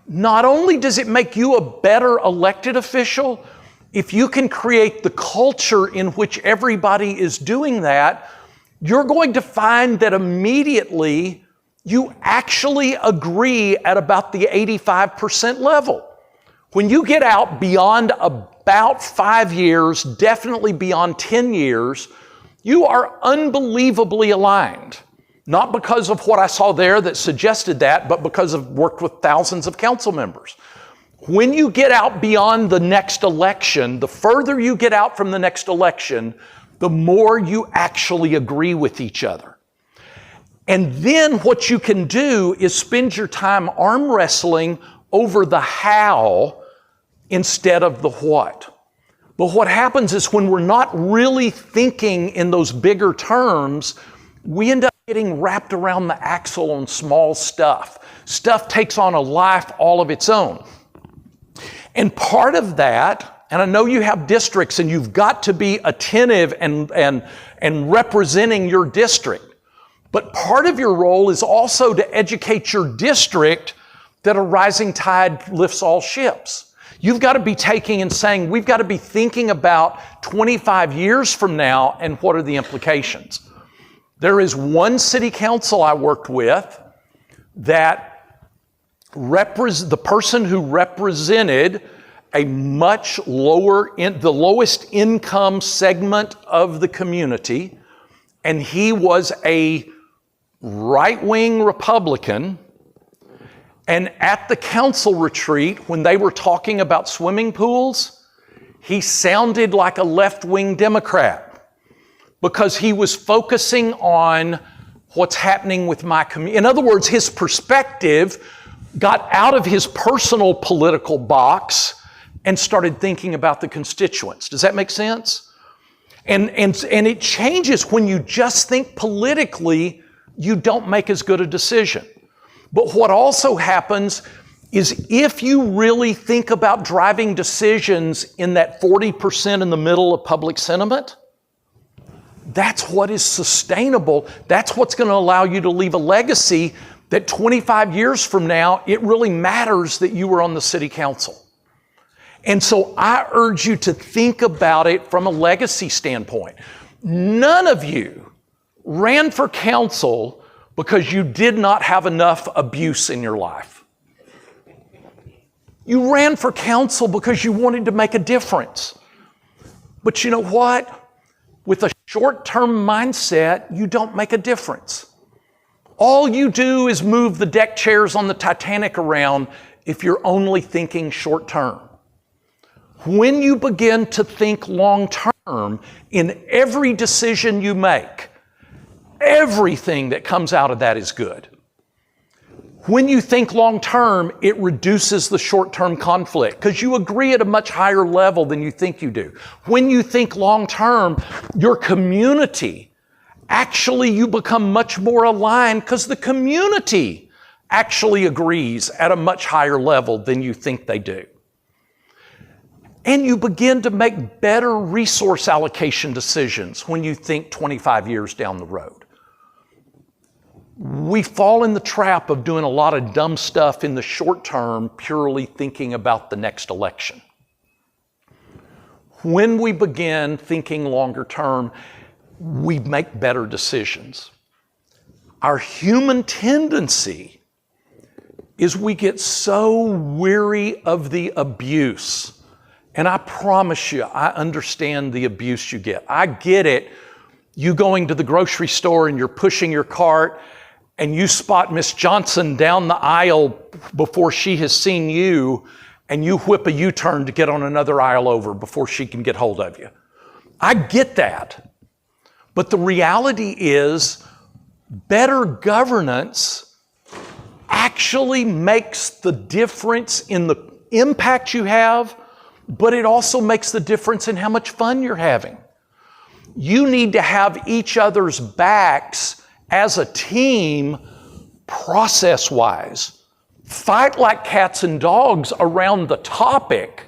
Not only does it make you a better elected official, if you can create the culture in which everybody is doing that, you're going to find that immediately you actually agree at about the 85% level. When you get out beyond about 5 years, definitely beyond 10 years, you are unbelievably aligned. Not because of what I saw there that suggested that, but because I've worked with thousands of council members. When you get out beyond the next election, the further you get out from the next election, the more you actually agree with each other. And then what you can do is spend your time arm wrestling over the how instead of the what. But what happens is when we're not really thinking in those bigger terms, we end up getting wrapped around the axle on small stuff. Stuff takes on a life all of its own. And part of that, and I know you have districts and you've got to be attentive and representing your district, but part of your role is also to educate your district that a rising tide lifts all ships. You've got to be taking and saying, we've got to be thinking about 25 years from now and what are the implications. There is one city council I worked with that the person who represented a much lower, the lowest income segment of the community, and he was a right-wing Republican. And at the council retreat, when they were talking about swimming pools, he sounded like a left-wing Democrat because he was focusing on what's happening with my community. In other words, his perspective got out of his personal political box and started thinking about the constituents. Does that make sense? And it changes when you just think politically, you don't make as good a decision. But what also happens is if you really think about driving decisions in that 40% in the middle of public sentiment, that's what is sustainable. That's what's going to allow you to leave a legacy that 25 years from now, it really matters that you were on the city council. And so I urge you to think about it from a legacy standpoint. None of you ran for council because you did not have enough abuse in your life. You ran for council because you wanted to make a difference. But you know what? With a short-term mindset, you don't make a difference. All you do is move the deck chairs on the Titanic around if you're only thinking short-term. When you begin to think long-term in every decision you make, everything that comes out of that is good. When you think long-term, it reduces the short-term conflict because you agree at a much higher level than you think you do. When you think long-term, your community, actually you become much more aligned because the community actually agrees at a much higher level than you think they do. And you begin to make better resource allocation decisions when you think 25 years down the road. We fall in the trap of doing a lot of dumb stuff in the short term, purely thinking about the next election. When we begin thinking longer term, we make better decisions. Our human tendency is we get so weary of the abuse. And I promise you, I understand the abuse you get. I get it. You going to the grocery store and you're pushing your cart and you spot Miss Johnson down the aisle before she has seen you, and you whip a U-turn to get on another aisle over before she can get hold of you. I get that. But the reality is, better governance actually makes the difference in the impact you have, but it also makes the difference in how much fun you're having. You need to have each other's backs as a team, process-wise. Fight like cats and dogs around the topic,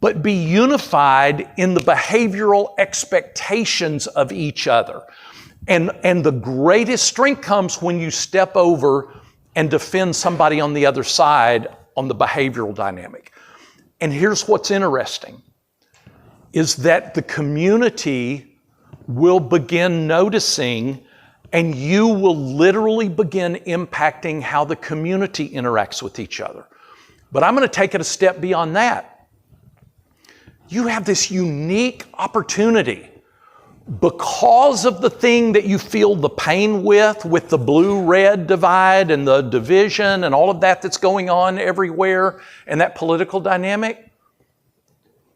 but be unified in the behavioral expectations of each other. And the greatest strength comes when you step over and defend somebody on the other side on the behavioral dynamic. And here's what's interesting, is that the community will begin noticing, and you will literally begin impacting how the community interacts with each other. But I'm going to take it a step beyond that. You have this unique opportunity because of the thing that you feel the pain with the blue-red divide and the division and all of that that's going on everywhere and that political dynamic.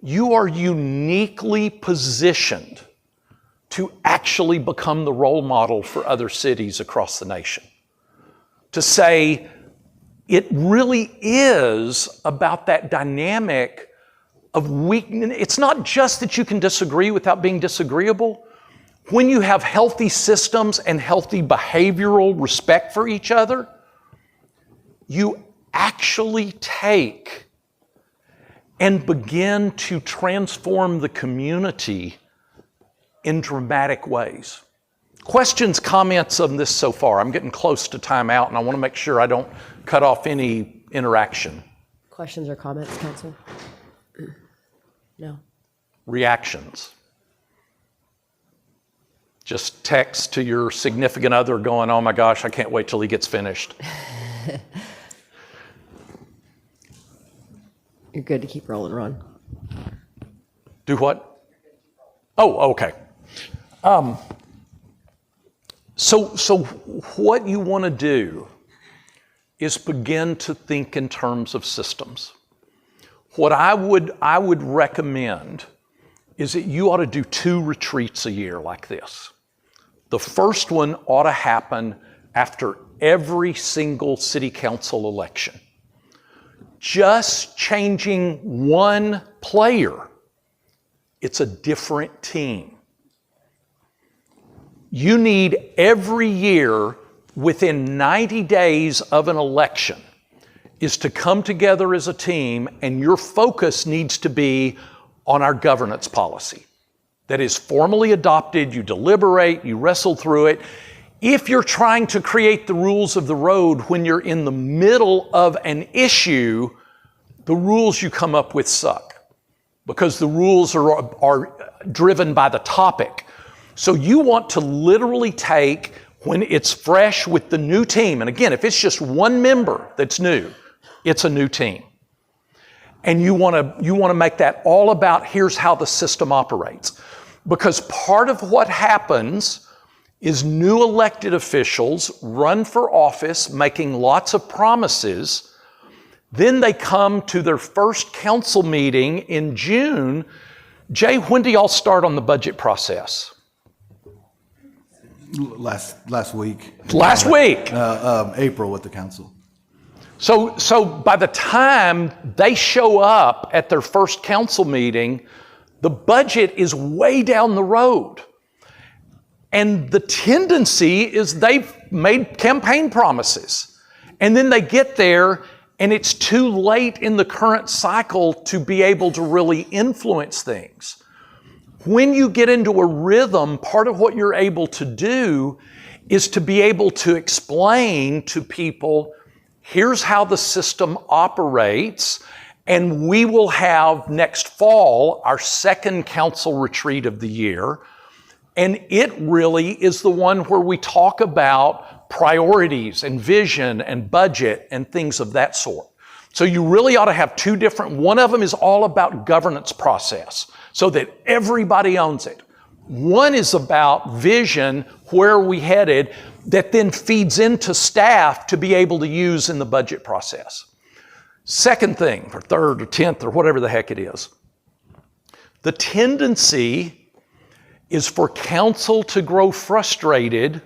You are uniquely positioned to actually become the role model for other cities across the nation. To say, it really is about that dynamic of weakness. It's not just that you can disagree without being disagreeable. When you have healthy systems and healthy behavioral respect for each other, you actually take and begin to transform the community in dramatic ways. Questions, comments on this so far? I'm getting close to timeout, and I want to make sure I don't cut off any interaction. Questions or comments, Council? No. Reactions. Just text to your significant other going, oh my gosh, I can't wait till he gets finished. You're good to keep rolling, Ron. Do what? Oh, okay. So what you want to do is begin to think in terms of systems. What I would recommend is that you ought to do 2 retreats a year like this. The first one ought to happen after every single city council election. Just changing one player, it's a different team. You need every year within 90 days of an election is to come together as a team, and your focus needs to be on our governance policy. That is formally adopted, you deliberate, you wrestle through it. If you're trying to create the rules of the road when you're in the middle of an issue, the rules you come up with suck, because the rules are driven by the topic. So you want to literally take, when it's fresh with the new team, and again, if it's just one member that's new, it's a new team. And you want to make that all about here's how the system operates. Because part of what happens is new elected officials run for office making lots of promises. Then they come to their first council meeting in June. Jay, when do y'all start on the budget process? Last week. Last week? April with the council. So by the time they show up at their first council meeting, the budget is way down the road. And the tendency is they've made campaign promises. And then they get there and it's too late in the current cycle to be able to really influence things. When you get into a rhythm, part of what you're able to do is to be able to explain to people, here's how the system operates, and we will have next fall our second council retreat of the year. And it really is the one where we talk about priorities and vision and budget and things of that sort. So you really ought to have two different, one of them is all about governance process so that everybody owns it. One is about vision, where are we headed, that then feeds into staff to be able to use in the budget process. Second thing, or third or 10th or whatever the heck it is, the tendency is for council to grow frustrated,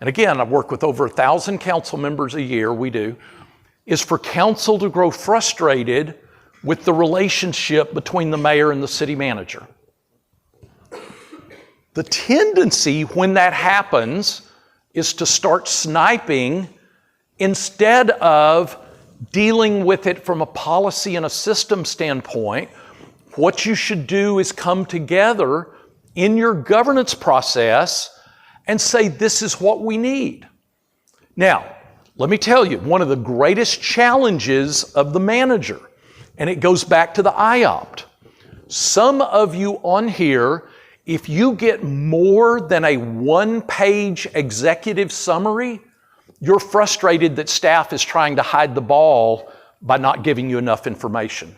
and again, I work with over 1,000 council members a year, we do, is for council to grow frustrated with the relationship between the mayor and the city manager. The tendency when that happens is to start sniping instead of dealing with it from a policy and a system standpoint. What you should do is come together in your governance process and say, this is what we need. Now, let me tell you, one of the greatest challenges of the manager, and it goes back to the IOPT. Some of you on here, if you get more than a one-page executive summary, you're frustrated that staff is trying to hide the ball by not giving you enough information.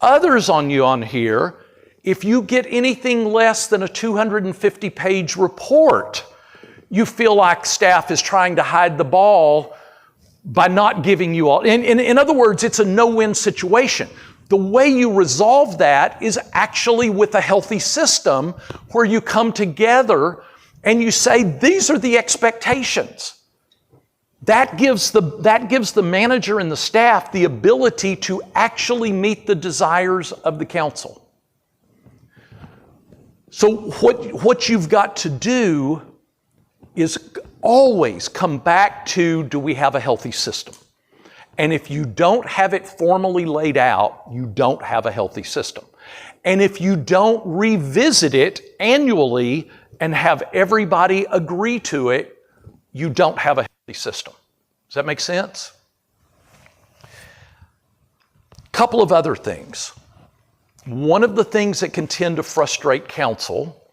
Others on you on here, if you get anything less than a 250-page report, you feel like staff is trying to hide the ball by not giving you all. In other words, it's a no-win situation. The way you resolve that is actually with a healthy system where you come together and you say, these are the expectations. That gives the manager and the staff the ability to actually meet the desires of the council. So what you've got to do is always come back to, do we have a healthy system? And if you don't have it formally laid out, you don't have a healthy system. And if you don't revisit it annually and have everybody agree to it, you don't have a healthy system. Does that make sense? Couple of other things. One of the things that can tend to frustrate council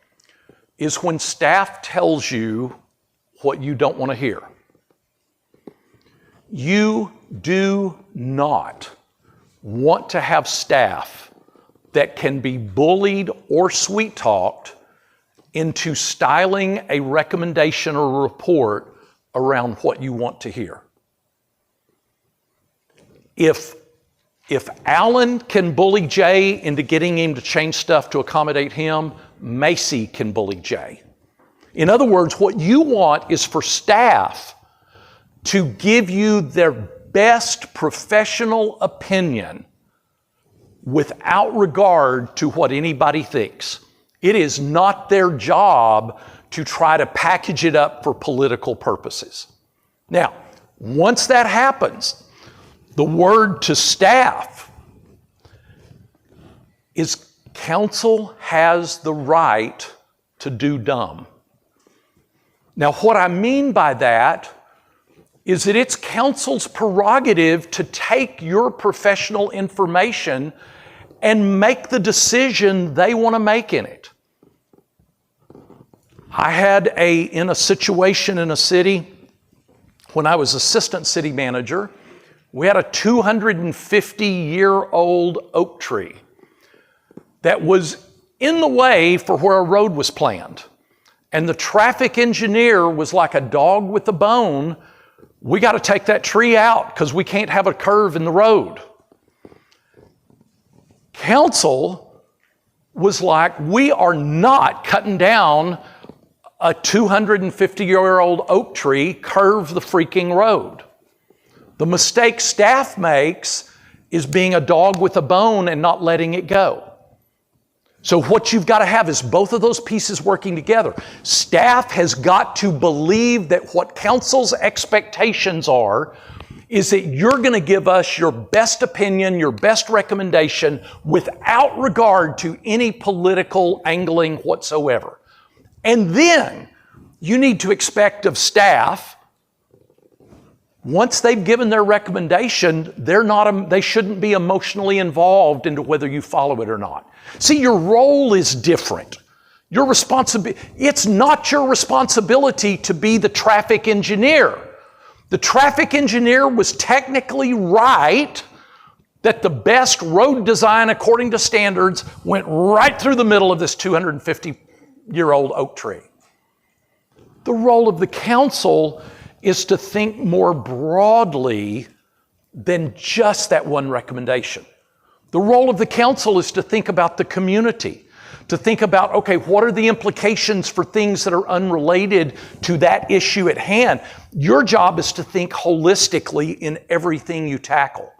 is when staff tells you what you don't want to hear. You do not want to have staff that can be bullied or sweet-talked into styling a recommendation or a report around what you want to hear. If Alan can bully Jay into getting him to change stuff to accommodate him, Macy can bully Jay. In other words, what you want is for staff to give you their best professional opinion without regard to what anybody thinks. It is not their job to try to package it up for political purposes. Now, once that happens, the word to staff is council has the right to do dumb. Now, what I mean by that is that it's council's prerogative to take your professional information and make the decision they want to make in it. I had in a situation in a city when I was assistant city manager, we had a 250-year-old oak tree that was in the way for where a road was planned. And the traffic engineer was like a dog with a bone. We got to take that tree out because we can't have a curve in the road. Council was like, we are not cutting down a 250-year-old oak tree, curve the freaking road. The mistake staff makes is being a dog with a bone and not letting it go. So what you've got to have is both of those pieces working together. Staff has got to believe that what council's expectations are is that you're going to give us your best opinion, your best recommendation without regard to any political angling whatsoever. And then you need to expect of staff, once they've given their recommendation, they shouldn't be emotionally involved into whether you follow it or not. See, your role is different. Your responsibility, it's not your responsibility to be the traffic engineer. The traffic engineer was technically right that the best road design according to standards went right through the middle of this 250-year-old oak tree. The role of the council is to think more broadly than just that one recommendation. The role of the council is to think about the community, to think about, okay, what are the implications for things that are unrelated to that issue at hand? Your job is to think holistically in everything you tackle.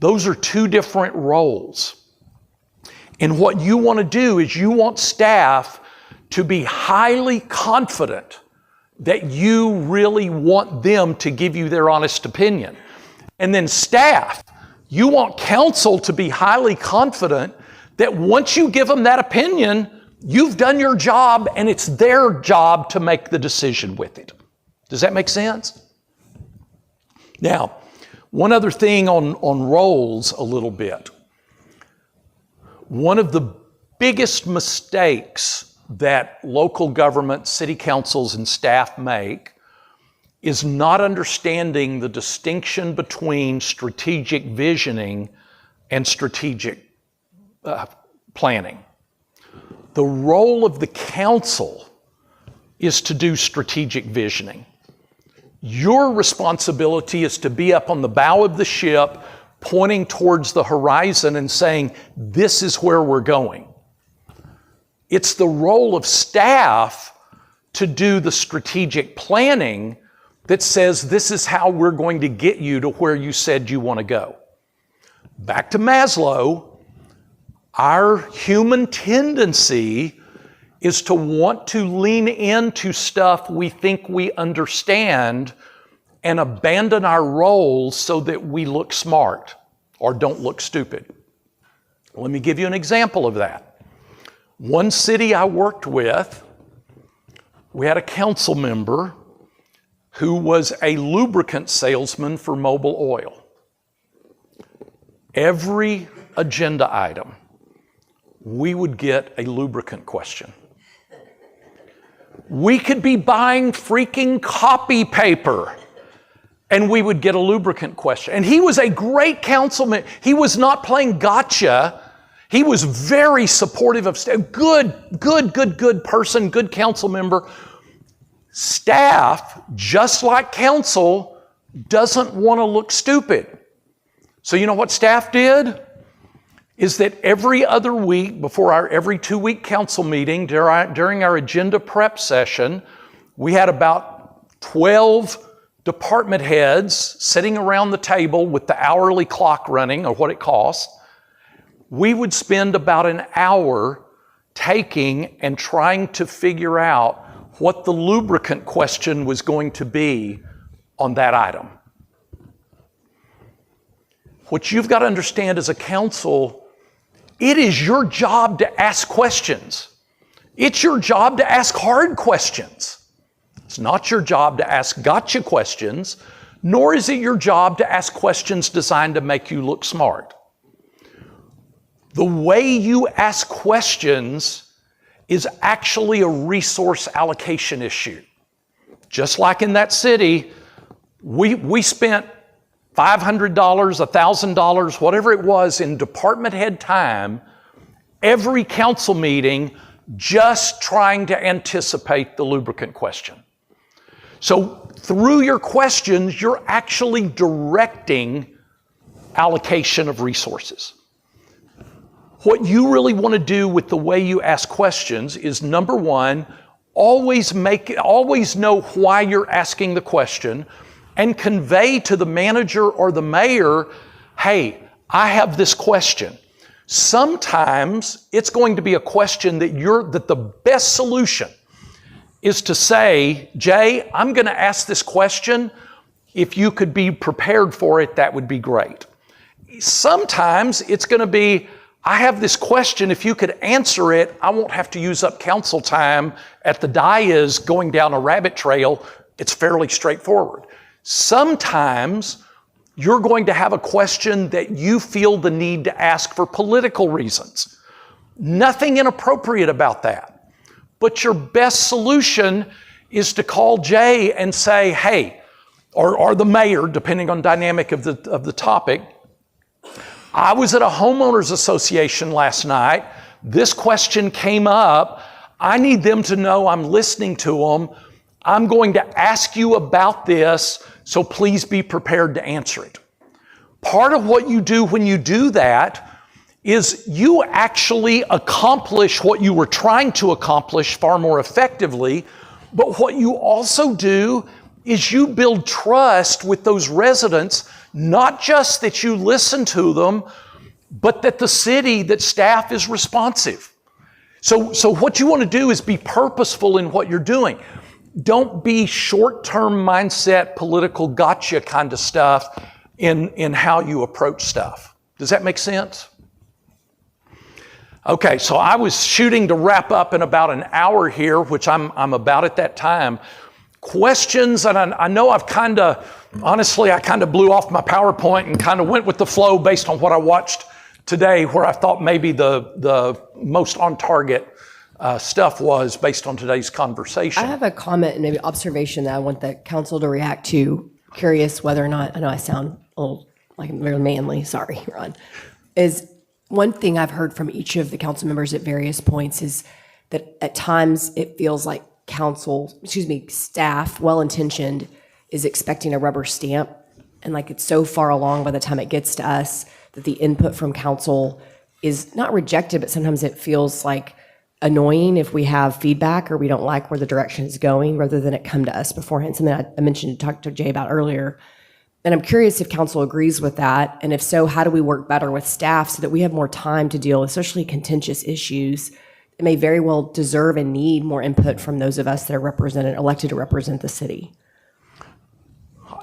Those are two different roles. And what you want to do is you want staff to be highly confident that you really want them to give you their honest opinion. And then staff, you want council to be highly confident that once you give them that opinion, you've done your job and it's their job to make the decision with it. Does that make sense? Now, one other thing on roles a little bit. One of the biggest mistakes that local government, city councils, and staff make is not understanding the distinction between strategic visioning and strategic planning. The role of the council is to do strategic visioning. Your responsibility is to be up on the bow of the ship, pointing towards the horizon and saying, this is where we're going. It's the role of staff to do the strategic planning that says, this is how we're going to get you to where you said you want to go. Back to Maslow, our human tendency is to want to lean into stuff we think we understand and abandon our roles so that we look smart or don't look stupid. Let me give you an example of that. One city I worked with, we had a council member who was a lubricant salesman for Mobil Oil. Every agenda item, we would get a lubricant question. We could be buying freaking copy paper and we would get a lubricant question. And he was a great councilman. He was not playing gotcha. He was very supportive of staff. Good person, good council member. Staff, just like council, doesn't want to look stupid. So you know what staff did? Is that every other week before our every 2-week council meeting, during our agenda prep session, we had about 12 department heads sitting around the table with the hourly clock running, or what it costs. We would spend about an hour taking and trying to figure out what the lubricant question was going to be on that item. What you've got to understand as a council, it is your job to ask questions. It's your job to ask hard questions. It's not your job to ask gotcha questions, nor is it your job to ask questions designed to make you look smart. The way you ask questions is actually a resource allocation issue. Just like in that city, we spent $500, $1,000, whatever it was in department head time, every council meeting just trying to anticipate the lubricant question. So through your questions, you're actually directing allocation of resources. What you really want to do with the way you ask questions is, number one, always know why you're asking the question and convey to the manager or the mayor, hey, I have this question. Sometimes it's going to be a question that the best solution is to say, Jay, I'm going to ask this question. If you could be prepared for it, that would be great. Sometimes it's going to be, I have this question. If you could answer it, I won't have to use up council time at the dais going down a rabbit trail. It's fairly straightforward. Sometimes you're going to have a question that you feel the need to ask for political reasons. Nothing inappropriate about that. but your best solution is to call Jay and say, hey, or the mayor, depending on dynamic of the topic. I was at a homeowners association last night. This question came up. I need them to know I'm listening to them. I'm going to ask you about this, so please be prepared to answer it. Part of what you do when you do that is you actually accomplish what you were trying to accomplish far more effectively, but what you also do is you build trust with those residents, not just that you listen to them, but that the city, that staff is responsive. So what you want to do is be purposeful in what you're doing. Don't be short-term mindset, political gotcha kind of stuff in how you approach stuff. Does that make sense? Okay, so I was shooting to wrap up in about an hour here, which I'm about at that time. Questions, and I know I kind of blew off my PowerPoint and kind of went with the flow based on what I watched today, where I thought maybe the most on target stuff was based on today's conversation. I have a comment and maybe observation that I want the council to react to. Curious whether or not, I know I sound a little like I'm very manly, sorry, Ron, is one thing I've heard from each of the council members at various points is that at times it feels like staff, well-intentioned, is expecting a rubber stamp, and like it's so far along by the time it gets to us that the input from council is not rejected, but sometimes it feels like annoying if we have feedback or we don't like where the direction is going, rather than it come to us beforehand. Something I mentioned to talk to Jay about earlier. And I'm curious if council agrees with that, and if so, how do we work better with staff so that we have more time to deal with socially contentious issues that may very well deserve and need more input from those of us that are elected to represent the city?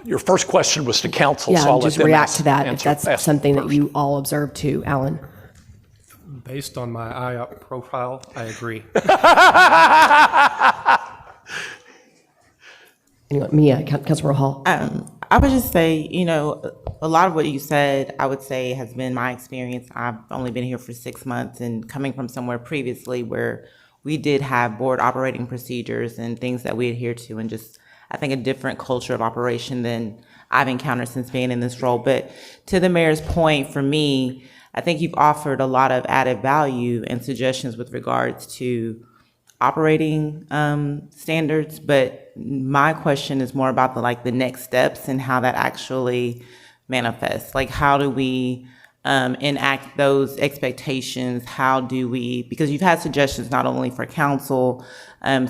Your first question was to council, Yeah, so I'll just let them react to that if answer that's something that first. you all observed too, Alan. Based on my IOP profile, I agree. Anyway, Mia, Councilor Hall. I would just say, a lot of what you said, I would say has been my experience. I've only been here for 6 months, and coming from somewhere previously where we did have board operating procedures and things that we adhere to, and just, I think, a different culture of operation than I've encountered since being in this role. But to the mayor's point, for me, I think you've offered a lot of added value and suggestions with regards to operating standards, but my question is more about the next steps and how that actually manifests. Like, how do we enact those expectations? How do we, because you've had suggestions not only for council,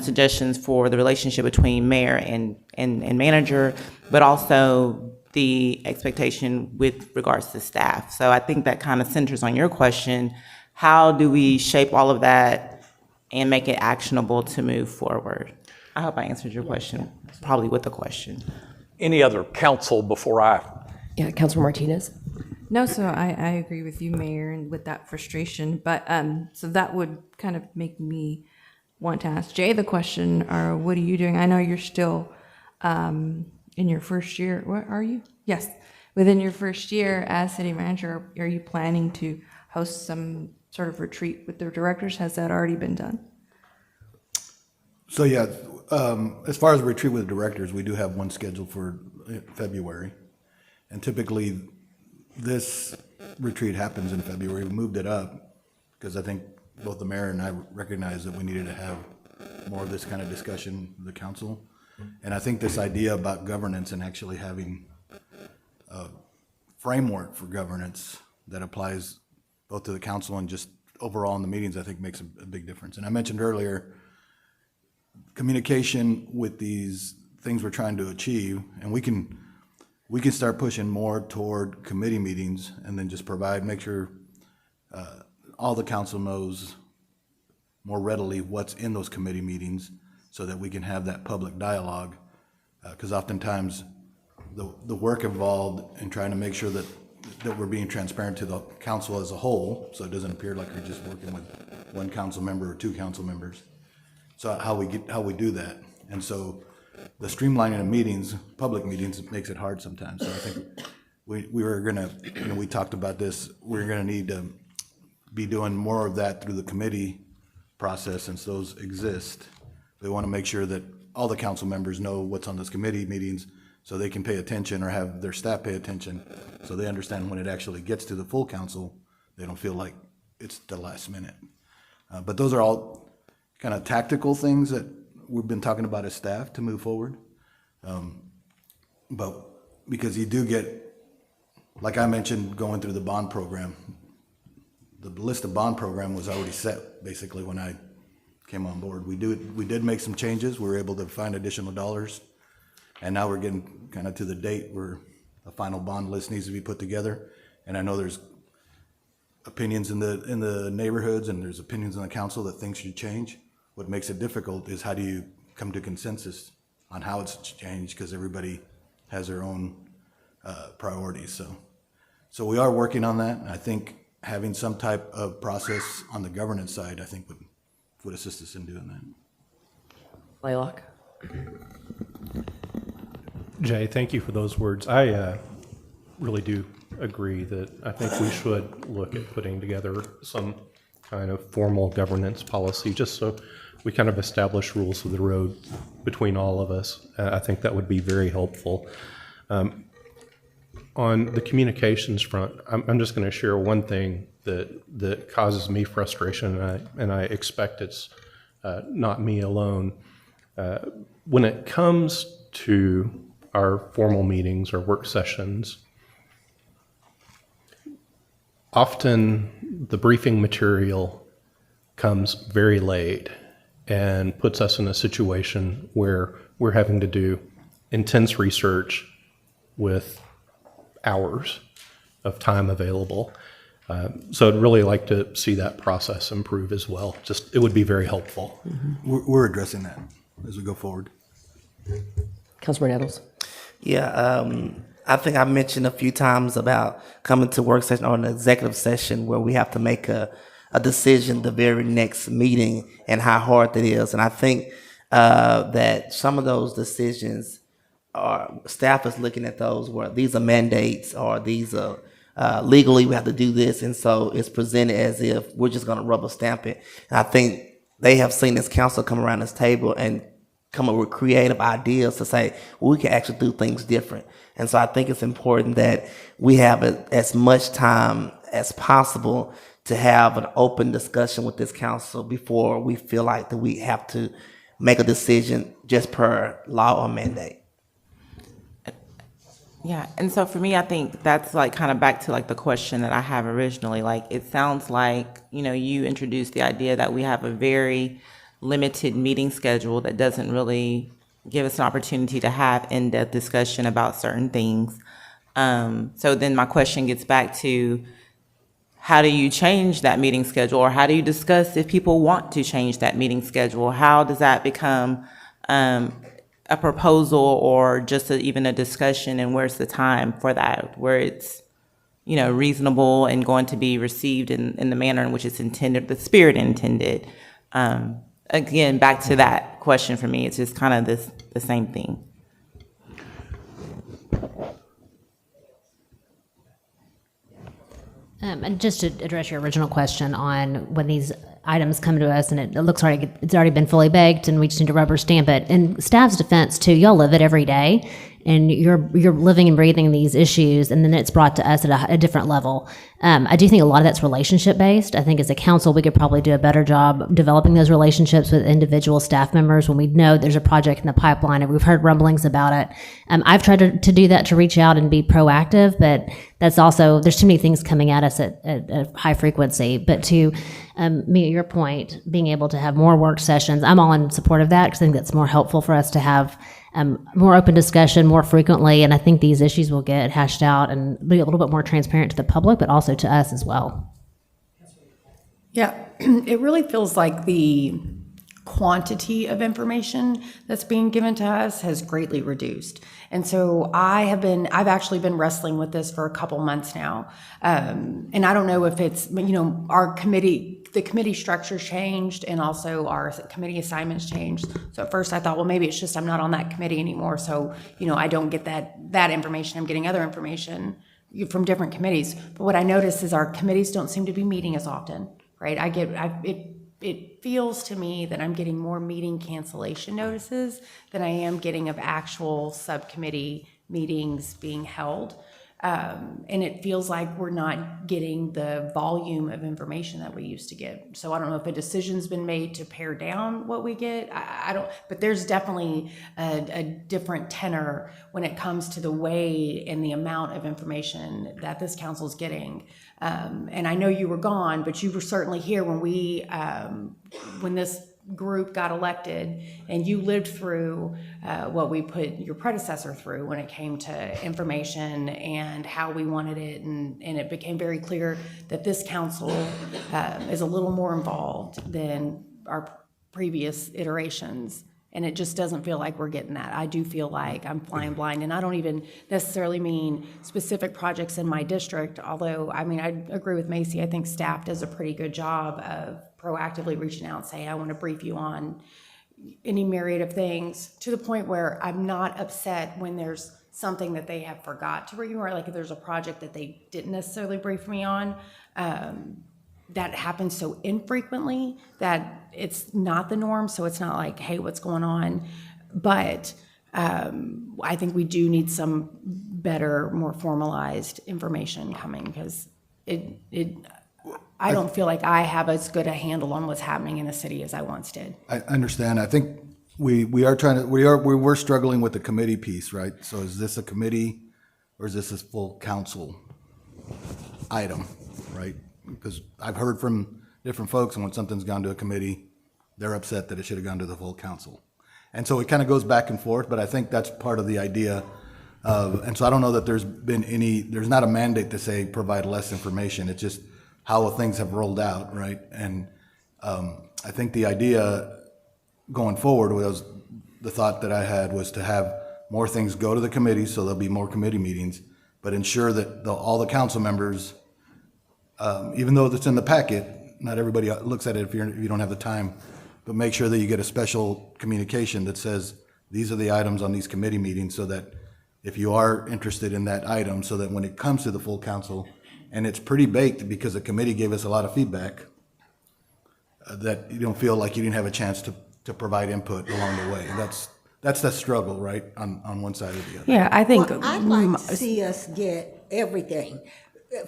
suggestions for the relationship between mayor and manager, but also the expectation with regards to staff. So I think that kind of centers on your question. How do we shape all of that and make it actionable to move forward? I hope I answered your question, probably with a question. Any other council before I? Yeah, Councilor Martinez. No, so I agree with you, Mayor, and with that frustration. But so that would kind of make me want to ask Jay the question, or what are you doing? I know you're still in your first year. What are you? Yes. Within your first year as city manager, are you planning to host some sort of retreat with the directors? Has that already been done? So yeah, as far as a retreat with the directors, we do have one scheduled for February. And typically this retreat happens in February. We moved it up because I think both the mayor and I recognized that we needed to have more of this kind of discussion with the council. And I think this idea about governance and actually having a framework for governance that applies both to the council and just overall in the meetings, I think makes a big difference. And I mentioned earlier, communication with these things we're trying to achieve, and we can start pushing more toward committee meetings and then just make sure all the council knows more readily what's in those committee meetings so that we can have that public dialogue. Because oftentimes the work involved in trying to make sure that we're being transparent to the council as a whole, so it doesn't appear like we're just working with one council member or two council members. So how we do that. And so the streamlining of meetings, public meetings, makes it hard sometimes. So I think we were gonna, we talked about this, we're gonna need to be doing more of that through the committee process, since those exist, we want to make sure that all the council members know what's on those committee meetings so they can pay attention or have their staff pay attention so they understand when it actually gets to the full council, they don't feel like it's the last minute. But those are all kind of tactical things that we've been talking about as staff to move forward. But because you do get, like I mentioned, going through the bond program, the list of bond program was already set basically when I came on board. We did make some changes. We were able to find additional dollars, and now we're getting kind of to the date where a final bond list needs to be put together. And I know there's opinions in the neighborhoods and there's opinions in the council that things should change. What makes it difficult is how do you come to consensus on how it's changed, because everybody has their own priorities. So we are working on that. I think having some type of process on the governance side, I think would assist us in doing that. Laylock. Jay, thank you for those words. I really do agree that I think we should look at putting together some kind of formal governance policy, just so we kind of establish rules of the road between all of us. I think that would be very helpful. On the communications front, I'm just going to share one thing that causes me frustration, and I expect it's not me alone. When it comes to our formal meetings or work sessions, often the briefing material comes very late and puts us in a situation where we're having to do intense research with hours of time available. So I'd really like to see that process improve as well. Just, it would be very helpful. We're addressing that as we go forward. Councilman Nettles. Yeah, I think I mentioned a few times about coming to work session or an executive session where we have to make a decision the very next meeting and how hard that is. And I think that some of those decisions, staff is looking at those where these are mandates or these are legally we have to do this. And so it's presented as if we're just going to rubber stamp it. And I think they have seen this council come around this table and come up with creative ideas to say, well, we can actually do things different. And so I think it's important that we have as much time as possible to have an open discussion with this council before we feel like that we have to make a decision just per law or mandate. Yeah, and so for me, I think that's like kind of back to like the question that I have originally. Like, it sounds like, you introduced the idea that we have a very limited meeting schedule that doesn't really give us an opportunity to have in-depth discussion about certain things. So then my question gets back to, how do you change that meeting schedule, or how do you discuss if people want to change that meeting schedule? How does that become a proposal or just even a discussion, and where's the time for that, where it's reasonable and going to be received in the manner in which it's intended, the spirit intended? Again, back to that question for me, it's just kind of the same thing. And just to address your original question on when these items come to us and it looks like it's already been fully baked and we just need to rubber stamp it. In staff's defense too, y'all live it every day, and you're living and breathing these issues, and then it's brought to us at a different level. I do think a lot of that's relationship based. I think as a council, we could probably do a better job developing those relationships with individual staff members when we know there's a project in the pipeline and we've heard rumblings about it. I've tried to do that, to reach out and be proactive, but that's also, there's too many things coming at us at high frequency. But to me, at your point, being able to have more work sessions, I'm all in support of that, because I think that's more helpful for us to have more open discussion more frequently, and I think these issues will get hashed out and be a little bit more transparent to the public, but also to us as well. Yeah, it really feels like the quantity of information that's being given to us has greatly reduced. And so I've actually been wrestling with this for a couple months now. And I don't know if it's, our the committee structure changed, and also our committee assignments changed. So at first I thought, well, maybe it's just I'm not on that committee anymore. So, I don't get that information. I'm getting other information from different committees. But what I noticed is our committees don't seem to be meeting as often, right? it feels to me that I'm getting more meeting cancellation notices than I am getting of actual subcommittee meetings being held. And it feels like we're not getting the volume of information that we used to get. So I don't know if a decision's been made to pare down what we get. I don't, but there's definitely a different tenor when it comes to the way and the amount of information that this council is getting. And I know you were gone, but you were certainly here when when this group got elected, and you lived through what we put your predecessor through when it came to information and how we wanted it, and it became very clear that this council is a little more involved than our previous iterations, and it just doesn't feel like we're getting that. I do feel like I'm flying blind, and I don't even necessarily mean specific projects in my district, although, I mean, I agree with Macy. I think staff does a pretty good job of proactively reaching out and saying, I want to brief you on any myriad of things, to the point where I'm not upset when there's something that they have forgot to brief me, or like if there's a project that they didn't necessarily brief me on. That happens so infrequently that it's not the norm, so it's not like, hey, what's going on? But I think we do need some better, more formalized information coming, because I don't feel like I have as good a handle on what's happening in the city as I once did. I understand. I think we're struggling with the committee piece, right? So is this a committee or is this a full council item, right? Because I've heard from different folks, and when something's gone to a committee, they're upset that it should have gone to the full council. And so it kind of goes back and forth, but I think that's part of the idea of, and so I don't know that there's not a mandate to say provide less information. It's just how things have rolled out, right? And I think the idea going forward was, the thought that I had was to have more things go to the committee, so there'll be more committee meetings, but ensure that all the council members, even though it's in the packet, not everybody looks at it if you don't have the time, but make sure that you get a special communication that says, these are the items on these committee meetings, so that if you are interested in that item, so that when it comes to the full council, and it's pretty baked because the committee gave us a lot of feedback, that you don't feel like you didn't have a chance to provide input along the way. That's the struggle, right, on one side or the other. Yeah, I think Well, I'd like to see us get everything.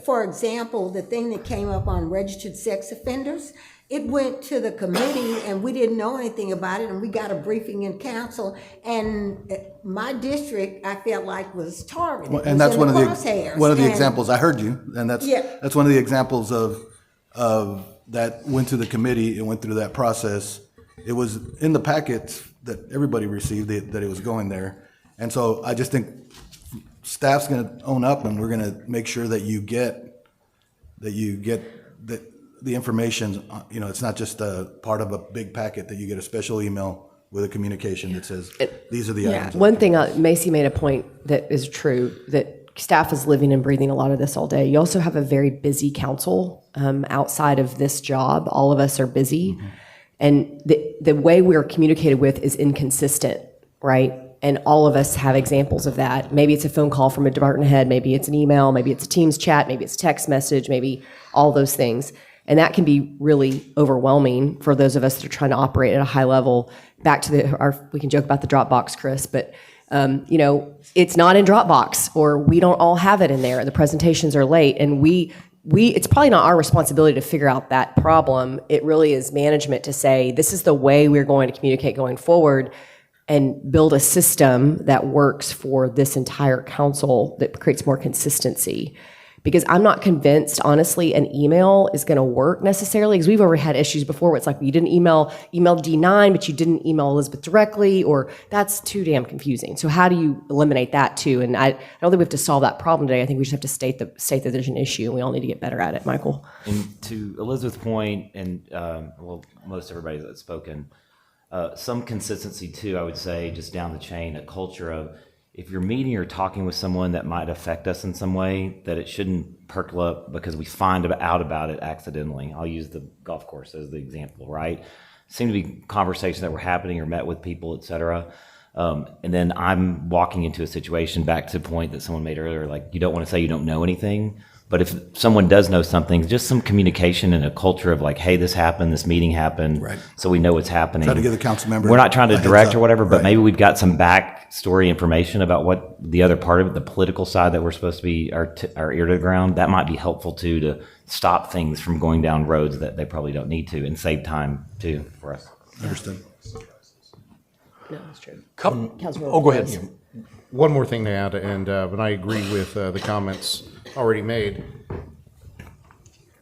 For example, the thing that came up on registered sex offenders, it went to the committee and we didn't know anything about it, and we got a briefing in council, and my district, I felt like, was targeted. Well, and that's one of the And- examples. I heard you, and that's one of the examples of that went to the committee and went through that process. It was in the packets that everybody received that it was going there, and so I just think staff's going to own up, and we're going to make sure that you get the information. You know, it's not just a part of a big packet, that you get a special email with a communication that says, these are the items. One thing, Macy made a point that is true, that staff is living and breathing a lot of this all day. You also have a very busy council outside of this job. All of us are busy. Mm-hmm. And the way we're communicated with is inconsistent, right? And all of us have examples of that. Maybe it's a phone call from a department head, maybe it's an email, maybe it's a Teams chat, maybe it's a text message, maybe all those things. And that can be really overwhelming for those of us that are trying to operate at a high level. Back to we can joke about the Dropbox, Chris, but it's not in Dropbox, or we don't all have it in there. The presentations are late, and it's probably not our responsibility to figure out that problem. It really is management to say, this is the way we're going to communicate going forward, and build a system that works for this entire council that creates more consistency. Because I'm not convinced, honestly, an email is going to work necessarily, because we've already had issues before where it's like, you didn't email D9, but you didn't email Elizabeth directly, or that's too damn confusing. So how do you eliminate that too? And I don't think we have to solve that problem today. I think we just have to state that there's an issue, and we all need to get better at it. Michael? And to Elizabeth's point, and most everybody that's spoken, some consistency too, I would say, just down the chain, a culture of, if you're meeting or talking with someone that might affect us in some way, that it shouldn't percolate up because we find out about it accidentally. I'll use the golf course as the example, right? Seem to be conversations that were happening or met with people, et cetera. And then I'm walking into a situation, back to the point that someone made earlier, like, you don't want to say you don't know anything, But if someone does know something, just some communication and a culture of like, hey, this happened, this meeting happened, Right. so we know what's happening. Try to give the council member We're not trying to a heads direct up. or whatever, but Right. maybe we've got some backstory information about what the other part of it, the political side that we're supposed to be our ear to the ground. That might be helpful too, to stop things from going down roads that they probably don't need to, and save time too for us. Understood. No, that's true. Oh, go ahead. One more thing to add, and I agree with the comments already made.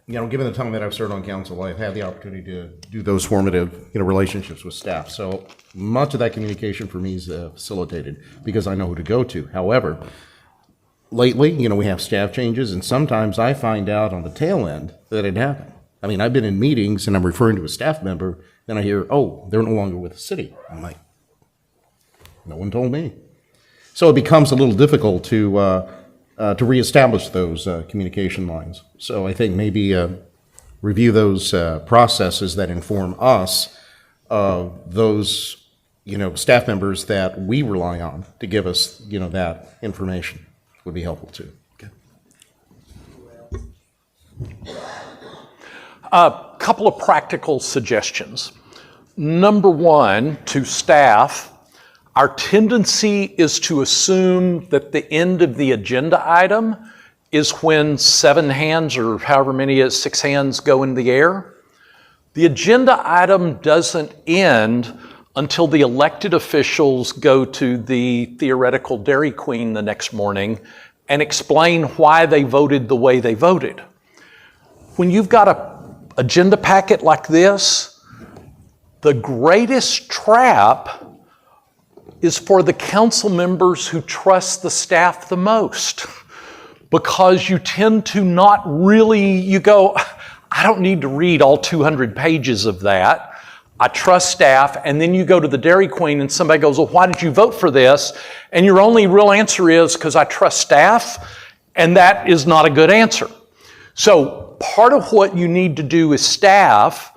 You know, given the time that I've served on council, I've had the opportunity to do those formative, relationships with staff. So much of that communication for me is facilitated because I know who to go to. However, lately, we have staff changes, and sometimes I find out on the tail end that it happened. I mean, I've been in meetings and I'm referring to a staff member, then I hear, oh, they're no longer with the city. I'm like, no one told me. So it becomes a little difficult to reestablish those communication lines. So I think maybe review those processes that inform us of those, staff members that we rely on to give us, that information would be helpful too. A couple of practical suggestions. Number one, to staff, our tendency is to assume that the end of the agenda item is when 7 hands or however many 6 hands go in the air. The agenda item doesn't end until the elected officials go to the theoretical Dairy Queen the next morning and explain why they voted the way they voted. When you've got an agenda packet like this, the greatest trap is for the council members who trust the staff the most, because you tend to not really, you go, I don't need to read all 200 pages of that. I trust staff. And then you go to the Dairy Queen and somebody goes, well, why did you vote for this? And your only real answer is because I trust staff, and that is not a good answer. So part of what you need to do as staff,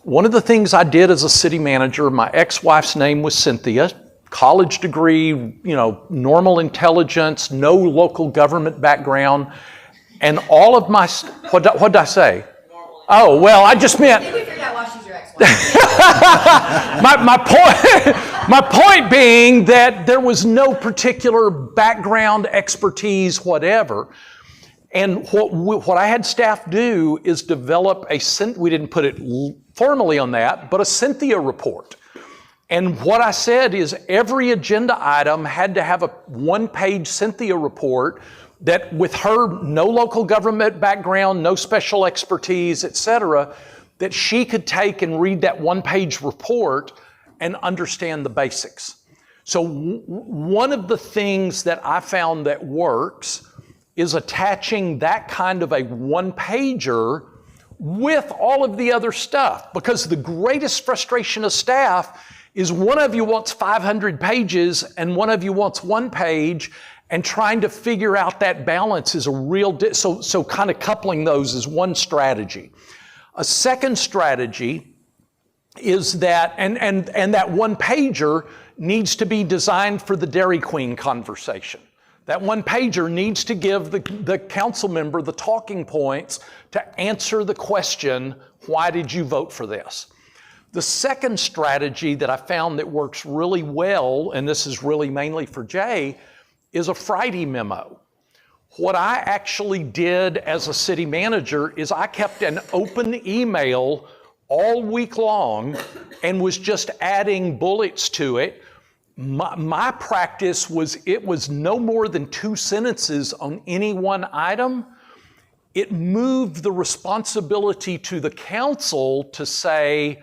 one of the things I did as a city manager, my ex-wife's name was Cynthia, college degree, normal intelligence, no local government background, and all of my, what did I say? Oh, well, I just meant. I think we figured out why she's your ex-wife. my point being that there was no particular background, expertise, whatever. And what I had staff do is develop we didn't put it formally on that, but a Cynthia report. And what I said is every agenda item had to have a 1-page Cynthia report that, with her no local government background, no special expertise, etc., that she could take and read that 1-page report and understand the basics. So one of the things that I found that works is attaching that kind of a 1-pager with all of the other stuff, because the greatest frustration of staff is one of you wants 500 pages and one of you wants 1 page, and trying to figure out that balance is a real, so kind of coupling those is one strategy. A second strategy is that, and that 1-pager needs to be designed for the Dairy Queen conversation. That 1-pager needs to give the council member the talking points to answer the question, why did you vote for this? The second strategy that I found that works really well, and this is really mainly for Jay, is a Friday memo. What I actually did as a city manager is I kept an open email all week long and was just adding bullets to it. My practice was it was no more than 2 sentences on any one item. It moved the responsibility to the council to say,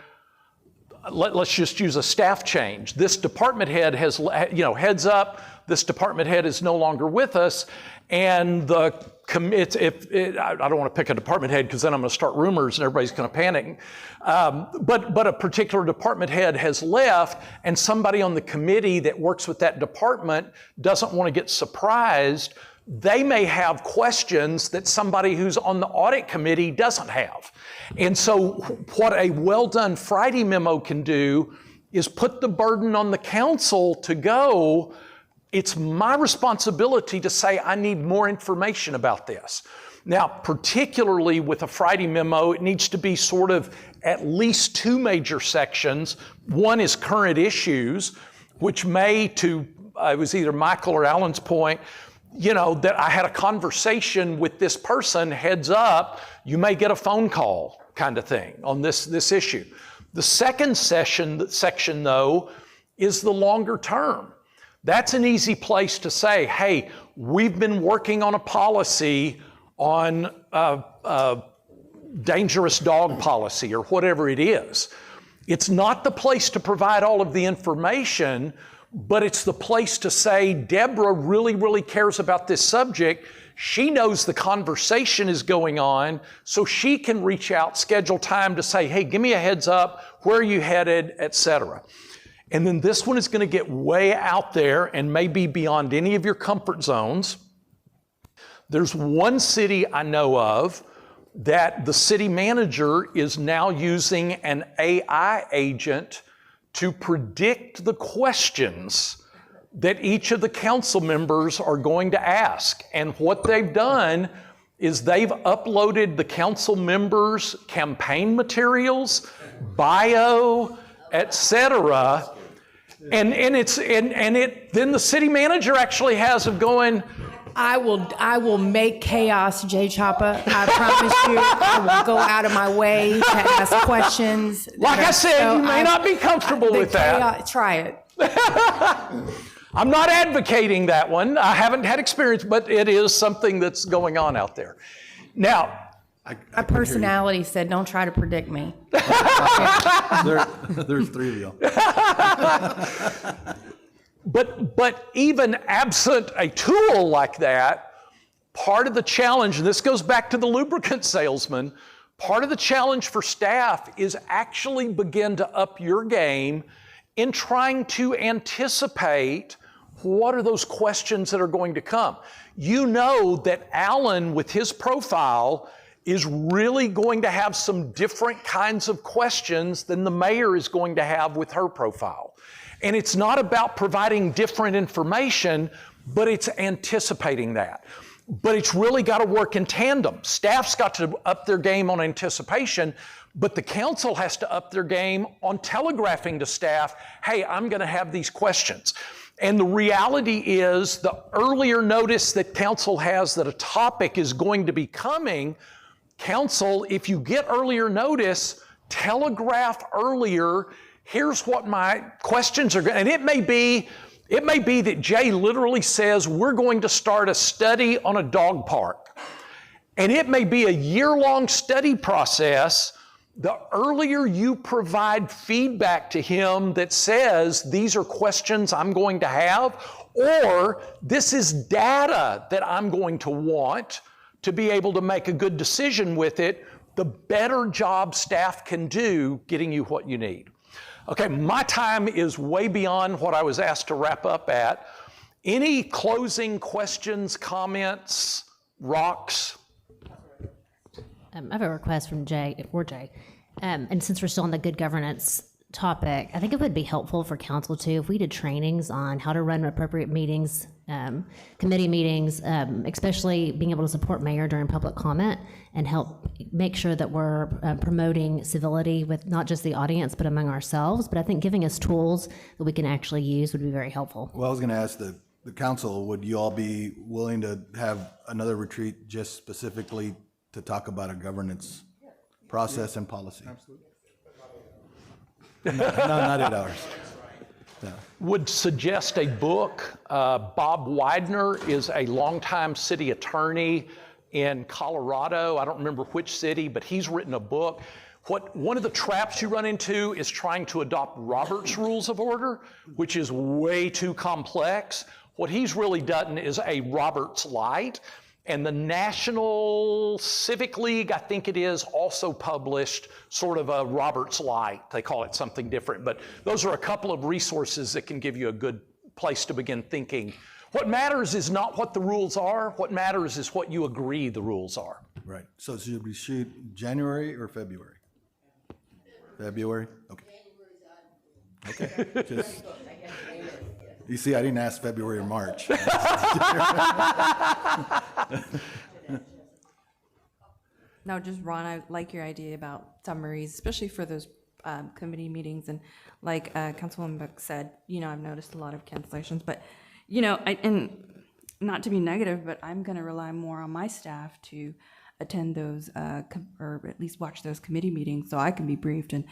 let's just use a staff change. This department head has, heads up, this department head is no longer with us, and I don't want to pick a department head because then I'm going to start rumors and everybody's going to panic. But a particular department head has left, and somebody on the committee that works with that department doesn't want to get surprised. They may have questions that somebody who's on the audit committee doesn't have. And so what a well-done Friday memo can do is put the burden on the council to go, it's my responsibility to say I need more information about this. Now, particularly with a Friday memo, it needs to be sort of at least 2 major sections. One is current issues, which may, it was either Michael or Alan's point, that I had a conversation with this person, heads up, you may get a phone call kind of thing on this issue. The second section, though, is the longer term. That's an easy place to say, hey, we've been working on a policy on dangerous dog policy or whatever it is. It's not the place to provide all of the information, but it's the place to say, Deborah really, really cares about this subject. She knows the conversation is going on, so she can reach out, schedule time to say, hey, give me a heads up, where are you headed, etc. And then this one is going to get way out there and maybe beyond any of your comfort zones. There's one city I know of that the city manager is now using an AI agent to predict the questions that each of the council members are going to ask. And what they've done is they've uploaded the council members' campaign materials, bio, etc. And then the city manager actually has of going, I will make chaos, Jay Choppa. I promise you, I will go out of my way to ask questions. Like I said, you may not be comfortable with that. Try it. I'm not advocating that one. I haven't had experience, but it is something that's going on out there. Now, my personality said, don't try to predict me. There's 3 of you. But even absent a tool like that, part of the challenge, and this goes back to the lubricant salesman, part of the challenge for staff is actually begin to up your game in trying to anticipate what are those questions that are going to come. You know that Alan, with his profile, is really going to have some different kinds of questions than the mayor is going to have with her profile. And it's not about providing different information, but it's anticipating that. But it's really got to work in tandem. Staff's got to up their game on anticipation, but the council has to up their game on telegraphing to staff, hey, I'm going to have these questions. And the reality is the earlier notice that council has that a topic is going to be coming, council, if you get earlier notice, telegraph earlier, here's what my questions are going to, and it may be that Jay literally says, we're going to start a study on a dog park. And it may be a year-long study process. The earlier you provide feedback to him that says, these are questions I'm going to have, or this is data that I'm going to want to be able to make a good decision with it, the better job staff can do getting you what you need. Okay, my time is way beyond what I was asked to wrap up at. Any closing questions, comments, rocks? I have a request from Jay, and since we're still on the good governance topic, I think it would be helpful for council too if we did trainings on how to run appropriate meetings, committee meetings, especially being able to support mayor during public comment and help make sure that we're promoting civility with not just the audience but among ourselves. But I think giving us tools that we can actually use would be very helpful. Well, I was going to ask the council, would you all be willing to have another retreat just specifically to talk about a governance process and policy? Absolutely. No, not 8 hours. No. Would suggest a book. Bob Widener is a longtime city attorney in Colorado. I don't remember which city, but he's written a book. One of the traps you run into is trying to adopt Robert's Rules of Order, which is way too complex. What he's really done is a Roberts Light. And the National Civic League, I think it is, also published sort of a Roberts Light. They call it something different. But those are a couple of resources that can give you a good place to begin thinking. What matters is not what the rules are. What matters is what you agree the rules are. Right. So should we shoot January or February? February? Okay. Okay. Just, you see, I didn't ask February or March. No, just Ron, I like your idea about summaries, especially for those committee meetings. And like Councilwoman Buck said, I've noticed a lot of cancellations, but, and not to be negative, but I'm going to rely more on my staff to attend those, or at least watch those committee meetings so I can be briefed. And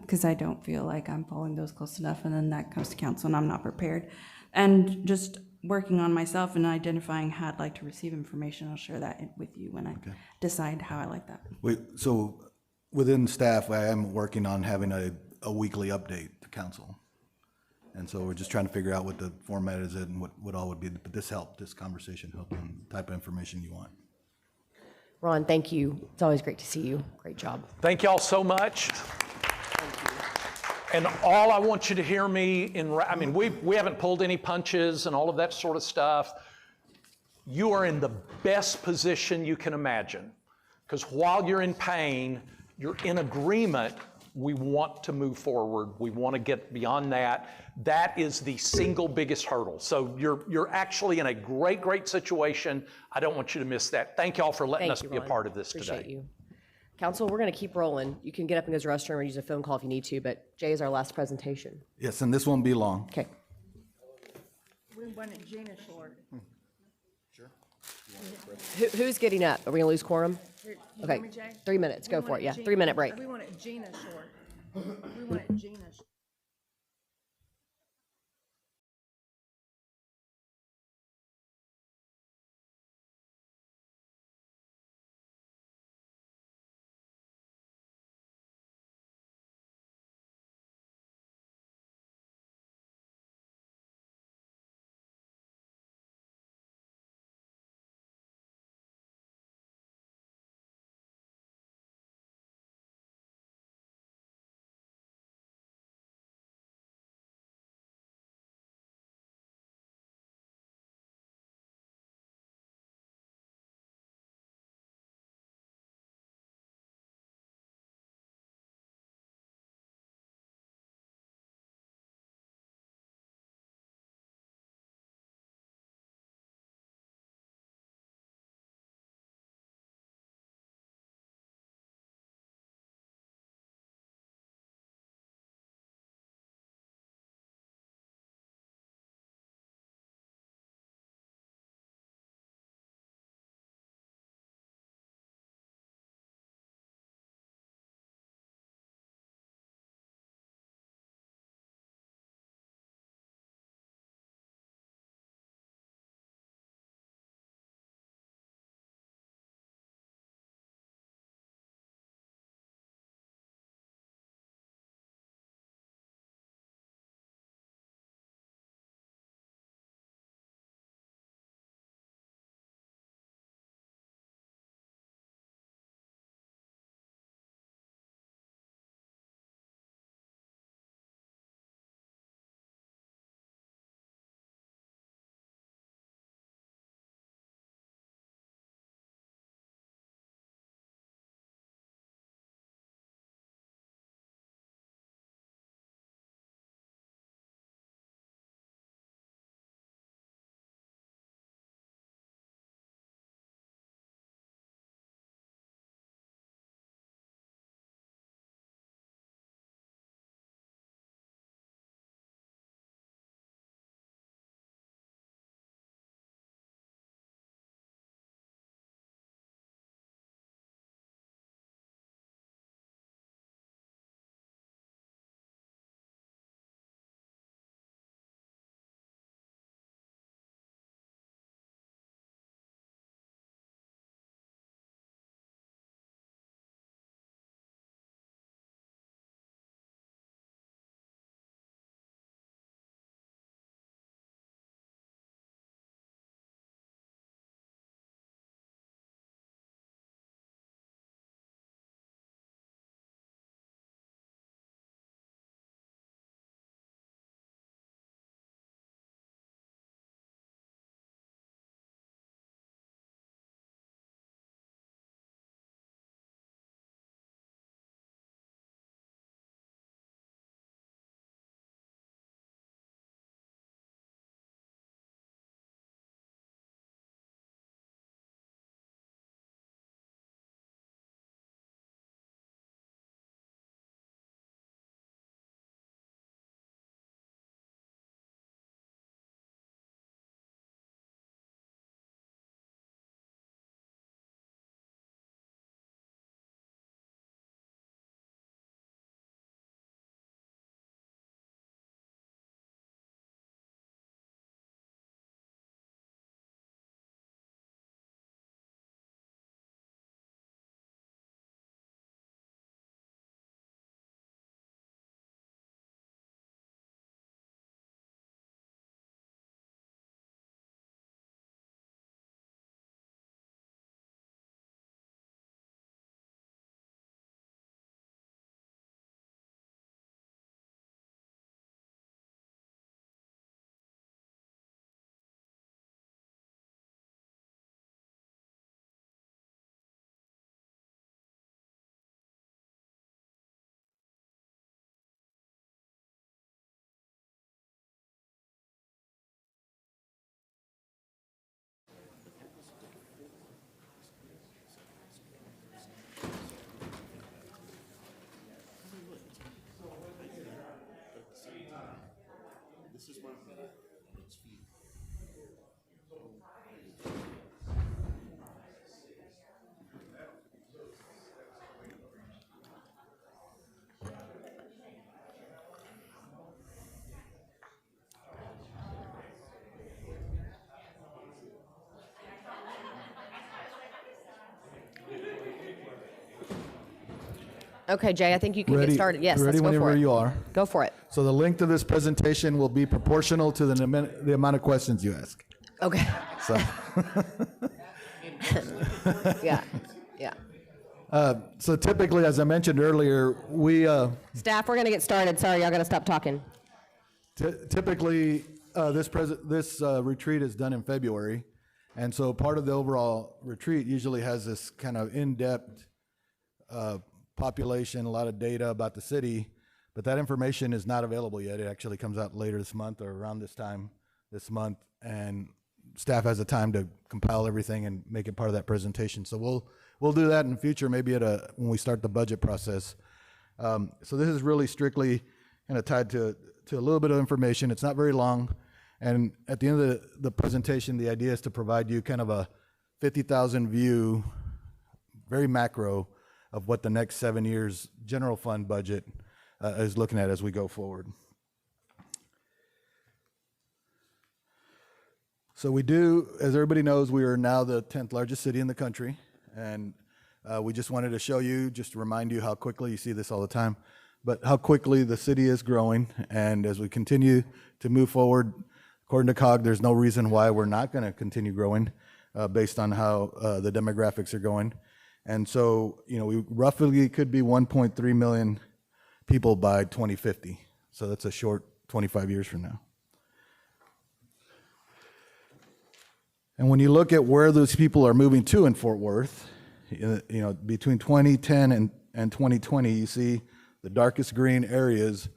because I don't feel like I'm following those close enough. And then that comes to council and I'm not prepared. And just working on myself and identifying how I'd like to receive information. I'll share that with you when I decide how I like that. So within staff, I am working on having a weekly update to council. And so we're just trying to figure out what the format is and what all would be, but this conversation helped on the type of information you want. Ron, thank you. It's always great to see you. Great job. Thank y'all so much. And all I want you to hear me we haven't pulled any punches and all of that sort of stuff. You are in the best position you can imagine. Because while you're in pain, you're in agreement. We want to move forward. We want to get beyond that. That is the single biggest hurdle. So you're actually in a great, great situation. I don't want you to miss that. Thank y'all for letting us be a part of this Appreciate today. you. Council, we're going to keep rolling. You can get up and go to the restroom or use a phone call if you need to, but Jay is our last presentation. Yes, and this won't be long. Okay. We wanted Gina Short. Who's getting up? Are we going to lose quorum? You Okay, hear me, Jay? 3 minutes. Go for it. Yeah, 3-minute break. We wanted Gina Short. We wanted Gina Short. Okay, Jay, I think you can Ready- get started. Yes, ready let's go whenever for it. you are. Go for it. So the length of this presentation will be proportional to the amount of questions you ask. Okay. So, Yeah, yeah. so typically, as I mentioned earlier, we Staff, we're going to get started. Sorry, y'all got to stop talking. typically this retreat is done in February, and so part of the overall retreat usually has this kind of in-depth population, a lot of data about the city, but that information is not available yet. It actually comes out later this month or around this time this month, and staff has the time to compile everything and make it part of that presentation. So we'll do that in the future, maybe when we start the budget process. So this is really strictly kind of tied to a little bit of information. It's not very long, and at the end of the presentation, the idea is to provide you kind of a 50,000 view, very macro, of what the next 7 years general fund budget is looking at as we go forward. So we do, as everybody knows, we are now the 10th largest city in the country, and we just wanted to show you, just to remind you how quickly, you see this all the time, but how quickly the city is growing, and as we continue to move forward, according to COG, there's no reason why we're not going to continue growing based on how the demographics are going. And so, we roughly could be 1.3 million people by 2050. So that's a short 25 years from now. And when you look at where those people are moving to in Fort Worth, between 2010 and 2020, you see the darkest green areas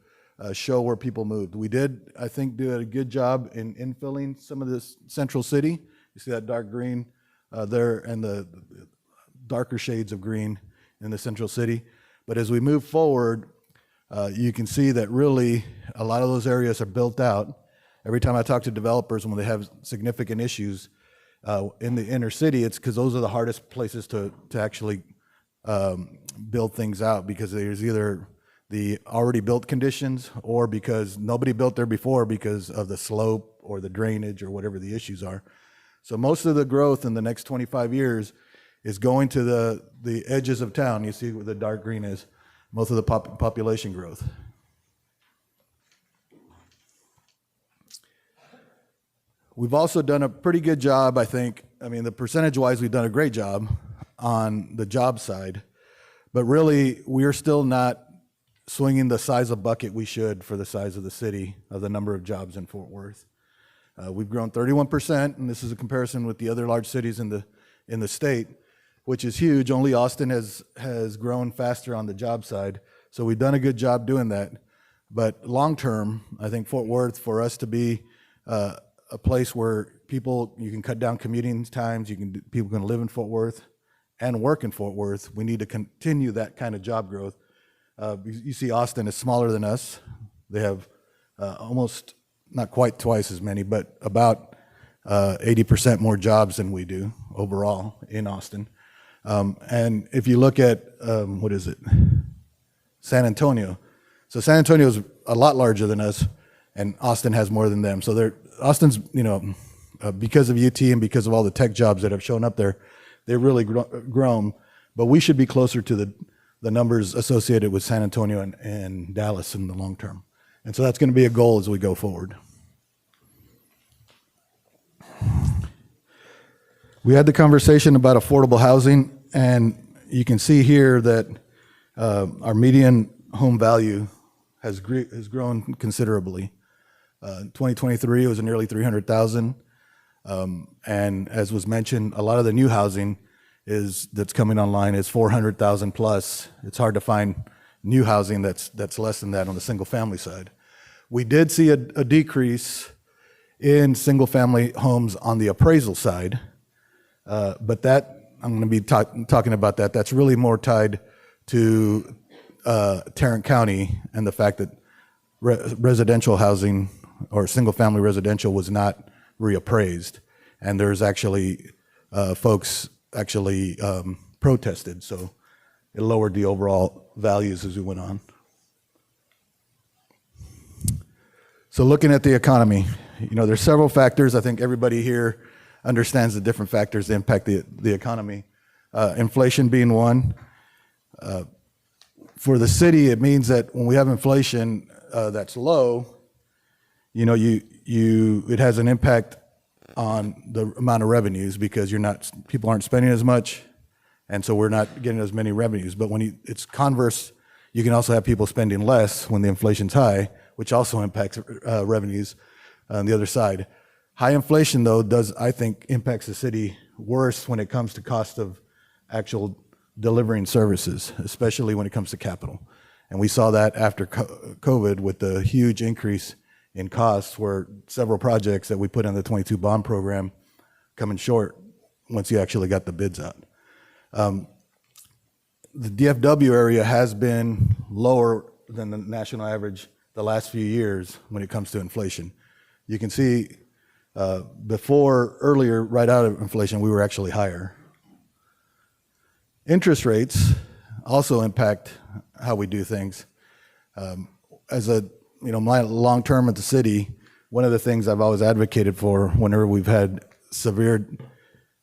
show where people moved. We did, I think, do a good job in infilling some of this central city. You see that dark green there and the darker shades of green in the central city. But as we move forward, you can see that really a lot of those areas are built out. Every time I talk to developers when they have significant issues in the inner city, it's because those are the hardest places to actually build things out, because there's either the already built conditions or because nobody built there before because of the slope or the drainage or whatever the issues are. So most of the growth in the next 25 years is going to the edges of town. You see where the dark green is, most of the population growth. We've also done a pretty good job, I think. I mean, the percentage-wise, we've done a great job on the job side, but really, we're still not swinging the size of bucket we should for the size of the city, of the number of jobs in Fort Worth. We've grown 31%, and this is a comparison with the other large cities in the state, which is huge. Only Austin has grown faster on the job side, so we've done a good job doing that. But long-term, I think Fort Worth, for us to be a place where you can cut down commuting times, people can live in Fort Worth and work in Fort Worth, we need to continue that kind of job growth. You see Austin is smaller than us. They have almost, not quite twice as many, but about 80% more jobs than we do overall in Austin. And if you look at, San Antonio. So San Antonio is a lot larger than us, and Austin has more than them. So Austin's, because of UT and because of all the tech jobs that have shown up there, they've really grown. But we should be closer to the numbers associated with San Antonio and Dallas in the long term. And so that's going to be a goal as we go forward. We had the conversation about affordable housing, and you can see here that our median home value has grown considerably. In 2023, it was nearly $300,000. And as was mentioned, a lot of the new housing that's coming online is $400,000 plus. It's hard to find new housing that's less than that on the single family side. We did see a decrease in single family homes on the appraisal side, but that, I'm going to be talking about that. That's really more tied to Tarrant County and the fact that residential housing or single family residential was not reappraised. And there's actually folks actually protested, so it lowered the overall values as we went on. So looking at the economy, there's several factors. I think everybody here understands the different factors that impact the economy. Inflation being one. for the city, it means that when we have inflation that's low, it has an impact on the amount of revenues because people aren't spending as much, and so we're not getting as many revenues. But when it's converse, you can also have people spending less when the inflation's high, which also impacts revenues on the other side. High inflation, though, I think, impacts the city worse when it comes to cost of actual delivering services, especially when it comes to capital. And we saw that after COVID with the huge increase in costs where several projects that we put in the 22 bond program coming short once you actually got the bids out. The DFW area has been lower than the national average the last few years when it comes to inflation. You can see earlier, right out of inflation, we were actually higher. Interest rates also impact how we do things. My long term at the city, one of the things I've always advocated for whenever we've had severe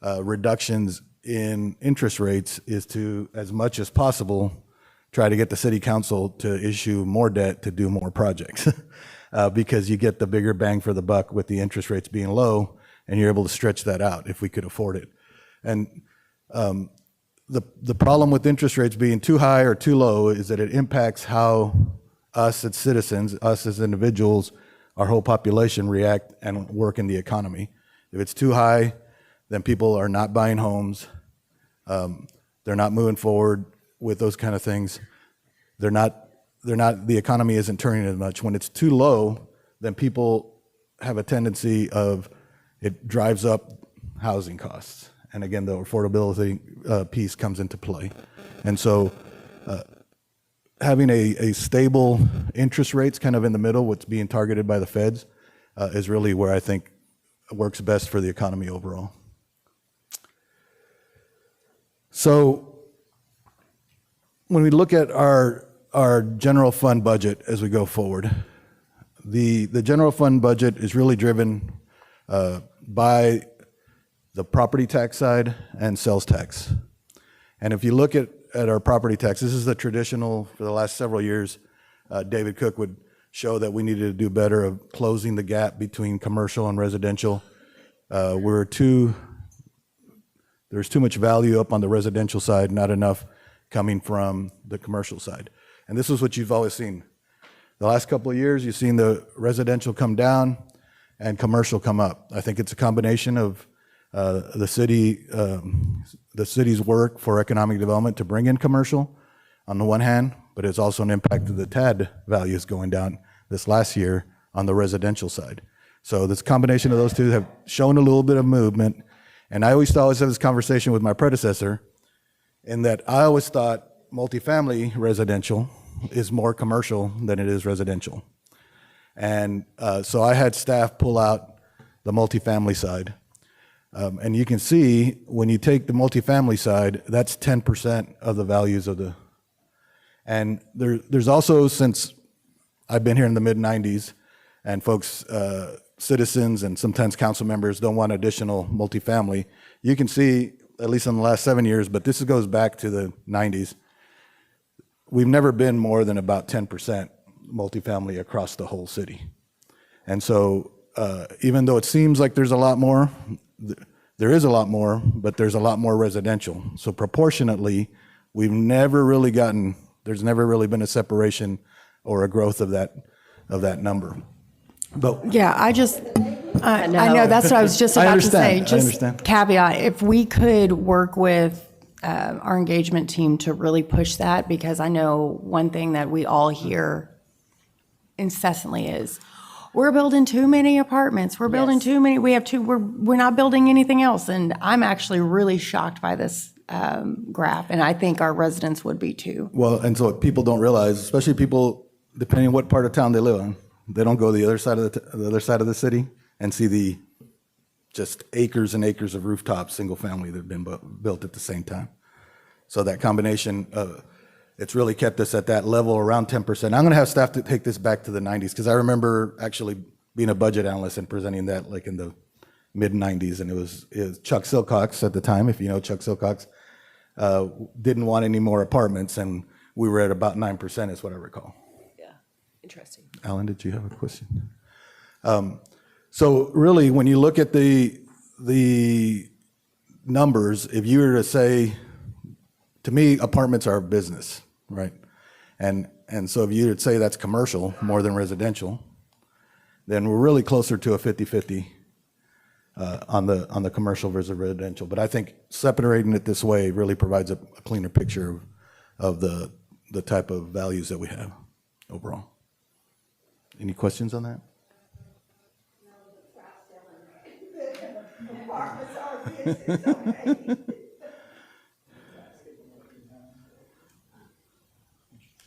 reductions in interest rates is to, as much as possible, try to get the city council to issue more debt to do more projects because you get the bigger bang for the buck with the interest rates being low, and you're able to stretch that out if we could afford it. And the problem with interest rates being too high or too low is that it impacts how us as citizens, us as individuals, our whole population react and work in the economy. If it's too high, then people are not buying homes. They're not moving forward with those kind of things. The economy isn't turning as much. When it's too low, then people have a tendency it drives up housing costs. And again, the affordability piece comes into play. And so having a stable interest rates kind of in the middle, what's being targeted by the feds, is really where I think works best for the economy overall. So when we look at our general fund budget as we go forward, the general fund budget is really driven by the property tax side and sales tax. And if you look at our property tax, this is the traditional, for the last several years, David Cook would show that we needed to do better of closing the gap between commercial and residential. There's too much value up on the residential side, not enough coming from the commercial side. And this is what you've always seen. The last couple of years, you've seen the residential come down and commercial come up. I think it's a combination of the city's work for economic development to bring in commercial on the one hand, but it's also an impact of the TAD values going down this last year on the residential side. So this combination of those two have shown a little bit of movement. And I always have this conversation with my predecessor in that I always thought multifamily residential is more commercial than it is residential. And so I had staff pull out the multifamily side. And you can see when you take the multifamily side, that's 10% of the values of the, and there's also, since I've been here in the mid-90s, and folks, citizens and sometimes council members don't want additional multifamily, you can see, at least in the last 7 years, but this goes back to the 90s, we've never been more than about 10% multifamily across the whole city. And so even though it seems like there's a lot more, there is a lot more, but there's a lot more residential. So proportionately, there's never really been a separation or a growth of that number. But yeah, I know that's what I was just about to say. Just caveat, if we could work with our engagement team to really push that, because I know one thing that we all hear incessantly is, we're building too many apartments. We're building too many. We're not building anything else. And I'm actually really shocked by this graph, and I think our residents would be too. Well, and so what people don't realize, especially people, depending on what part of town they live in, they don't go to the other side of the city and see the just acres and acres of rooftops, single family, that have been built at the same time. So that combination, it's really kept us at that level around 10%. I'm going to have staff to take this back to the 90s, because I remember actually being a budget analyst and presenting that like in the mid-90s, and it was Chuck Silcox at the time, if you know Chuck Silcox, didn't want any more apartments, and we were at about 9% is what I recall. Yeah, interesting. Alan, did you have a question? So really, when you look at the numbers, if you were to say, to me, apartments are a business, right? And so if you would say that's commercial more than residential, then we're really closer to a 50-50 on the commercial versus residential. But I think separating it this way really provides a cleaner picture of the type of values that we have overall. Any questions on that?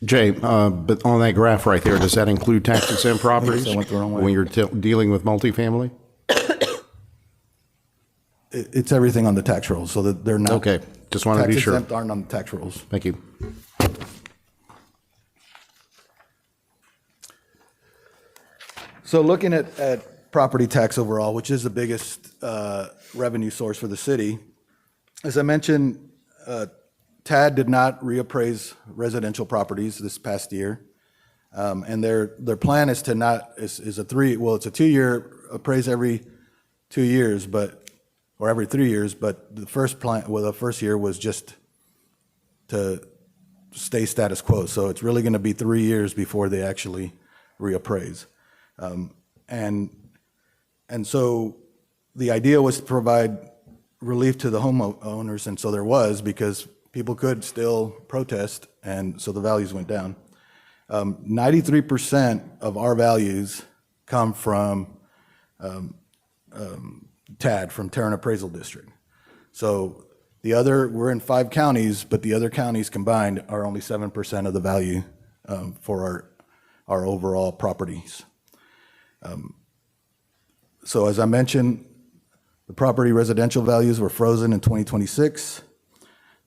Jay, but on that graph right there, does that include tax exempt properties I went the wrong way. when you're dealing with multifamily? It's everything on the tax rolls, so that they're not. Okay, just wanted to be sure. Tax exempt aren't on the tax rolls. Thank you. So looking at property tax overall, which is the biggest revenue source for the city, as I mentioned, TAD did not reappraise residential properties this past year. And their plan is to not, it's a 2-year appraise every 2 years, or every 3 years, but the first year was just to stay status quo. So it's really gonna be 3 years before they actually reappraise. And so the idea was to provide relief to the homeowners, and so there was, because people could still protest, and so the values went down. 93% of our values come from TAD, from Tarrant Appraisal District. So we're in 5 counties, but the other counties combined are only 7% of the value for our overall properties. So as I mentioned, the property residential values were frozen in 2026.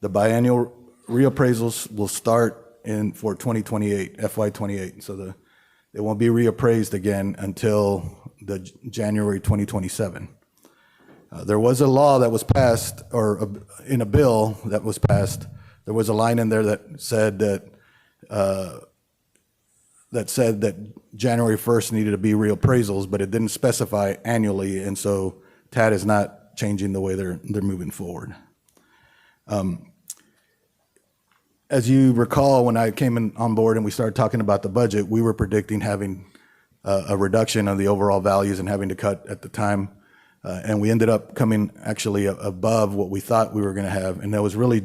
The biannual reappraisals will start for 2028, FY28. So they won't be reappraised again until the January 2027. There was a law that was passed, or in a bill that was passed, there was a line in there that said that January 1st needed to be reappraisals, but it didn't specify annually, and so TAD is not changing the way they're moving forward. As you recall, when I came on board and we started talking about the budget, we were predicting having a reduction of the overall values and having to cut at the time, and we ended up coming actually above what we thought we were going to have, and that was really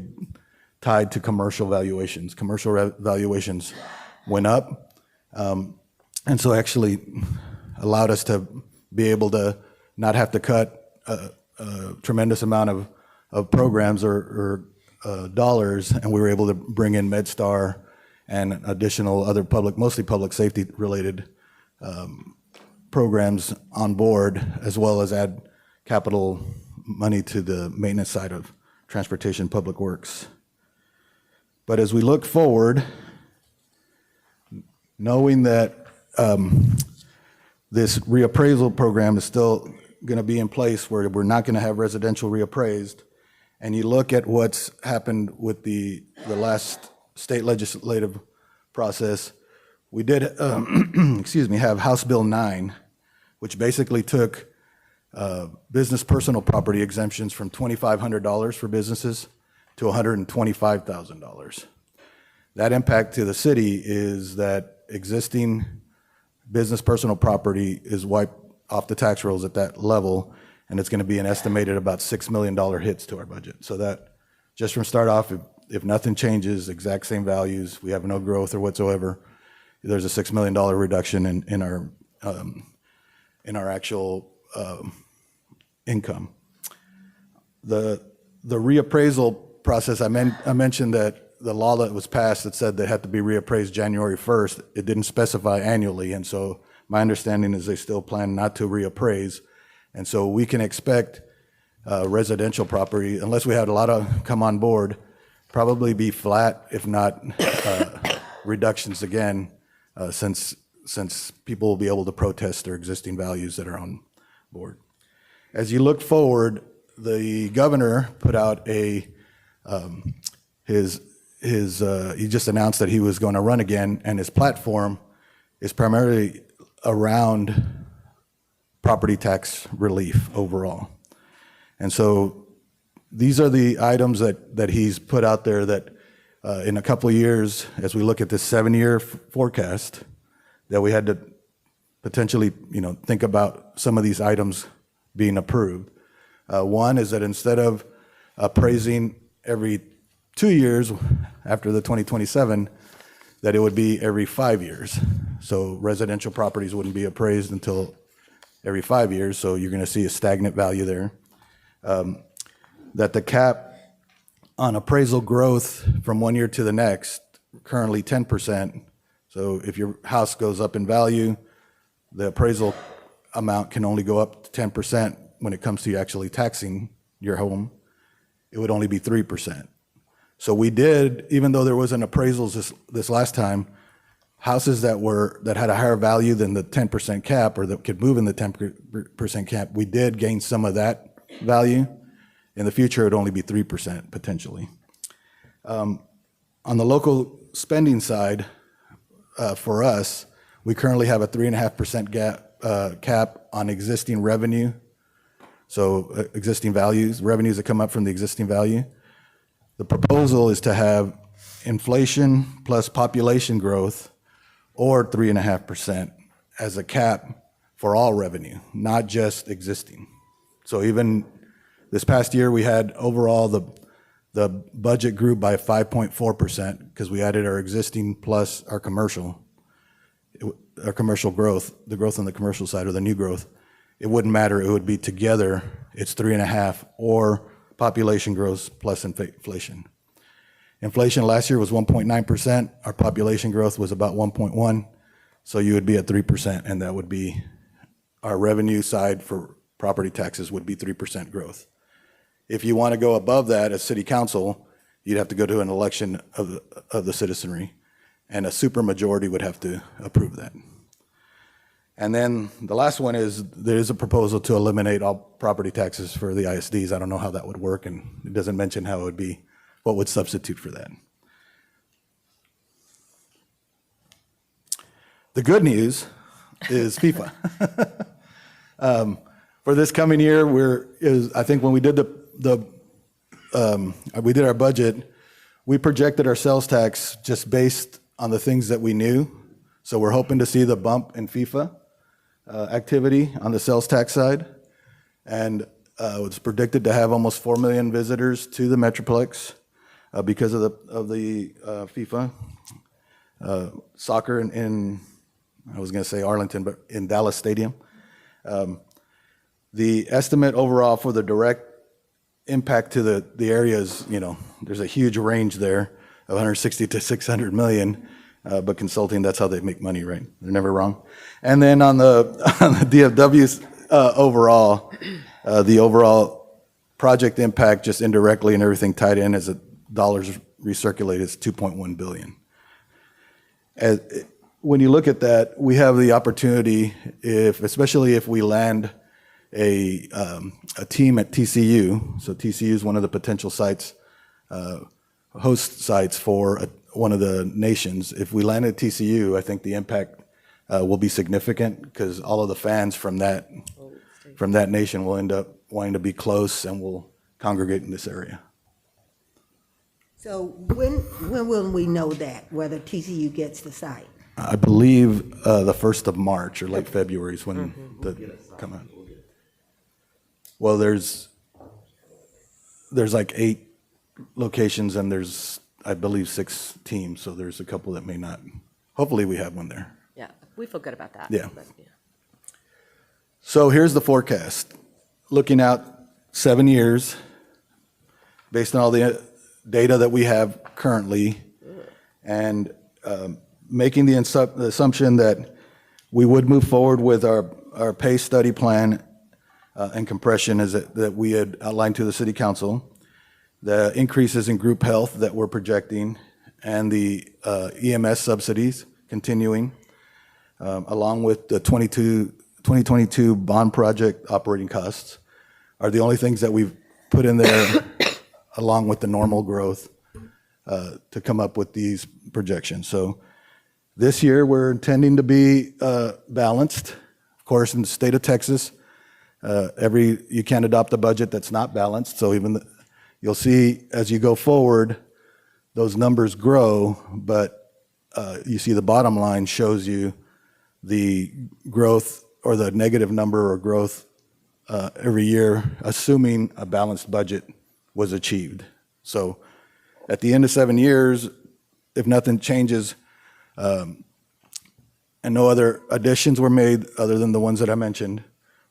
tied to commercial valuations. Commercial valuations went up. And so actually allowed us to be able to not have to cut a tremendous amount of programs or dollars, and we were able to bring in MedStar and additional other mostly public safety related programs on board, as well as add capital money to the maintenance side of transportation public works. But as we look forward, knowing that this reappraisal program is still going to be in place, where we're not going to have residential reappraised, and you look at what's happened with the last state legislative process, we did, have House Bill 9, which basically took business personal property exemptions from $2,500 for businesses to $125,000. That impact to the city is that existing business personal property is wiped off the tax rolls at that level, and it's going to be an estimated about $6 million hits to our budget. So that, just from start off, if nothing changes, exact same values, we have no growth or whatsoever, there's a $6 million reduction in our actual income. The reappraisal process, I mentioned that the law that was passed that said they had to be reappraised January 1st, it didn't specify annually, and so my understanding is they still plan not to reappraise, and so we can expect residential property, unless we had a lot of come on board, probably be flat, if not reductions again, since people will be able to protest their existing values that are on board. As you look forward, the governor put out his he just announced that he was going to run again, and his platform is primarily around property tax relief overall. And so these are the items that he's put out there that in a couple of years, as we look at this 7-year forecast, that we had to potentially, think about some of these items being approved. One is that instead of appraising every 2 years after the 2027, that it would be every 5 years. So residential properties wouldn't be appraised until every 5 years, so you're going to see a stagnant value there. That the cap on appraisal growth from 1 year to the next, currently 10%. So if your house goes up in value, the appraisal amount can only go up to 10% when it comes to you actually taxing your home. It would only be 3%. So we did, even though there wasn't appraisals this last time, houses that had a higher value than the 10% cap or that could move in the 10% cap, we did gain some of that value. In the future, it would only be 3% potentially. On the local spending side, for us, we currently have a 3.5% cap on existing revenue. So existing values, revenues that come up from the existing value. The proposal is to have inflation plus population growth or 3.5% as a cap for all revenue, not just existing. So even this past year, we had overall the budget grew by 5.4% because we added our existing plus our commercial growth, the growth on the commercial side or the new growth. It wouldn't matter. It would be together. It's 3.5 or population growth plus inflation. Inflation last year was 1.9%. Our population growth was about 1.1. So you would be at 3%, and that would be our revenue side for property taxes would be 3% growth. If you want to go above that as city council, you'd have to go to an election of the citizenry, and a supermajority would have to approve that. And then the last one is there is a proposal to eliminate all property taxes for the ISDs. I don't know how that would work, and it doesn't mention how it would be, what would substitute for that. The good news is FIFA. For this coming year, I think when we did we did our budget, we projected our sales tax just based on the things that we knew. So we're hoping to see the bump in FIFA activity on the sales tax side. And it's predicted to have almost 4 million visitors to the Metroplex because of the FIFA soccer in I was going to say Arlington, but in Dallas Stadium. The estimate overall for the direct impact to the areas, there's a huge range there of 160 to 600 million, but consulting, that's how they make money, right? They're never wrong. And then on the DFW's overall, the overall project impact just indirectly and everything tied in as dollars recirculated is 2.1 billion. When you look at that, we have the opportunity, especially if we land a team at TCU. So TCU is one of the potential sites, host sites for one of the nations. If we land at TCU, I think the impact will be significant because all of the fans from that nation will end up wanting to be close and will congregate in this area. So when will we know that, whether TCU gets the site? I believe the 1st of March or late February is when come out. Well, there's like 8 locations and there's, I believe, 6 teams. So there's a couple that may not. Hopefully we have one there. Yeah, we feel good about that. Yeah. So here's the forecast. Looking out 7 years, based on all the data that we have currently, and making the assumption that we would move forward with our pay study plan and compression that we had outlined to the city council, the increases in group health that we're projecting, and the EMS subsidies continuing, along with the 2022 bond project operating costs, are the only things that we've put in there along with the normal growth to come up with these projections. So this year, we're intending to be balanced. Of course, in the state of Texas, you can't adopt a budget that's not balanced. So you'll see as you go forward, those numbers grow, but you see the bottom line shows you the growth or the negative number or growth every year, assuming a balanced budget was achieved. So at the end of 7 years, if nothing changes, and no other additions were made other than the ones that I mentioned,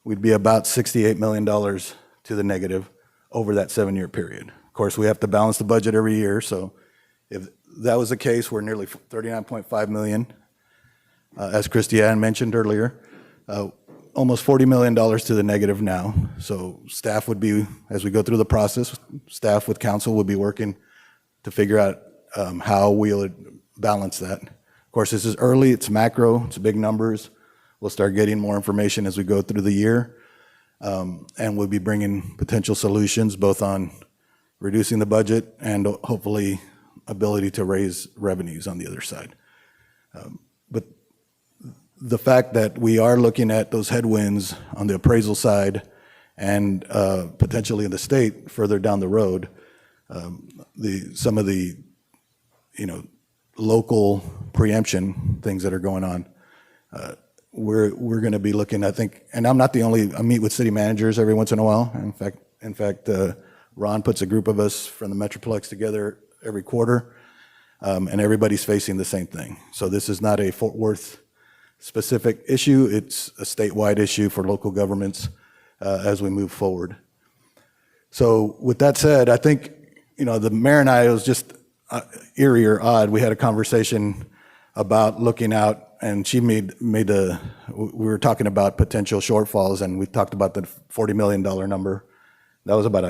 we'd be about $68 million to the negative over that 7-year period. Of course, we have to balance the budget every year, so if that was the case, we're nearly $39.5 million. As Christiane mentioned earlier, almost $40 million to the negative now. So staff would be, as we go through the process, staff with council would be working to figure out how we'll balance that. Of course, this is early, it's macro, it's big numbers. We'll start getting more information as we go through the year. And we'll be bringing potential solutions both on reducing the budget and hopefully ability to raise revenues on the other side. But the fact that we are looking at those headwinds on the appraisal side and potentially in the state further down the road, some of the local preemption things that are going on, we're going to be looking, I think, and I'm not the only, I meet with city managers every once in a while. In fact, Ron puts a group of us from the Metroplex together every quarter, and everybody's facing the same thing. So this is not a Fort Worth specific issue, it's a statewide issue for local governments as we move forward. So with that said, I think, the mayor and I, it was just eerie or odd. We had a conversation about looking out, and she we were talking about potential shortfalls, and we talked about the $40 million number. That was about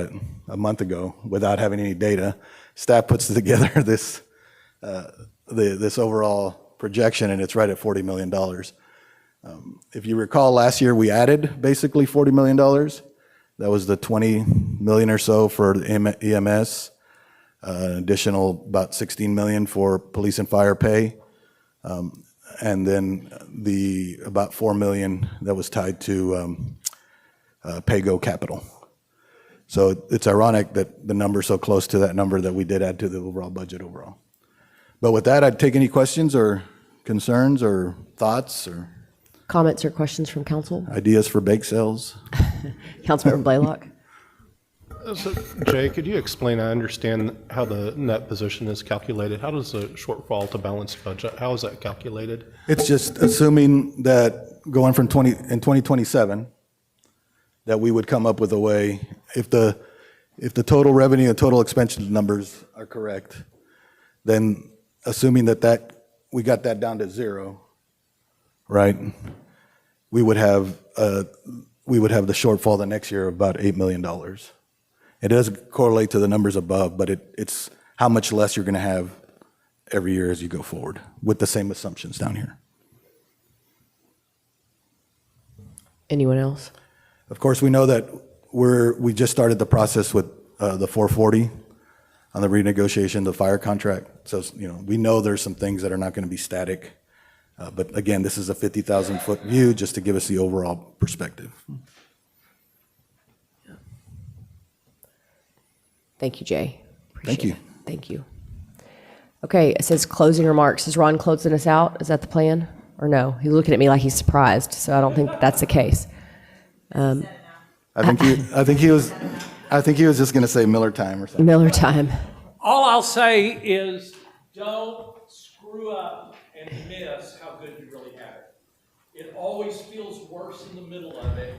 a month ago without having any data. Staff puts together this overall projection, and it's right at $40 million. If you recall, last year we added basically $40 million. That was the $20 million or so for EMS, an additional about $16 million for police and fire pay, and then the about $4 million that was tied to PayGo Capital. So it's ironic that the number's so close to that number that we did add to the overall budget overall. But with that, I'd take any questions or concerns or thoughts or Comments or questions from council? ideas for bake sales. Councilmember Blaylock. So, Jay, could you explain, I understand how the net position is calculated. How does the shortfall to balanced budget, how is that calculated? It's just assuming that going from 2027, that we would come up with a way, if the total revenue and total expense numbers are correct, then assuming that we got that down to zero, right? We would have the shortfall the next year of about $8 million. It does correlate to the numbers above, but it's how much less you're going to have every year as you go forward with the same assumptions down here. Anyone else? Of course, we know that we just started the process with the 440 on the renegotiation of the fire contract. So, we know there's some things that are not going to be static. But again, this is a 50,000-foot view just to give us the overall perspective. Thank you, Jay. Thank you. Thank you. Okay, it says closing remarks. Is Ron closing us out? Is that the plan? Or no? He's looking at me like he's surprised, so I don't think that's the case. I think he was just going to say Miller time or something. Miller time. All I'll say is don't screw up and miss how good you really have it. It always feels worse in the middle of it.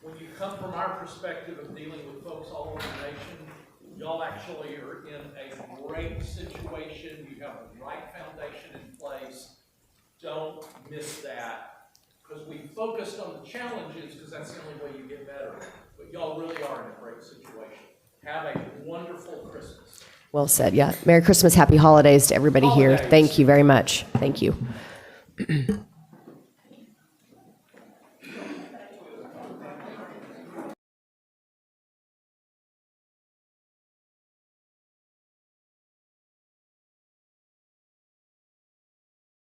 When you come from our perspective of dealing with folks all over the nation, y'all actually are in a great situation. You have the right foundation in place. Don't miss that. Because we focused on the challenges because that's the only way you get better. But y'all really are in a great situation. Have a wonderful Christmas. Well said, yeah. Merry Christmas, Happy Holidays to everybody here. Thank you very much. Thank you.